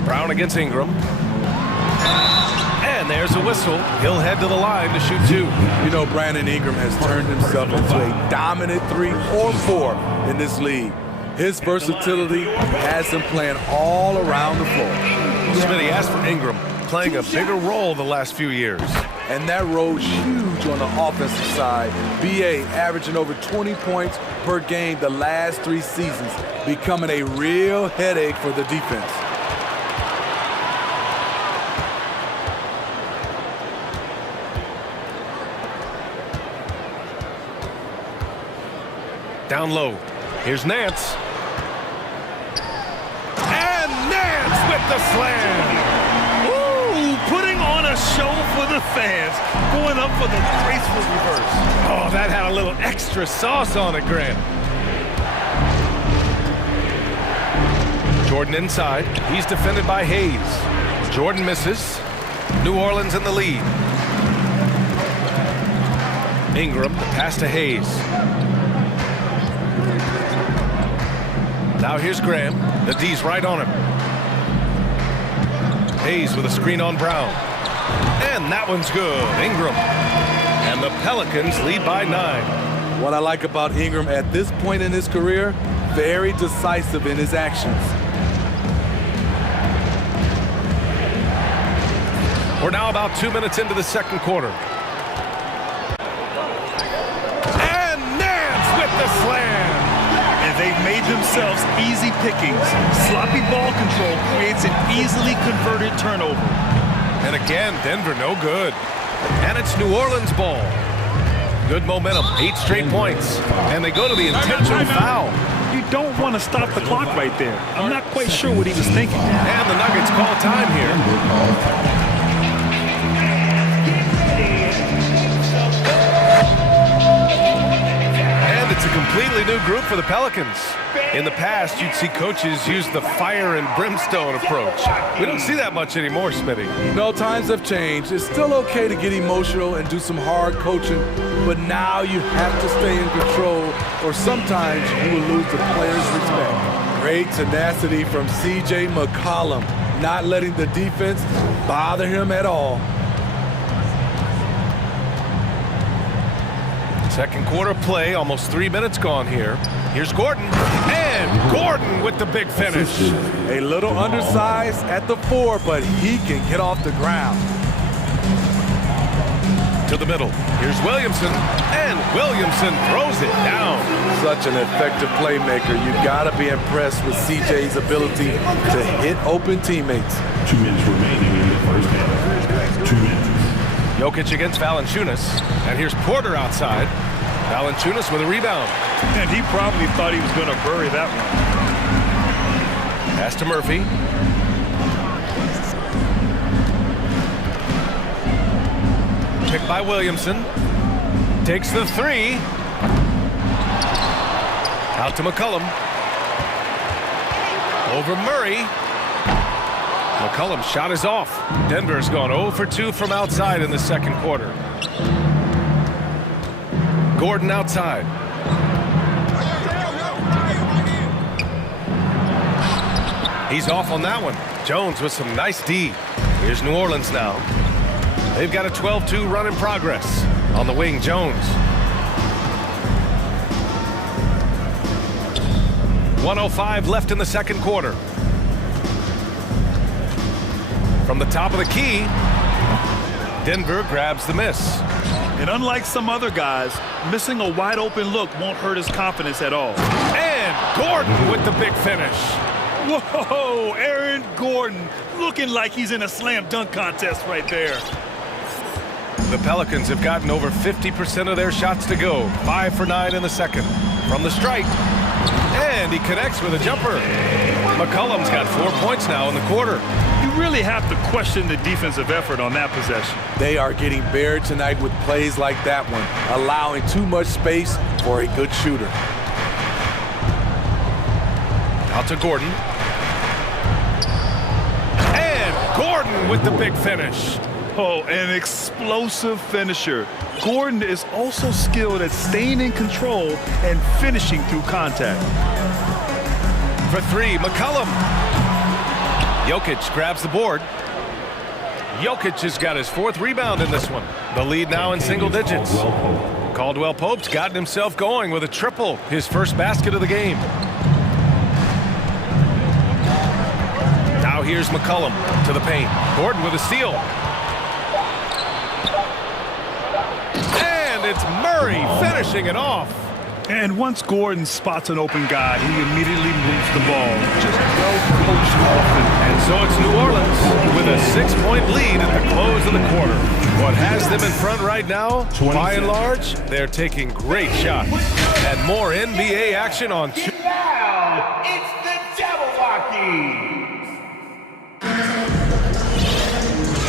Brown against Ingram. And there's a whistle. He'll head to the line to shoot two. You know, Brandon Ingram has turned himself into a dominant 3 or 4 in this league. His versatility has him playing all around the floor. Smitty asked for Ingram, playing a bigger role the last few years. And that role's huge on the offensive side. BA averaging over 20 points per game the last 3 seasons, becoming a real headache for the defense. Down low. Here's Nance. And Nance with the slam. Ooh, putting on a show for the fans. Going up for the graceful reverse. Oh, that had a little extra sauce on it, Grant. Jordan inside. He's defended by Hayes. Jordan misses. New Orleans in the lead. Ingram, the pass to Hayes. Now here's Graham. The D's right on him. Hayes with a screen on Brown. And that one's good. Ingram. And the Pelicans lead by 9. What I like about Ingram at this point in his career, very decisive in his actions. We're now about 2 minutes into the second quarter. And Nance with the slam. And they've made themselves easy pickings. Sloppy ball control creates an easily converted turnover. And again, Denver no good. And it's New Orleans ball. Good momentum, 8 straight points. And they go to the intentional foul. You don't want to stop the clock right there. I'm not quite sure what he was thinking. And the Nuggets call time here. It's a completely new group for the Pelicans. In the past, you'd see coaches use the fire and brimstone approach. We don't see that much anymore, Smitty. No, times have changed. It's still okay to get emotional and do some hard coaching, but now you have to stay in control, or sometimes you will lose the players' respect. Great tenacity from C.J. McCollum, not letting the defense bother him at all. Second quarter play, almost 3 minutes gone here. Here's Gordon, and Gordon with the big finish. A little undersized at the 4, but he can get off the ground. To the middle. Here's Williamson, and Williamson throws it down. Such an effective playmaker. You gotta be impressed with CJ's ability to hit open teammates. 2 minutes remaining in the first half. 2 minutes. Jokic against Valanciunas, and here's Porter outside. Valanciunas with a rebound. And he probably thought he was going to bury that one. Pass to Murphy. Picked by Williamson. Takes the 3. Out to McCollum. Over Murray. McCollum's shot is off. Denver's gone 0 for 2 from outside in the second quarter. Gordon outside. He's off on that one. Jones with some nice D. Here's New Orleans now. They've got a 12-2 run in progress. On the wing, Jones. 1:05 left in the second quarter. From the top of the key, Denver grabs the miss. And unlike some other guys, missing a wide open look won't hurt his confidence at all. And Gordon with the big finish. Whoa, Aaron Gordon looking like he's in a slam dunk contest right there. The Pelicans have gotten over 50% of their shots to go. 5 for 9 in the second. From the stripe. And he connects with a jumper. McCollum's got 4 points now in the quarter. You really have to question the defensive effort on that possession. They are getting buried tonight with plays like that one, allowing too much space for a good shooter. Out to Gordon. And Gordon with the big finish. Oh, an explosive finisher. Gordon is also skilled at staying in control and finishing through contact. For 3, McCollum. Jokic grabs the board. Jokic has got his 4th rebound in this one. The lead now in single digits. Caldwell Pope's gotten himself going with a triple, his first basket of the game. Now here's McCollum to the paint. Gordon with a steal. And it's Murray finishing it off. And once Gordon spots an open guy, he immediately moves the ball. Just well-coached offense. And so it's New Orleans with a 6-point lead at the close of the quarter. What has them in front right now, by and large, they're taking great shots. And more NBA action on two. Now, it's the Jabberwockies.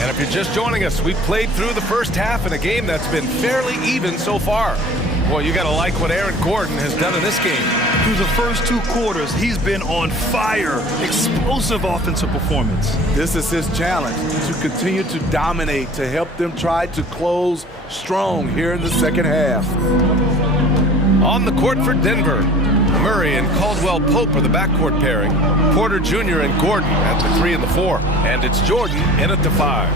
And if you're just joining us, we've played through the first half in a game that's been fairly even so far. Boy, you got to like what Aaron Gordon has done in this game. Through the first 2 quarters, he's been on fire. Explosive offensive performance. This is his challenge, to continue to dominate, to help them try to close strong here in the second half. On the court for Denver, Murray and Caldwell Pope are the backcourt pairing. Porter Jr. and Gordon at the 3 and the 4. And it's Jordan in at the 5.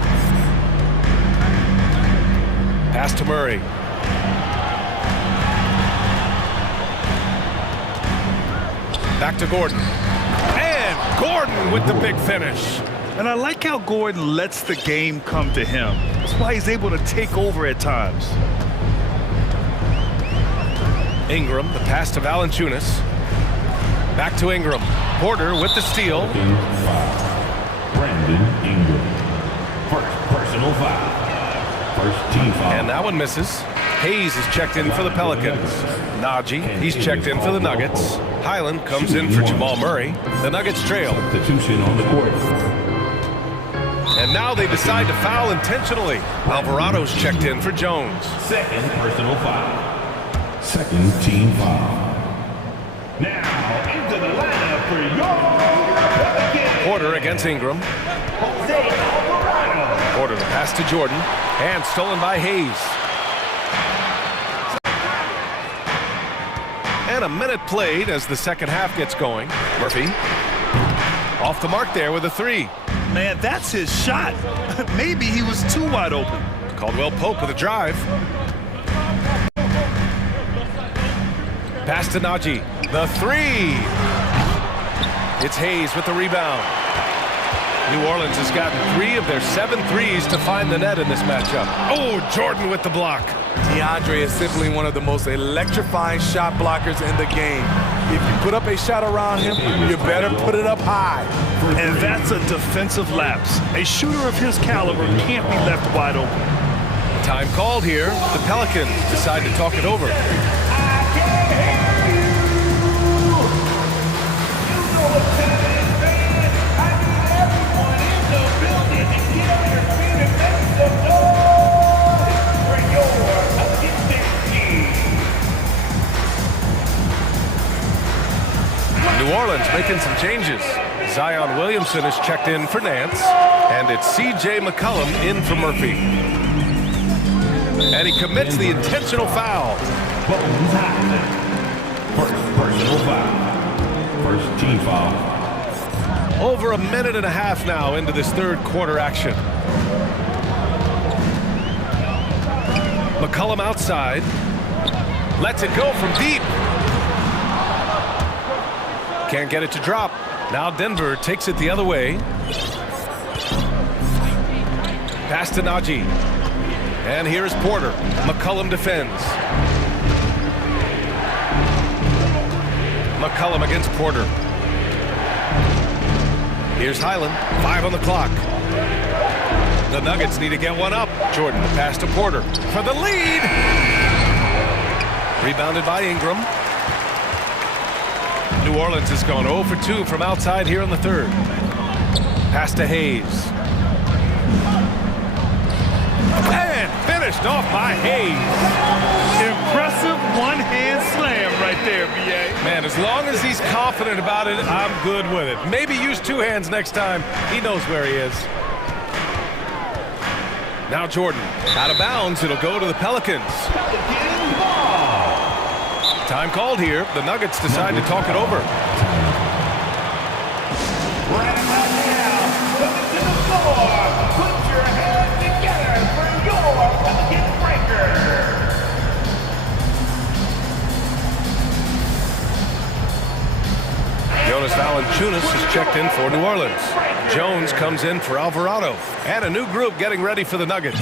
Pass to Murray. Back to Gordon. And Gordon with the big finish. And I like how Gordon lets the game come to him. That's why he's able to take over at times. Ingram, the pass to Valanciunas. Back to Ingram. Porter with the steal. Brandon Ingram. First personal foul. First team foul. And that one misses. Hayes is checked in for the Pelicans. Najee, he's checked in for the Nuggets. Highland comes in for Jamal Murray. The Nuggets trail. Substitution on the court. And now they decide to foul intentionally. Alvarado's checked in for Jones. Second personal foul. Second team foul. Now, into the lineup for your Pelicans. Porter against Ingram. Porter the pass to Jordan. And stolen by Hayes. And a minute played as the second half gets going. Murphy off the mark there with a 3. Man, that's his shot. Maybe he was too wide open. Caldwell Pope with a drive. Pass to Najee. The three. It's Hayes with the rebound. New Orleans has gotten 3 of their 7 threes to find the net in this matchup. Oh, Jordan with the block. DeAndre is simply one of the most electrifying shot blockers in the game. If you put up a shot around him, you better put it up high. And that's a defensive lapse. A shooter of his caliber can't be left wide open. Time called here. The Pelicans decide to talk it over. New Orleans making some changes. Zion Williamson is checked in for Nance, and it's C.J. McCollum in for Murphy. And he commits the intentional foul. Personal foul. First team foul. Over a minute and a half now into this third quarter action. McCollum outside. Lets it go from deep. Can't get it to drop. Now Denver takes it the other way. Pass to Najee. And here's Porter. McCollum defends. McCollum against Porter. Here's Highland. 5 on the clock. The Nuggets need to get one up. Jordan, the pass to Porter for the lead. Rebounded by Ingram. New Orleans has gone 0 for 2 from outside here in the third. Pass to Hayes. And finished off by Hayes. Impressive one-hand slam right there, B.A. Man, as long as he's confident about it, I'm good with it. Maybe use 2 hands next time. He knows where he is. Now Jordan, out of bounds. It'll go to the Pelicans. Time called here. The Nuggets decide to talk it over. Right now, coming to the floor. Put your hands together for your Pelican breaker. Jonas Valanciunas is checked in for New Orleans. Jones comes in for Alvarado. And a new group getting ready for the Nuggets.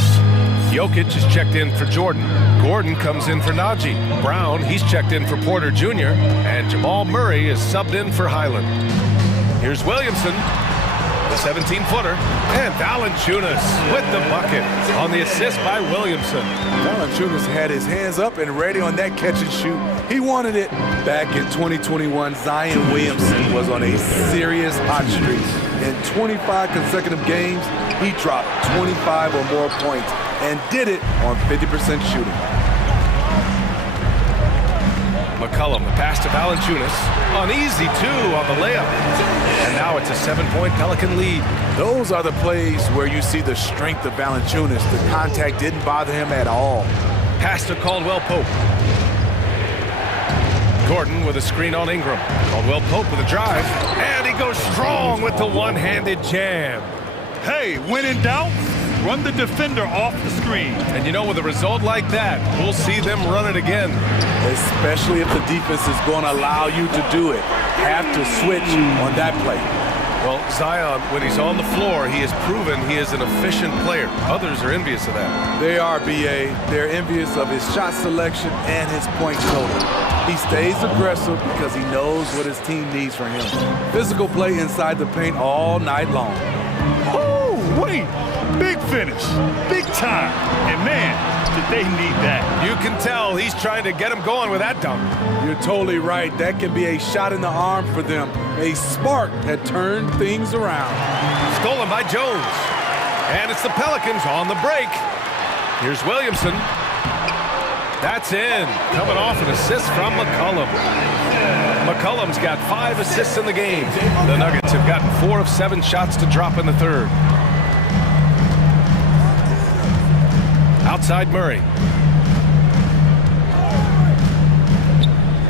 Jokic is checked in for Jordan. Gordon comes in for Najee. Brown, he's checked in for Porter Jr. And Jamal Murray is subbed in for Highland. Here's Williamson, the 17-footer. And Valanciunas with the bucket on the assist by Williamson. Valanciunas had his hands up and ready on that catch and shoot. He wanted it. Back in 2021, Zion Williamson was on a serious hot streak. In 25 consecutive games, he dropped 25 or more points and did it on 50% shooting. McCollum, the pass to Valanciunas. An easy 2 on the layup. And now it's a 7-point Pelican lead. Those are the plays where you see the strength of Valanciunas. The contact didn't bother him at all. Pass to Caldwell-Pope. Gordon with a screen on Ingram. Caldwell-Pope with a drive. And he goes strong with the one-handed jam. Hey, when in doubt, run the defender off the screen. And you know, with a result like that, we'll see them run it again. Especially if the defense is going to allow you to do it. Have to switch on that play. Well, Zion, when he's on the floor, he has proven he is an efficient player. Others are envious of that. They are, B.A. They're envious of his shot selection and his point total. He stays aggressive because he knows what his team needs from him. Physical play inside the paint all night long. Oh, wait. Big finish. Big time. And man, did they need that. You can tell he's trying to get him going with that dunk. You're totally right. That can be a shot in the arm for them. A spark that turned things around. Stolen by Jones. And it's the Pelicans on the break. Here's Williamson. That's in. Coming off an assist from McCollum. McCollum's got 5 assists in the game. The Nuggets have gotten 4 of 7 shots to drop in the third. Outside Murray.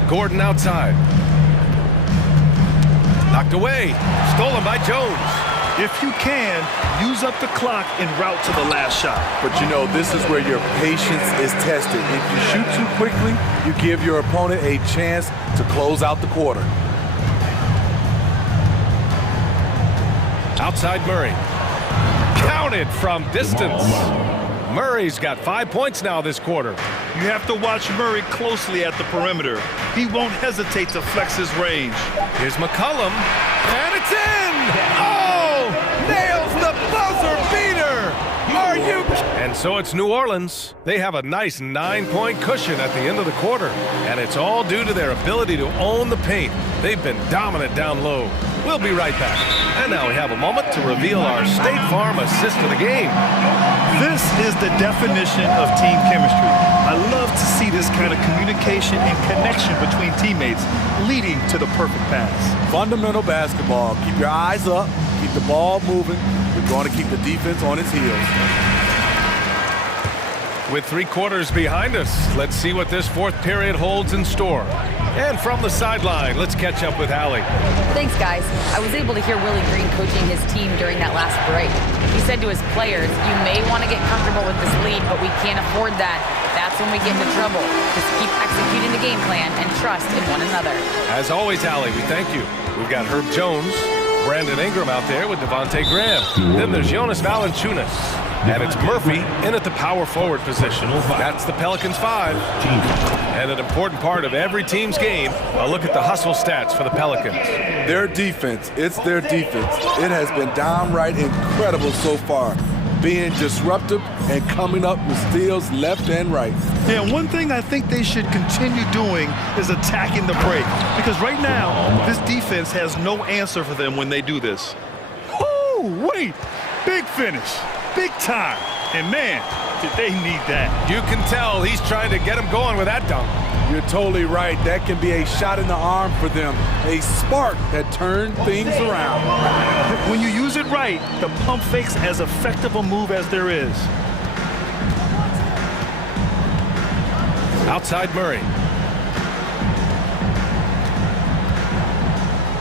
Gordon outside. Knocked away. Stolen by Jones. If you can, use up the clock en route to the last shot. But you know, this is where your patience is tested. If you shoot too quickly, you give your opponent a chance to close out the quarter. Outside Murray. Counted from distance. Murray's got 5 points now this quarter. You have to watch Murray closely at the perimeter. He won't hesitate to flex his range. Here's McCollum, and it's in! Oh! Nails the buzzer beater! Are you? And so it's New Orleans. They have a nice 9-point cushion at the end of the quarter, and it's all due to their ability to own the paint. They've been dominant down low. We'll be right back. And now we have a moment to reveal our State Farm assist of the game. This is the definition of team chemistry. I love to see this kind of communication and connection between teammates leading to the perfect pass. Fundamental basketball. Keep your eyes up, keep the ball moving. We're going to keep the defense on its heels. With 3 quarters behind us, let's see what this fourth period holds in store. And from the sideline, let's catch up with Allie. Thanks, guys. I was able to hear Willie Green coaching his team during that last break. He said to his players, you may want to get comfortable with this lead, but we can't afford that. That's when we get into trouble. Just keep executing the game plan and trust in one another. As always, Allie, we thank you. We've got Herb Jones, Brandon Ingram out there with Devontae Graham. Then there's Jonas Valanciunas. And it's Murphy in at the power forward position. That's the Pelicans 5. And an important part of every team's game, a look at the hustle stats for the Pelicans. Their defense, it's their defense. It has been downright incredible so far. Being disruptive and coming up with steals left and right. Yeah, one thing I think they should continue doing is attacking the break. Because right now, this defense has no answer for them when they do this. Oh, wait, big finish. Big time. And man, did they need that. You can tell he's trying to get him going with that dunk. You're totally right. That can be a shot in the arm for them. A spark that turns things around. When you use it right, the pump fake's as effective a move as there is. Outside Murray.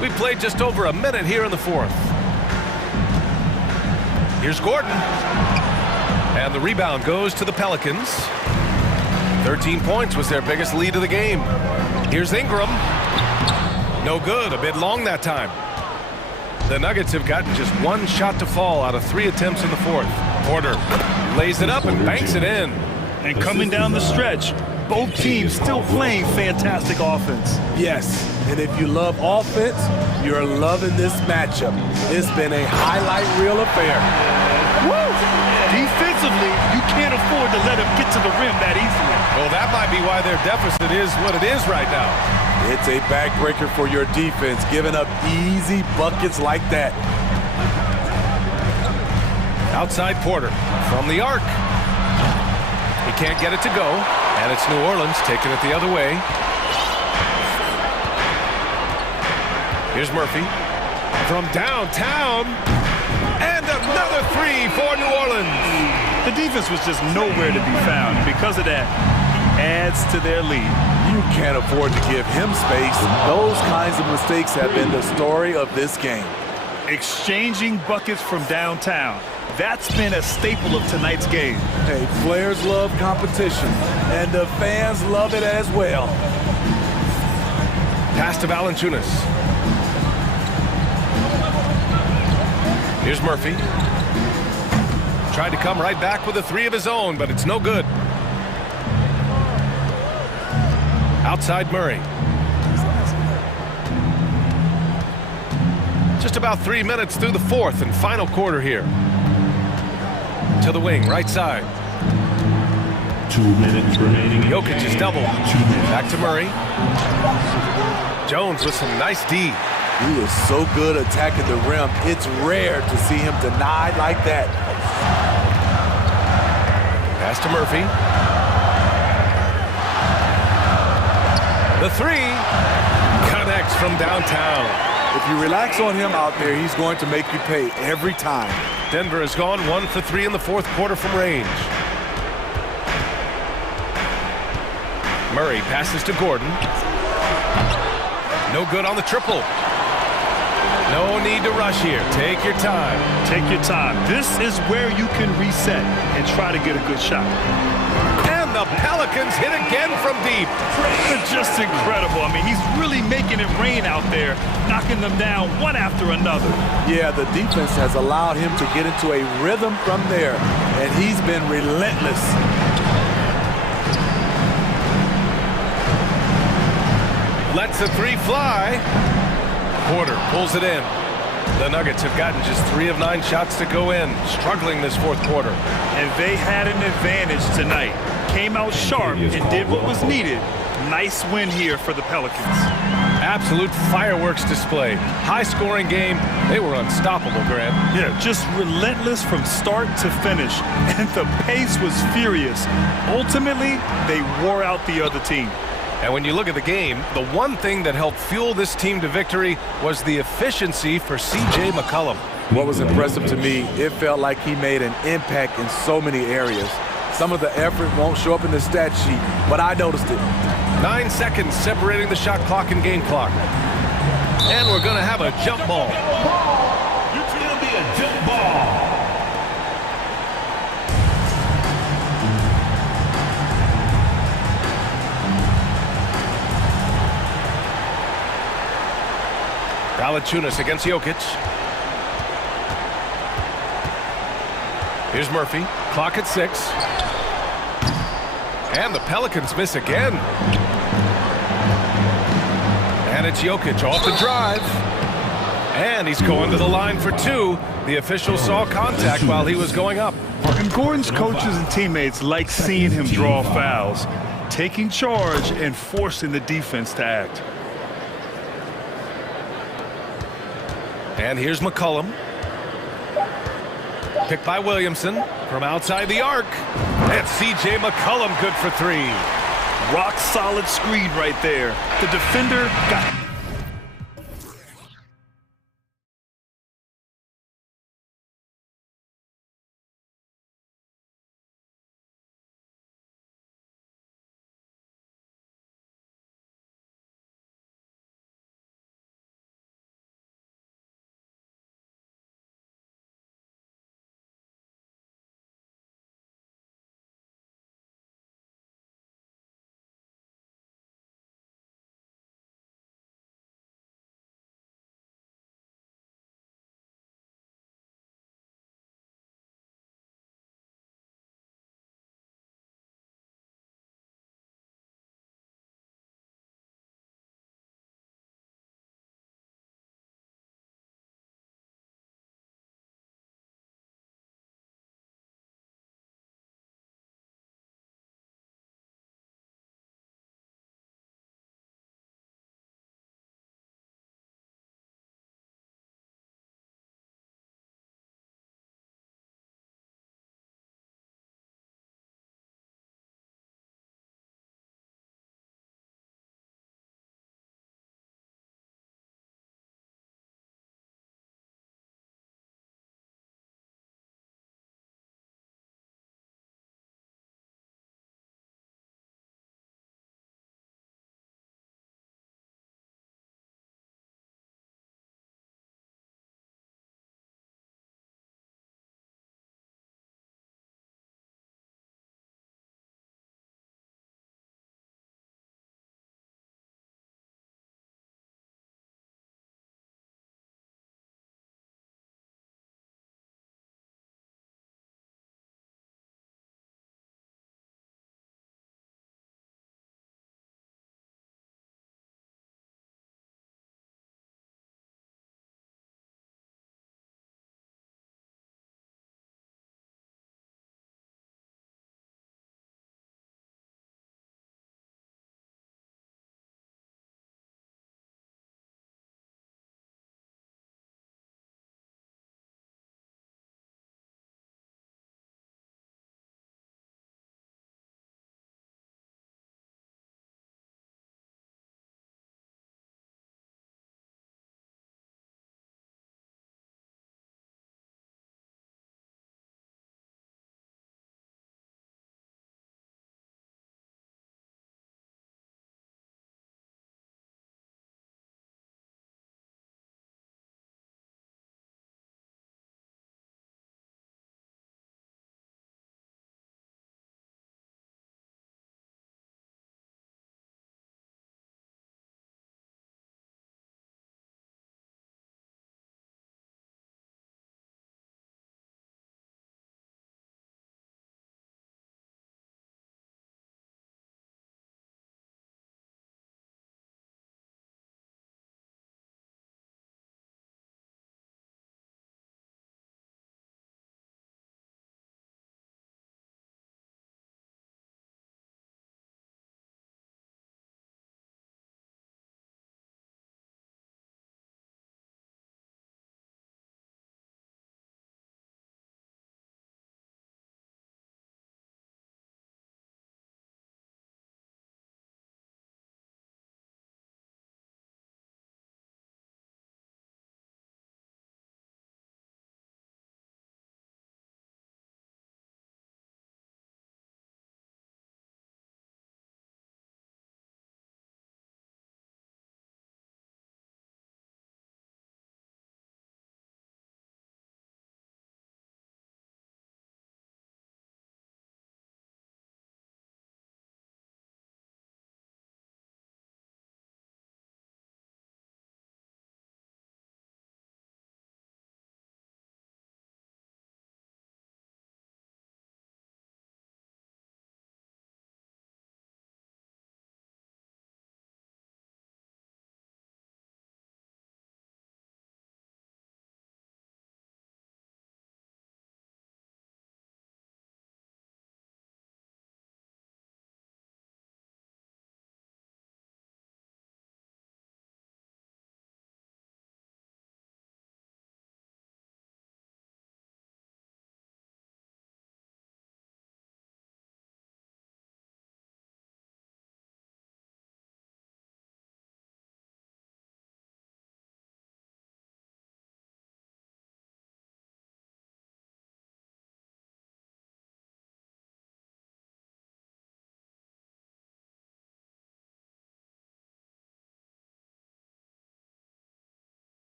We played just over a minute here in the fourth. Here's Gordon. And the rebound goes to the Pelicans. 13 points was their biggest lead of the game. Here's Ingram. No good, a bit long that time. The Nuggets have gotten just 1 shot to fall out of 3 attempts in the fourth. Porter lays it up and banks it in. And coming down the stretch, both teams still playing fantastic offense. Yes, and if you love offense, you're loving this matchup. It's been a highlight reel affair. Woo! Defensively, you can't afford to let him get to the rim that easily. Well, that might be why their deficit is what it is right now. It's a backbreaker for your defense, giving up easy buckets like that. Outside Porter from the arc. He can't get it to go, and it's New Orleans taking it the other way. Here's Murphy from downtown, and another 3 for New Orleans. The defense was just nowhere to be found. Because of that, he adds to their lead. You can't afford to give him space. Those kinds of mistakes have been the story of this game. Exchanging buckets from downtown. That's been a staple of tonight's game. Hey, players love competition, and the fans love it as well. Pass to Valanciunas. Here's Murphy. Tried to come right back with a 3 of his own, but it's no good. Outside Murray. Just about 3 minutes through the fourth and final quarter here. To the wing, right side. 2 minutes remaining. Jokic is doubled. Back to Murray. Jones with some nice D. He is so good attacking the rim. It's rare to see him denied like that. Pass to Murphy. The 3 connects from downtown. If you relax on him out there, he's going to make you pay every time. Denver has gone 1 for 3 in the fourth quarter from range. Murray passes to Gordon. No good on the triple. No need to rush here. Take your time. Take your time. This is where you can reset and try to get a good shot. And the Pelicans hit again from deep. Just incredible. I mean, he's really making it rain out there, knocking them down one after another. Yeah, the defense has allowed him to get into a rhythm from there, and he's been relentless. Lets the three fly. Porter pulls it in. The Nuggets have gotten just 3 of 9 shots to go in, struggling this fourth quarter. And they had an advantage tonight. Came out sharp and did what was needed. Nice win here for the Pelicans. Absolute fireworks display. High-scoring game. They were unstoppable, Grant. Yeah, just relentless from start to finish. And the pace was furious. Ultimately, they wore out the other team. And when you look at the game, the one thing that helped fuel this team to victory was the efficiency for C.J. McCollum. What was impressive to me, it felt like he made an impact in so many areas. Some of the effort won't show up in the stat sheet, but I noticed it. 9 seconds separating the shot clock and game clock. And we're going to have a jump ball. It's going to be a jump ball. Valanciunas against Jokic. Here's Murphy. Clock at 6. And the Pelicans miss again. And it's Jokic off the drive. And he's going to the line for 2. The official saw contact while he was going up. And Gordon's coaches and teammates like seeing him draw fouls, taking charge and forcing the defense to act. And here's McCollum. Picked by Williamson from outside the arc. And C.J. McCollum good for 3. Rock solid screen right there. The defender got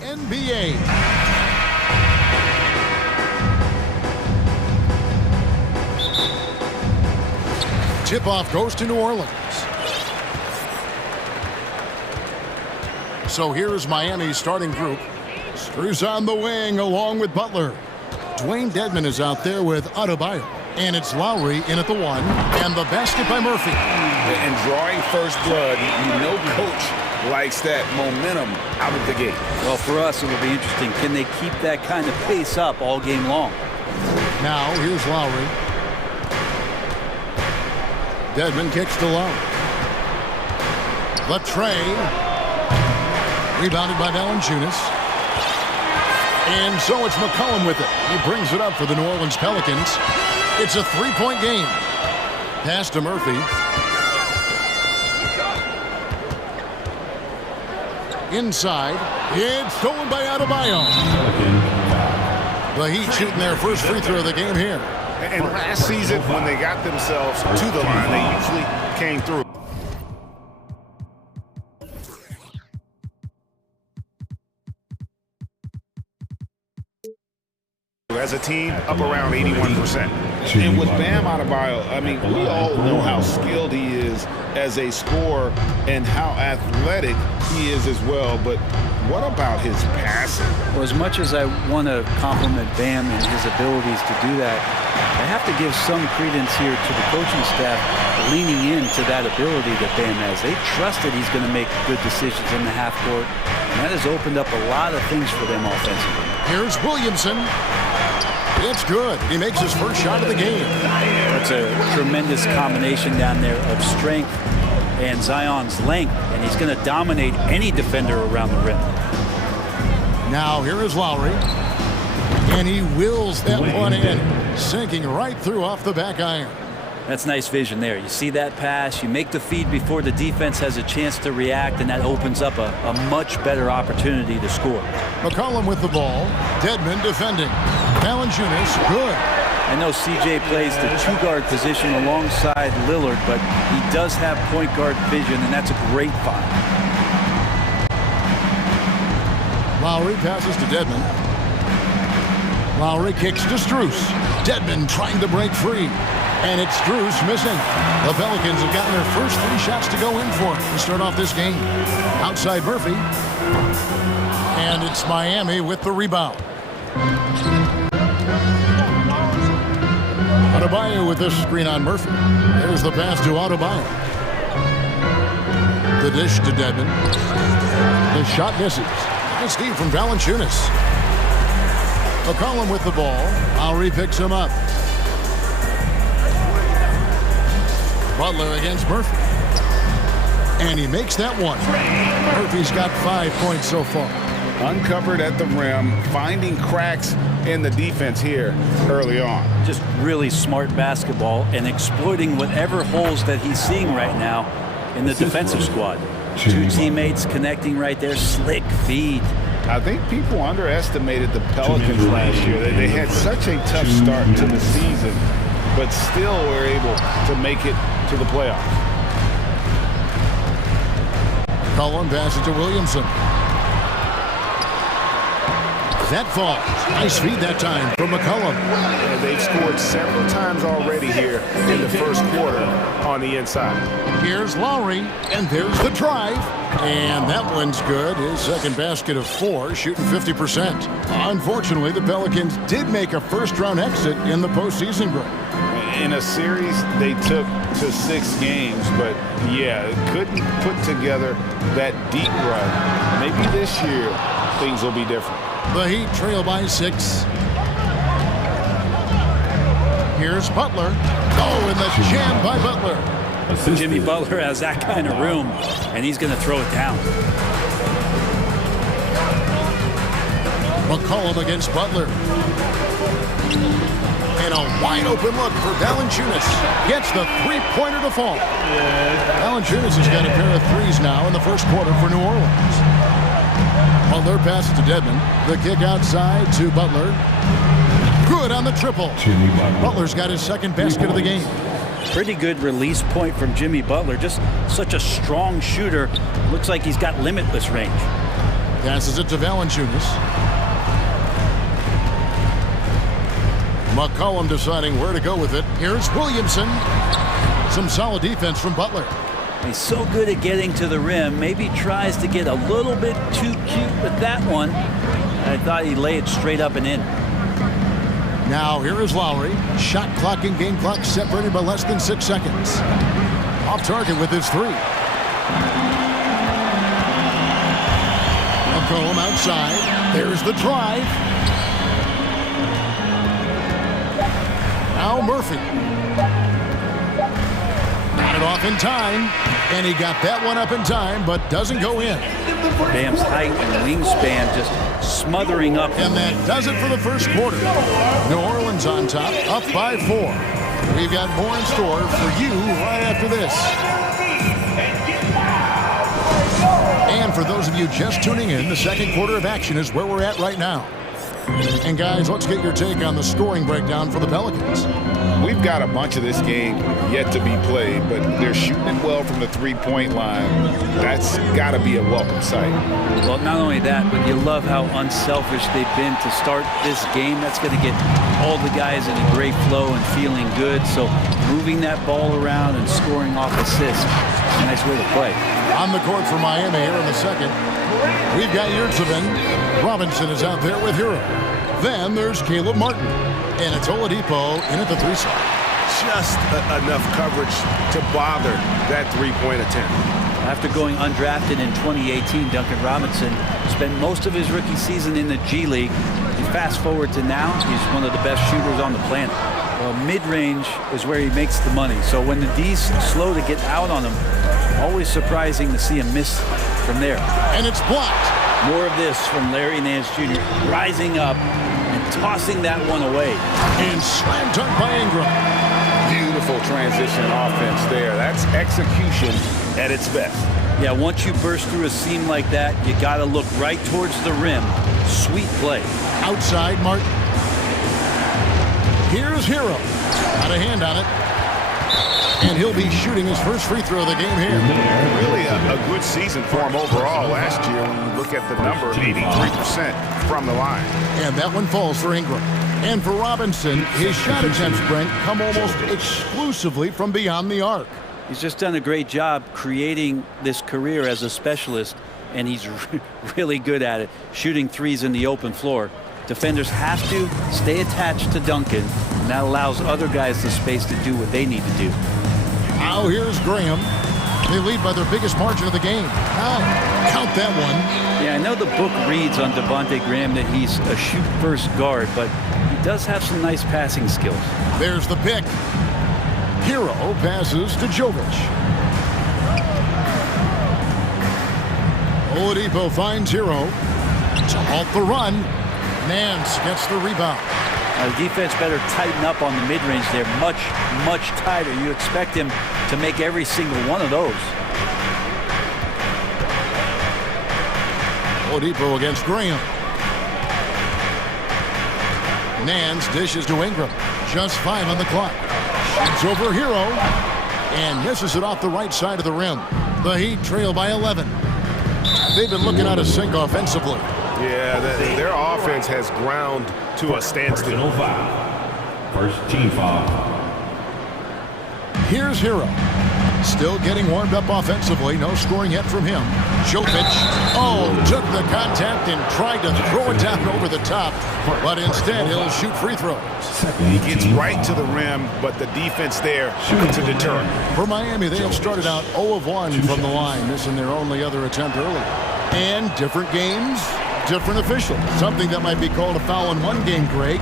NBA. Tip-off goes to New Orleans. So here's Miami's starting group. Screws on the wing along with Butler. Dwayne Dedmon is out there with Adebayo. And it's Lowry in at the 1. And the basket by Murphy. And drawing first blood, you know coach likes that momentum out of the gate. Well, for us, it will be interesting. Can they keep that kind of pace up all game long? Now, here's Lowry. Dedmon kicks to Lowry. The tray. Rebounded by Valanciunas. And so it's McCollum with it. He brings it up for the New Orleans Pelicans. It's a three-point game. Pass to Murphy. Inside. It's stolen by Adebayo. The Heat shooting their first free throw of the game here. And last season, when they got themselves to the line, they usually came through. As a team, up around 81%. And with Bam Adebayo, I mean, we all know how skilled he is as a scorer and how athletic he is as well. But what about his passing? Well, as much as I want to compliment Bam and his abilities to do that, I have to give some credence here to the coaching staff leaning into that ability that Bam has. They trust that he's going to make good decisions in the half court, and that has opened up a lot of things for them offensively. Here's Williamson. It's good. He makes his first shot of the game. It's a tremendous combination down there of strength and Zion's length, and he's going to dominate any defender around the rim. Now here is Lowry, and he wills that one in, sinking right through off the back iron. That's nice vision there. You see that pass, you make the feed before the defense has a chance to react, and that opens up a much better opportunity to score. McCollum with the ball. Dedmon defending. Valanciunas, good. I know CJ plays the two-guard position alongside Lillard, but he does have point guard vision, and that's a great find. Lowry passes to Dedmon. Lowry kicks to Strus. Dedmon trying to break free. And it's Strus missing. The Pelicans have gotten their first 3 shots to go in for to start off this game. Outside Murphy. And it's Miami with the rebound. Adebayo with this screen on Murphy. There's the pass to Adebayo. The dish to Dedmon. The shot misses. Nice steal from Valanciunas. McCollum with the ball. Lowry picks him up. Butler against Murphy. And he makes that one. Murphy's got 5 points so far. Uncovered at the rim, finding cracks in the defense here early on. Just really smart basketball and exploiting whatever holes that he's seeing right now in the defensive squad. 2 teammates connecting right there, slick feed. I think people underestimated the Pelicans last year. They had such a tough start to the season, but still were able to make it to the playoffs. Cullen passes to Williamson. That falls. Nice feed that time from McCollum. And they've scored several times already here in the first quarter on the inside. Here's Lowry, and there's the drive. And that one's good. His second basket of 4, shooting 50%. Unfortunately, the Pelicans did make a first-round exit in the postseason break. In a series, they took to 6 games, but yeah, couldn't put together that deep run. Maybe this year, things will be different. The Heat trail by 6. Here's Butler. Oh, and the jam by Butler. Jimmy Butler has that kind of room, and he's going to throw it down. McCollum against Butler. And a wide-open look for Valanciunas. Gets the three-pointer to fall. Valanciunas has got a pair of threes now in the first quarter for New Orleans. Butler passes to Dedmon. The kick outside to Butler. Good on the triple. Butler's got his second basket of the game. Pretty good release point from Jimmy Butler. Just such a strong shooter. Looks like he's got limitless range. Passes it to Valanciunas. McCollum deciding where to go with it. Here's Williamson. Some solid defense from Butler. He's so good at getting to the rim. Maybe tries to get a little bit too cute with that one. I thought he'd lay it straight up and in. Now here is Lowry. Shot clock and game clock separated by less than 6 seconds. Off target with his three. McCollum outside. There's the drive. Now Murphy. Got it off in time. And he got that one up in time, but doesn't go in. Bam's height and wingspan just smothering up. And that does it for the first quarter. New Orleans on top, up by 4. We've got more in store for you right after this. And for those of you just tuning in, the second quarter of action is where we're at right now. And guys, let's get your take on the scoring breakdown for the Pelicans. We've got a bunch of this game yet to be played, but they're shooting it well from the three-point line. That's got to be a welcome sight. Well, not only that, but you love how unselfish they've been to start this game. That's going to get all the guys in a great flow and feeling good. So moving that ball around and scoring off assists, a nice way to play. On the court for Miami here in the second. We've got Yurtseven. Robinson is out there with Hero. Then there's Caleb Martin. And it's Oladipo in at the 3 spot. Just enough coverage to bother that three-point attempt. After going undrafted in 2018, Duncan Robinson spent most of his rookie season in the G League. You fast forward to now, he's one of the best shooters on the planet. Well, mid-range is where he makes the money. So when the D's slow to get out on him, always surprising to see him miss from there. And it's blocked. More of this from Larry Nance Jr. rising up and tossing that one away. And slam dunk by Ingram. Beautiful transition offense there. That's execution at its best. Yeah, once you burst through a seam like that, you got to look right towards the rim. Sweet play. Outside Martin. Here's Hero. Got a hand on it. And he'll be shooting his first free throw of the game here. Really a good season for him overall last year when you look at the number, 83% from the line. And that one falls for Ingram. And for Robinson, his shot attempts, Brent, come almost exclusively from beyond the arc. He's just done a great job creating this career as a specialist, and he's really good at it, shooting threes in the open floor. Defenders have to stay attached to Duncan, and that allows other guys the space to do what they need to do. Now here's Graham. They lead by their biggest margin of the game. Count that one. Yeah, I know the book reads on Devontae Graham that he's a shoot-first guard, but he does have some nice passing skills. There's the pick. Hero passes to Jovic. Oladipo finds Hero to halt the run. Nance gets the rebound. The defense better tighten up on the mid-range there, much tighter. You expect him to make every single one of those. Oladipo against Graham. Nance dishes to Ingram. Just 5 on the clock. Shoots over Hero and misses it off the right side of the rim. The Heat trail by 11. They've been looking out of sync offensively. Yeah, their offense has ground to a standstill. First team foul. Here's Hero. Still getting warmed up offensively. No scoring yet from him. Jovic, took the contact and tried to throw it down over the top, but instead he'll shoot free throws. He gets right to the rim, but the defense there to deter him. For Miami, they have started out 0 of 1 from the line, missing their only other attempt early. And different games, different officials. Something that might be called a foul in one game, Greg,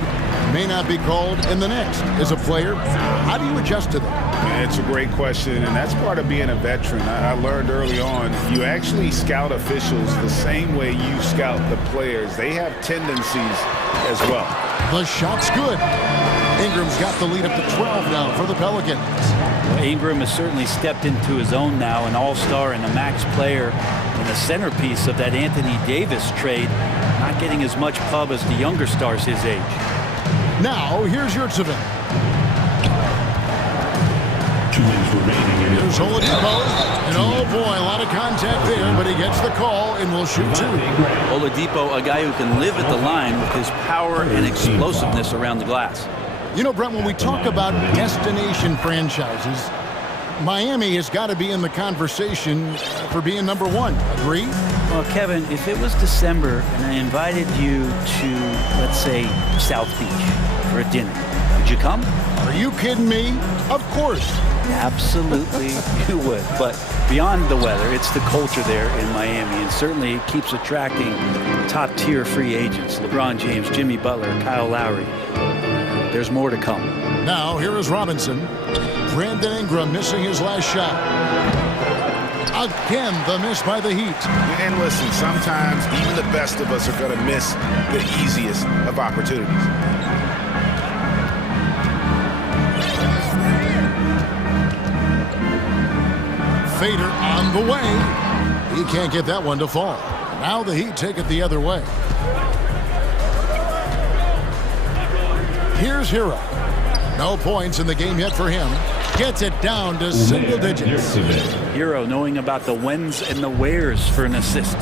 may not be called in the next. As a player, how do you adjust to that? It's a great question, and that's part of being a veteran. I learned early on, you actually scout officials the same way you scout the players. They have tendencies as well. The shot's good. Ingram's got the lead up to 12 now for the Pelicans. Well, Ingram has certainly stepped into his own now, an all-star and a max player, and the centerpiece of that Anthony Davis trade, not getting as much pub as the younger stars his age. Now, here's Yurtseven. 2 minutes remaining in Here's Oladipo. And oh boy, a lot of contact there, but he gets the call and will shoot 2. Oladipo, a guy who can live at the line with his power and explosiveness around the glass. You know, Brent, when we talk about destination franchises, Miami has got to be in the conversation for being number 1. Agree? Well, Kevin, if it was December and I invited you to, let's say, South Beach for a dinner, would you come? Are you kidding me? Of course. Absolutely you would. But beyond the weather, it's the culture there in Miami, and certainly it keeps attracting top-tier free agents. LeBron James, Jimmy Butler, Kyle Lowry. There's more to come. Now, here is Robinson. Brandon Ingram missing his last shot. Again, the miss by the Heat. And listen, sometimes even the best of us are going to miss the easiest of opportunities. Fader on the way. He can't get that one to fall. Now the Heat take it the other way. Here's Hero. No points in the game yet for him. Gets it down to single digits. Hero knowing about the whens and the wheres for an assist.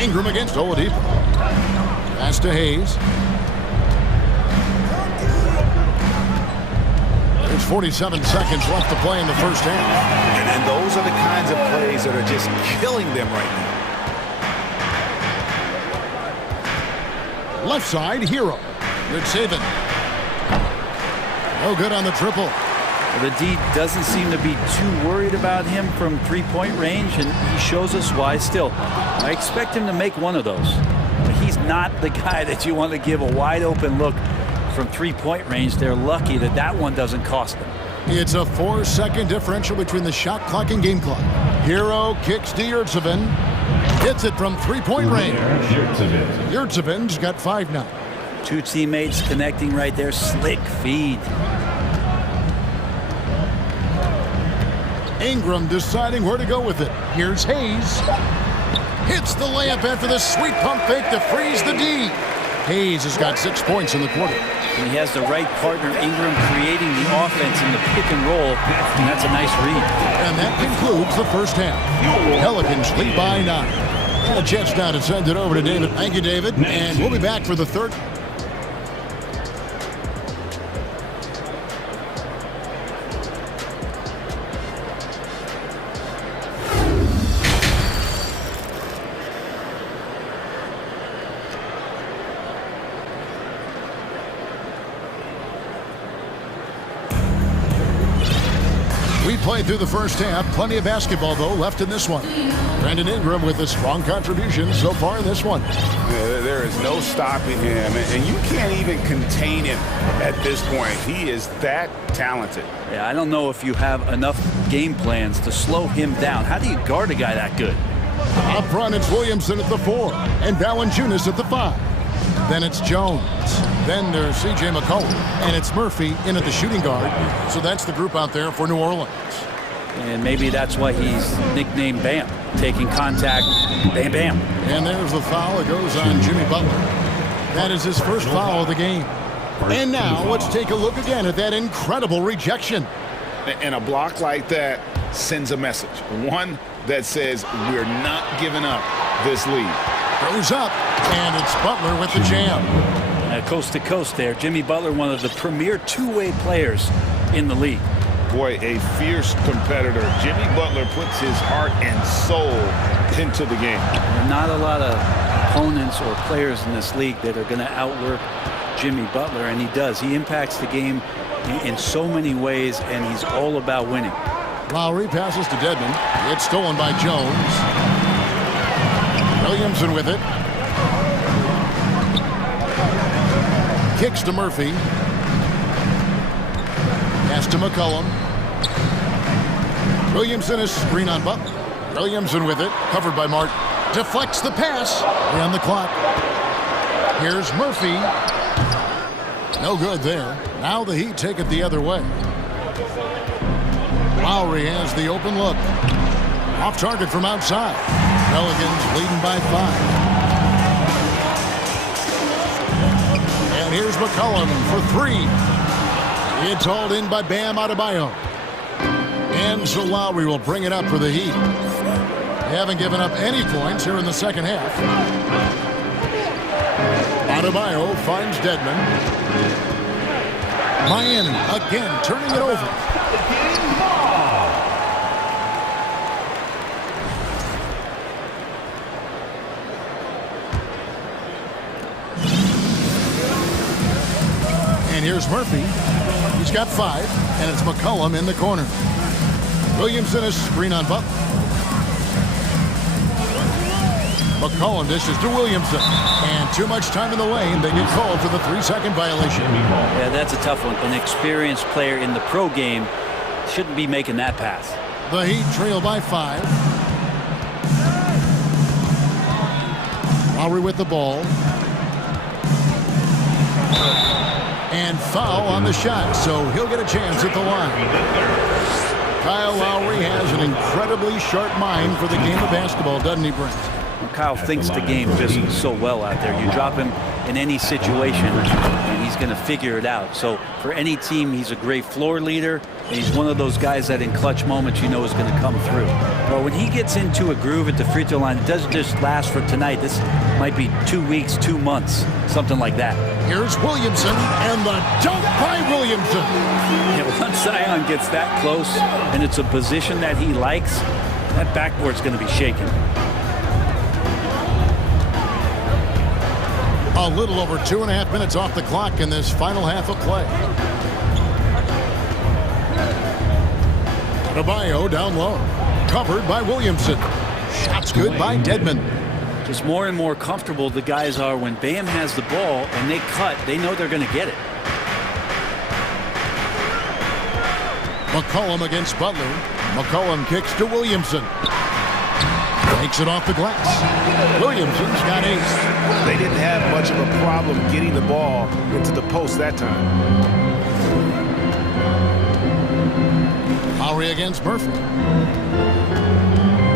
Ingram against Oladipo. Pass to Hayes. There's 47 seconds left to play in the first half. And those are the kinds of plays that are just killing them right now. Left side, Hero. Good saving. No good on the triple. Well, the D doesn't seem to be too worried about him from three-point range, and he shows us why still. I expect him to make one of those. But he's not the guy that you want to give a wide-open look from three-point range. They're lucky that that one doesn't cost them. It's a 4-second differential between the shot clock and game clock. Hero kicks to Yurtsevin. Hits it from three-point range. Yurtsevin's got 5 now. Two teammates connecting right there. Slick feed. Ingram deciding where to go with it. Here's Hayes. Hits the layup after the sweet pump fake to freeze the D. Hayes has got 6 points in the quarter. And he has the right partner, Ingram, creating the offense in the pick and roll. And that's a nice read. And that concludes the first half. Pelicans lead by 9. And a chance now to send it over to David. Thank you, David. And we'll be back for the third. Played through the first half. Plenty of basketball, though, left in this one. Brandon Ingram with a strong contribution so far in this one. Yeah, there is no stopping him, and you can't even contain him at this point. He is that talented. Yeah, I don't know if you have enough game plans to slow him down. How do you guard a guy that good? Up front, it's Williamson at the 4, and Valanciunas at the 5. Then it's Jones. Then there's C.J. McCollum. And it's Murphy in at the shooting guard. So that's the group out there for New Orleans. And maybe that's why he's nicknamed Bam. Taking contact, bam, bam. And there's the foul. It goes on Jimmy Butler. That is his first foul of the game. And now let's take a look again at that incredible rejection. And a block like that sends a message. One that says we're not giving up this lead. Goes up, and it's Butler with the jam. Coast to coast there. Jimmy Butler, one of the premier two-way players in the league. Boy, a fierce competitor. Jimmy Butler puts his heart and soul into the game. Not a lot of opponents or players in this league that are going to outwork Jimmy Butler, and he does. He impacts the game in so many ways, and he's all about winning. Lowry passes to Dedmon. It's stolen by Jones. Williamson with it. Kicks to Murphy. Pass to McCollum. Williamson is screen on Butler. Williamson with it. Covered by Martin. Deflects the pass. On the clock. Here's Murphy. No good there. Now the Heat take it the other way. Lowry has the open look. Off target from outside. Pelicans leading by 5. And here's McCollum for 3. It's hauled in by Bam Adebayo. And so Lowry will bring it up for the Heat. They haven't given up any points here in the second half. Adebayo finds Dedmon. Miami again turning it over. And here's Murphy. He's got 5, and it's McCollum in the corner. Williamson is screen on Butler. McCollum dishes to Williamson. And too much time in the lane. They get called for the 3-second violation. Yeah, that's a tough one. An experienced player in the pro game shouldn't be making that pass. The Heat trail by 5. Lowry with the ball. And foul on the shot, so he'll get a chance at the line. Kyle Lowry has an incredibly sharp mind for the game of basketball, doesn't he, Brent? Well, Kyle thinks the game just so well out there. You drop him in any situation, and he's going to figure it out. So for any team, he's a great floor leader, and he's one of those guys that in clutch moments you know is going to come through. Well, when he gets into a groove at the free throw line, it doesn't just last for tonight. This might be 2 weeks, 2 months, something like that. Here's Williamson, and the dunk by Williamson. Yeah, once Zion gets that close, and it's a position that he likes, that backboard's going to be shaking. A little over 2.5 minutes off the clock in this final half of play. Adebayo down low. Covered by Williamson. Shots good by Dedmon. Just more and more comfortable the guys are when Bam has the ball and they cut. They know they're going to get it. McCollum against Butler. McCollum kicks to Williamson. Takes it off the glass. Williamson's got 8. They didn't have much of a problem getting the ball into the post that time. Lowry against Murphy.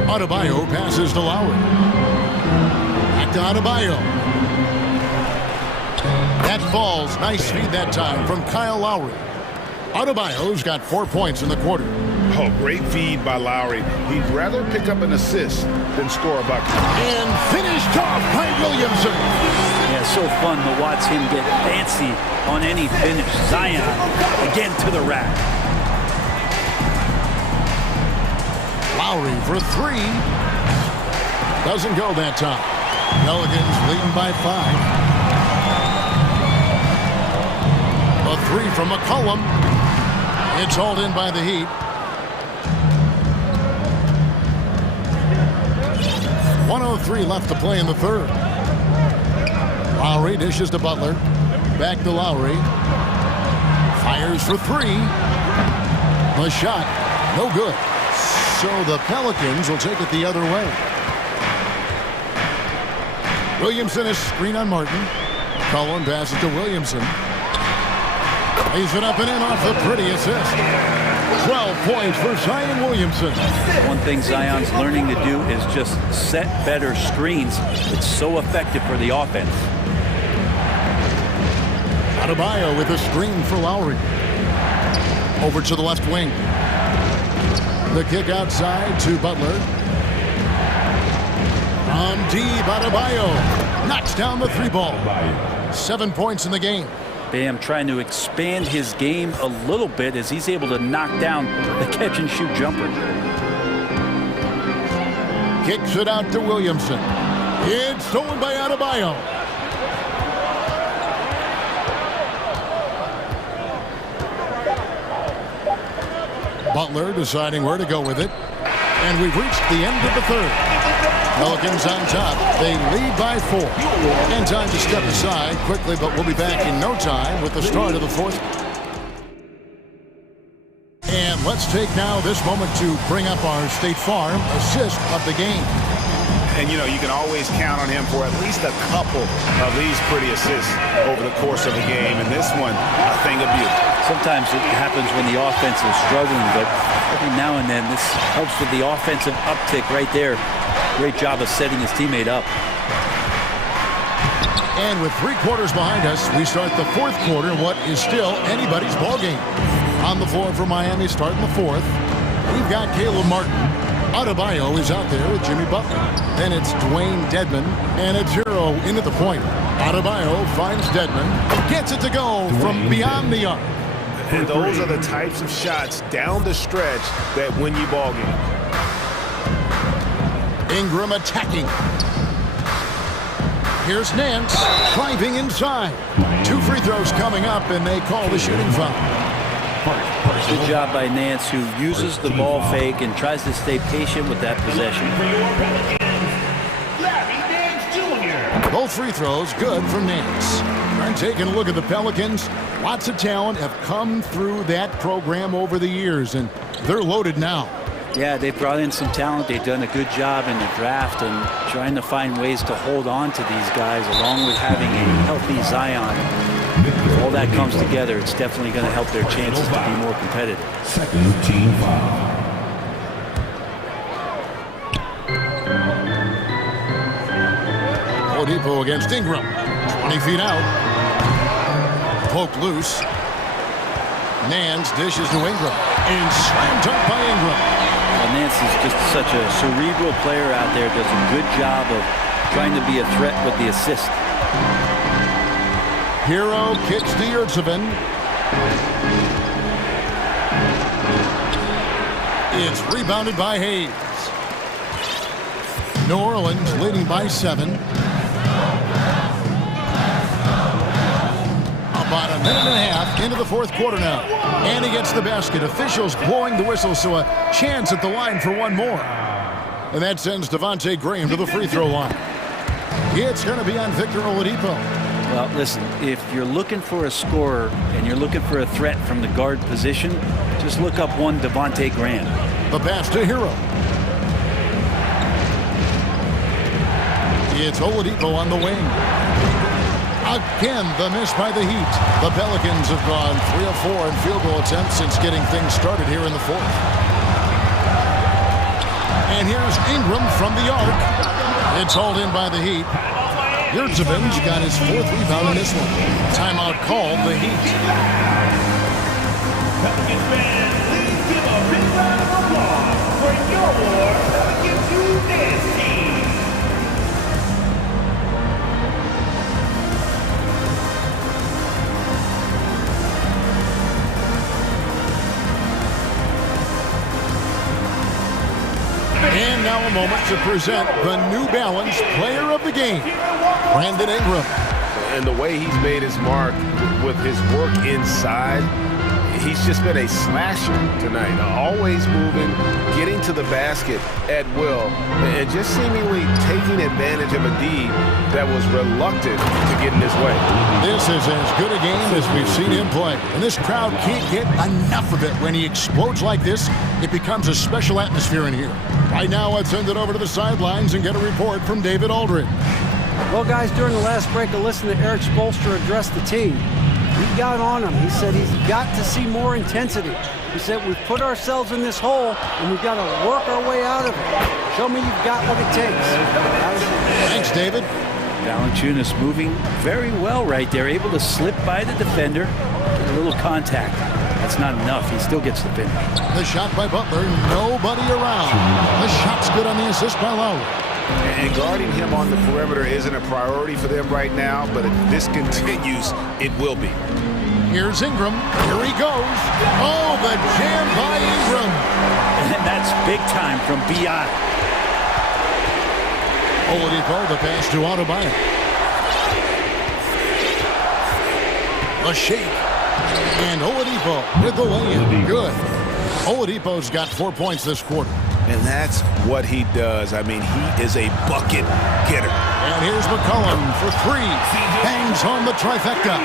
Adebayo passes to Lowry. Back to Adebayo. That falls. Nice feed that time from Kyle Lowry. Adebayo's got 4 points in the quarter. Oh, great feed by Lowry. He'd rather pick up an assist than score a bucket. And finished off by Williamson. Yeah, so fun to watch him get fancy on any finish. Zion again to the rack. Lowry for 3. Doesn't go that time. Pelicans leading by 5. A 3 from McCollum. It's hauled in by the Heat. 1:03 left to play in the third. Lowry dishes to Butler. Back to Lowry. Fires for 3. The shot, no good. So the Pelicans will take it the other way. Williamson is screen on Martin. Cullen passes to Williamson. Lays it up and in off the pretty assist. 12 points for Zion Williamson. One thing Zion's learning to do is just set better screens. It's so effective for the offense. Adebayo with a screen for Lowry. Over to the left wing. The kick outside to Butler. From deep, Adebayo knocks down the 3 ball. 7 points in the game. Bam trying to expand his game a little bit as he's able to knock down the catch-and-shoot jumper. Kicks it out to Williamson. It's stolen by Adebayo. Butler deciding where to go with it. And we've reached the end of the third. Pelicans on top. They lead by 4. And time to step aside quickly, but we'll be back in no time with the start of the fourth. And let's take now this moment to bring up our State Farm assist of the game. And, you know, you can always count on him for at least a couple of these pretty assists over the course of the game. And this one, a thing of beauty. Sometimes it happens when the offense is struggling, but every now and then this helps with the offensive uptick right there. Great job of setting his teammate up. And with 3 quarters behind us, we start the 4th quarter in what is still anybody's ball game. On the floor for Miami starting the 4th, we've got Caleb Martin. Adebayo is out there with Jimmy Butler. Then it's Dwayne Dedmon, and it's Hero into the point. Adebayo finds Dedmon, gets it to go from beyond the arc. And those are the types of shots down the stretch that win you ball game. Ingram attacking. Here's Nance driving inside. 2 free throws coming up, and they call the shooting foul. Good job by Nance, who uses the ball fake and tries to stay patient with that possession. Both free throws good from Nance. And taking a look at the Pelicans, lots of talent have come through that program over the years, and they're loaded now. Yeah, they brought in some talent. They've done a good job in the draft and trying to find ways to hold on to these guys, along with having a healthy Zion. If all that comes together, it's definitely going to help their chances to be more competitive. Second team foul. Oladipo against Ingram. 20 feet out. Poked loose. Nance dishes to Ingram. And slam dunk by Ingram. Well, Nance is just such a cerebral player out there. Does a good job of trying to be a threat with the assist. Hero kicks to Yurtsevin. It's rebounded by Hayes. New Orleans leading by 7. About a minute and a half into the 4th quarter now. And he gets the basket. Officials blowing the whistle, so a chance at the line for one more. And that sends Devontae Graham to the free throw line. It's going to be on Victor Oladipo. Well, listen, if you're looking for a scorer and you're looking for a threat from the guard position, just look up one Devontae Graham. The pass to Hero. It's Oladipo on the wing. Again, the miss by the Heat. The Pelicans have gone 3 of 4 in field goal attempts since getting things started here in the 4th. And here's Ingram from the arc. It's hauled in by the Heat. Yurtsevin's got his 4th rebound in this one. Timeout called the Heat. Pelicans fans, please give a big round of applause for your war Pelicans to this team. And now a moment to present the New Balance Player of the Game, Brandon Ingram. And the way he's made his mark with his work inside, he's just been a slasher tonight. Always moving, getting to the basket at will, and just seemingly taking advantage of a D that was reluctant to get in his way. This is as good a game as we've seen him play. And this crowd can't get enough of it. When he explodes like this, it becomes a special atmosphere in here. Right now, let's send it over to the sidelines and get a report from David Aldridge. Well, guys, during the last break, I listened to Eric Spoelstra address the team. He got on him. He said he's got to see more intensity. He said we've put ourselves in this hole, and we've got to work our way out of it. Show me you've got what it takes. Thanks, David. Valanciunas moving very well right there, able to slip by the defender, get a little contact. That's not enough. He still gets the finish. The shot by Butler, nobody around. The shot's good on the assist by Lowry. And guarding him on the perimeter isn't a priority for them right now, but if this continues, it will be. Here's Ingram. Here he goes. Oh, the jam by Ingram. And that's big time from B.I. Oladipo, the pass to Adebayo. The shake. And Oladipo with the lay-in. Good. Oladipo's got 4 points this quarter. And that's what he does. I mean, he is a bucket getter. And here's McCollum for 3. Hangs on the trifecta.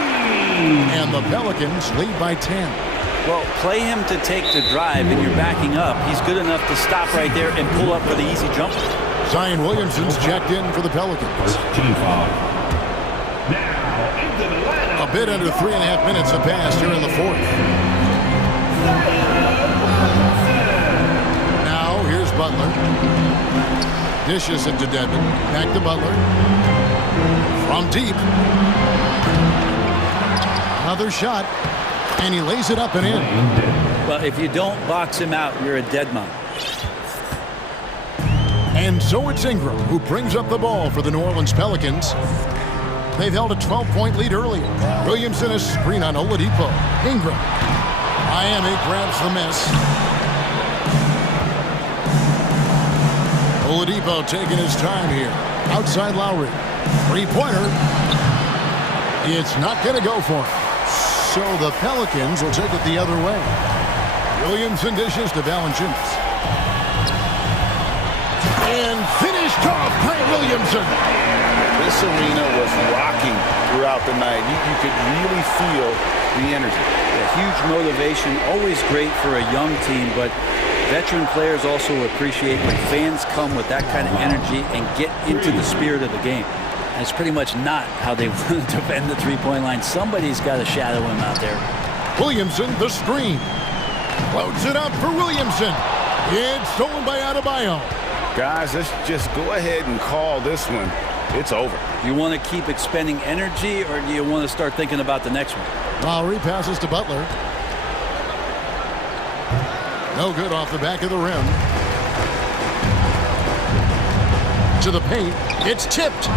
And the Pelicans lead by 10. Well, play him to take the drive, and you're backing up. He's good enough to stop right there and pull up for the easy jumper. Zion Williamson's checked in for the Pelicans. A bit under 3.5 minutes have passed here in the 4th. Now, here's Butler. Dishes it to Dedmon. Back to Butler. From deep. Another shot. And he lays it up and in. Well, if you don't box him out, you're a dead man. And so it's Ingram who brings up the ball for the New Orleans Pelicans. They've held a 12-point lead earlier. Williamson a screen on Oladipo. Ingram. Miami grabs the miss. Oladipo taking his time here. Outside Lowry. Three-pointer. It's not going to go for him. So the Pelicans will take it the other way. Williamson dishes to Valanciunas. And finished off by Williamson. This arena was rocking throughout the night. You could really feel the energy. A huge motivation, always great for a young team, but veteran players also appreciate when fans come with that kind of energy and get into the spirit of the game. And it's pretty much not how they want to defend the three-point line. Somebody's got to shadow him out there. Williamson, the screen. Floats it up for Williamson. It's stolen by Adebayo. Guys, let's just go ahead and call this one. It's over. You want to keep expending energy, or do you want to start thinking about the next one? Lowry passes to Butler. No good off the back of the rim. To the paint. It's tipped.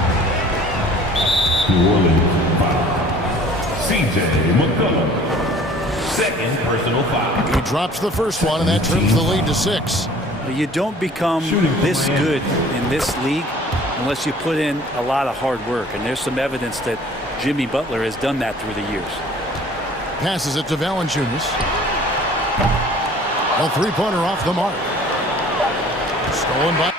New Orleans foul. C.J. McCollum. Second personal foul. He drops the first one, and that trims the lead to 6. You don't become this good in this league unless you put in a lot of hard work. And there's some evidence that Jimmy Butler has done that through the years. Passes it to Valanciunas. A three-pointer off the mark. Stolen by...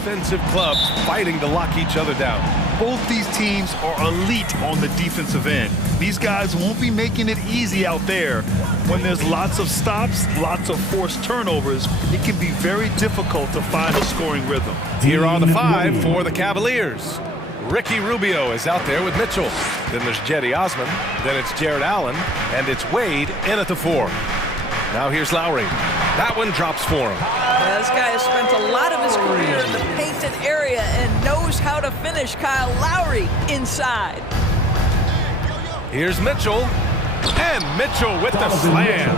offensive clubs fighting to lock each other down. Both these teams are elite on the defensive end. These guys won't be making it easy out there. When there's lots of stops, lots of forced turnovers, it can be very difficult to find a scoring rhythm. Here are the five for the Cavaliers. Ricky Rubio is out there with Mitchell. Then there's Jetty Osman. Then it's Jared Allen. And it's Wade in at the 4. Now here's Lowry. That one drops for him. Yeah, this guy has spent a lot of his career in the painted area and knows how to finish. Kyle Lowry inside. Here's Mitchell. And Mitchell with the slam.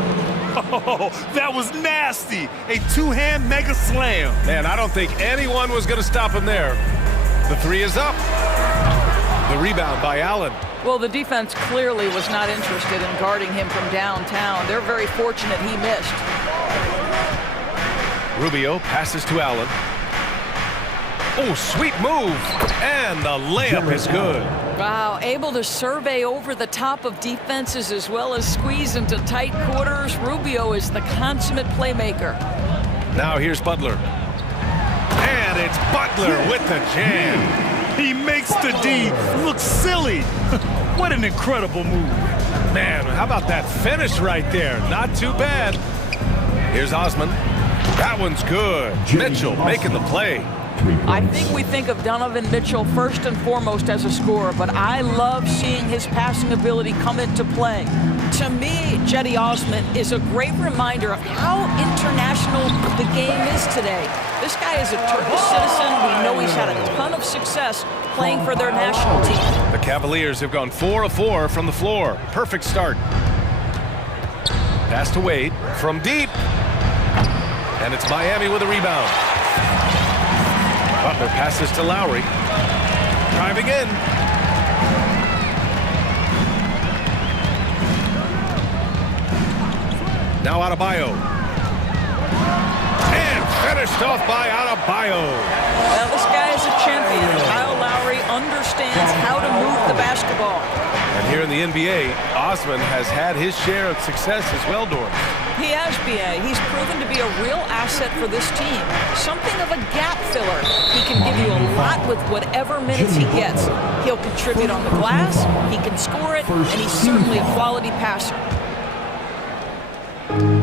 Oh, that was nasty. A two-hand mega slam. Man, I don't think anyone was going to stop him there. The 3 is up. The rebound by Allen. Well, the defense clearly was not interested in guarding him from downtown. They're very fortunate he missed. Rubio passes to Allen. Oh, sweet move. And the layup is good. Wow, able to survey over the top of defenses as well as squeeze into tight quarters. Rubio is the consummate playmaker. Now here's Butler. And it's Butler with the jam. He makes the D look silly. What an incredible move. Man, how about that finish right there? Not too bad. Here's Osman. That one's good. Mitchell making the play. I think we think of Donovan Mitchell first and foremost as a scorer, but I love seeing his passing ability come into play. To me, Jetty Osman is a great reminder of how international the game is today. This guy is a Turkish citizen. We know he's had a ton of success playing for their national team. The Cavaliers have gone 4 of 4 from the floor. Perfect start. Pass to Wade from deep. And it's Miami with a rebound. Butler passes to Lowry. Driving in. Now Adebayo. And finished off by Adebayo. Well, this guy is a champion. Kyle Lowry understands how to move the basketball. And here in the NBA, Osman has had his share of success as well, Doris. He has, B.A. He's proven to be a real asset for this team. Something of a gap filler. He can give you a lot with whatever minutes he gets. He'll contribute on the glass, he can score it, and he's certainly a quality passer.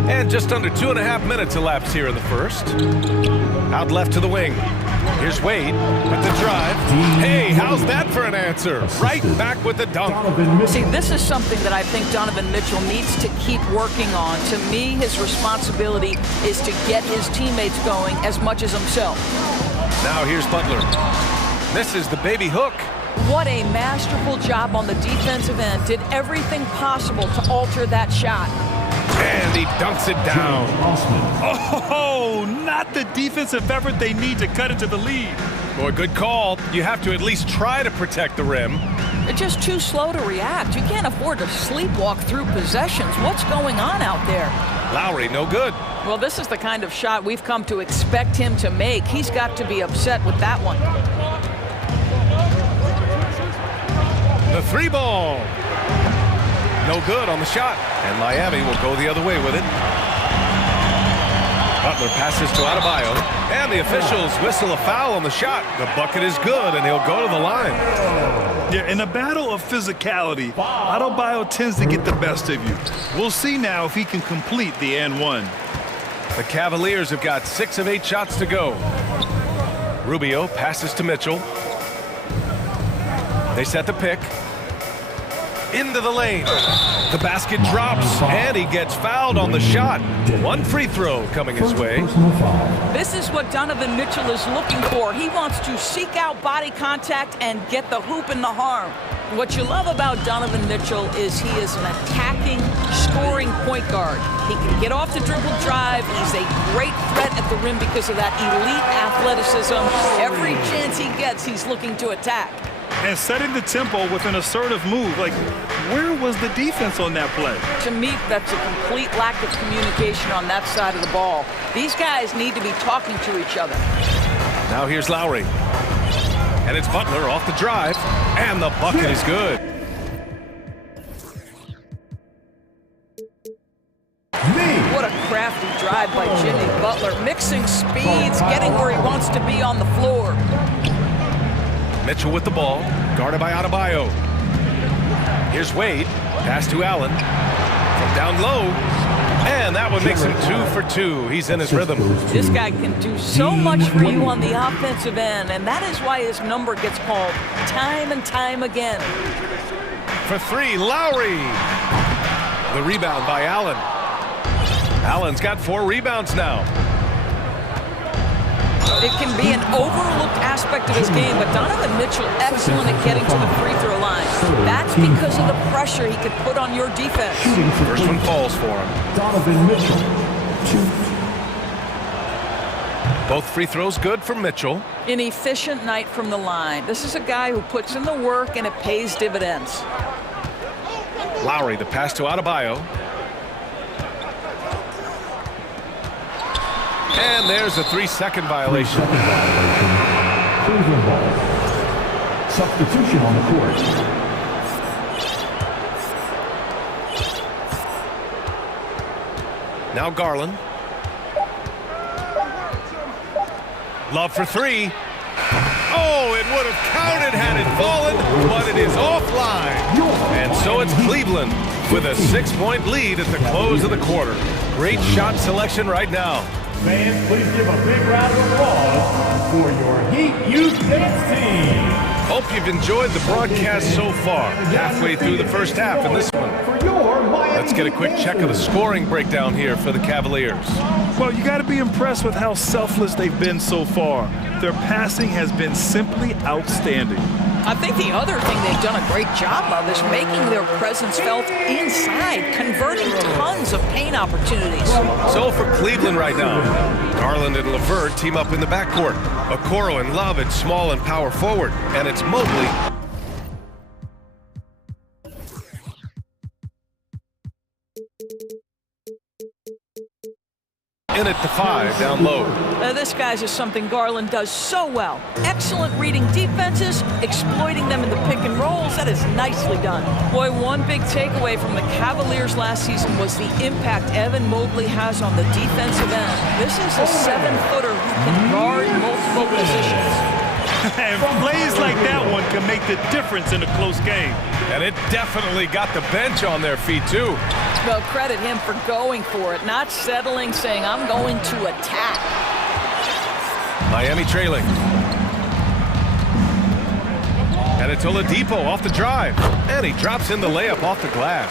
And just under 2.5 minutes elapsed here in the first. Out left to the wing. Here's Wade with the drive. Hey, how's that for an answer? Right back with the dunk. See, this is something that I think Donovan Mitchell needs to keep working on. To me, his responsibility is to get his teammates going as much as himself. Now here's Butler. Misses the baby hook. What a masterful job on the defensive end. Did everything possible to alter that shot. And he dunks it down. Oh, not the defensive effort they need to cut into the lead. Boy, good call. You have to at least try to protect the rim. They're just too slow to react. You can't afford to sleepwalk through possessions. What's going on out there? Lowry, no good. Well, this is the kind of shot we've come to expect him to make. He's got to be upset with that one. The 3 ball. No good on the shot. And Miami will go the other way with it. Butler passes to Adebayo. And the officials whistle a foul on the shot. The bucket is good, and he'll go to the line. Yeah, in a battle of physicality, Adebayo tends to get the best of you. We'll see now if he can complete the and one. The Cavaliers have got 6 of 8 shots to go. Rubio passes to Mitchell. They set the pick. Into the lane. The basket drops, and he gets fouled on the shot. 1 free throw coming his way. This is what Donovan Mitchell is looking for. He wants to seek out body contact and get the hoop in the harm. What you love about Donovan Mitchell is he is an attacking, scoring point guard. He can get off the dribble drive. He's a great threat at the rim because of that elite athleticism. Every chance he gets, he's looking to attack. And setting the tempo with an assertive move. Like, where was the defense on that play? To me, that's a complete lack of communication on that side of the ball. These guys need to be talking to each other. Now here's Lowry. And it's Butler off the drive. And the bucket is good. What a crafty drive by Jimmy Butler. Mix increasing speeds, getting where he wants to be on the floor. Mitchell with the ball, guarded by Adebayo. Here's Wade, pass to Allen. From down low, and that one makes him 2 for 2. He's in his rhythm. This guy can do so much for you on the offensive end, and that is why his number gets called time and time again. For 3, Lowry. The rebound by Allen. Allen's got 4 rebounds now. It can be an overlooked aspect of his game, but Donovan Mitchell excellent at getting to the free throw line. That's because of the pressure he could put on your defense. First one falls for him. Donovan Mitchell, 2. Both free throws good for Mitchell. An efficient night from the line. This is a guy who puts in the work and it pays dividends. Lowry, the pass to Adebayo. And there's a 3-second violation. Cleveland ball. Substitution on the court. Now Garland. Love for 3. Oh, it would have counted had it fallen, but it is offline. And so it's Cleveland with a 6-point lead at the close of the quarter. Great shot selection right now. Fans, please give a big round of applause for your Heat Youth Dance Team. Hope you've enjoyed the broadcast so far. Halfway through the first half in this one. Let's get a quick check of the scoring breakdown here for the Cavaliers. Well, you got to be impressed with how selfless they've been so far. Their passing has been simply outstanding. I think the other thing they've done a great job of is making their presence felt inside, converting tons of paint opportunities. So for Cleveland right now, Garland and LeVert team up in the backcourt. Okoro and Love at small and power forward. And it's Mobley. In at the 5, down low. This guy's just something Garland does so well. Excellent reading defenses, exploiting them in the pick and rolls. That is nicely done. Boy, one big takeaway from the Cavaliers last season was the impact Evan Mobley has on the defensive end. This is a 7-footer who can guard multiple positions. And plays like that one can make the difference in a close game. And it definitely got the bench on their feet, too. Well, credit him for going for it, not settling, saying, I'm going to attack. Miami trailing. And it's Oladipo off the drive. And he drops in the layup off the glass.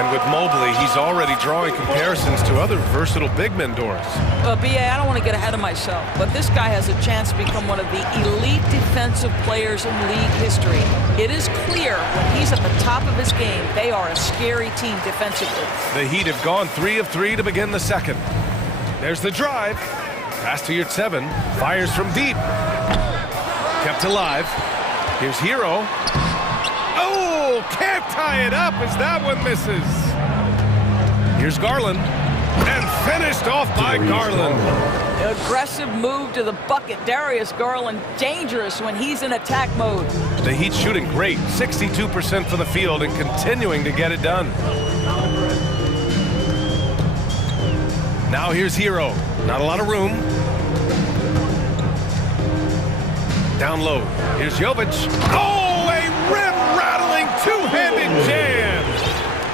And with Mobley, he's already drawing comparisons to other versatile big men, Doris. Well, B.A., I don't want to get ahead of myself, but this guy has a chance to become one of the elite defensive players in league history. It is clear when he's at the top of his game, they are a scary team defensively. The Heat have gone 3 of 3 to begin the second. There's the drive. Pass to Yurtseven. Fires from deep. Kept alive. Here's Hero. Oh, can't tie it up as that one misses. Here's Garland. And finished off by Garland. Aggressive move to the bucket. Darius Garland, dangerous when he's in attack mode. The Heat shooting great. 62% for the field and continuing to get it done. Now here's Hero. Not a lot of room. Down low. Here's Jovic. Oh, a rim-rattling two-handed jam.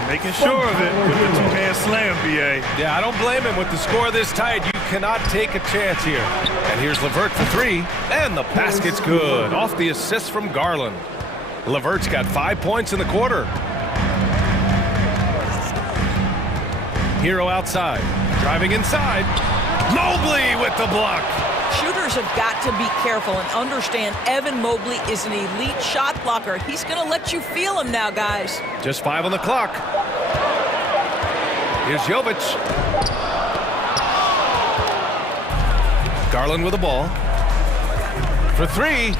Making sure of it with the two-hand slam, B.A. Yeah, I don't blame him. With the score this tight, you cannot take a chance here. And here's LeVert for 3. And the basket's good. Off the assist from Garland. LeVert's got 5 points in the quarter. Hero outside. Driving inside. Mobley with the block. Shooters have got to be careful and understand Evan Mobley is an elite shot blocker. He's going to let you feel him now, guys. Just 5 on the clock. Here's Jovic. Garland with the ball. For 3.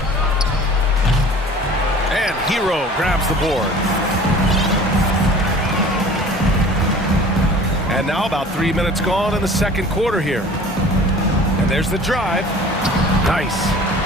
And Hero grabs the board. And now about 3 minutes gone in the second quarter here. And there's the drive. Nice.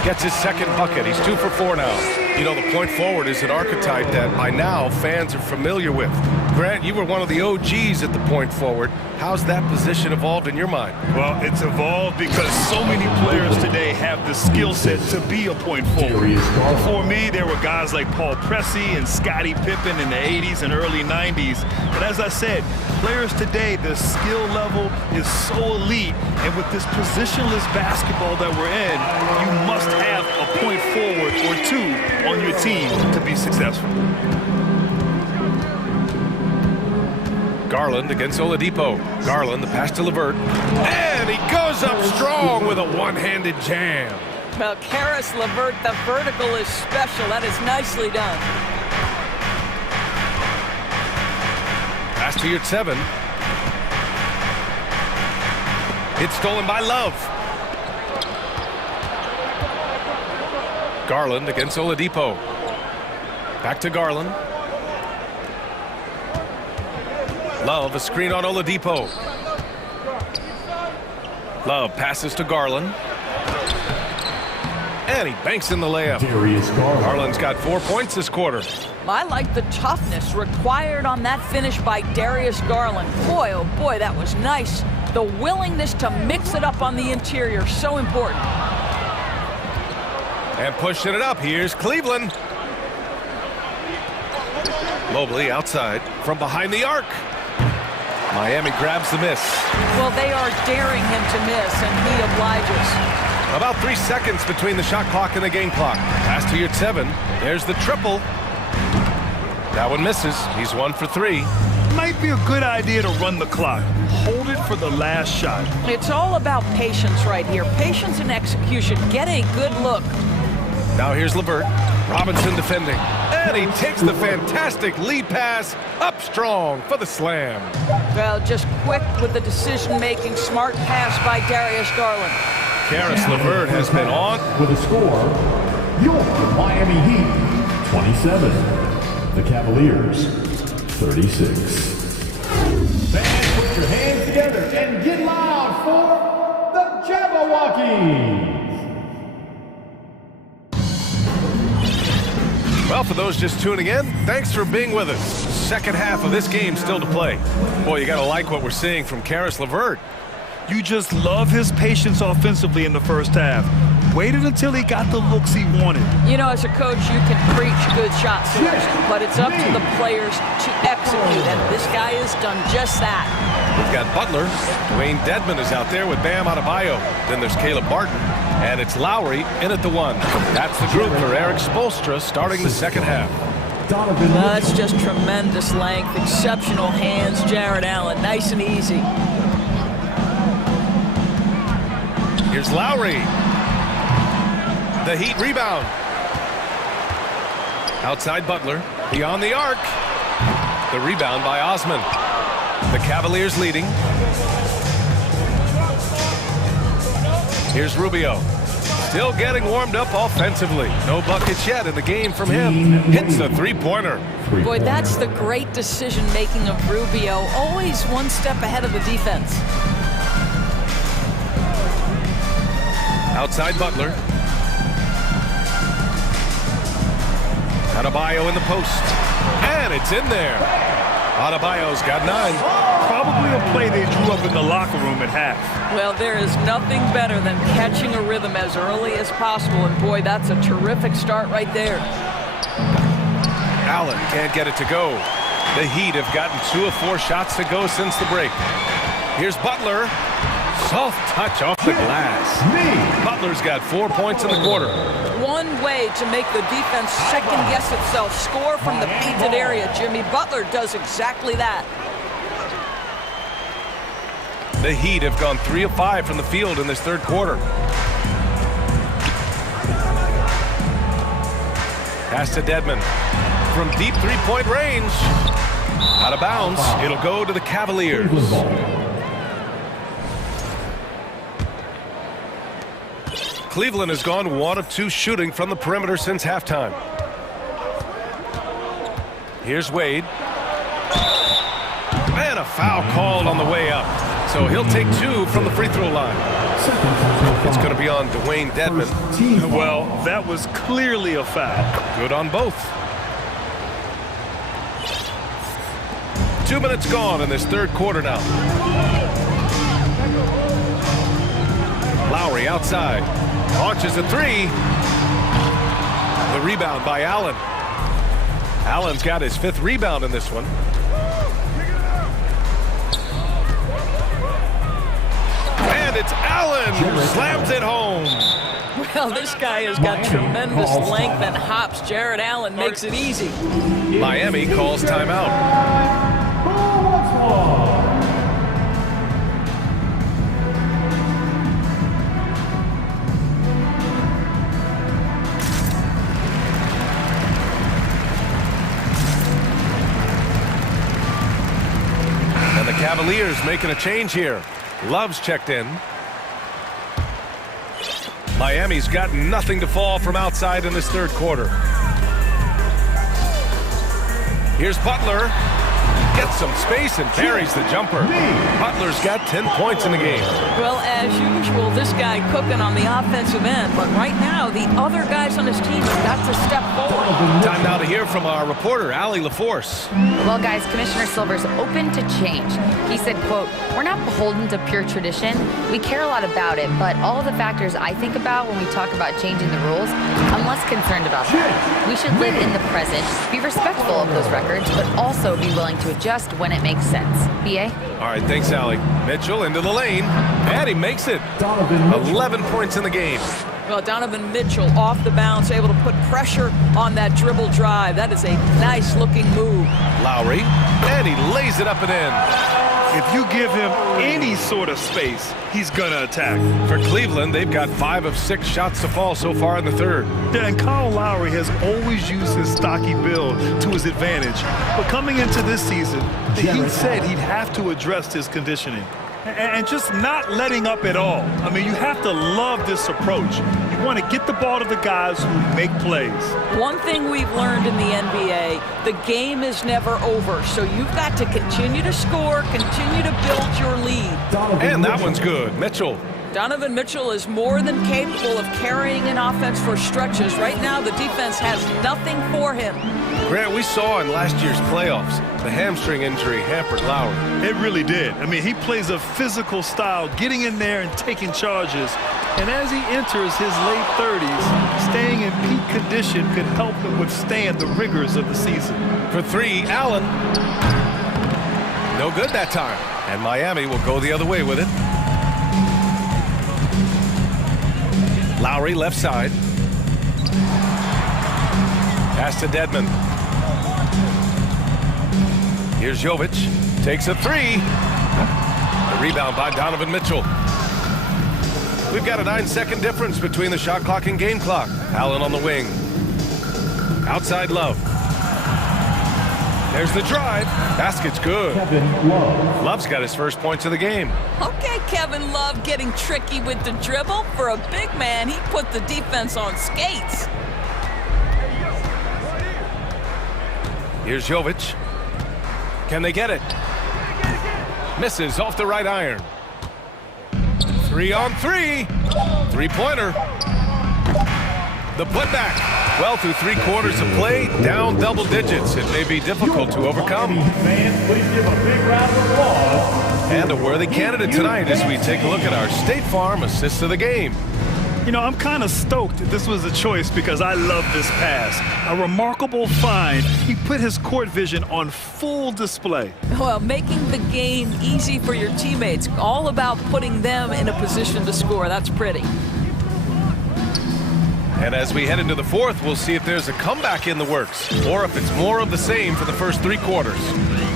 Gets his second bucket. He's 2 for 4 now. You know, the point forward is an archetype that by now fans are familiar with. Grant, you were one of the OGs at the point forward. How's that position evolved in your mind? Well, it's evolved because so many players today have the skill set to be a point forward. Before me, there were guys like Paul Pressey and Scottie Pippen in the 80s and early 90s. But as I said, players today, the skill level is so elite. And with this positionless basketball that we're in, you must have a point forward or two on your team to be successful. Garland against Oladipo. Garland, the pass to LeVert. And he goes up strong with a one-handed jam. Well, Karis LeVert, the vertical is special. That is nicely done. Pass to your 7. It's stolen by Love. Garland against Oladipo. Back to Garland. Love, a screen on Oladipo. Love passes to Garland. And he banks in the layup. Garland's got 4 points this quarter. I like the toughness required on that finish by Darius Garland. Boy, oh boy, that was nice. The willingness to mix it up on the interior, so important. And pushing it up, here's Cleveland. Mobley outside from behind the arc. Miami grabs the miss. Well, they are daring him to miss, and he obliges. About 3 seconds between the shot clock and the game clock. Pass to your 7. There's the triple. That one misses. He's 1 for 3. Might be a good idea to run the clock. Hold it for the last shot. It's all about patience right here. Patience and execution. Get a good look. Now here's LeVert. Robinson defending. And he takes the fantastic lead pass up strong for the slam. Well, just quick with the decision-making. Smart pass by Darius Garland. Karis LeVert has been on. With a score, your Miami Heat, 27. The Cavaliers, 36. Fans, put your hands together and get loud for the Jabberwockies. Well, for those just tuning in, thanks for being with us. Second half of this game still to play. Boy, you gotta like what we're seeing from Karis LeVert. You just love his patience offensively in the first half. Waited until he got the looks he wanted. You know, as a coach, you can preach good shot selection, but it's up to the players to execute, and this guy has done just that. We've got Butler. Dwayne Dedmon is out there with Bam Adebayo. Then there's Caleb Barton. And it's Lowry in at the 1. That's the group for Eric Spoelstra starting the second half. That's just tremendous length, exceptional hands, Jared Allen. Nice and easy. Here's Lowry. The Heat rebound. Outside Butler. Beyond the arc. The rebound by Osman. The Cavaliers leading. Here's Rubio. Still getting warmed up offensively. No buckets yet in the game from him. Hits the three-pointer. Boy, that's the great decision-making of Rubio. Always one step ahead of the defense. Outside Butler. Adebayo in the post. And it's in there. Adebayo's got 9. Probably a play they drew up in the locker room at half. Well, there is nothing better than catching a rhythm as early as possible, and boy, that's a terrific start right there. Allen can't get it to go. The Heat have gotten 2 of 4 shots to go since the break. Here's Butler. Soft touch off the glass. Butler's got 4 points in the quarter. One way to make the defense second-guess itself, score from the painted area. Jimmy Butler does exactly that. The Heat have gone 3 of 5 from the field in this third quarter. Pass to Dedmon. From deep three-point range. Out of bounds. It'll go to the Cavaliers. Cleveland has gone 1 of 2 shooting from the perimeter since halftime. Here's Wade. And a foul called on the way up. so he'll take 2 from the free throw line. It's going to be on Dwayne Dedman. Well, that was clearly a foul. Good on both. 2 minutes gone in this third quarter now. Lowry outside. Launches a 3. The rebound by Allen. Allen's got his 5th rebound in this one. And it's Allen who slams it home. Well, this guy has got tremendous length and hops. Jared Allen makes it easy. Miami calls timeout. And the Cavaliers making a change here. Love's checked in. Miami's got nothing to fall from outside in this third quarter. Here's Butler. Gets some space and buries the jumper. Butler's got 10 points in the game. Well, as usual, this guy cooking on the offensive end. But right now, the other guys on his team have got to step forward. Time now to hear from our reporter, Allie LaForce. Well, guys, Commissioner Silver's open to change. He said, quote, "We're not beholden to pure tradition. We care a lot about it, but all the factors I think about when we talk about changing the rules, I'm less concerned about that. We should live in the present, be respectful of those records, but also be willing to adjust when it makes sense." B.A.? All right, thanks, Allie. Mitchell into the lane, and he makes it. 11 points in the game. Well, Donovan Mitchell off the bounce, able to put pressure on that dribble drive. That is a nice-looking move. Lowry, and he lays it up and in. If you give him any sort of space, he's going to attack. For Cleveland, they've got 5 of 6 shots to fall so far in the third. Yeah, and Kyle Lowry has always used his stocky build to his advantage. But coming into this season, the Heat said he'd have to address his conditioning. And just not letting up at all. I mean, you have to love this approach. You want to get the ball to the guys who make plays. One thing we've learned in the NBA, the game is never over. So you've got to continue to score, continue to build your lead. And that one's good. Mitchell. Donovan Mitchell is more than capable of carrying an offense for stretches. Right now, the defense has nothing for him. Grant, we saw in last year's playoffs, the hamstring injury hampered Lowry. It really did. I mean, he plays a physical style, getting in there and taking charges. And as he enters his late 30s, staying in peak condition could help him withstand the rigors of the season. For 3, Allen. No good that time. And Miami will go the other way with it. Lowry left side. Pass to Dedman. Here's Jovic. Takes a 3. The rebound by Donovan Mitchell. We've got a 9-second difference between the shot clock and game clock. Allen on the wing. Outside Love. There's the drive. Basket's good. Love's got his first points of the game. Okay, Kevin Love getting tricky with the dribble. For a big man, he put the defense on skates. Here's Jovic. Can they get it? Misses off the right iron. 3 on 3. 3-pointer. The putback. Well, through 3 quarters of play, down double digits. It may be difficult to overcome. Fans, please give a big round of applause. And a worthy candidate tonight as we take a look at our State Farm assist of the game. You know, I'm kind of stoked this was a choice because I love this pass. A remarkable find. He put his court vision on full display. Well, making the game easy for your teammates. All about putting them in a position to score. That's pretty. And as we head into the fourth, we'll see if there's a comeback in the works or if it's more of the same for the first 3 quarters.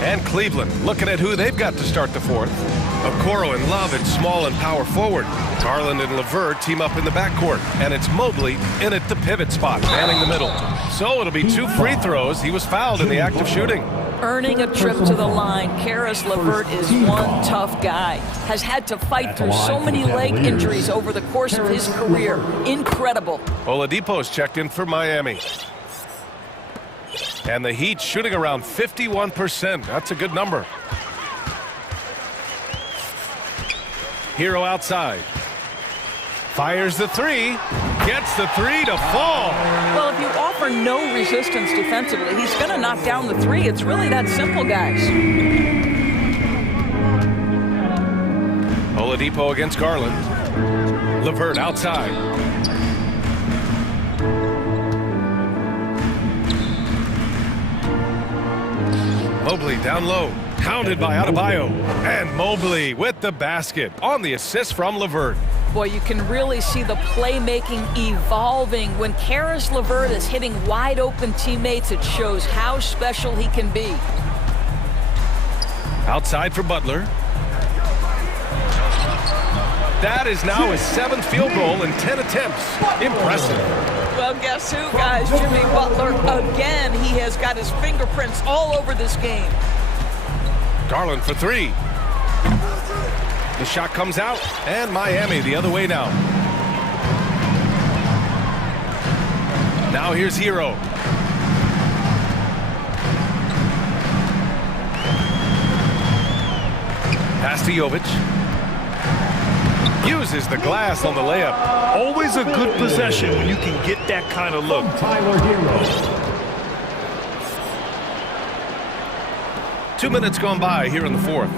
And Cleveland looking at who they've got to start the fourth. Okoro and Love at small and power forward. Garland and LeVert team up in the backcourt. And it's Mobley in at the pivot spot, manning the middle. So it'll be 2 free throws. He was fouled in the act of shooting. Earning a trip to the line, Karis LeVert is one tough guy. Has had to fight through so many leg injuries over the course of his career. Incredible. Oladipo's checked in for Miami. And the Heat shooting around 51%. That's a good number. Hero outside. Fires the three. Gets the three to fall. Well, if you offer no resistance defensively, he's going to knock down the three. It's really that simple, guys. Oladipo against Garland. LeVert outside. Mobley down low. Hounded by Adebayo. And Mobley with the basket on the assist from LeVert. Boy, you can really see the playmaking evolving. When Karis LeVert is hitting wide open teammates, it shows how special he can be. Outside for Butler. That is now his 7th field goal in 10 attempts. Impressive. Well, guess who, guys? Jimmy Butler again. He has got his fingerprints all over this game. Garland for three. The shot comes out, and Miami the other way now. Now here's Hero. Pass to Jovic. Uses the glass on the layup. Always a good possession when you can get that kind of look. Tyler Hero. 2 minutes gone by here in the fourth.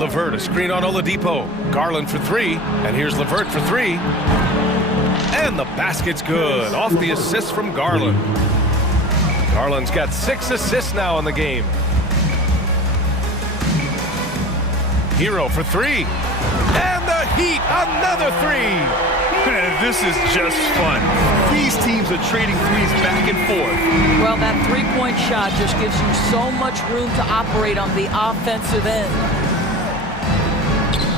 LeVert, a screen on Oladipo. Garland for three, and here's LeVert for three. And the basket's good, off the assist from Garland. Garland's got 6 assists now in the game. Hero for three. And the Heat, another three. Man, this is just fun. These teams are trading threes back and forth. Well, that three-point shot just gives you so much room to operate on the offensive end.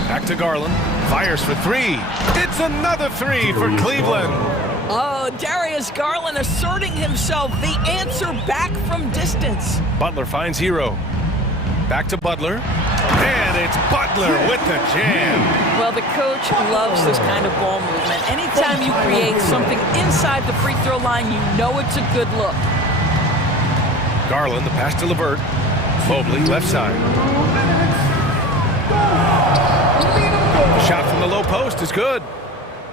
Back to Garland. Fires for three. It's another three for Cleveland. Oh, Darius Garland asserting himself, the answer back from distance. Butler finds Hero. Back to Butler. And it's Butler with the jam. Well, the coach loves this kind of ball movement. Anytime you create something inside the free throw line, you know it's a good look. Garland, the pass to LeVert. Mobley, left side. Shot from the low post is good.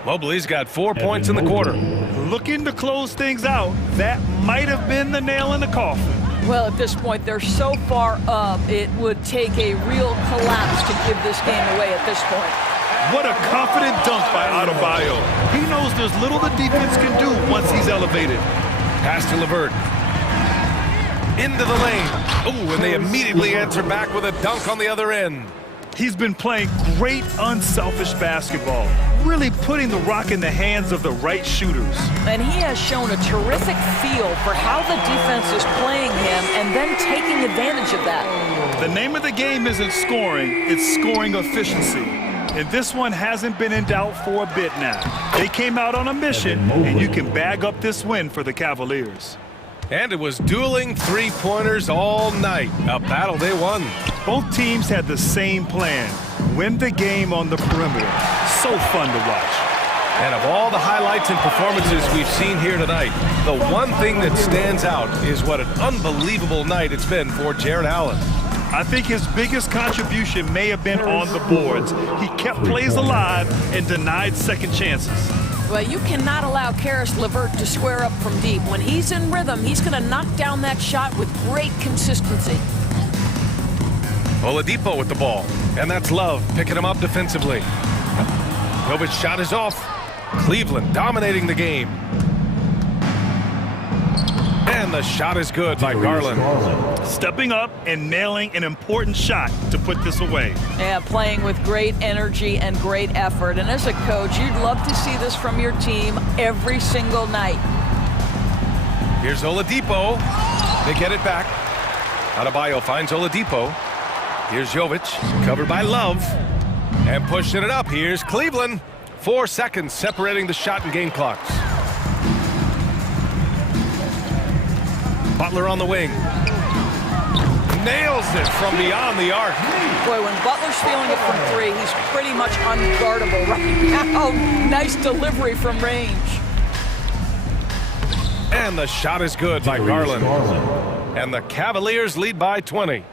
Mobley's got 4 points in the quarter. Looking to close things out. That might have been the nail in the coffin. Well, at this point, they're so far up, it would take a real collapse to give this game away at this point. What a confident dunk by Adebayo. He knows there's little the defense can do once he's elevated. Pass to LeVert. Into the lane. Oh, and they immediately answer back with a dunk on the other end. He's been playing great, unselfish basketball, really putting the rock in the hands of the right shooters. And he has shown a terrific feel for how the defense is playing him and then taking advantage of that. The name of the game isn't scoring, it's scoring efficiency. And this one hasn't been in doubt for a bit now. They came out on a mission, and you can bag up this win for the Cavaliers. And it was dueling three-pointers all night. A battle they won. Both teams had the same plan. Win the game on the perimeter. So fun to watch. And of all the highlights and performances we've seen here tonight, the one thing that stands out is what an unbelievable night it's been for Jarrett Allen. I think his biggest contribution may have been on the boards. He kept plays alive and denied second chances. Well, you cannot allow Karis LeVert to square up from deep. When he's in rhythm, he's going to knock down that shot with great consistency. Oladipo with the ball, and that's Love picking him up defensively. Jovic's shot is off. Cleveland dominating the game. And the shot is good by Garland. Stepping up and nailing an important shot to put this away. Yeah, playing with great energy and great effort. And as a coach, you'd love to see this from your team every single night. Here's Oladipo. They get it back. Adebayo finds Oladipo. Here's Jovic, covered by Love. And pushing it up, here's Cleveland. 4 seconds separating the shot and game clocks. Butler on the wing. Nails it from beyond the arc. Boy, when Butler's feeling it from three, he's pretty much unguardable right now. Nice delivery from range. And the shot is good by Garland. And the Cavaliers lead by 20.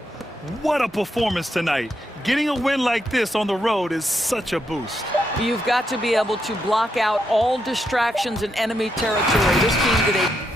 What a performance tonight. Getting a win like this on the road is such a boost. You've got to be able to block out all distractions in enemy territory. This team did a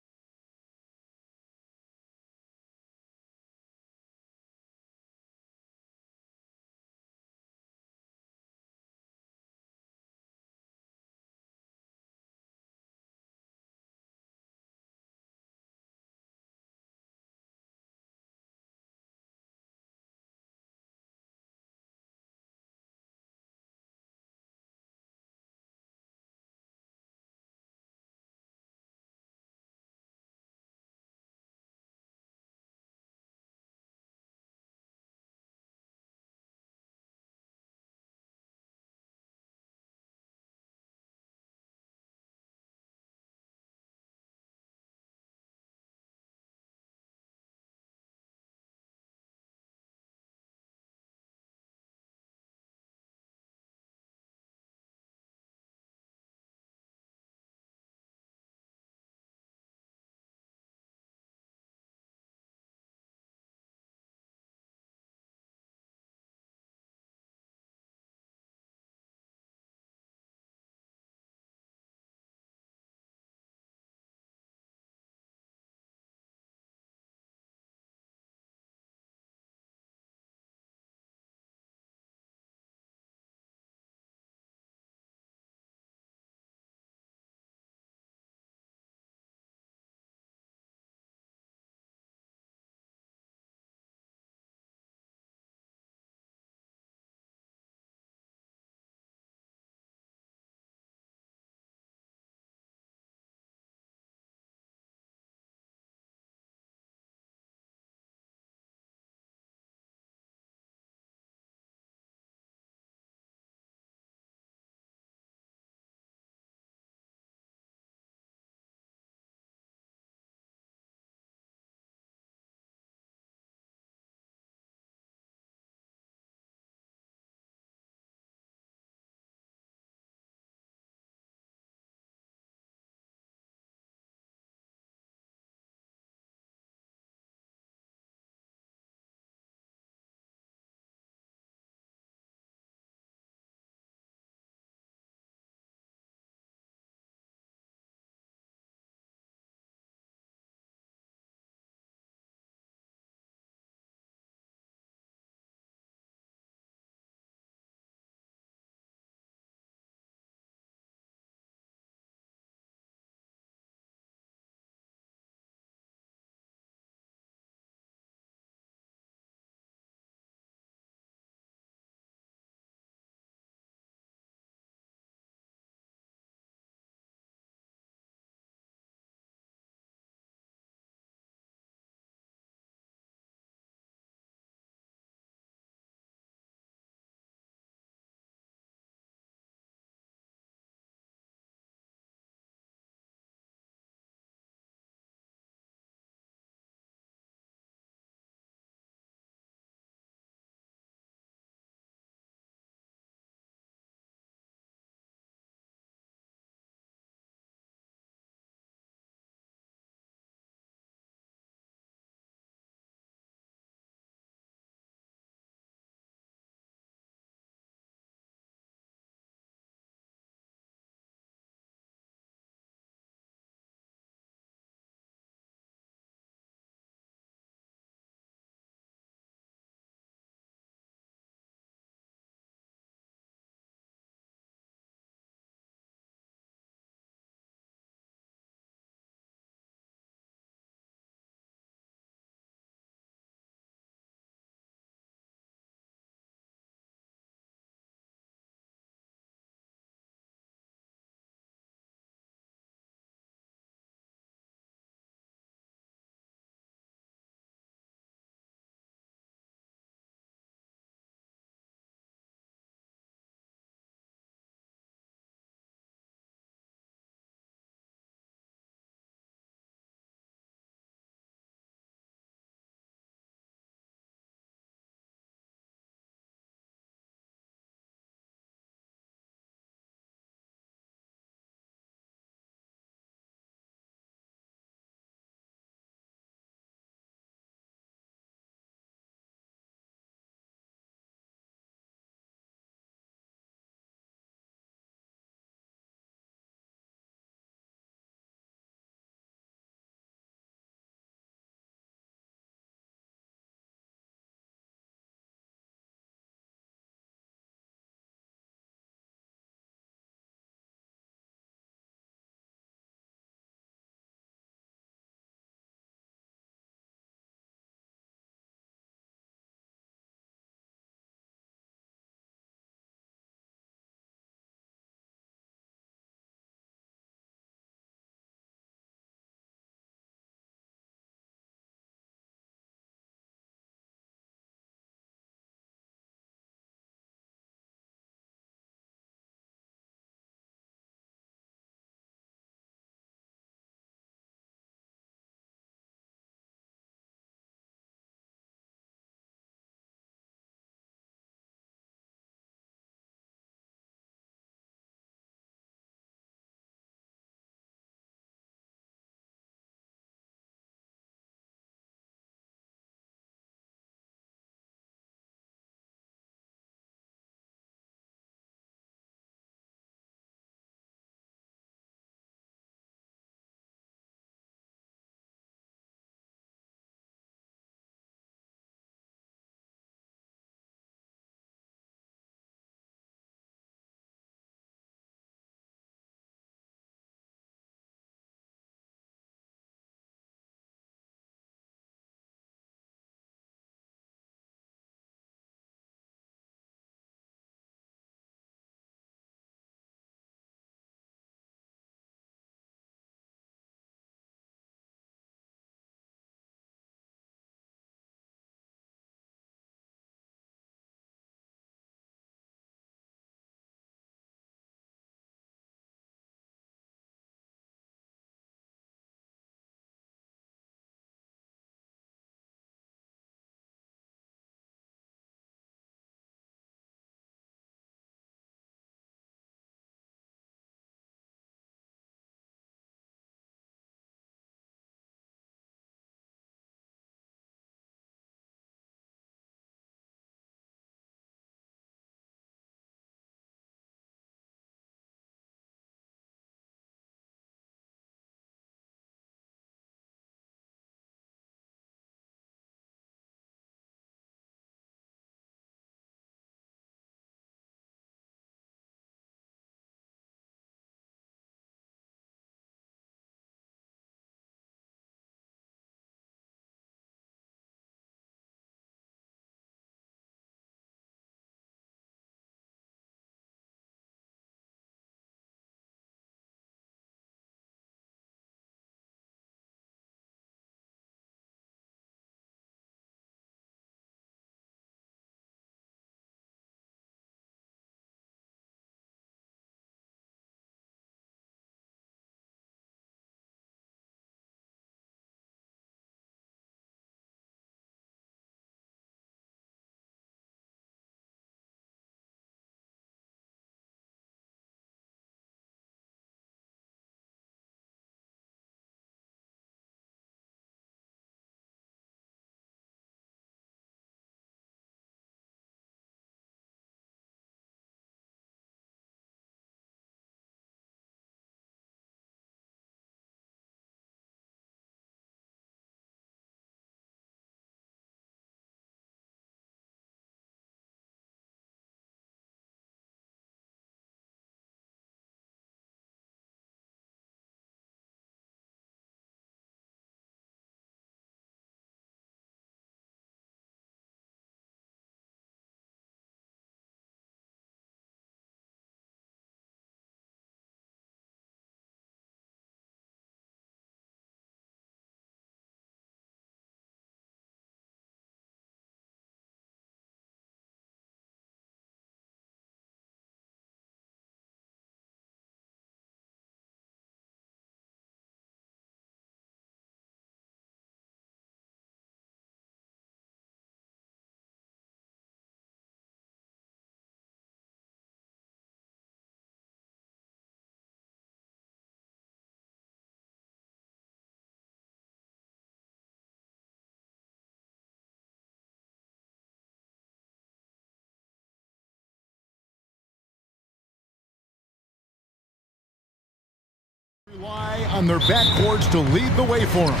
Rely on their backboards to lead the way for them.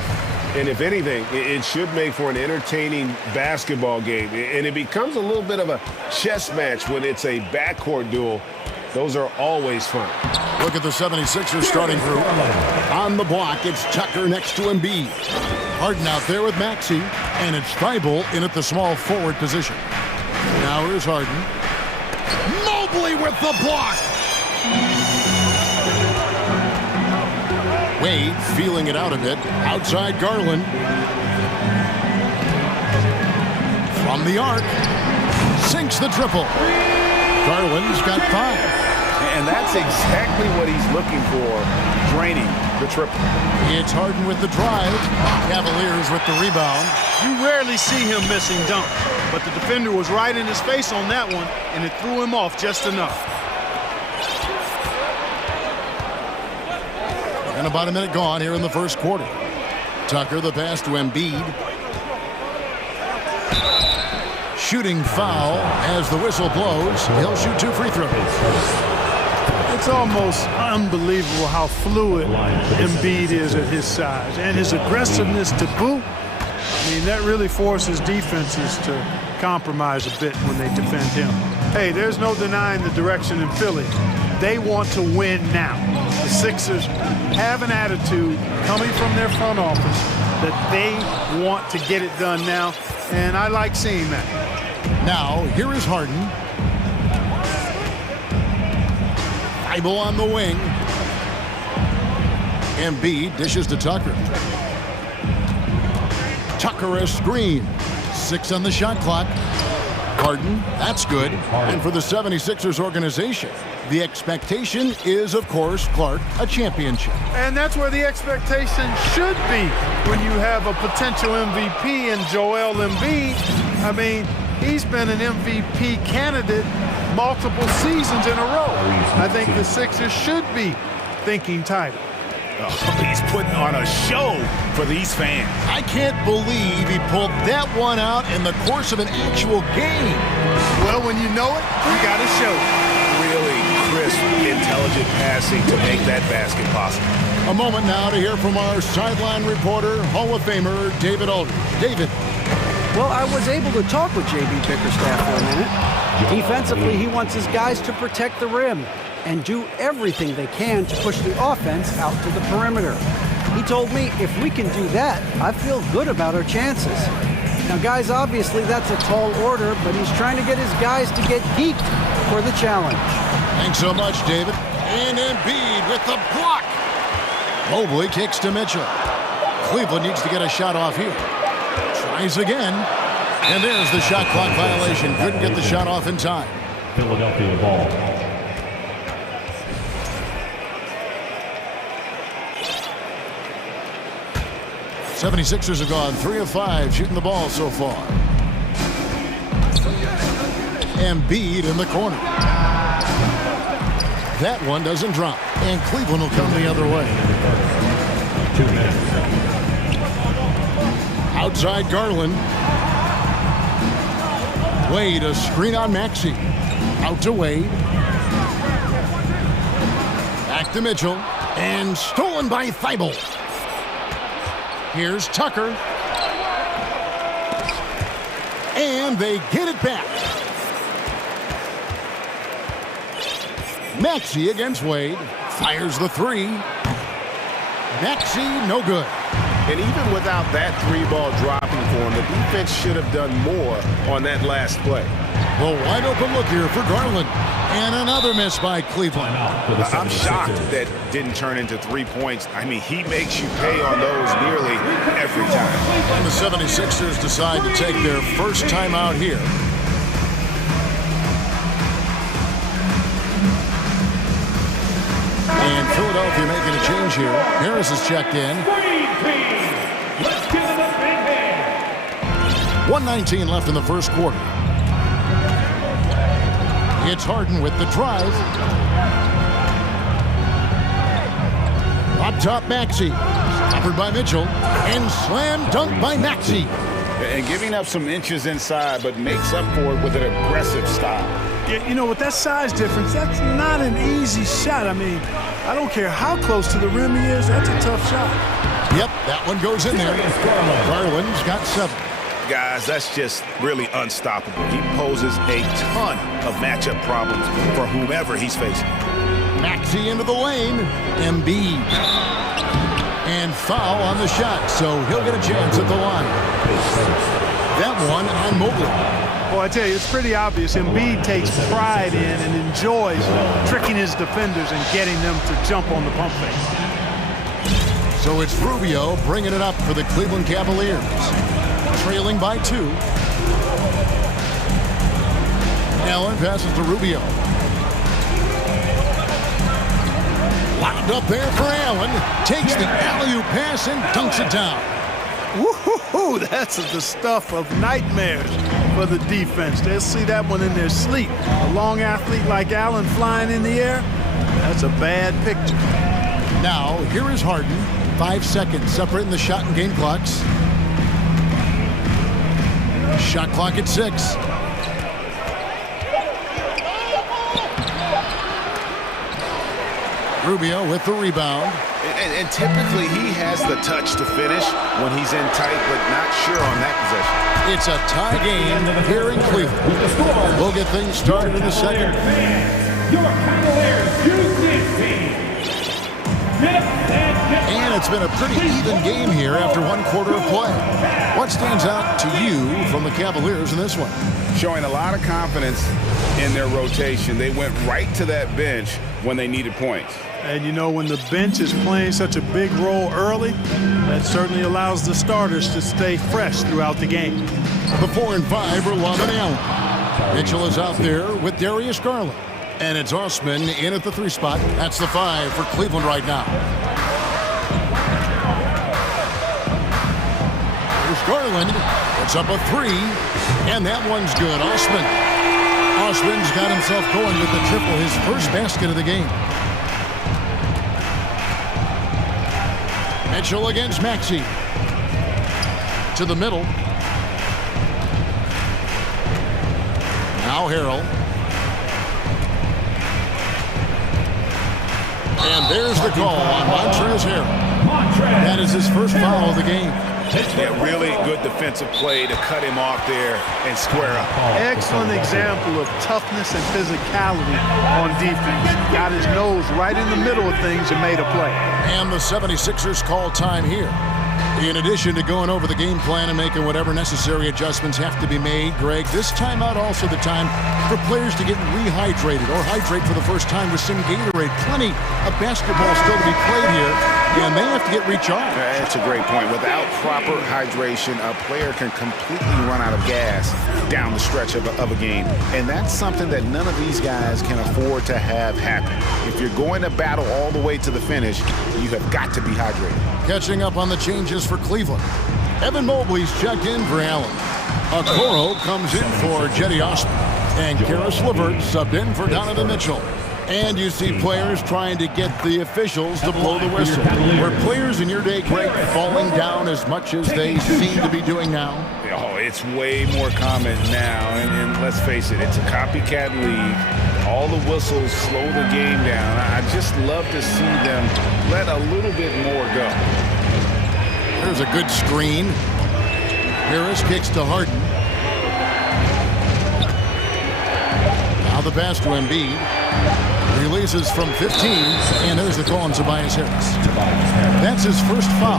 And if anything, it should make for an entertaining basketball game. And it becomes a little bit of a chess match when it's a backcourt duel. Those are always fun. Look at the 76ers starting group. On the block, it's Tucker next to Embiid. Harden out there with Maxey, and it's Thibault in at the small forward position. Now here's Harden. Mobley with the block! Wade feeling it out a bit. Outside Garland. From the arc. Sinks the triple. Garland's got 5. And that's exactly what he's looking for, draining the triple. It's Harden with the drive. Cavaliers with the rebound. You rarely see him missing dunk, but the defender was right in his face on that one, and it threw him off just enough. And about a minute gone here in the first quarter. Tucker the pass to Embiid. Shooting foul as the whistle blows. He'll shoot 2 free throws. It's almost unbelievable how fluid Embiid is at his size, and his aggressiveness to boot. I mean, that really forces defenses to compromise a bit when they defend him. Hey, there's no denying the direction in Philly. They want to win now. The Sixers have an attitude coming from their front office that they want to get it done now, and I like seeing that. Now, here is Harden. Thibault on the wing. Embiid dishes to Tucker. Tucker a screen. 6 on the shot clock. Harden, that's good. And for the 76ers organization, the expectation is, of course, Clark, a championship. And that's where the expectation should be when you have a potential MVP in Joel Embiid. I mean, he's been an MVP candidate multiple seasons in a row. I think the Sixers should be thinking title. Oh, he's putting on a show for these fans. I can't believe he pulled that one out in the course of an actual game. Well, when you know it, you got to show it. Really crisp, intelligent passing to make that basket possible. A moment now to hear from our sideline reporter, Hall of Famer David Aldridge. David. Well, I was able to talk with J.B. Bickerstaff for a minute. Defensively, he wants his guys to protect the rim and do everything they can to push the offense out to the perimeter. He told me if we can do that, I feel good about our chances. Now, guys, obviously that's a tall order, but he's trying to get his guys to get geeked for the challenge. Thanks so much, David. And Embiid with the block. Mobley kicks to Mitchell. Cleveland needs to get a shot off here. Tries again. And there's the shot clock violation. Couldn't get the shot off in time. Philadelphia ball. The 76ers have gone 3 of 5 shooting the ball so far. Embiid in the corner. That one doesn't drop. And Cleveland will come the other way. 2 minutes. Outside Garland. Wade, a screen on Maxey. Out to Wade. Back to Mitchell. And stolen by Thibault. Here's Tucker. And they get it back. Maxey against Wade. Fires the 3. Maxey, no good. And even without that 3-ball dropping for him, the defense should have done more on that last play. The wide open look here for Garland. And another miss by Cleveland. I'm shocked that didn't turn into 3 points. I mean, he makes you pay on those nearly every time. And the 76ers decide to take their first time out here. And Philadelphia making a change here. Harris is checked in. 1:19 left in the first quarter. It's Harden with the drive. Up top, Maxey. Covered by Mitchell. And slam dunk by Maxey. And giving up some inches inside, but makes up for it with an aggressive style. Yeah, you know, with that size difference, that's not an easy shot. I mean, I don't care how close to the rim he is, that's a tough shot. Yep, that one goes in there. Garland's got 7. Guys, that's just really unstoppable. He poses a ton of matchup problems for whomever he's facing. Maxey into the lane. Embiid. And foul on the shot, so he'll get a chance at the line. That one on Mobley. Well, I tell you, it's pretty obvious. Embiid takes pride in and enjoys tricking his defenders and getting them to jump on the pump fake. So it's Rubio bringing it up for the Cleveland Cavaliers. Trailing by 2. Allen passes to Rubio. Lobbed up there for Allen. Takes the alley-oop pass and dunks it down. Woo-hoo-hoo, that's the stuff of nightmares for the defense. They'll see that one in their sleep. A long athlete like Allen flying in the air, that's a bad picture. Now, here is Harden. 5 seconds separating the shot and game clocks. Shot clock at 6. Rubio with the rebound. And typically he has the touch to finish when he's in tight, but not sure on that possession. It's a tie game here in Cleveland. We'll get things started in the second. Your Cavaliers use this team. And it's been a pretty even game here after 1 quarter of play. What stands out to you from the Cavaliers in this one? Showing a lot of confidence in their rotation. They went right to that bench when they needed points. And you know, when the bench is playing such a big role early, that certainly allows the starters to stay fresh throughout the game. The 4 and 5 are Love and Allen. Mitchell is out there with Darius Garland. And it's Osman in at the 3 spot. That's the 5 for Cleveland right now. There's Garland. It's up a 3. And that one's good. Osman's got himself going with the triple, his first basket of the game. Mitchell against Maxey. To the middle. Now Harrell. And there's the call on Montrezl Harrell. That is his first foul of the game. Yeah, really good defensive play to cut him off there and square up. Excellent example of toughness and physicality on defense. Got his nose right in the middle of things and made a play. And the 76ers call time here. In addition to going over the game plan and making whatever necessary adjustments have to be made, Greg, this timeout also the time for players to get rehydrated or hydrate for the first time with some Gatorade. Plenty of basketball still to be played here, and they have to get recharged. That's a great point. Without proper hydration, a player can completely run out of gas down the stretch of a game. And that's something that none of these guys can afford to have happen. If you're going to battle all the way to the finish, you have got to be hydrated. Catching up on the changes for Cleveland. Evan Mobley's checked in for Allen. Okoro comes in for Jetty Osman. And Karis LeVert subbed in for Donovan Mitchell. And you see players trying to get the officials to blow the whistle. Were players in your day, Greg, falling down as much as they seem to be doing now? Oh, it's way more common now. And let's face it, it's a copycat league. All the whistles slow the game down. I just love to see them let a little bit more go. There's a good screen. Harris kicks to Harden. Now the pass to Embiid. Releases from 15, and there's the call on Tobias Harris. That's his first foul.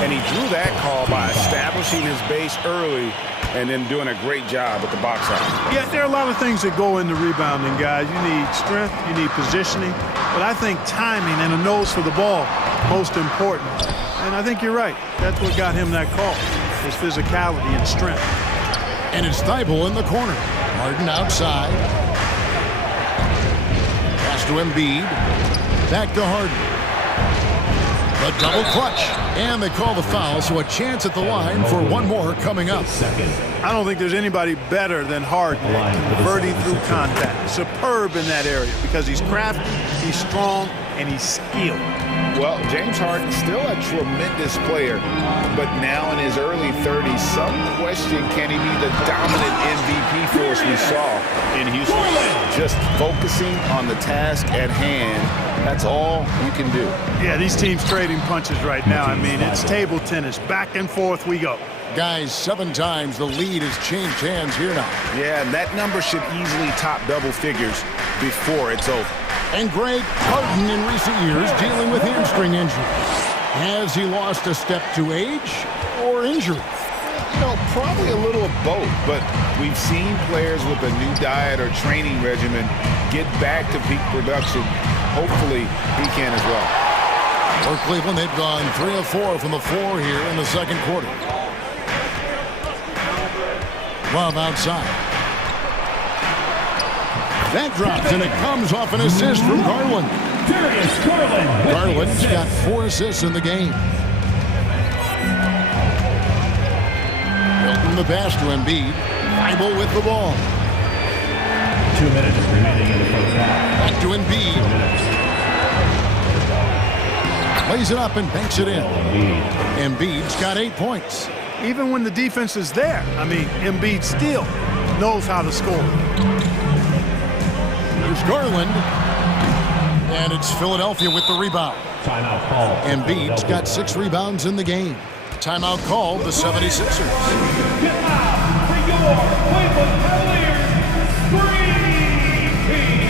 And he drew that call by establishing his base early and then doing a great job at the box out. Yeah, there are a lot of things that go into rebounding, guys. You need strength, you need positioning, but I think timing and a nose for the ball, most important. And I think you're right. That's what got him that call, his physicality and strength. And it's Thibault in the corner. Harden outside. Pass to Embiid. Back to Harden. The double clutch. And they call the foul, so a chance at the line for one more coming up. I don't think there's anybody better than Harden at converting through contact. Superb in that area because he's crafty, He's strong and he's skilled. Well, James Harden's still a tremendous player, but now in his early 30s, some question, can he be the dominant MVP force we saw in Houston? Just focusing on the task at hand, that's all you can do. Yeah, these teams trading punches right now. I mean, it's table tennis. Back and forth we go. Guys, 7 times the lead has changed hands here now. Yeah, and that number should easily top double figures before it's over. And Greg, Harden in recent years dealing with hamstring injuries. Has he lost a step to age or injury? You know, probably a little of both, but we've seen players with a new diet or training regimen get back to peak production. Hopefully, he can as well. For Cleveland, they've gone 3 of 4 from the floor here in the second quarter. Love outside. That drops, and it comes off an assist from Garland. Garland's got 4 assists in the game. Hilton the pass to Embiid. Bible with the ball. 2 minutes remaining in the first half. Back to Embiid. Lays it up and banks it in. Embiid's got 8 points. Even when the defense is there, I mean, Embiid still knows how to score. There's Garland. And it's Philadelphia with the rebound. Timeout call. Embiid's got 6 rebounds in the game. Timeout called the 76ers. Get out for your Cleveland Cavaliers Screen Team.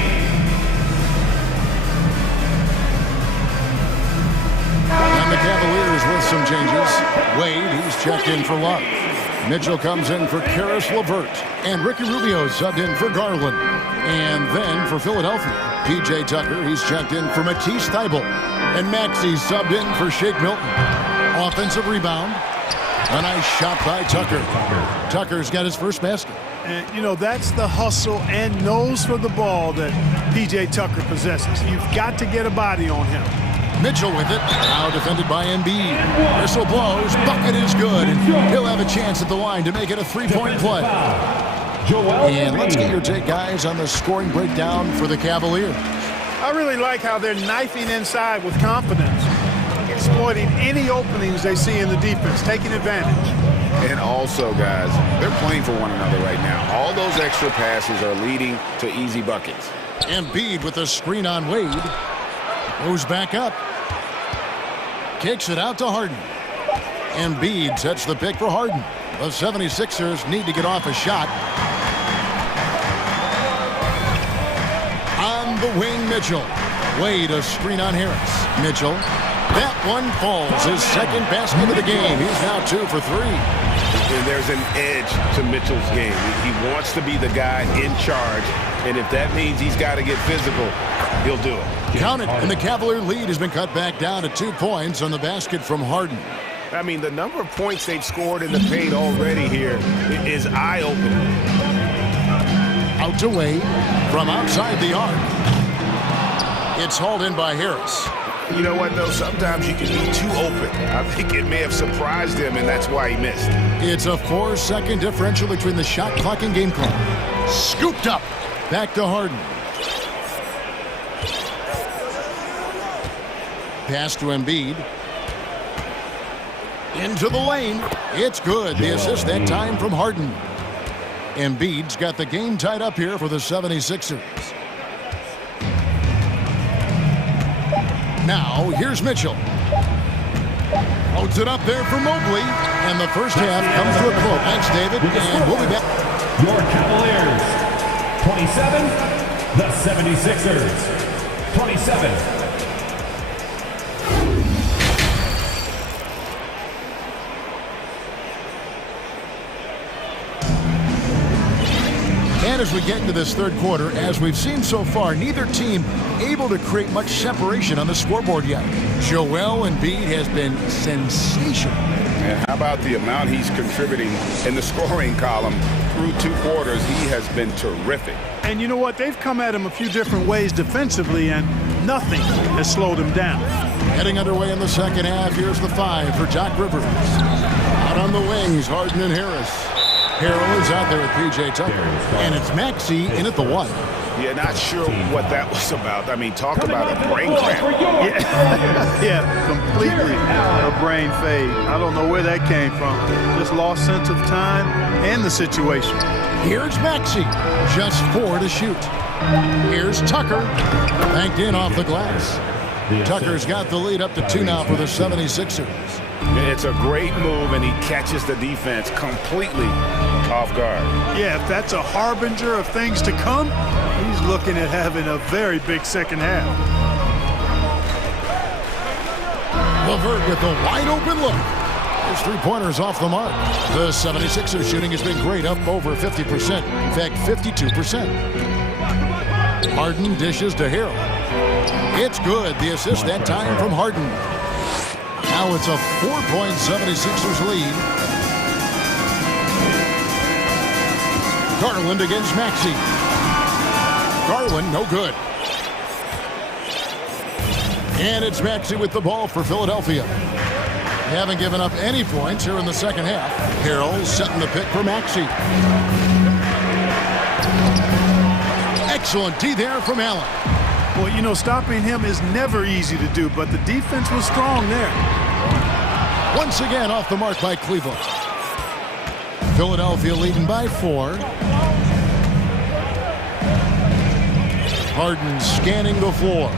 And the Cavaliers with some changes. Wade, he's checked in for Love. Mitchell comes in for Karis LeVert. And Ricky Rubio subbed in for Garland. And then for Philadelphia, P.J. Tucker, he's checked in for Matisse Thybulle. And Maxey subbed in for Shake Milton. Offensive rebound. A nice shot by Tucker. Tucker's got his first basket. And, you know, that's the hustle and nose for the ball that P.J. Tucker possesses. You've got to get a body on him. Mitchell with it. Now defended by Embiid. Whistle blows. Bucket is good. And he'll have a chance at the line to make it a 3-point play. And let's get your take, guys, on the scoring breakdown for the Cavaliers. I really like how they're knifing inside with confidence, exploiting any openings they see in the defense, taking advantage. And also, guys, they're playing for one another right now. All those extra passes are leading to easy buckets. Embiid with a screen on Wade. Goes back up. Kicks it out to Harden. Embiid sets the pick for Harden. The 76ers need to get off a shot. On the wing, Mitchell. Wade, a screen on Harris. Mitchell. That one falls. His second basket of the game. He's now 2 for 3. And there's an edge to Mitchell's game. He wants to be the guy in charge. And if that means he's got to get physical, he'll do it. Count it. And the Cavalier lead has been cut back down to 2 points on the basket from Harden. I mean, the number of points they've scored in the paint already here is eye-opening. Out to Wade from outside the arc. It's hauled in by Harris. You know what, though? Sometimes you can be too open. I think it may have surprised him, and that's why he missed. It's a 4-second differential between the shot clock and game clock. Scooped up. Back to Harden. Pass to Embiid. Into the lane. It's good. The assist that time from Harden. Embiid's got the game tied up here for the 76ers. Now, here's Mitchell. Holds it up there for Mobley. And the first half comes to a close. Thanks, David. And we'll be back. Your Cavaliers, 27. The 76ers, 27. And as we get into this third quarter, as we've seen so far, neither team able to create much separation on the scoreboard yet. Joel Embiid has been sensational. And how about the amount he's contributing in the scoring column through 2 quarters? He has been terrific. And you know what? They've come at him a few different ways defensively, and nothing has slowed him down. Heading underway in the second half, here's the 5 for Doc Rivers. Out on the wings, Harden and Harris. Harrell is out there with P.J. Tucker. And it's Maxey in at the 1. Yeah, not sure what that was about. I mean, talk about a brain cramp. Yeah, completely a brain fade. I don't know where that came from. Just lost sense of time and the situation. Here's Maxey, just 4 to shoot. Here's Tucker, banked in off the glass. Tucker's got the lead up to 2 now for the 76ers. It's a great move, and he catches the defense completely off guard. Yeah, if that's a harbinger of things to come, he's looking at having a very big second half. LeVert with a wide open look. His 3-pointers off the mark. The 76ers shooting has been great, up over 50%. In fact, 52%. Harden dishes to Harrell. It's good. The assist that time from Harden. Now it's a 4-point 76ers lead. Garland against Maxey. Garland, no good. And it's Maxey with the ball for Philadelphia. They haven't given up any points here in the second half. Harrell setting the pick for Maxey. Excellent D there from Allen. Well, you know, stopping him is never easy to do, but the defense was strong there. Once again off the mark by Cleveland. Philadelphia leading by 4. Harden scanning the floor.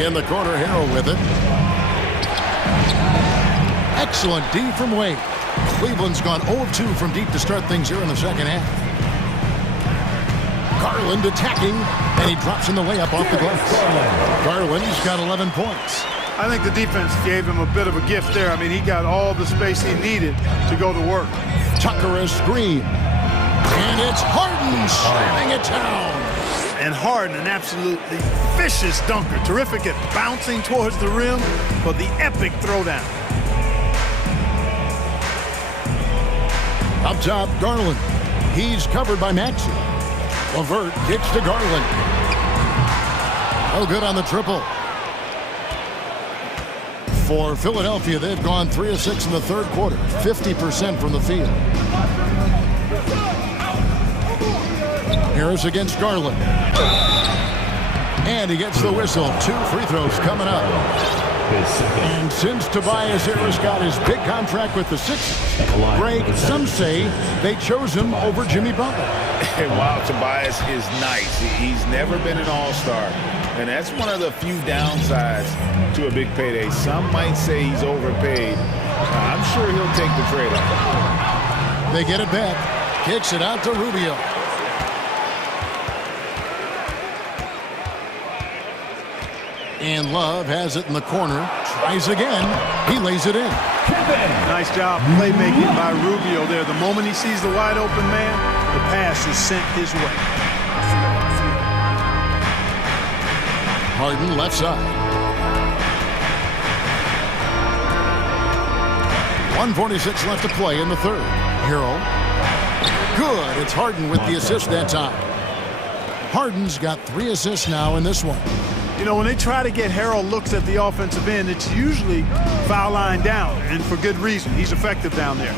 In the corner, Harrell with it. Excellent D from Wade. Cleveland's gone 0-2 from deep to start things here in the second half. Garland attacking, and he drops in the layup off the glass. Garland's got 11 points. I think the defense gave him a bit of a gift there. I mean, he got all the space he needed to go to work. Tucker a screen. And it's Harden slamming it down. And Harden, an absolutely vicious dunker. Terrific at bouncing towards the rim for the epic throwdown. Up top, Garland. He's covered by Maxey. LeVert kicks to Garland. Oh, good on the triple. For Philadelphia, they've gone 3 of 6 in the third quarter, 50% from the field. Harris against Garland. And he gets the whistle. 2 free throws coming up. And since Tobias Harris got his big contract with the Sixers, Greg, some say they chose him over Jimmy Butler. And while Tobias is nice, he's never been an all-star. And that's one of the few downsides to a big payday. Some might say he's overpaid. I'm sure he'll take the trade-off. They get it back. Kicks it out to Rubio. And Love has it in the corner. Tries again. He lays it in. Nice job playmaking by Rubio there. The moment he sees the wide open man, the pass is sent his way. Harden left side. 1:46 left to play in the third. Harrell. Good. It's Harden with the assist that time. Harden's got 3 assists now in this one. You know, when they try to get Harrell looks at the offensive end, it's usually foul line down, and for good reason. He's effective down there.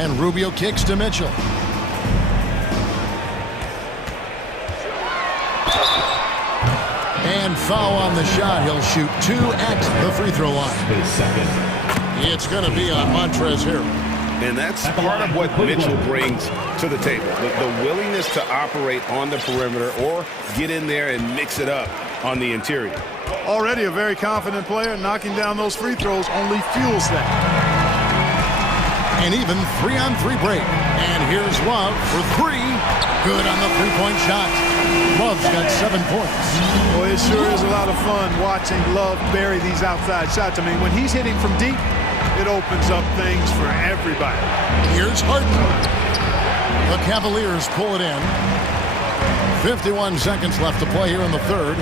And Rubio kicks to Mitchell. And foul on the shot. He'll shoot 2 at the free throw line. It's going to be on Montrezl Harrell. And that's part of what Mitchell brings to the table. The willingness to operate on the perimeter or get in there and mix it up on the interior. Already a very confident player. Knocking down those free throws only fuels that. An even 3-on-3 break. And here's Love for 3. Good on the 3-point shot. Love's got 7 points. Well, it sure is a lot of fun watching Love bury these outside shots. I mean, when he's hitting from deep, it opens up things for everybody. Here's Harden. The Cavaliers pull it in. 51 seconds left to play here in the third.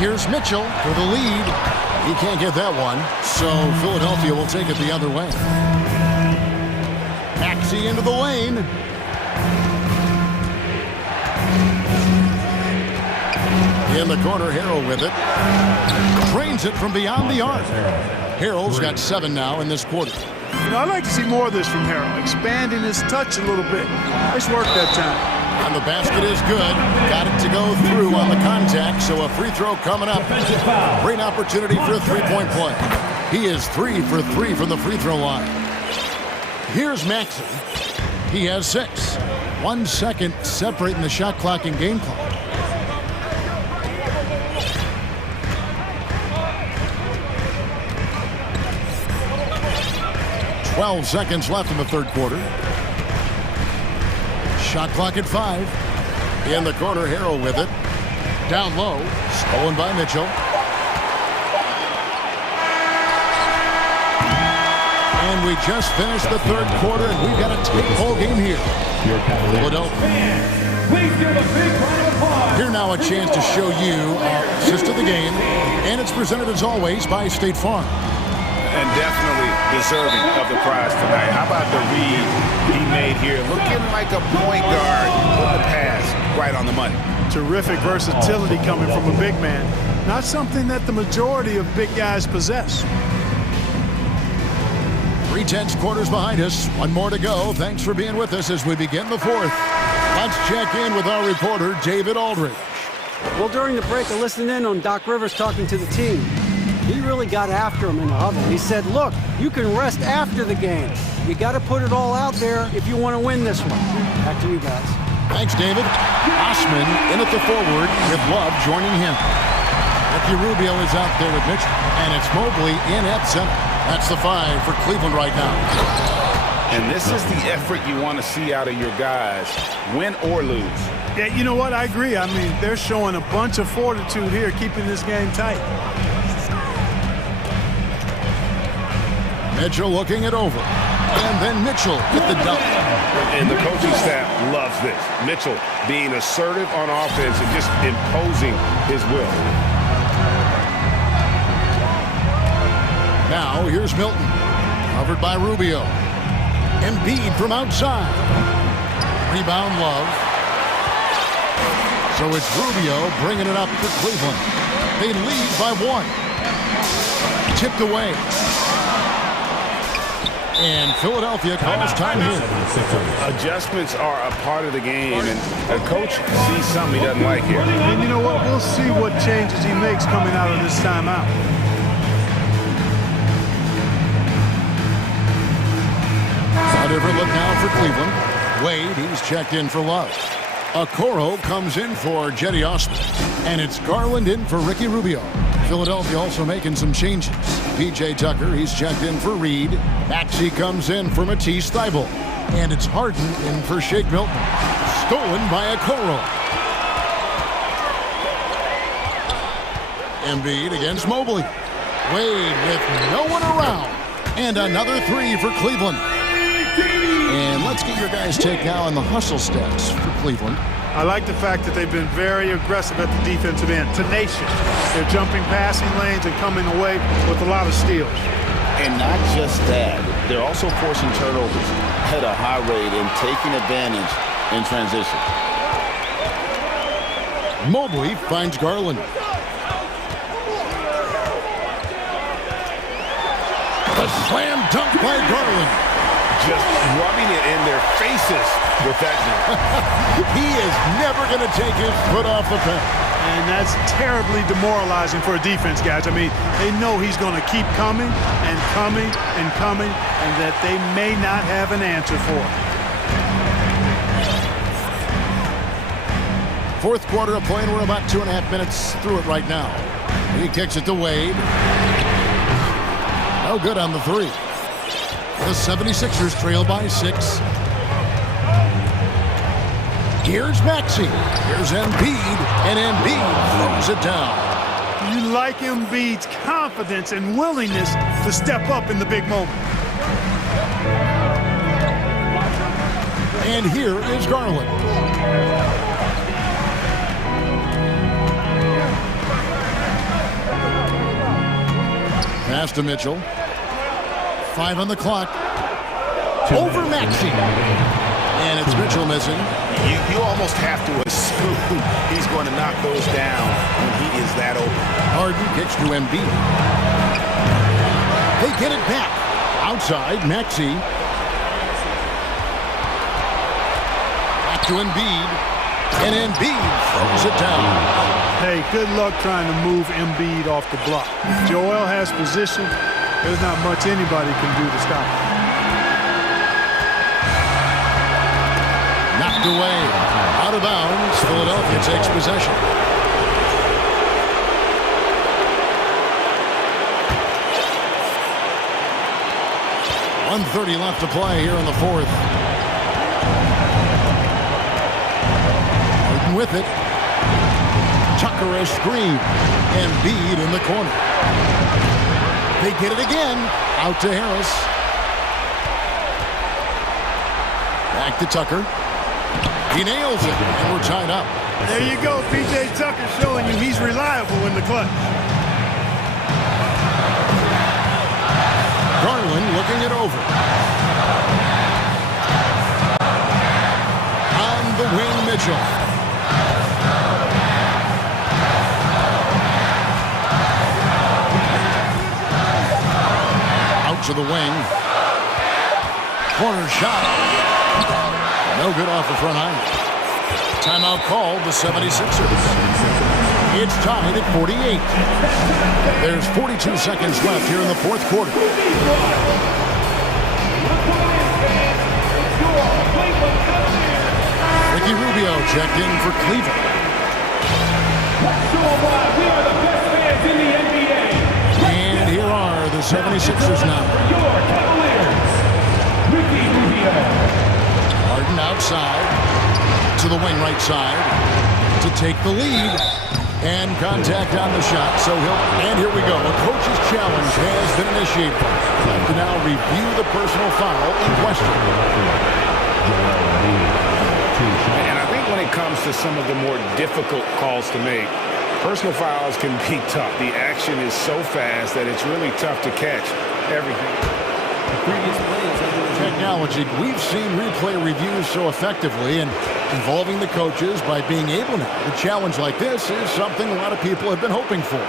Here's Mitchell for the lead. He can't get that one, so Philadelphia will take it the other way. Maxey into the lane. In the corner, Harrell with it. Drains it from beyond the arc. Harrell's got 7 now in this quarter. You know, I'd like to see more of this from Harrell, expanding his touch a little bit. Nice work that time. And the basket is good. Got it to go through on the contact, so a free throw coming up. Great opportunity for a three-point play. He is 3 for 3 from the free throw line. Here's Maxey. He has 6. 1 second separating the shot clock and game clock. "12 seconds left in the third quarter. Shot clock at 5. In the corner, Harrell with it. Down low, stolen by Mitchell. And we just finished the third quarter, and we've got a take-ball game here. Philadelphia. Here now a chance to show you our assist of the game, and it's presented as always by State Farm. And definitely deserving of the prize tonight. How about the read he made here? Looking like a point guard with the pass right on the money. Terrific versatility coming from a big man. Not something that the majority of big guys possess. 3/10 quarters behind us. One more to go. Thanks for being with us as we begin the fourth. Let's check in with our reporter, David Aldridge. Well, during the break, I listened in on Doc Rivers talking to the team. He really got after him in the huddle. He said, look, you can rest after the game. You got to put it all out there if you want to win this one. Back to you guys. Thanks, David. Osman in at the forward with Love joining him. Ricky Rubio is out there with Mitchell, and it's Mobley in at center. That's the 5 for Cleveland right now. And this is the effort you want to see out of your guys, win or lose. Yeah, you know what? I agree. I mean, they're showing a bunch of fortitude here, keeping this game tight. Mitchell looking it over. And then Mitchell with the dunk. And the coaching staff loves this. Mitchell being assertive on offense and just imposing his will. Now, here's Milton. Covered by Rubio. Embiid from outside. Rebound, Love. So it's Rubio bringing it up for Cleveland. They lead by 1. Tipped away. And Philadelphia calls time here. Adjustments are a part of the game, and a coach sees something he doesn't like here. And you know what? We'll see what changes he makes coming out of this timeout. A different look now for Cleveland. Wade, he's checked in for Love. Okoro comes in for Jetty Osman. And it's Garland in for Ricky Rubio. Philadelphia also making some changes. P.J. Tucker, he's checked in for Reed. Maxey comes in for Matisse Thybulle. And it's Harden in for Shake Milton. Stolen by Okoro. Embiid against Mobley. Wade with no one around. And another 3 for Cleveland. And let's get your guys' take now on the hustle stats for Cleveland. I like the fact that they've been very aggressive at the defensive end, tenacious. They're jumping passing lanes and coming away with a lot of steals. And not just that, they're also forcing turnovers at a high rate and taking advantage in transition. Mobley finds Garland. The slam dunk by Garland. Just rubbing it in their faces with that dunk. He is never going to take his foot off the pedal. And that's terribly demoralizing for a defense, guys. I mean, they know he's going to keep coming and coming and coming, and that they may not have an answer for it. Fourth quarter of play, and we're about 2.5 minutes through it right now. He kicks it to Wade. No good on the 3. The 76ers trail by 6. Here's Maxey. Here's Embiid, and Embiid throws it down. You like Embiid's confidence and willingness to step up in the big moment. And here is Garland. Pass to Mitchell. 5 on the clock. Over Maxey. And it's Mitchell missing. You almost have to assume he's going to knock those down when he is that open. Harden kicks to Embiid. They get it back. Outside, Maxey. Back to Embiid. And Embiid throws it down. Hey, good luck trying to move Embiid off the block. If Joel has position, there's not much anybody can do to stop him. Knocked away. Out of bounds. Philadelphia takes possession. .130 left to play here in the fourth. Harden with it. Tucker a screen. Embiid in the corner. They get it again. Out to Harris. Back to Tucker. He nails it, and we're tied up. There you go. P.J. Tucker showing you he's reliable in the clutch. Garland looking it over. On the wing, Mitchell. Out to the wing. Corner shot. No good off the front iron. Timeout called the 76ers. It's tied at 48. There's 42 seconds left here in the fourth quarter. Ricky Rubio checked in for Cleveland. And here are the 76ers now. Harden outside to the wing right side to take the lead. And contact on the shot, so and here we go. A coach's challenge has been initiated. Time to now review the personal foul in question. And I think when it comes to some of the more difficult calls to make, personal fouls can be tough. The action is so fast that it's really tough to catch everything. Technology, we've seen replay reviews so effectively and involving the coaches by being able to. A challenge like this is something a lot of people have been hoping for.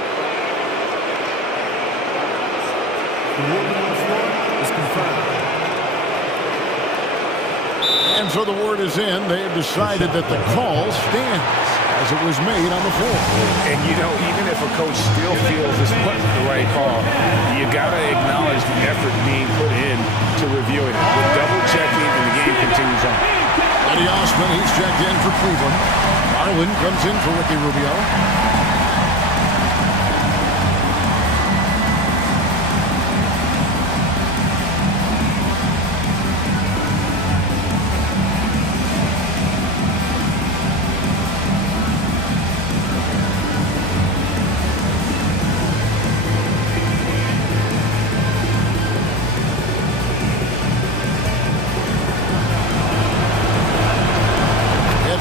The ruling on the floor is confirmed. And so the word is in. They have decided that the call stands as it was made on the floor. And you know, even if a coach still feels this wasn't the right call, you gotta acknowledge the effort being put in to reviewing it. With double checking, and the game continues on. Eddie Osman, he's checked in for Cleveland. Garland comes in for Ricky Rubio.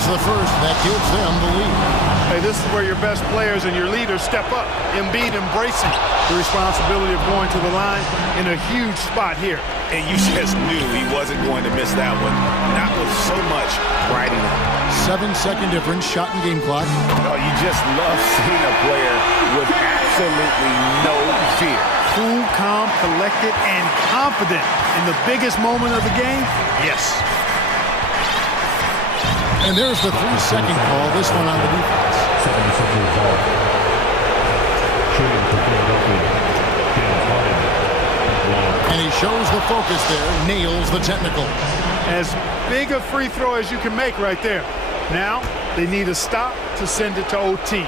The first that gives them the lead. Hey, this is where your best players and your leaders step up. Embiid embracing the responsibility of going to the line in a huge spot here. And you just knew he wasn't going to miss that one. Not with so much riding on. 7-second difference, shot and game clock. Oh, you just love seeing a player with absolutely no fear. Cool, calm, collected, and confident in the biggest moment of the game. Yes. And there's the 3-second call, this one on the defense. 7-second call. Shooting for Philadelphia. And he shows the focus there, nails the technical. As big a free throw as you can make right there. Now, they need a stop to send it to OT.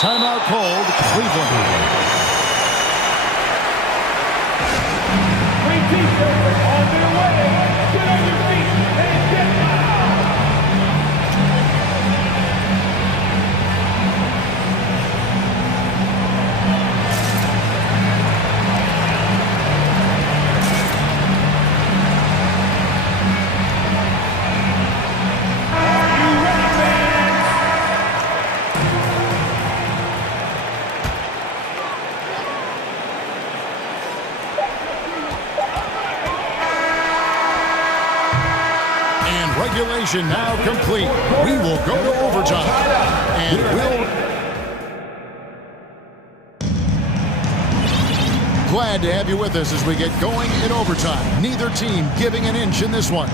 Timeout called, Cleveland. Great defense on their way. Get on your feet and get loud. And regulation now complete. We will go to overtime. And glad to have you with us as we get going in overtime. Neither team giving an inch in this one.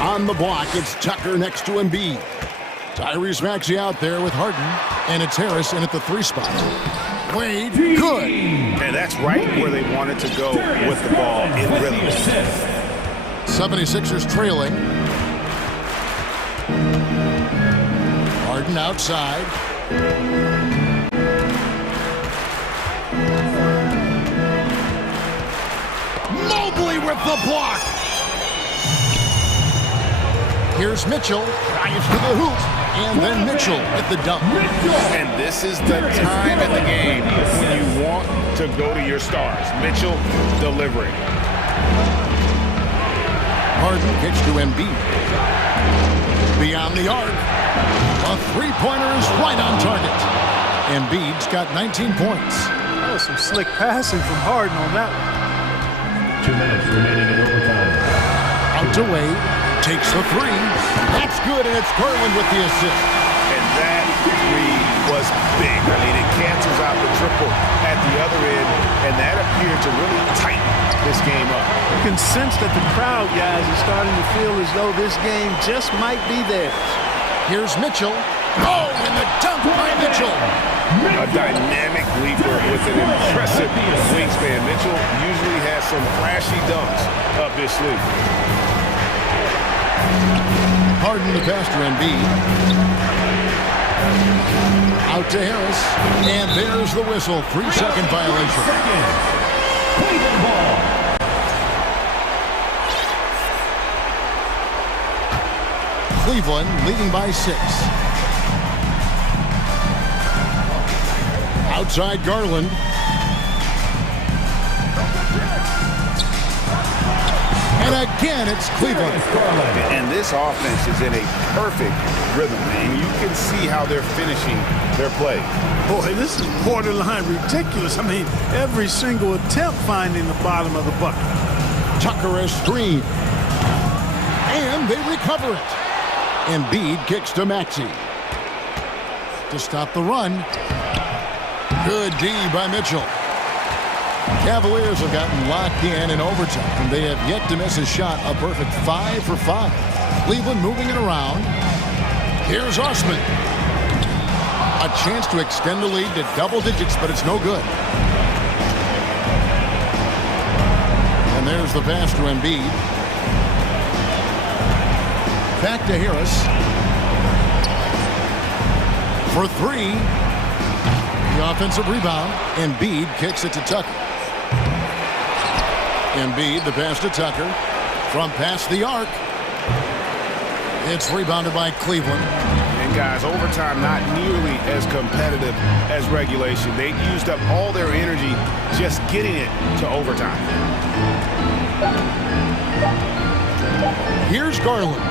On the block, it's Tucker next to Embiid. Tyrese Maxey out there with Harden, and it's Harris in at the 3 spot. Wade, good. And that's right where they wanted to go with the ball in rhythm. 76ers trailing. Harden outside. Mobley with the block. Here's Mitchell, drives to the hoop, and then Mitchell at the dunk. And this is the time in the game when you want to go to your stars. Mitchell delivering. Harden kicks to Embiid. Beyond the arc. A three-pointer is right on target. Embiid's got 19 points. That was some slick passing from Harden on that one. 2 minutes remaining in overtime. Out to Wade. Takes the 3. That's good, and it's Garland with the assist. And that 3 was big. I mean, it cancels out the triple at the other end, and that appeared to really tighten this game up. You can sense that the crowd, guys, is starting to feel as though this game just might be theirs. Here's Mitchell. Oh, and the dunk by Mitchell. A dynamic leaper with an impressive wingspan. Mitchell usually has some flashy dunks up his sleeve. Harden the pass to Embiid. Out to Harris. And there's the whistle. 3-second violation. Cleveland ball. Cleveland leading by 6. Outside Garland. And again, it's Cleveland. And this offense is in a perfect rhythm, and you can see how they're finishing their play. Boy, this is borderline ridiculous. I mean, every single attempt finding the bottom of the bucket. Tucker is screen. And they recover it. Embiid kicks to Maxey. To stop the run. Good D by Mitchell. Cavaliers have gotten locked in overtime. They have yet to miss a shot. A perfect 5 for 5. Cleveland moving it around. Here's Osman. A chance to extend the lead to double digits, but it's no good. And there's the pass to Embiid. Back to Harris. For 3. The offensive rebound. Embiid kicks it to Tucker. Embiid, the pass to Tucker. From past the arc. It's rebounded by Cleveland. And guys, overtime not nearly as competitive as regulation. They used up all their energy just getting it to overtime. Here's Garland.